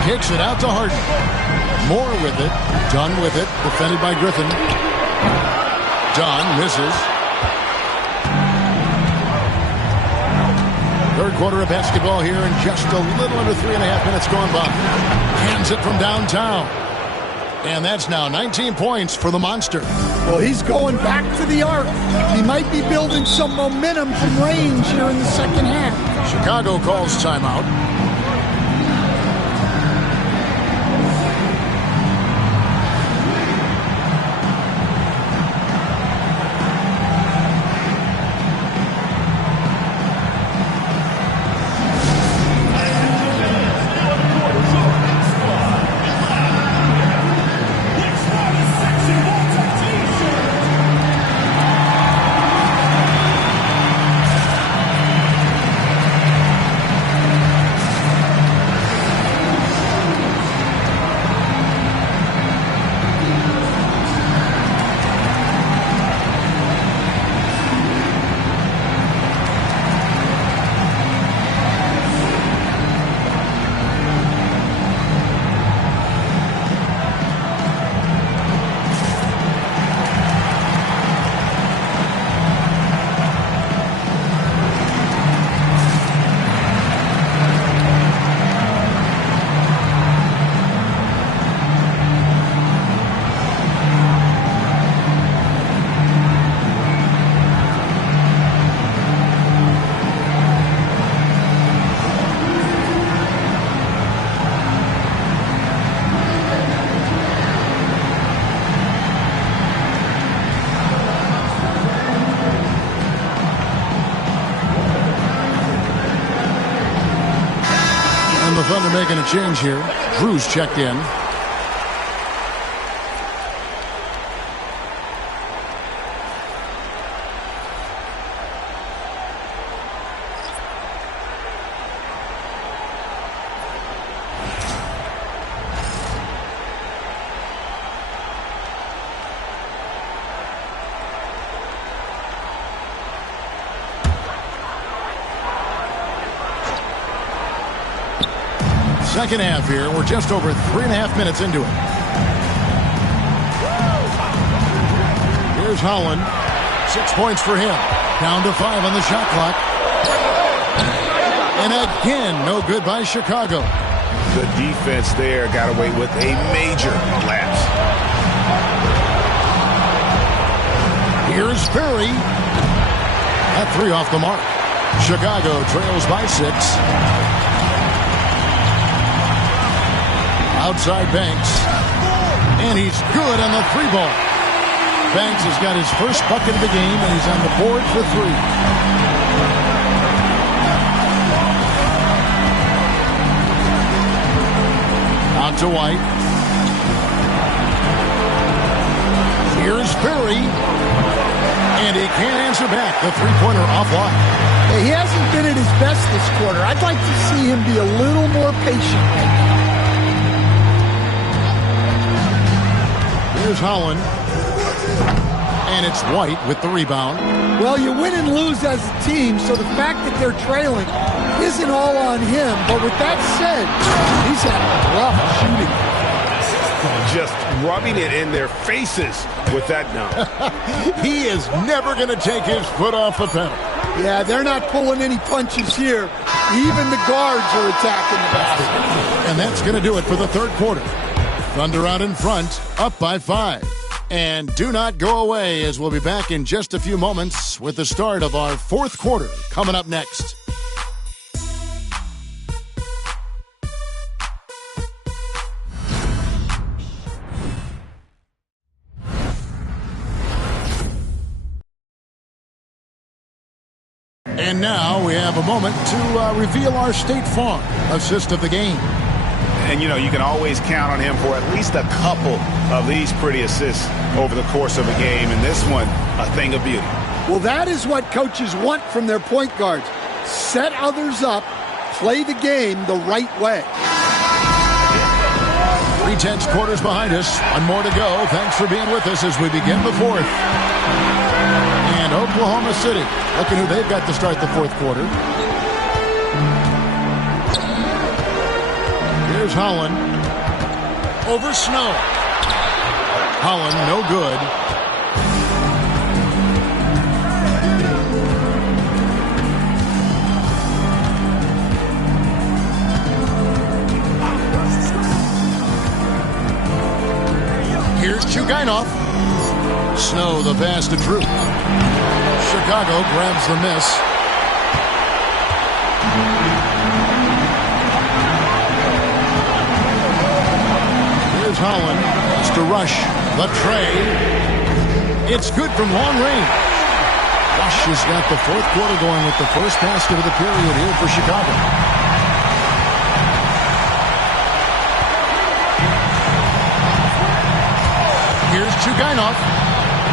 Kicks it out to Harden. Moore with it. Dunn with it. Defended by Griffin. Dunn misses. Third quarter of basketball here, and just a little under 3.5 minutes gone by. Hands it from downtown. And that's now 19 points for the Monster. Well, he's going back to the arc. He might be building some momentum from range here in the second half. Chicago calls timeout. The Thunder making a change here. Drew's checked in. Second half here. We're just over 3.5 minutes into it. Here's Holland. 6 points for him. Down to 5 on the shot clock. And again, no good by Chicago. Good defense there. Got away with a major lapse. Here's Furry. That 3 off the mark. Chicago trails by 6. Outside Banks. And he's good on the 3-ball. Banks has got his first bucket of the game, and he's on the board for 3. Out to White. Here's Furry. And he can't answer back. The three-pointer offline. He hasn't been at his best this quarter. I'd like to see him be a little more patient right now. Here's Holland. And it's White with the rebound. Well, you win and lose as a team, so the fact that they're trailing isn't all on him. But with that said, he's had rough shooting. Just rubbing it in their faces with that dunk. He is never going to take his foot off the pedal. Yeah, they're not pulling any punches here. Even the guards are attacking the basket. And that's going to do it for the third quarter. Thunder out in front, up by 5. And do not go away, as we'll be back in just a few moments with the start of our fourth quarter coming up next. And now we have a moment to reveal our State Farm assist of the game. And, you know, you can always count on him for at least a couple of these pretty assists over the course of a game. And this one, a thing of beauty. Well, that is what coaches want from their point guards. Set others up, play the game the right way. 3/10 quarters behind us. One more to go. Thanks for being with us as we begin the fourth. And Oklahoma City, look at who they've got to start the fourth quarter. Here's Holland. Over Snow. Holland, no good. Here's Chugainov. Snow, the pass to Drew. Chicago grabs the miss. Here's Holland. It's to Rush. The tray. It's good from long range. Rush has got the fourth quarter going with the first basket of the period here for Chicago. Here's Chugainov.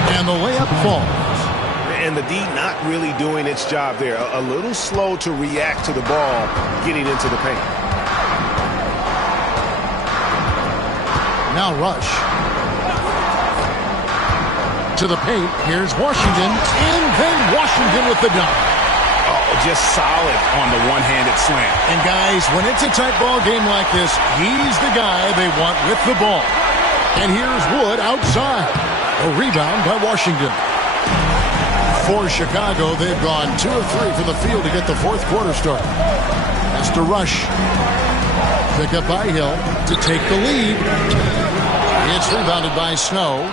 And the layup falls. And the D not really doing its job there. A little slow to react to the ball getting into the paint. Now Rush. To the paint. Here's Washington. And then Washington with the dunk. Oh, just solid on the one-handed slam. And guys, when it's a tight ball game like this, he's the guy they want with the ball. And here's Wood outside. A rebound by Washington. For Chicago, they've gone 2 of 3 from the field to get the fourth quarter started. That's to Rush. Pick up by Hill to take the lead. It's rebounded by Snow.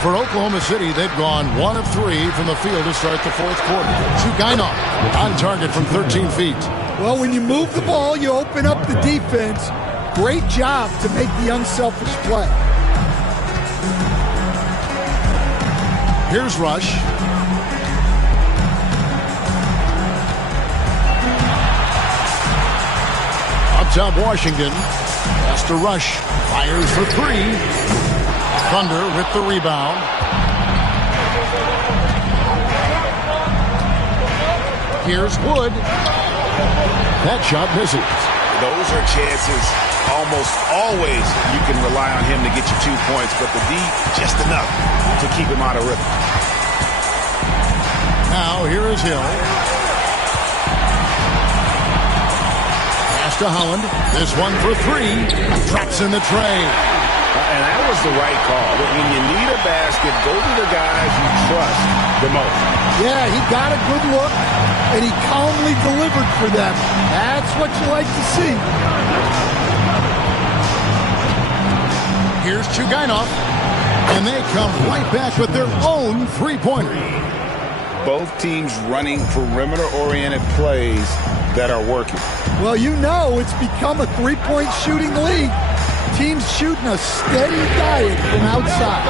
For Oklahoma City, they've gone 1 of 3 from the field to start the fourth quarter. Chugainov on target from 13 feet. Well, when you move the ball, you open up the defense. Great job to make the unselfish play. Here's Rush. Up top, Washington. That's to Rush. Fires for 3. Thunder with the rebound. Here's Wood. That shot misses. Those are chances almost always you can rely on him to get you 2 points, but the D just enough to keep him out of rhythm. Now here is Hill. Pass to Holland. This one for 3. Drops in the tray. And that was the right call. When you need a basket, go to the guys you trust the most. Yeah, he got a good look, and he calmly delivered for them. That's what you like to see. Here's Chugainov. And they come right back with their own three-pointer. Both teams running perimeter-oriented plays that are working. Well, you know it's become a three-point shooting league. Teams shooting a steady diet from outside.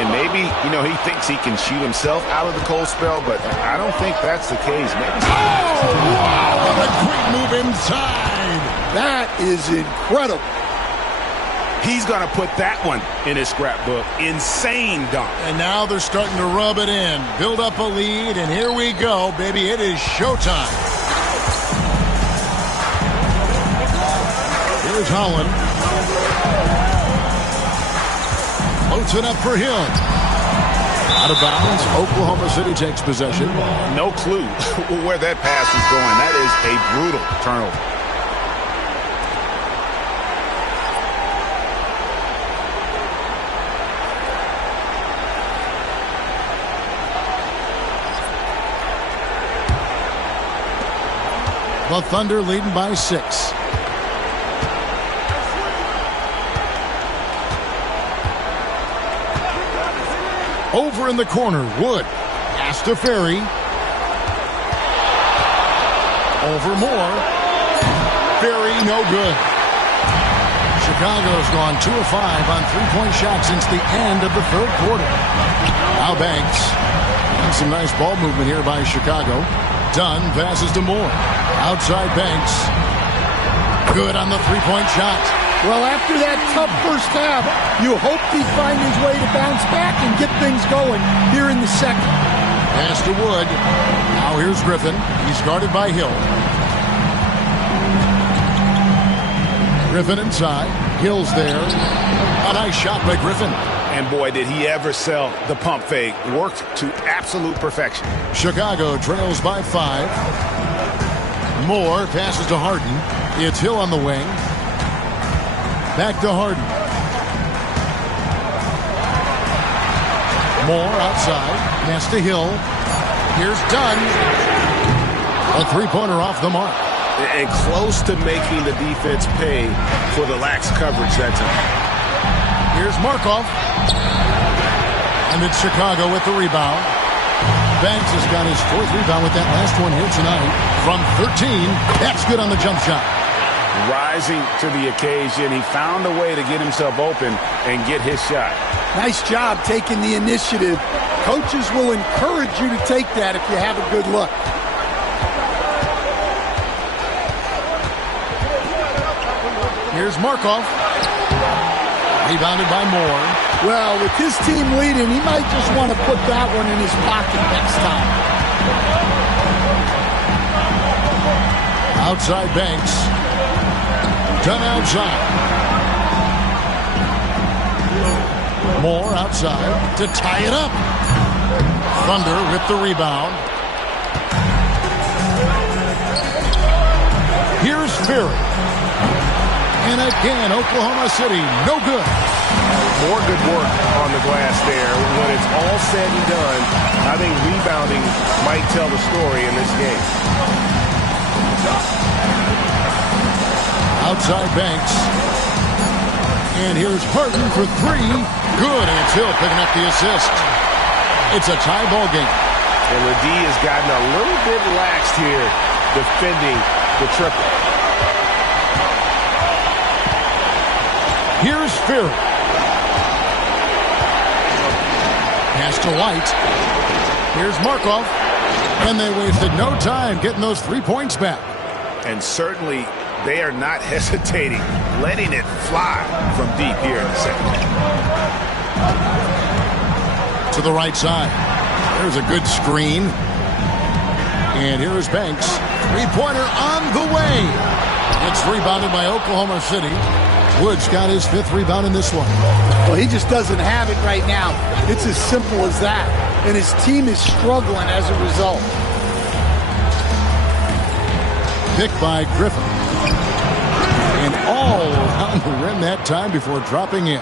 And maybe, you know, he thinks he can shoot himself out of the cold spell, but I don't think that's the case. Maybe. Oh, wow! What a great move inside. That is incredible. He's going to put that one in his scrapbook. Insane dunk. And now they're starting to rub it in, build up a lead, and here we go, baby. It is showtime. Here's Holland. Floats it up for Hill. Out of bounds. Oklahoma City takes possession. No clue where that pass was going. That is a brutal turnover. The Thunder leading by 6. Over in the corner, Wood. Pass to Ferry. Over Moore. Ferry, no good. Chicago's gone 2 of 5 on three-point shots since the end of the third quarter. Now Banks. And some nice ball movement here by Chicago. Dunn passes to Moore. Outside Banks. Good on the three-point shot. Well, after that tough first half, you hoped he'd find his way to bounce back and get things going here in the second. Pass to Wood. Now here's Griffin. He's guarded by Hill. Griffin inside. Hill's there. A nice shot by Griffin. And boy, did he ever sell the pump fake. Worked to absolute perfection. Chicago trails by 5. Moore passes to Harden. It's Hill on the wing. Back to Harden. Moore outside. Pass to Hill. Here's Dunn. A three-pointer off the mark. And close to making the defense pay for the lax coverage that time. Here's Markov. And it's Chicago with the rebound. Banks has got his 4th rebound with that last one here tonight. From 13. That's good on the jump shot. Rising to the occasion. He found a way to get himself open and get his shot. Nice job taking the initiative. Coaches will encourage you to take that if you have a good look. Here's Markov. Rebounded by Moore. Well, with his team leading, he might just want to put that one in his pocket next time. Outside Banks. Done outside. Moore outside to tie it up. Thunder with the rebound. Here's Ferry. And again, Oklahoma City, no good. More good work on the glass there. When it's all said and done, I think rebounding might tell the story in this game. Outside Banks. And here's Harden for 3. Good, and it's Hill picking up the assist. It's a tie ball game. And Ledee has gotten a little bit relaxed here defending the triple. Here's Ferry. Pass to White. Here's Markov. And they wasted no time getting those 3 points back. And certainly they are not hesitating, letting it fly from deep here in the second half. To the right side. There's a good screen. And here is Banks. Three-pointer on the way. It's rebounded by Oklahoma City. Wood's got his 5th rebound in this one. Well, he just doesn't have it right now. It's as simple as that. And his team is struggling as a result. Picked by Griffin. And all around the rim that time before dropping in.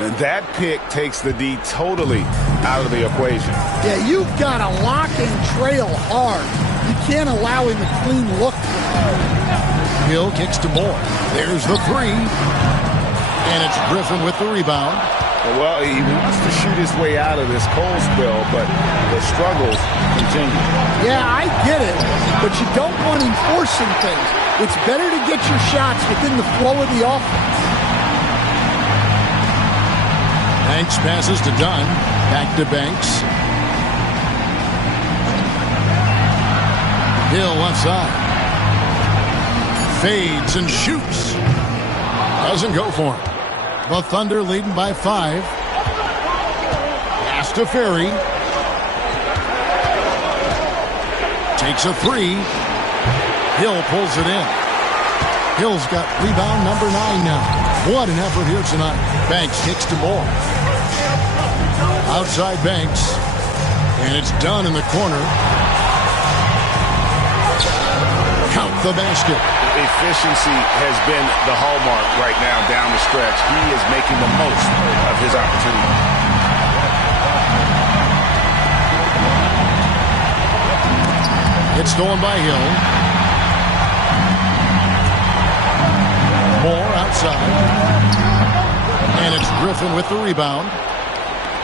And that pick takes the D totally out of the equation. Yeah, you've got to lock and trail hard. You can't allow him a clean look. Hill kicks to Moore. There's the 3. And it's Griffin with the rebound. Well, he wants to shoot his way out of this cold spell, but the struggles continue. Yeah, I get it, but you don't want him forcing things. It's better to get your shots within the flow of the offense. Banks passes to Dunn. Back to Banks. Hill left side. Fades and shoots. Doesn't go for him. The Thunder leading by 5. Pass to Ferry. Takes a 3. Hill pulls it in. Hill's got rebound number 9 now. What an effort here tonight. Banks kicks to Moore. Outside Banks. And it's done in the corner. Count the basket. Efficiency has been the hallmark right now down the stretch. He is making the most of his opportunity. It's stolen by Hill. Moore outside. And it's Griffin with the rebound.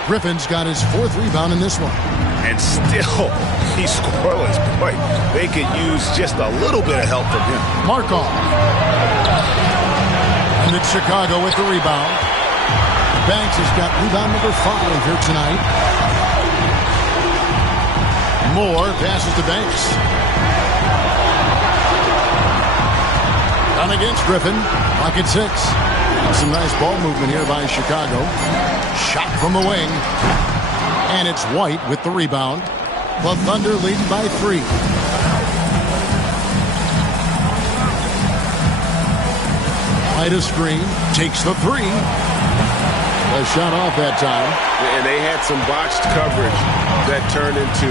Griffin's got his 4th rebound in this one. And still, he's scoreless. Boy, they could use just a little bit of help from him. Markov. And it's Chicago with the rebound. Banks has got rebound number 5 here tonight. Moore passes to Banks. Down against Griffin. Pocket 6. Some nice ball movement here by Chicago. Shot from the wing. And it's White with the rebound. The Thunder leading by 3. White a screen. Takes the 3. A shot off that time. And they had some botched coverage that turned into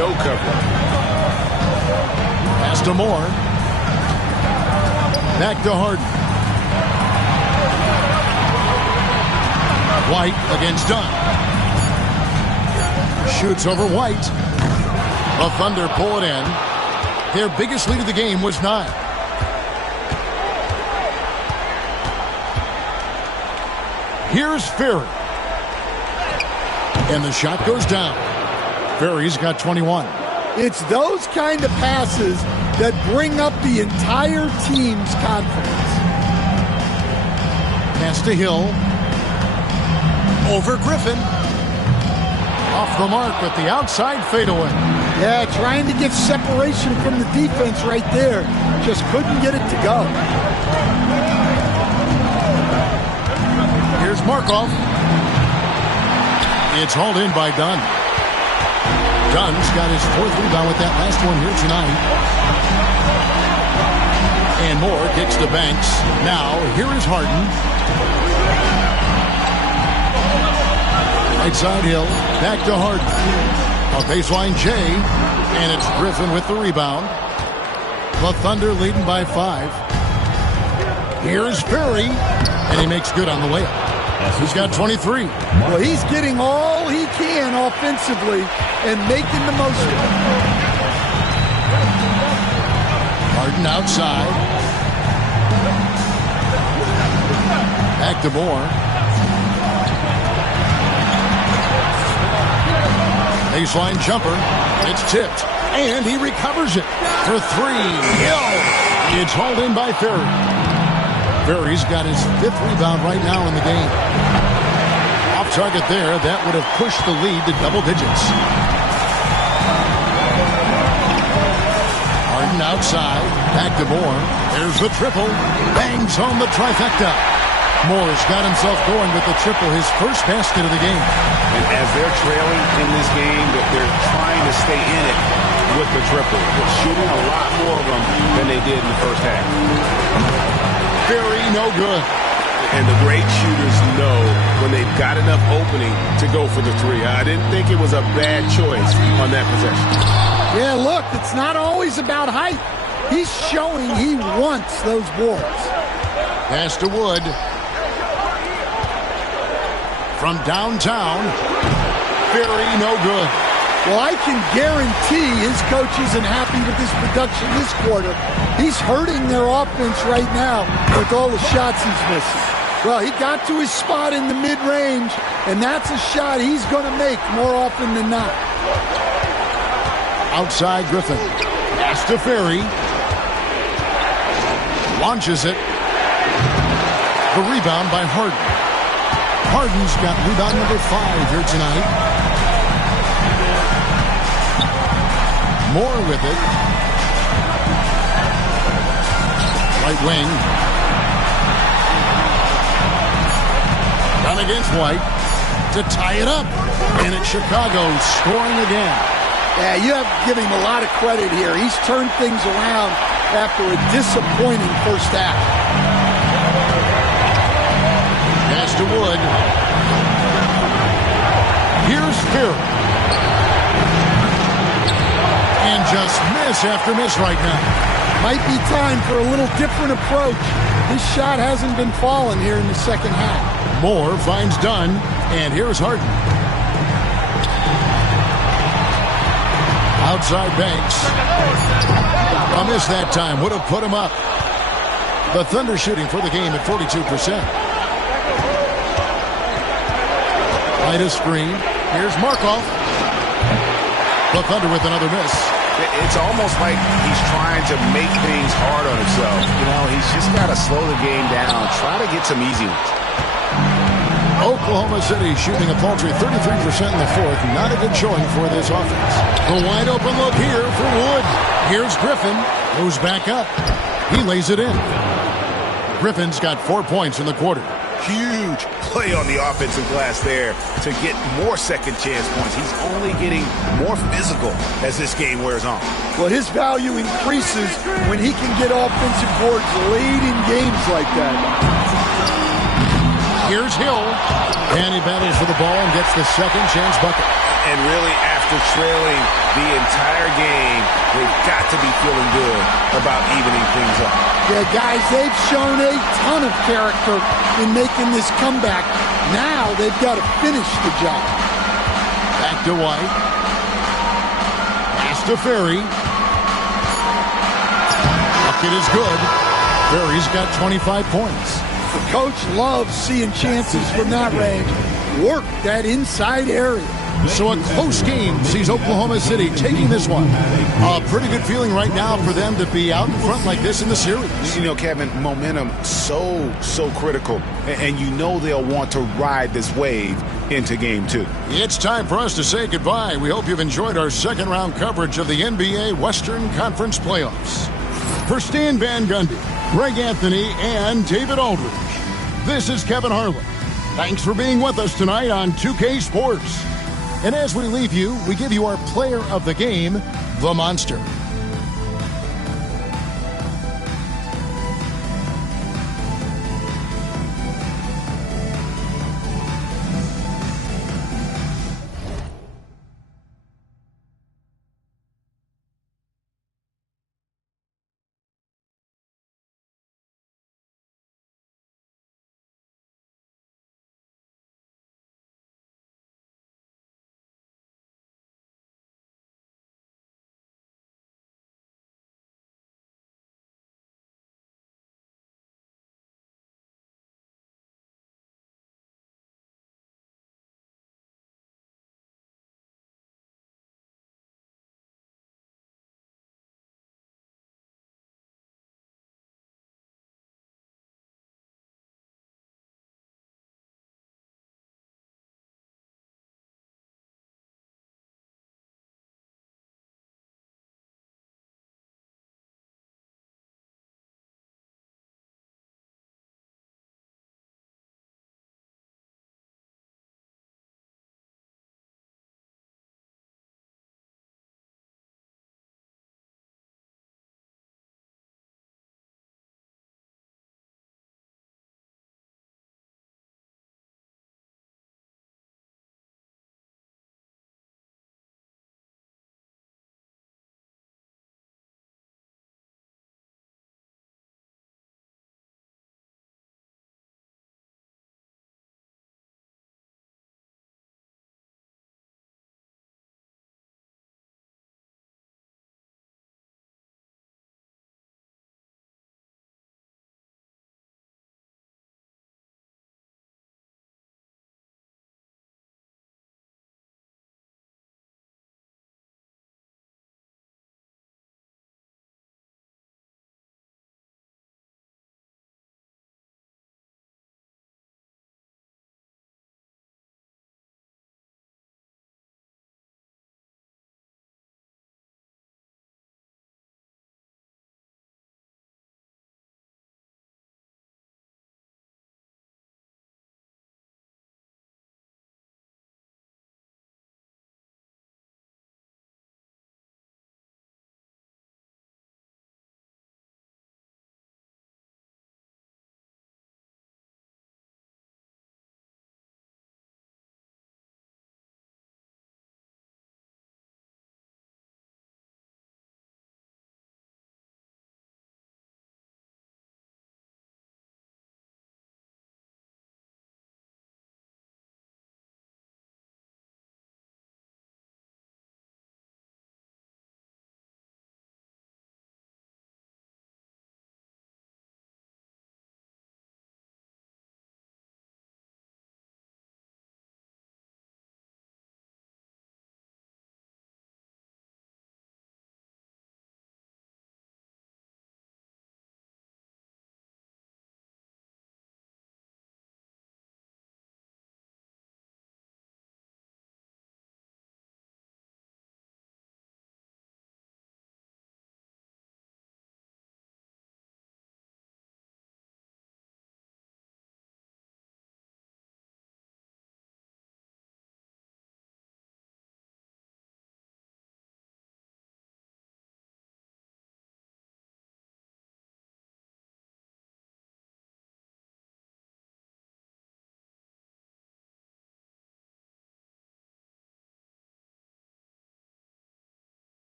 no coverage. Pass to Moore. Back to Harden. White against Dunn. Shoots over White. The Thunder pull it in. Their biggest lead of the game was 9. Here's Ferry. And the shot goes down. Ferry's got 21. It's those kind of passes that bring up the entire team's confidence. Pass to Hill. Over Griffin. Off the mark with the outside fadeaway. Yeah, trying to get separation from the defense right there. Just couldn't get it to go. Here's Markov. It's hauled in by Dunn. Dunn's got his 4th rebound with that last one here tonight. And Moore kicks to Banks. Now, here is Harden. Right side Hill. Back to Harden. A baseline J. And it's Griffin with the rebound. The Thunder leading by 5. Here's Ferry. And he makes good on the layup. He's got 23. Well, he's getting all he can offensively and making the most of it. Harden outside. Back to Moore. Baseline jumper. It's tipped. And he recovers it for 3. Hill. It's hauled in by Ferry. Ferry's got his 5th rebound right now in the game. Off target there. That would have pushed the lead to double digits. Harden outside. Back to Moore. There's the triple. Bangs home the trifecta. Moore's got himself going with the triple, his first basket of the game. And as they're trailing in this game, they're trying to stay in it with the triple. They're shooting a lot more of them than they did in the first half. Very no good. And the great shooters know when they've got enough opening to go for the 3. I didn't think it was a bad choice on that possession. Yeah, look, it's not always about height. He's showing he wants those boards. Pass to Wood. From downtown. Very no good. Well, I can guarantee his coach isn't happy with his production this quarter. He's hurting their offense right now with all the shots he's missing. Well, he got to his spot in the mid-range, and that's a shot he's going to make more often than not. Outside Griffin. Pass to Ferry. Launches it. The rebound by Harden. Harden's got rebound number 5 here tonight. Moore with it. Right wing. Dunn against White to tie it up. And it's Chicago scoring again. Yeah, you have to give him a lot of credit here. He's turned things around after a disappointing first half. Pass to Wood. Here's Furry. And just miss after miss right now. Might be time for a little different approach. This shot hasn't been falling here in the second half. Moore finds Dunn, and here's Harden. Outside Banks. A miss that time. Would have put him up. The Thunder shooting for the game at 42%. Right a screen. Here's Markov. The Thunder with another miss. It's almost like he's trying to make things hard on himself. You know, he's just got to slow the game down. Try to get some easy ones. Oklahoma City shooting a paltry 33% in the fourth. Not a good showing for this offense. The wide open look here for Wood. Here's Griffin. Moves back up. He lays it in. Griffin's got 4 points in the quarter. Huge play on the offensive glass there to get more second chance points. He's only getting more physical as this game wears on. Well, his value increases when he can get offensive boards late in games like that. Here's Hill. And he battles for the ball and gets the second chance bucket. And really, after trailing the entire game, they've got to be feeling good about evening things up. Yeah, guys, they've shown a ton of character in making this comeback. Now they've got to finish the job. Back to White. Pass to Furry. Bucket is good. Furry's got 25 points. The coach loves seeing chances from that range. Work that inside area. So a close game sees Oklahoma City taking this one. A pretty good feeling right now for them to be out in front like this in the series. You know, Kevin, momentum so critical. And you know they'll want to ride this wave into game two. It's time for us to say goodbye. We hope you've enjoyed our second round coverage of the NBA Western Conference Playoffs. For Stan Van Gundy, Greg Anthony, and David Aldridge, this is Kevin Harlan. Thanks for being with us tonight on 2K Sports. And as we leave you, we give you our player of the game, the Monster.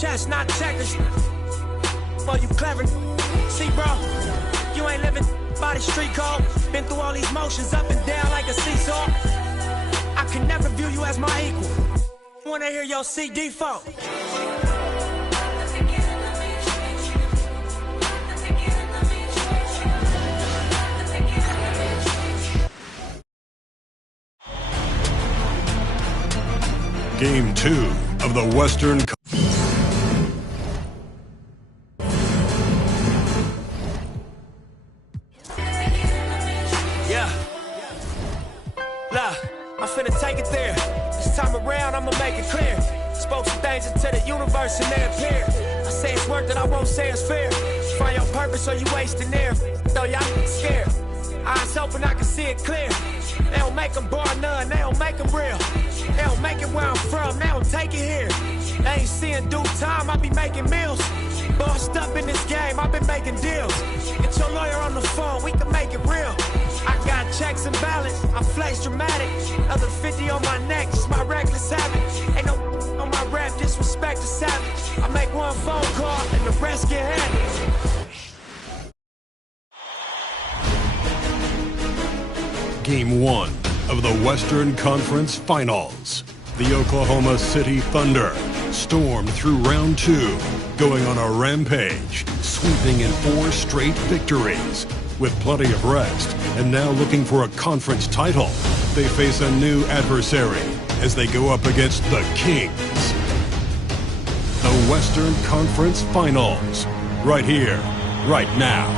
chess, not checkers. Boy, you clever. See, bro, you ain't living by the street code. Been through all these motions up and down like a seesaw. I can never view you as my equal. Wanna hear your CD fault. Game 2 of the Western. Yeah. Look, I'm finna take it there. This time around, I'ma make it clear. Spoke some things into the universe and they appear. I say it's worth it, I won't say it's fair. Find your purpose or you wasting there. Though y'all scared. Eyes open, I can see it clear. They don't make them bar none, they don't make them real. They don't make it where I'm from, they don't take it here. They ain't seeing due time, I be making meals. Bossed up in this game, I've been making deals. Get your lawyer on the phone, we can make it real. I got checks and balance, I flex dramatic. Other 50 on my neck, just my reckless habit. Ain't no on my rap, disrespect the savage. I make one phone call and the rest get handled. Game 1 of the Western Conference Finals. The Oklahoma City Thunder stormed through round 2, going on a rampage, sweeping in 4 straight victories. With plenty of rest, and now looking for a conference title, they face a new adversary as they go up against the Kings. The Western Conference Finals, right here, right now.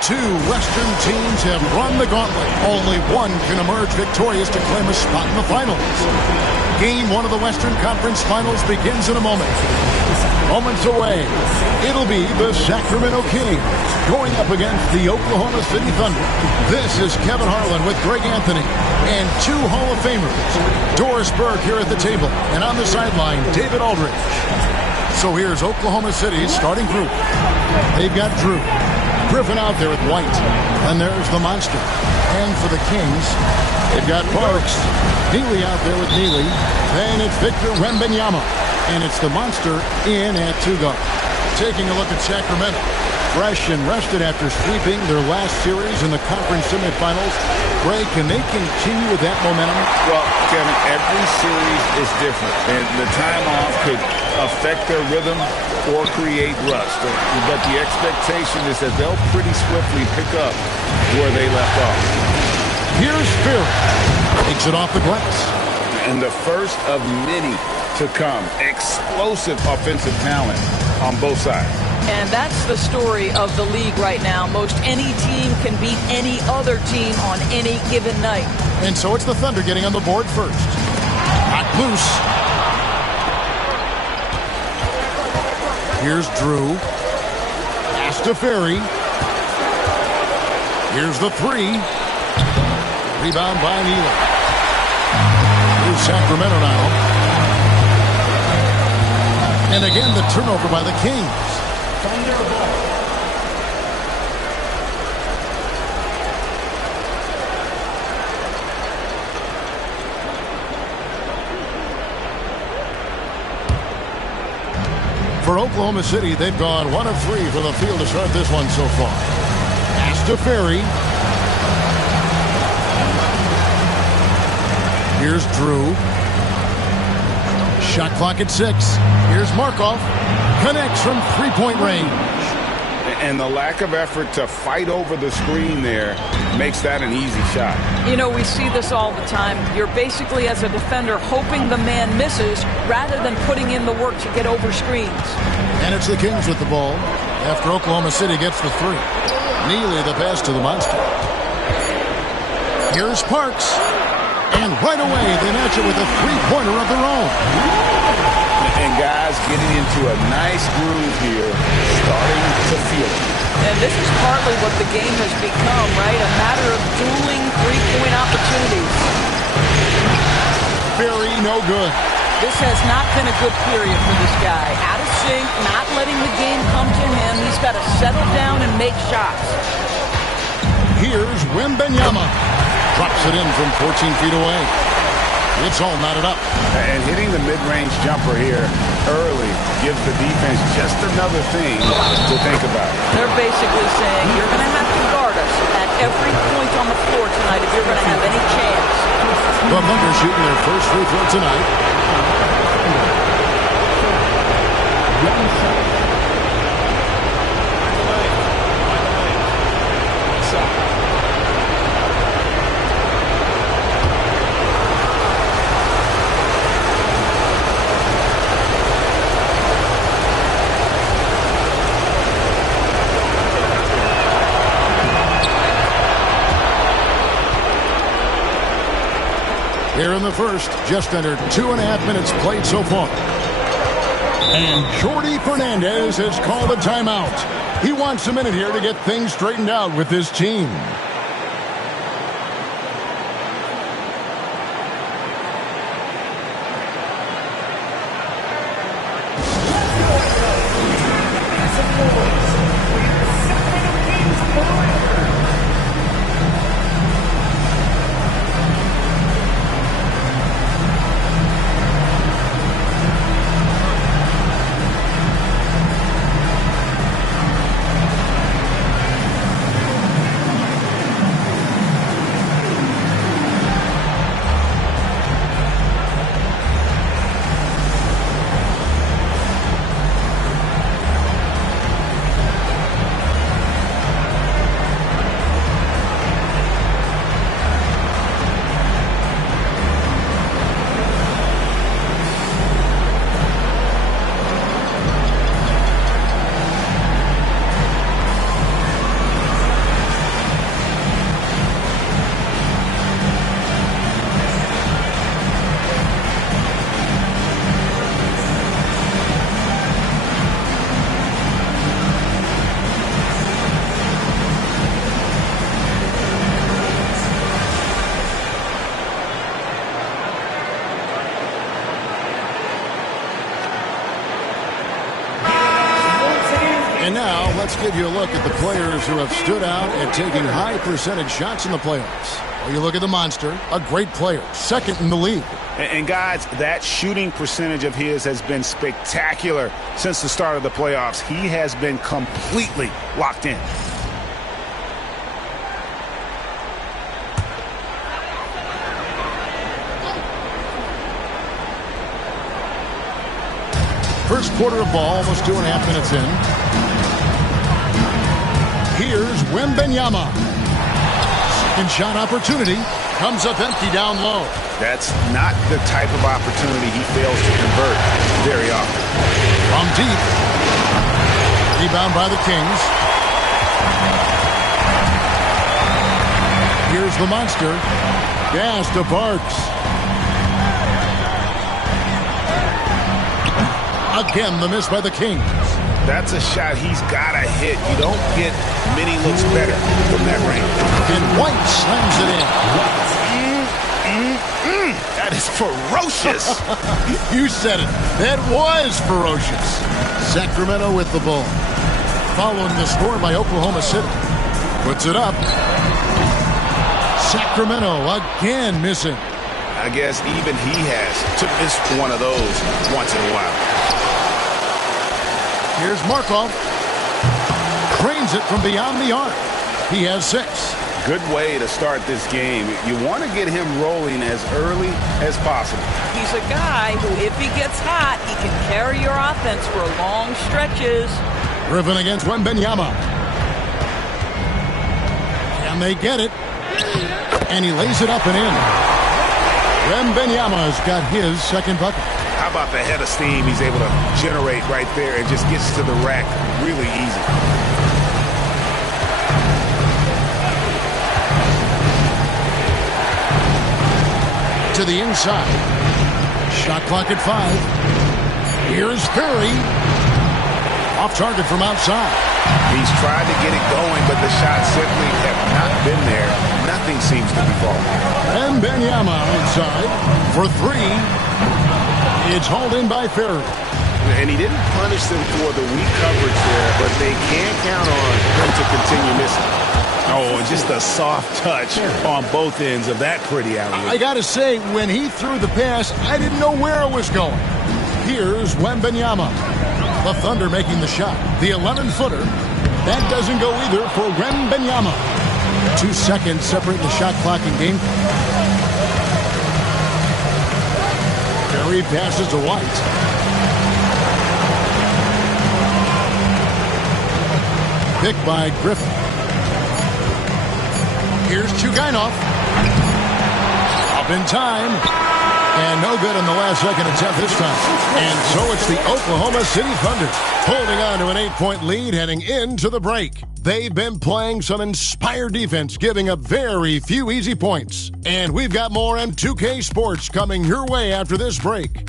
2 Western teams have run the gauntlet. Only one can emerge victorious to claim a spot in the finals. Game 1 of the Western Conference Finals begins in a moment. Moments away, it'll be the Sacramento Kings going up against the Oklahoma City Thunder. This is Kevin Harlan with Greg Anthony and 2 Hall of Famers. Doris Burke here at the table, and on the sideline, David Aldridge. So here's Oklahoma City's starting group. They've got Drew Griffin out there with White, and there's the Monster. And for the Kings, they've got Parks, Neely out there with Neely, then it's Victor Wembanyama, and it's the Monster in at 2 guard. Taking a look at Sacramento, fresh and rested after sweeping their last series in the conference semifinals. Greg, can they continue with that momentum? Well, Kevin, every series is different, and the time off could affect their rhythm or create rust. But the expectation is that they'll pretty swiftly pick up where they left off. Here's Furry. Takes it off the glass. And the first of many to come. Explosive offensive talent on both sides. And that's the story of the league right now. Most any team can beat any other team on any given night. And so it's the Thunder getting on the board first. Hot loose. Here's Drew. Pass to Ferry. Here's the 3. Rebound by Neely. Here's Sacramento now. And again, the turnover by the Kings. For Oklahoma City, they've gone 1 of 3 for the field to start this one so far. Pass to Ferry. Here's Drew. Shot clock at 6. Here's Markov. Connects from 3-point range. And the lack of effort to fight over the screen there makes that an easy shot. You know, we see this all the time. You're basically, as a defender, hoping the man misses rather than putting in the work to get over screens. And it's the Kings with the ball after Oklahoma City gets the 3. Neely the pass to the Monster. Here's Parks. And right away, they match it with a 3-pointer of their own. And guys getting into a nice groove here, starting to feel it. And this is partly what the game has become, right? A matter of dueling 3-point opportunities. Very no good. This has not been a good period for this guy. Out of sync, not letting the game come to him. He's got to settle down and make shots. Here's Wembanyama. Drops it in from 14 feet away. It's all knotted up. And hitting the mid-range jumper here early gives the defense just another thing to think about. They're basically saying you're going to have to guard us at every point on the floor tonight if you're going to have any chance. The Thunder shooting their first free throw tonight. Here in the first, just under 2.5 minutes played so far. And Jordy Fernandez has called a timeout. He wants a minute here to get things straightened out with his team. And now, let's give you a look at the players who have stood out at taking high percentage shots in the playoffs. Well, you look at the monster, a great player, second in the league. And guys, that shooting percentage of his has been spectacular since the start of the playoffs. He has been completely locked in. First quarter of ball, almost 2.5 minutes in. Here's Wembanyama. Second shot opportunity. Comes up empty down low. That's not the type of opportunity he fails to convert very often. From deep. Rebound by the Kings. Here's the monster. Pass to Parks. Again, the miss by the Kings. That's a shot he's got to hit. You don't get many looks better from that range. And White slams it in. That is ferocious. You said it. That was ferocious. Sacramento with the ball. Following the score by Oklahoma City. Puts it up. Sacramento again missing. I guess even he has to miss one of those once in a while. Here's Markov. Cranes it from beyond the arc. He has 6. Good way to start this game. You want to get him rolling as early as possible. He's a guy who, if he gets hot, he can carry your offense for long stretches. Griffin against Wembanyama. Can they get it? And he lays it up and in. Wembanyama's got his second bucket. How about the head of steam he's able to generate right there and just gets to the rack really easy. To the inside. Shot clock at 5. Here's Furry. Off target from outside. He's tried to get it going, but the shots simply have not been there. Nothing seems to be falling. And Wembanyama outside for 3. It's hauled in by Furry. And he didn't punish them for the weak coverage there, but they can't count on him to continue missing. Oh, just a soft touch on both ends of that pretty alley. I got to say, when he threw the pass, I didn't know where it was going. Here's Wembanyama. The Thunder making the shot. The 11-footer. That doesn't go either for Wembanyama. 2 seconds separating the shot clock and game clock. Curry passes to White. Picked by Griffin. Here's Chugainov. Up in time. And no good in the last second attempt this time. And so it's the Oklahoma City Thunder holding on to an 8-point lead heading into the break. They've been playing some inspired defense, giving up very few easy points. And we've got more on 2K Sports coming your way after this break.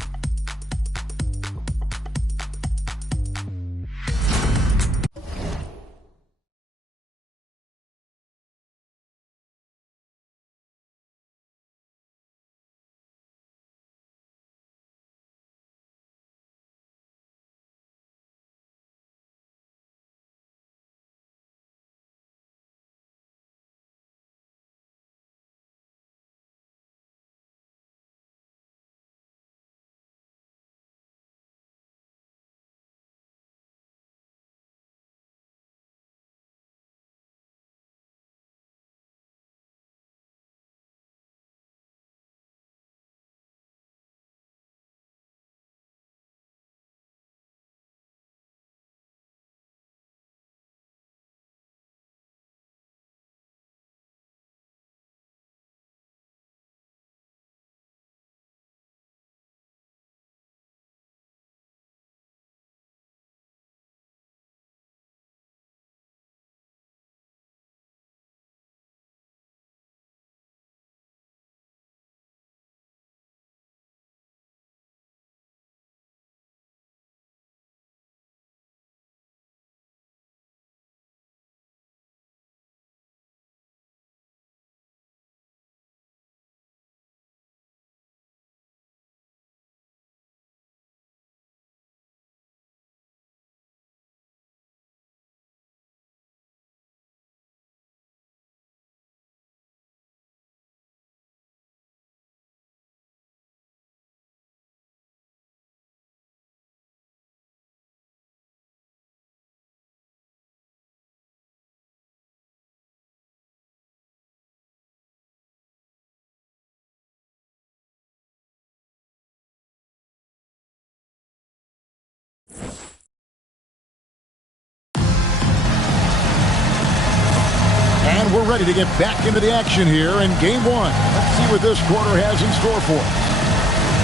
And we're ready to get back into the action here in Game 1. Let's see what this quarter has in store for us.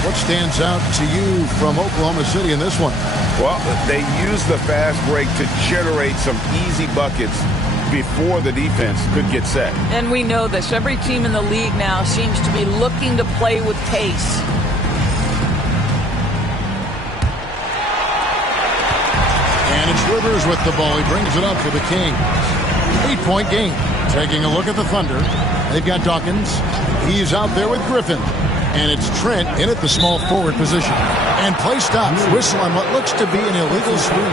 What stands out to you from Oklahoma City in this one? Well, they used the fast break to generate some easy buckets before the defense could get set. And we know this. Every team in the league now seems to be looking to play with pace. And it's Rivers with the ball. He brings it up for the Kings. 8-point game. Taking a look at the Thunder. They've got Dawkins. He's out there with Griffin. And it's Trent in at the small forward position. And play stops. Whistle on what looks to be an illegal swing.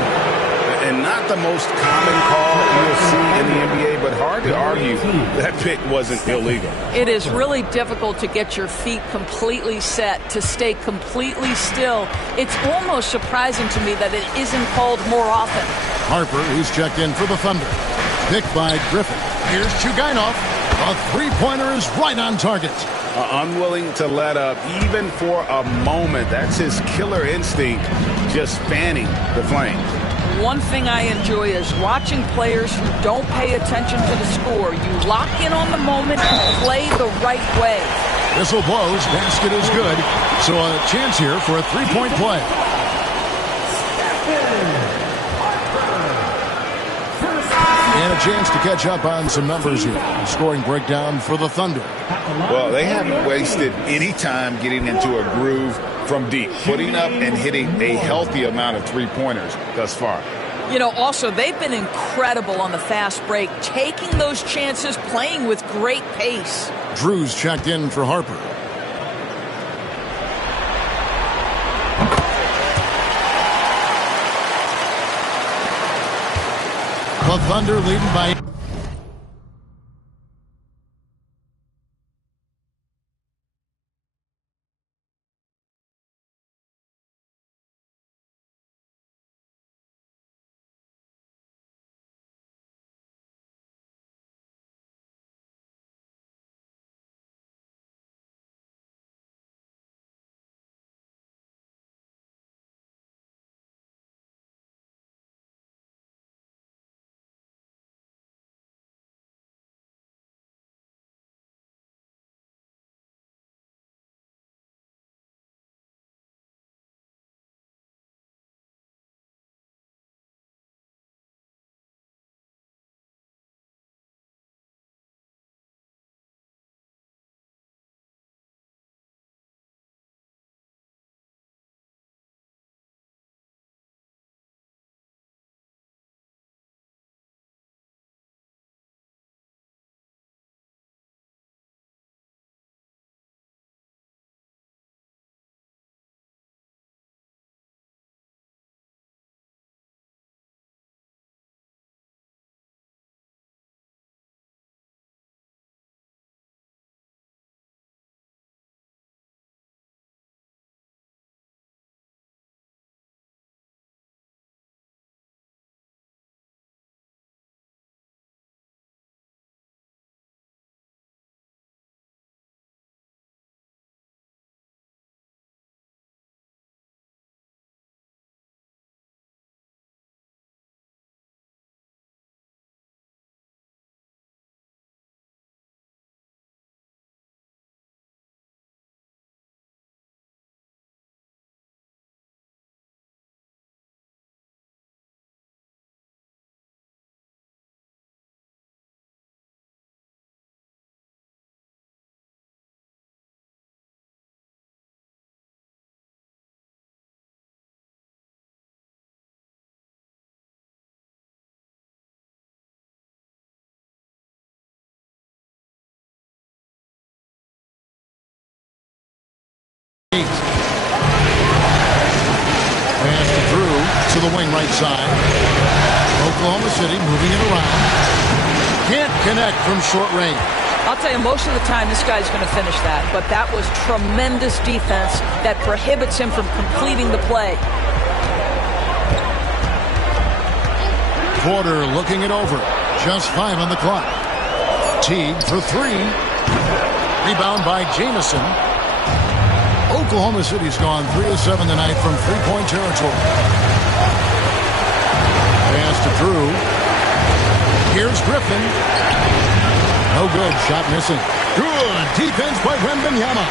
And not the most common call you'll see in the NBA, but hard to argue that pick wasn't illegal. It is really difficult to get your feet completely set, to stay completely still. It's almost surprising to me that it isn't called more often. Harper, who's checked in for the Thunder. Picked by Griffin. Here's Chugainov. A three-pointer is right on target. Unwilling to let up even for a moment. That's his killer instinct, just fanning the flame. One thing I enjoy is watching players who don't pay attention to the score. You lock in on the moment and play the right way. Whistle blows. Basket is good. So a chance here for a three-point play. And a chance to catch up on some numbers here. Scoring breakdown for the Thunder. Well, they haven't wasted any time getting into a groove from deep, putting up and hitting a healthy amount of three-pointers thus far. You know, also, they've been incredible on the fast break, taking those chances, playing with great pace. Drew's checked in for Harper. The Thunder leading by to the wing right side. Oklahoma City moving it around. Can't connect from short range. I'll tell you, most of the time this guy's going to finish that, but that was tremendous defense that prohibits him from completing the play. Porter looking it over. Just 5 on the clock. Teague for 3. Rebound by Jamison. Oklahoma City's gone 3 of 7 tonight from three-point territory. Pass to Drew. Here's Griffin. No good. Shot missing. Good defense by Wembanyama.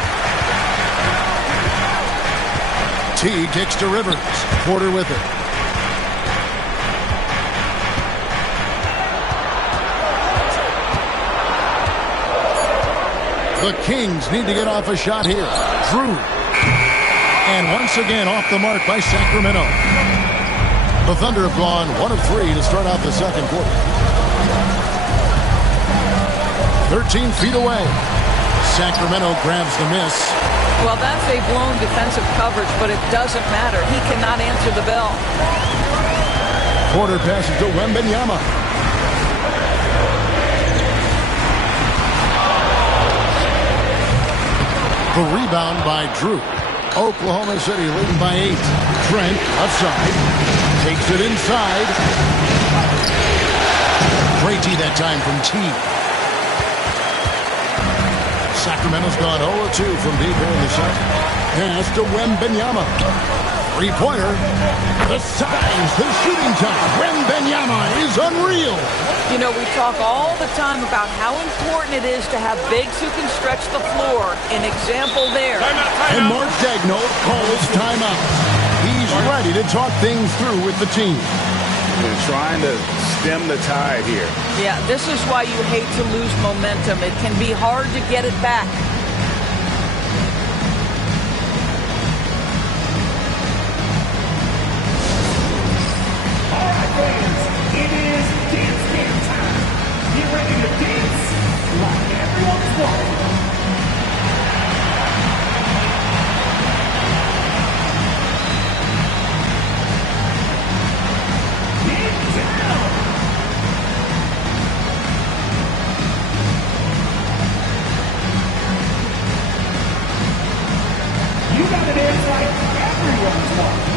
Teague kicks to Rivers. Porter with it. The Kings need to get off a shot here. Drew. And once again off the mark by Sacramento. The Thunder have gone 1 of 3 to start out the second quarter. 13 feet away. Sacramento grabs the miss. Well, that's a blown defensive coverage, but it doesn't matter. He cannot answer the bell. Porter passes to Wembanyama. The rebound by Drew. Oklahoma City leading by 8. Trent outside. Takes it inside. Great D that time from T. Sacramento's gone 0-2 from deep here in the second. Pass to Wembanyama. Three-pointer. The size, the shooting time. Wembanyama is unreal. You know, we talk all the time about how important it is to have bigs who can stretch the floor. An example there. And Mark Daigneault calls timeout. He's ready to talk things through with the team. They're trying to stem the tide here. Yeah, this is why you hate to lose momentum. It can be hard to get it back. All right, fans, it is dance game time. Get ready to dance like everyone's watching. You gotta dance like everyone's watching.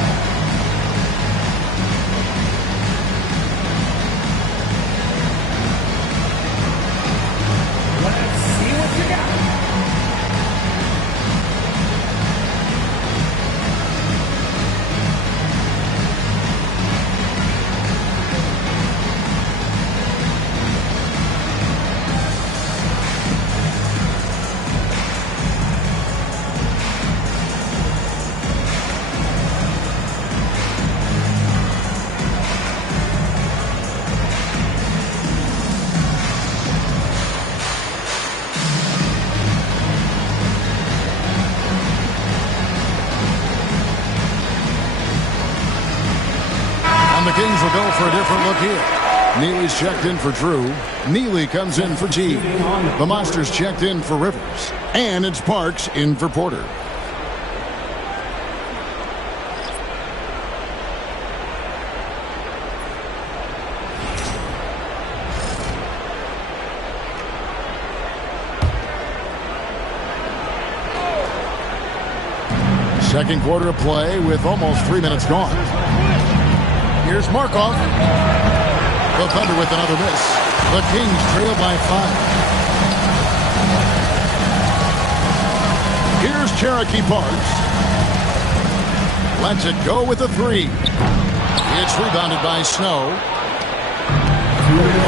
Let's see what you got. The Kings will go for a different look here. Neely's checked in for Drew. Neely comes in for Teague. The Monsters checked in for Rivers. And it's Parks in for Porter. Second quarter of play with almost 3 minutes gone. Here's Markov. The Thunder with another miss. The Kings trail by 5. Here's Cherokee Parks. Lets it go with a 3. It's rebounded by Snow.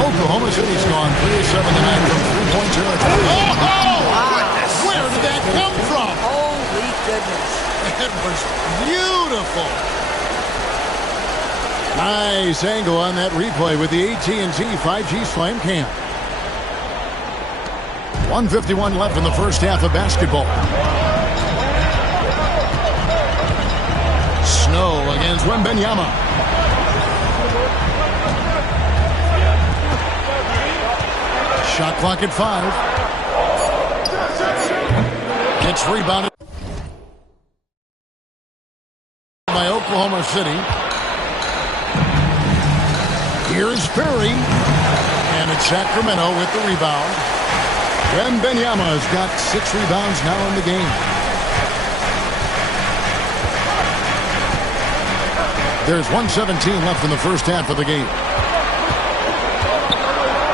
Oklahoma City's gone 3 of 7 tonight from three-point territory. Oh! Where did that come from? Holy goodness. It was beautiful. Nice angle on that replay with the AT&T 5G Slam Cam. 1:51 left in the first half of basketball. Snow against Wembanyama. Shot clock at 5. It's rebounded by Oklahoma City. Here's Furry. And it's Sacramento with the rebound. Wembanyama has got 6 rebounds now in the game. There's 1:17 left in the first half of the game.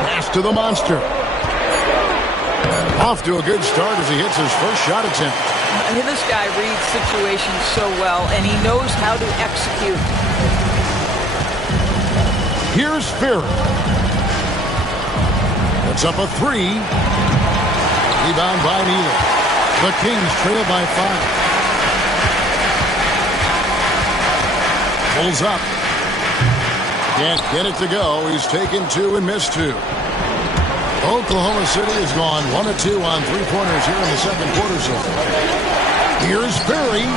Pass to the monster. Off to a good start as he hits his first shot attempt. This guy reads situations so well, and he knows how to execute. Here's Furry. Puts up a 3. Rebound by Neely. The Kings trail by 5. Pulls up. Can't get it to go. He's taken 2 and missed 2. Oklahoma City has gone 1 of 2 on 3-pointers here in the second quarter so far. Here's Furry.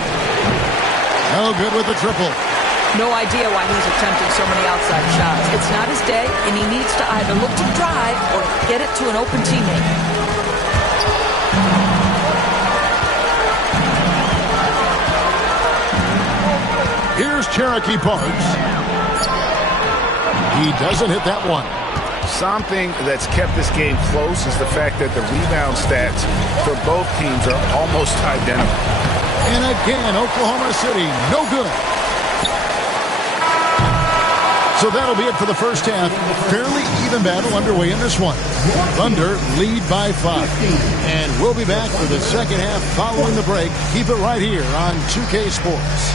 No good with the triple. No idea why he's attempting so many outside shots. It's not his day, and he needs to either look to drive or get it to an open teammate. Here's Cherokee Parks. He doesn't hit that one. Something that's kept this game close is the fact that the rebound stats for both teams are almost identical. And again, Oklahoma City, no good. So that'll be it for the first half. Fairly even battle underway in this one. Thunder lead by 5. And we'll be back for the second half following the break. Keep it right here on 2K Sports.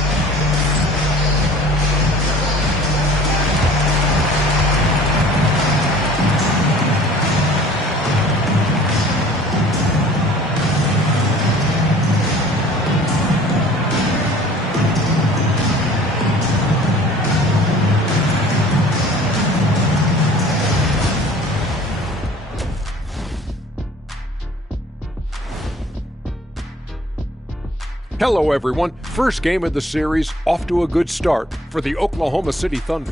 Hello, everyone. First game of the series, off to a good start for the Oklahoma City Thunder.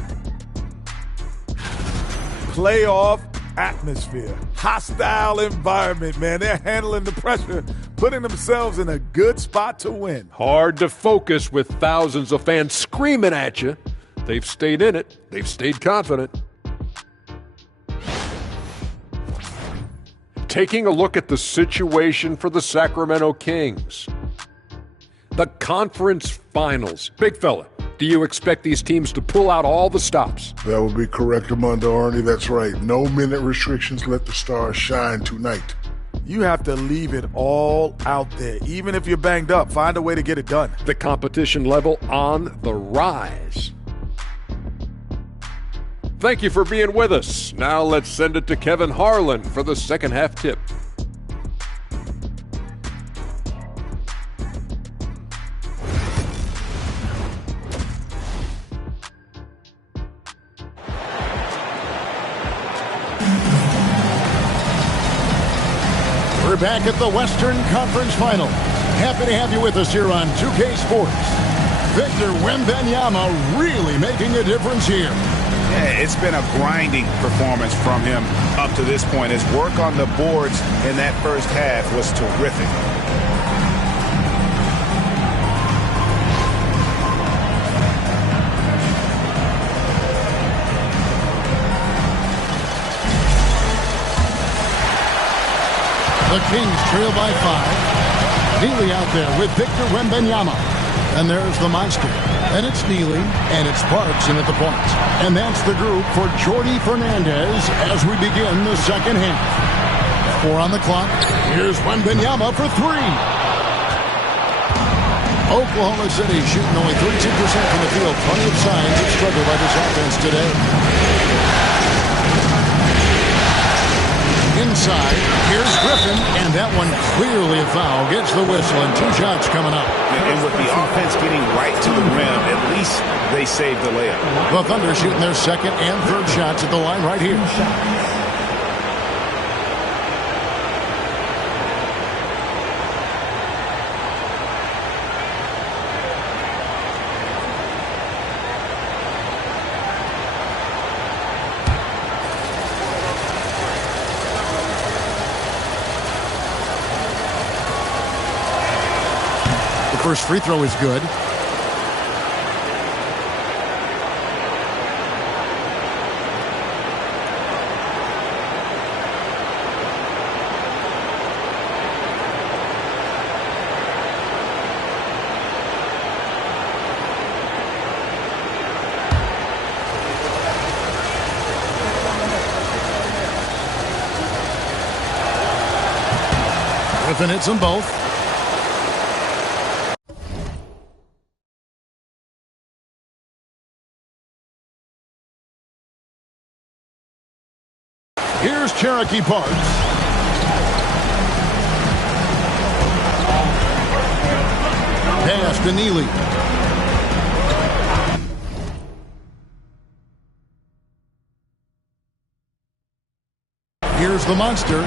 Playoff atmosphere, hostile environment, man. They're handling the pressure, putting themselves in a good spot to win. Hard to focus with thousands of fans screaming at you. They've stayed in it. They've stayed confident. Taking a look at the situation for the Sacramento Kings. The conference finals. Big fella, do you expect these teams to pull out all the stops? That would be correct, Armando Arnie. That's right. No minute restrictions. Let the stars shine tonight. You have to leave it all out there. Even if you're banged up, find a way to get it done. The competition level on the rise. Thank you for being with us. Now let's send it to Kevin Harlan for the second half tip. We're back at the Western Conference Final. Happy to have you with us here on 2K Sports. Victor Wembanyama really making a difference here. Yeah, it's been a grinding performance from him up to this point. His work on the boards in that first half was terrific. The Kings trail by 5. Neely out there with Victor Wembanyama. And there's the monster. And it's Neely, and it's Parks in at the point. And that's the group for Jordi Fernandez as we begin the second half. 4 on the clock. Here's Wembanyama for 3. Oklahoma City shooting only 32% from the field. Plenty of signs of struggle by this offense today. Inside, here's Griffin, and that one clearly a foul. Gets the whistle, and 2 shots coming up. And with the offense getting right to the rim, at least they saved the layup. The Thunder shooting their second and third shots at the line right here. First free throw is good. Griffin hits them both. Here's Cherokee Parks. Pass to Neely. Here's the monster.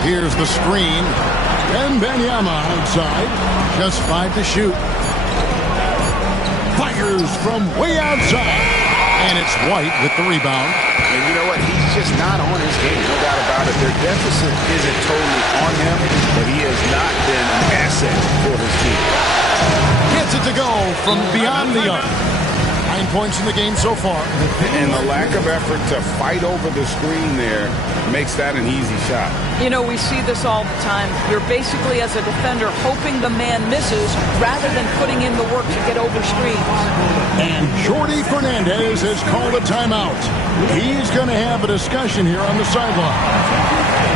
Here's the screen. Wembanyama outside. Just 5 to shoot. Fires from way outside. And it's White with the rebound. And you know what? He's just not on his game, no doubt about it. Their deficit isn't totally on him, but he has not been an asset for his team. Gets it to go from beyond the arc. 9 points in the game so far. And the lack of effort to fight over the screen there makes that an easy shot. You know, we see this all the time. You're basically, as a defender, hoping the man misses rather than putting in the work to get over screens. And Jordi Fernandez has called a timeout. He's going to have a discussion here on the sideline.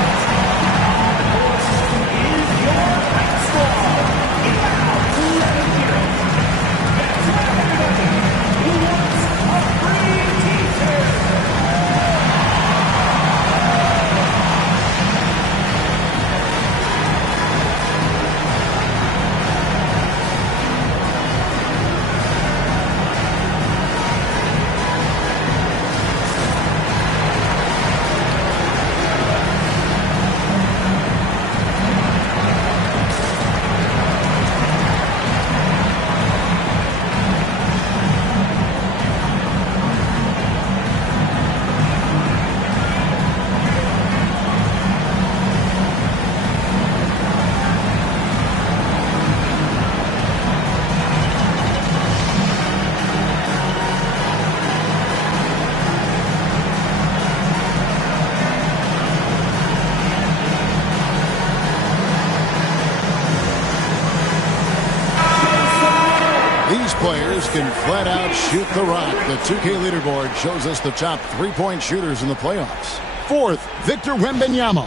Players can flat out shoot the rock. The 2K leaderboard shows us the top 3-point shooters in the playoffs. 4th, Victor Wembanyama.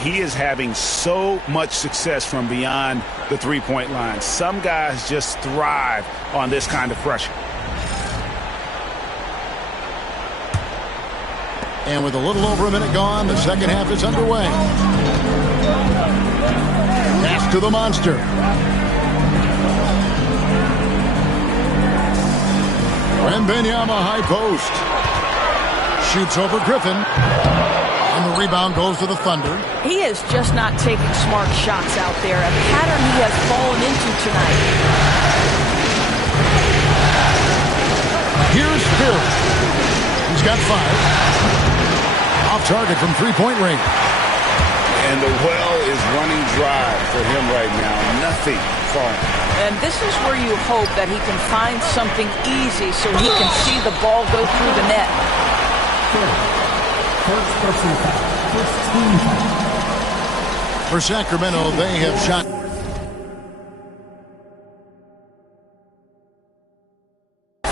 He is having so much success from beyond the three-point line. Some guys just thrive on this kind of pressure. And with a little over a minute gone, the second half is underway. Pass to the monster. Wembanyama high post. Shoots over Griffin. And the rebound goes to the Thunder. He is just not taking smart shots out there. A pattern he has fallen into tonight. Here's Phil. He's got 5. Off target from 3-point range. And the well is running dry for him right now. Nothing falling. And this is where you hope that he can find something easy so he can see the ball go through the net. For Sacramento, they have shot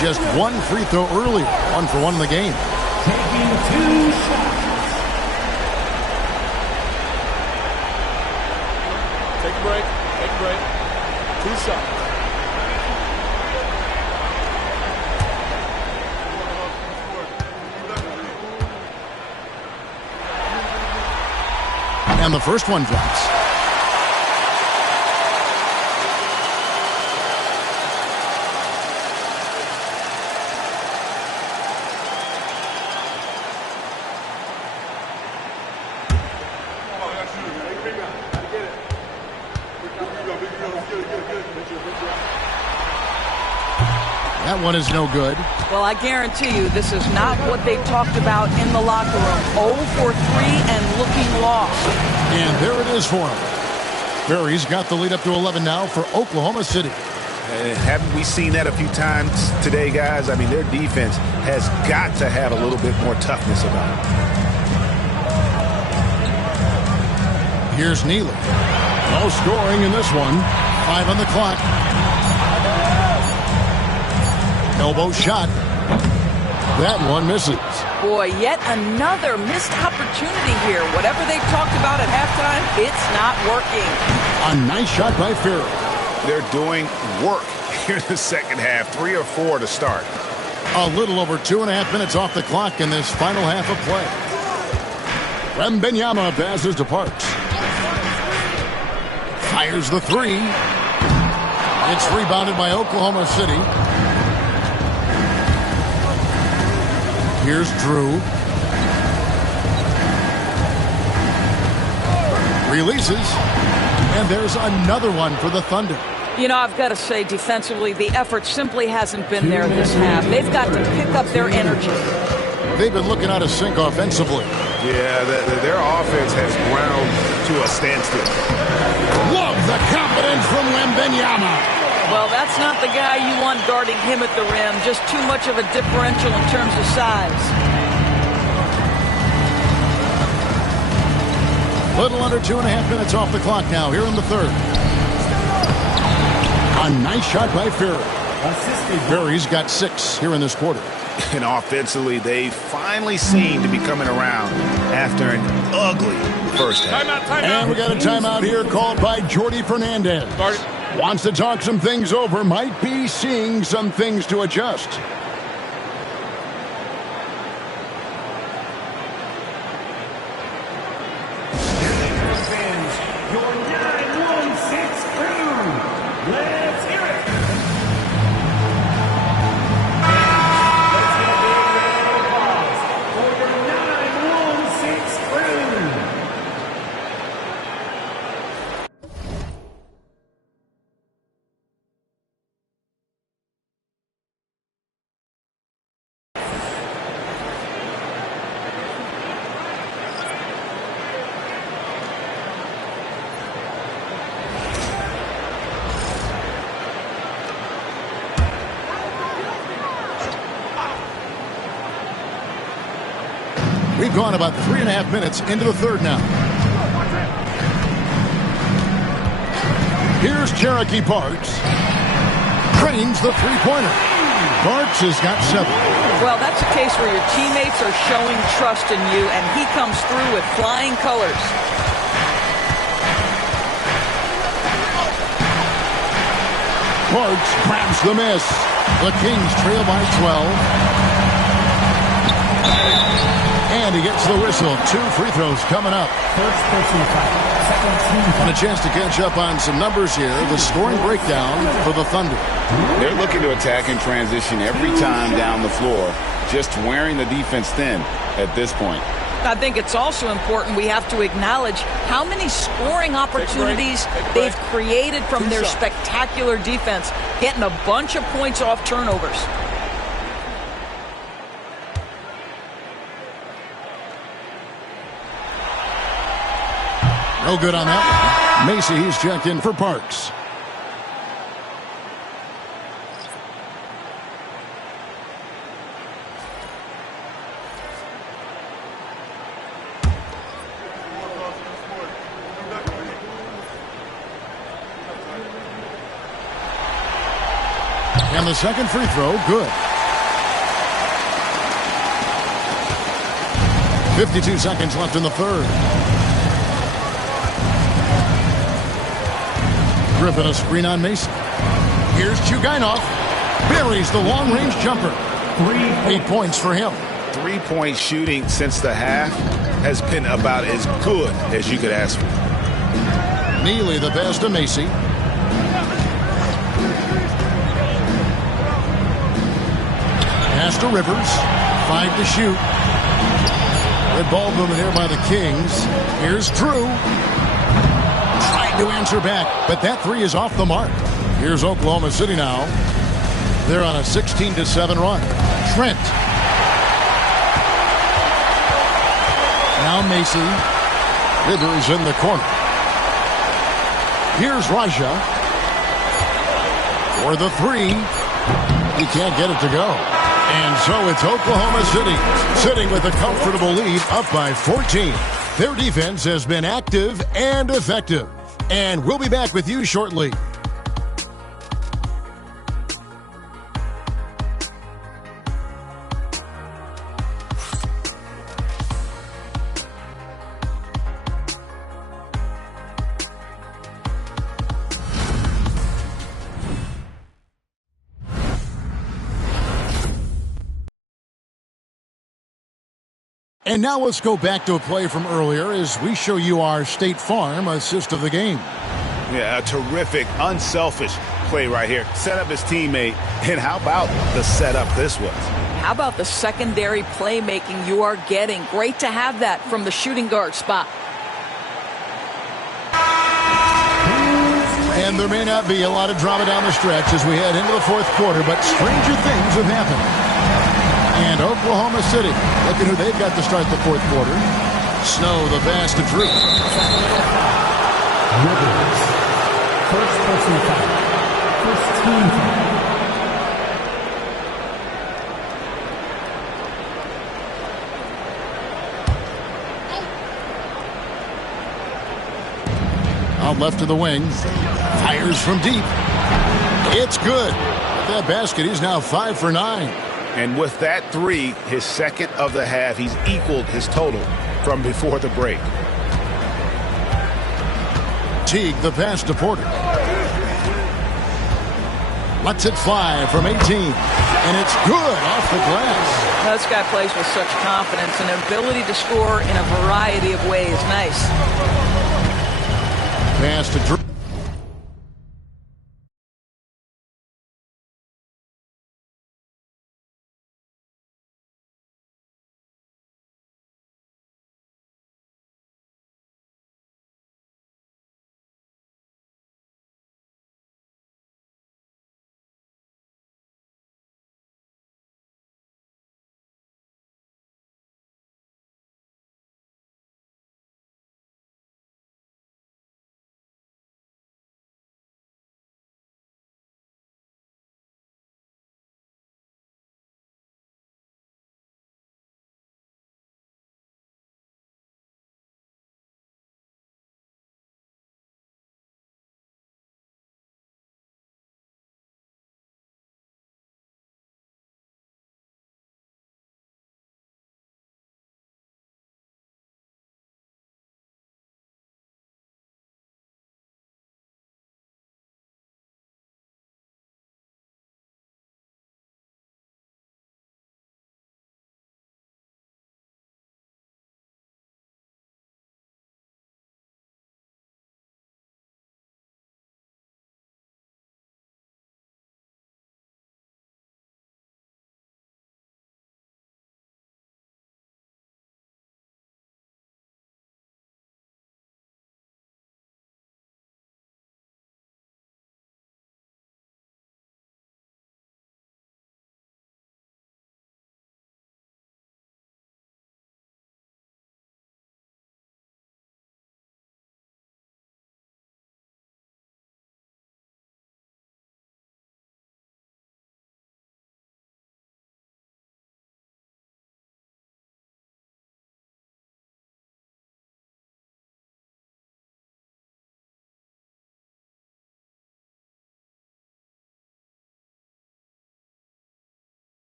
just 1 free throw earlier. 1 for 1 in the game. Taking 2 shots. Take a break. Take a break. 2 shots. And the first one drops. That one is no good. Well, I guarantee you this is not what they talked about in the locker room. 0 for 3 and looking lost. And there it is for him. Furry's got the lead up to 11 now for Oklahoma City. Haven't we seen that a few times today, guys? I mean, their defense has got to have a little bit more toughness about it. Here's Neely. No scoring in this one. 5 on the clock. Elbow shot. That one misses. Boy, yet another missed opportunity here. Whatever they talked about at halftime, it's not working. A nice shot by Furry. They're doing work here in the second half. 3 or 4 to start. A little over 2.5 minutes off the clock in this final half of play. Wembanyama passes to Parks. Fires the 3. It's rebounded by Oklahoma City. Here's Drew. Releases. And there's another one for the Thunder. You know, I've got to say, defensively, the effort simply hasn't been there this half. They've got to pick up their energy. They've been looking out of sync offensively. Yeah, their offense has ground to a standstill. Love the confidence from Wembanyama. Well, that's not the guy you want guarding him at the rim. Just too much of a differential in terms of size. Little under 2.5 minutes off the clock now here in the third. A nice shot by Furry. Furry's got 6 here in this quarter. And offensively, they finally seem to be coming around after an ugly first half. Timeout. And we got a timeout here called by Jordy Fernandez. Wants to talk some things over, might be seeing some things to adjust. Your 916 crew. Let's hear it. Let's get a big round of applause for your 916 crew. We've gone about 3.5 minutes into the third now. Here's Cherokee Parks. Trains the three-pointer. Parks has got 7. Well, that's a case where your teammates are showing trust in you, and he comes through with flying colors. Parks grabs the miss. The Kings trail by 12. And he gets the whistle. 2 free throws coming up. First person foul. Second team foul. And a chance to catch up on some numbers here. The scoring breakdown for the Thunder. They're looking to attack and transition every time down the floor, just wearing the defense thin at this point. I think it's also important we have to acknowledge how many scoring opportunities they've created from their spectacular defense, getting a bunch of points off turnovers. No good on that one. Macy, he's checked in for Parks. And the second free throw, good. 52 seconds left in the third. Griffin a screen on Mason. Here's Chugainov. Buries the long-range jumper. 8 points for him. 3-point shooting since the half has been about as good as you could ask for. Neely the pass to Macy. Pass to Rivers. 5 to shoot. Red ball movement here by the Kings. Here's Drew. Trying to answer back, but that 3 is off the mark. Here's Oklahoma City now. They're on a 16-7 run. Trent. Now Macy. Rivers in the corner. Here's Raja. For the 3. He can't get it to go. And so it's Oklahoma City sitting with a comfortable lead, up by 14. Their defense has been active and effective. And we'll be back with you shortly. And now let's go back to a play from earlier as we show you our State Farm assist of the game. Yeah, a terrific, unselfish play right here. Set up his teammate. And how about the setup this was? How about the secondary playmaking you are getting? Great to have that from the shooting guard spot. And there may not be a lot of drama down the stretch as we head into the fourth quarter, but stranger things have happened. And Oklahoma City, look at who they've got to start the fourth quarter. Snow, the pass to Drew. Rivers. First personal foul. First team foul. Out left to the wing. Fires from deep. It's good. With that basket, he's now 5 for 9. And with that three, his second of the half, he's equaled his total from before the break. Teague, the pass to Porter. Lets it fly from 18. And it's good off the glass. This guy plays with such confidence and ability to score in a variety of ways. Nice. Pass to Drew.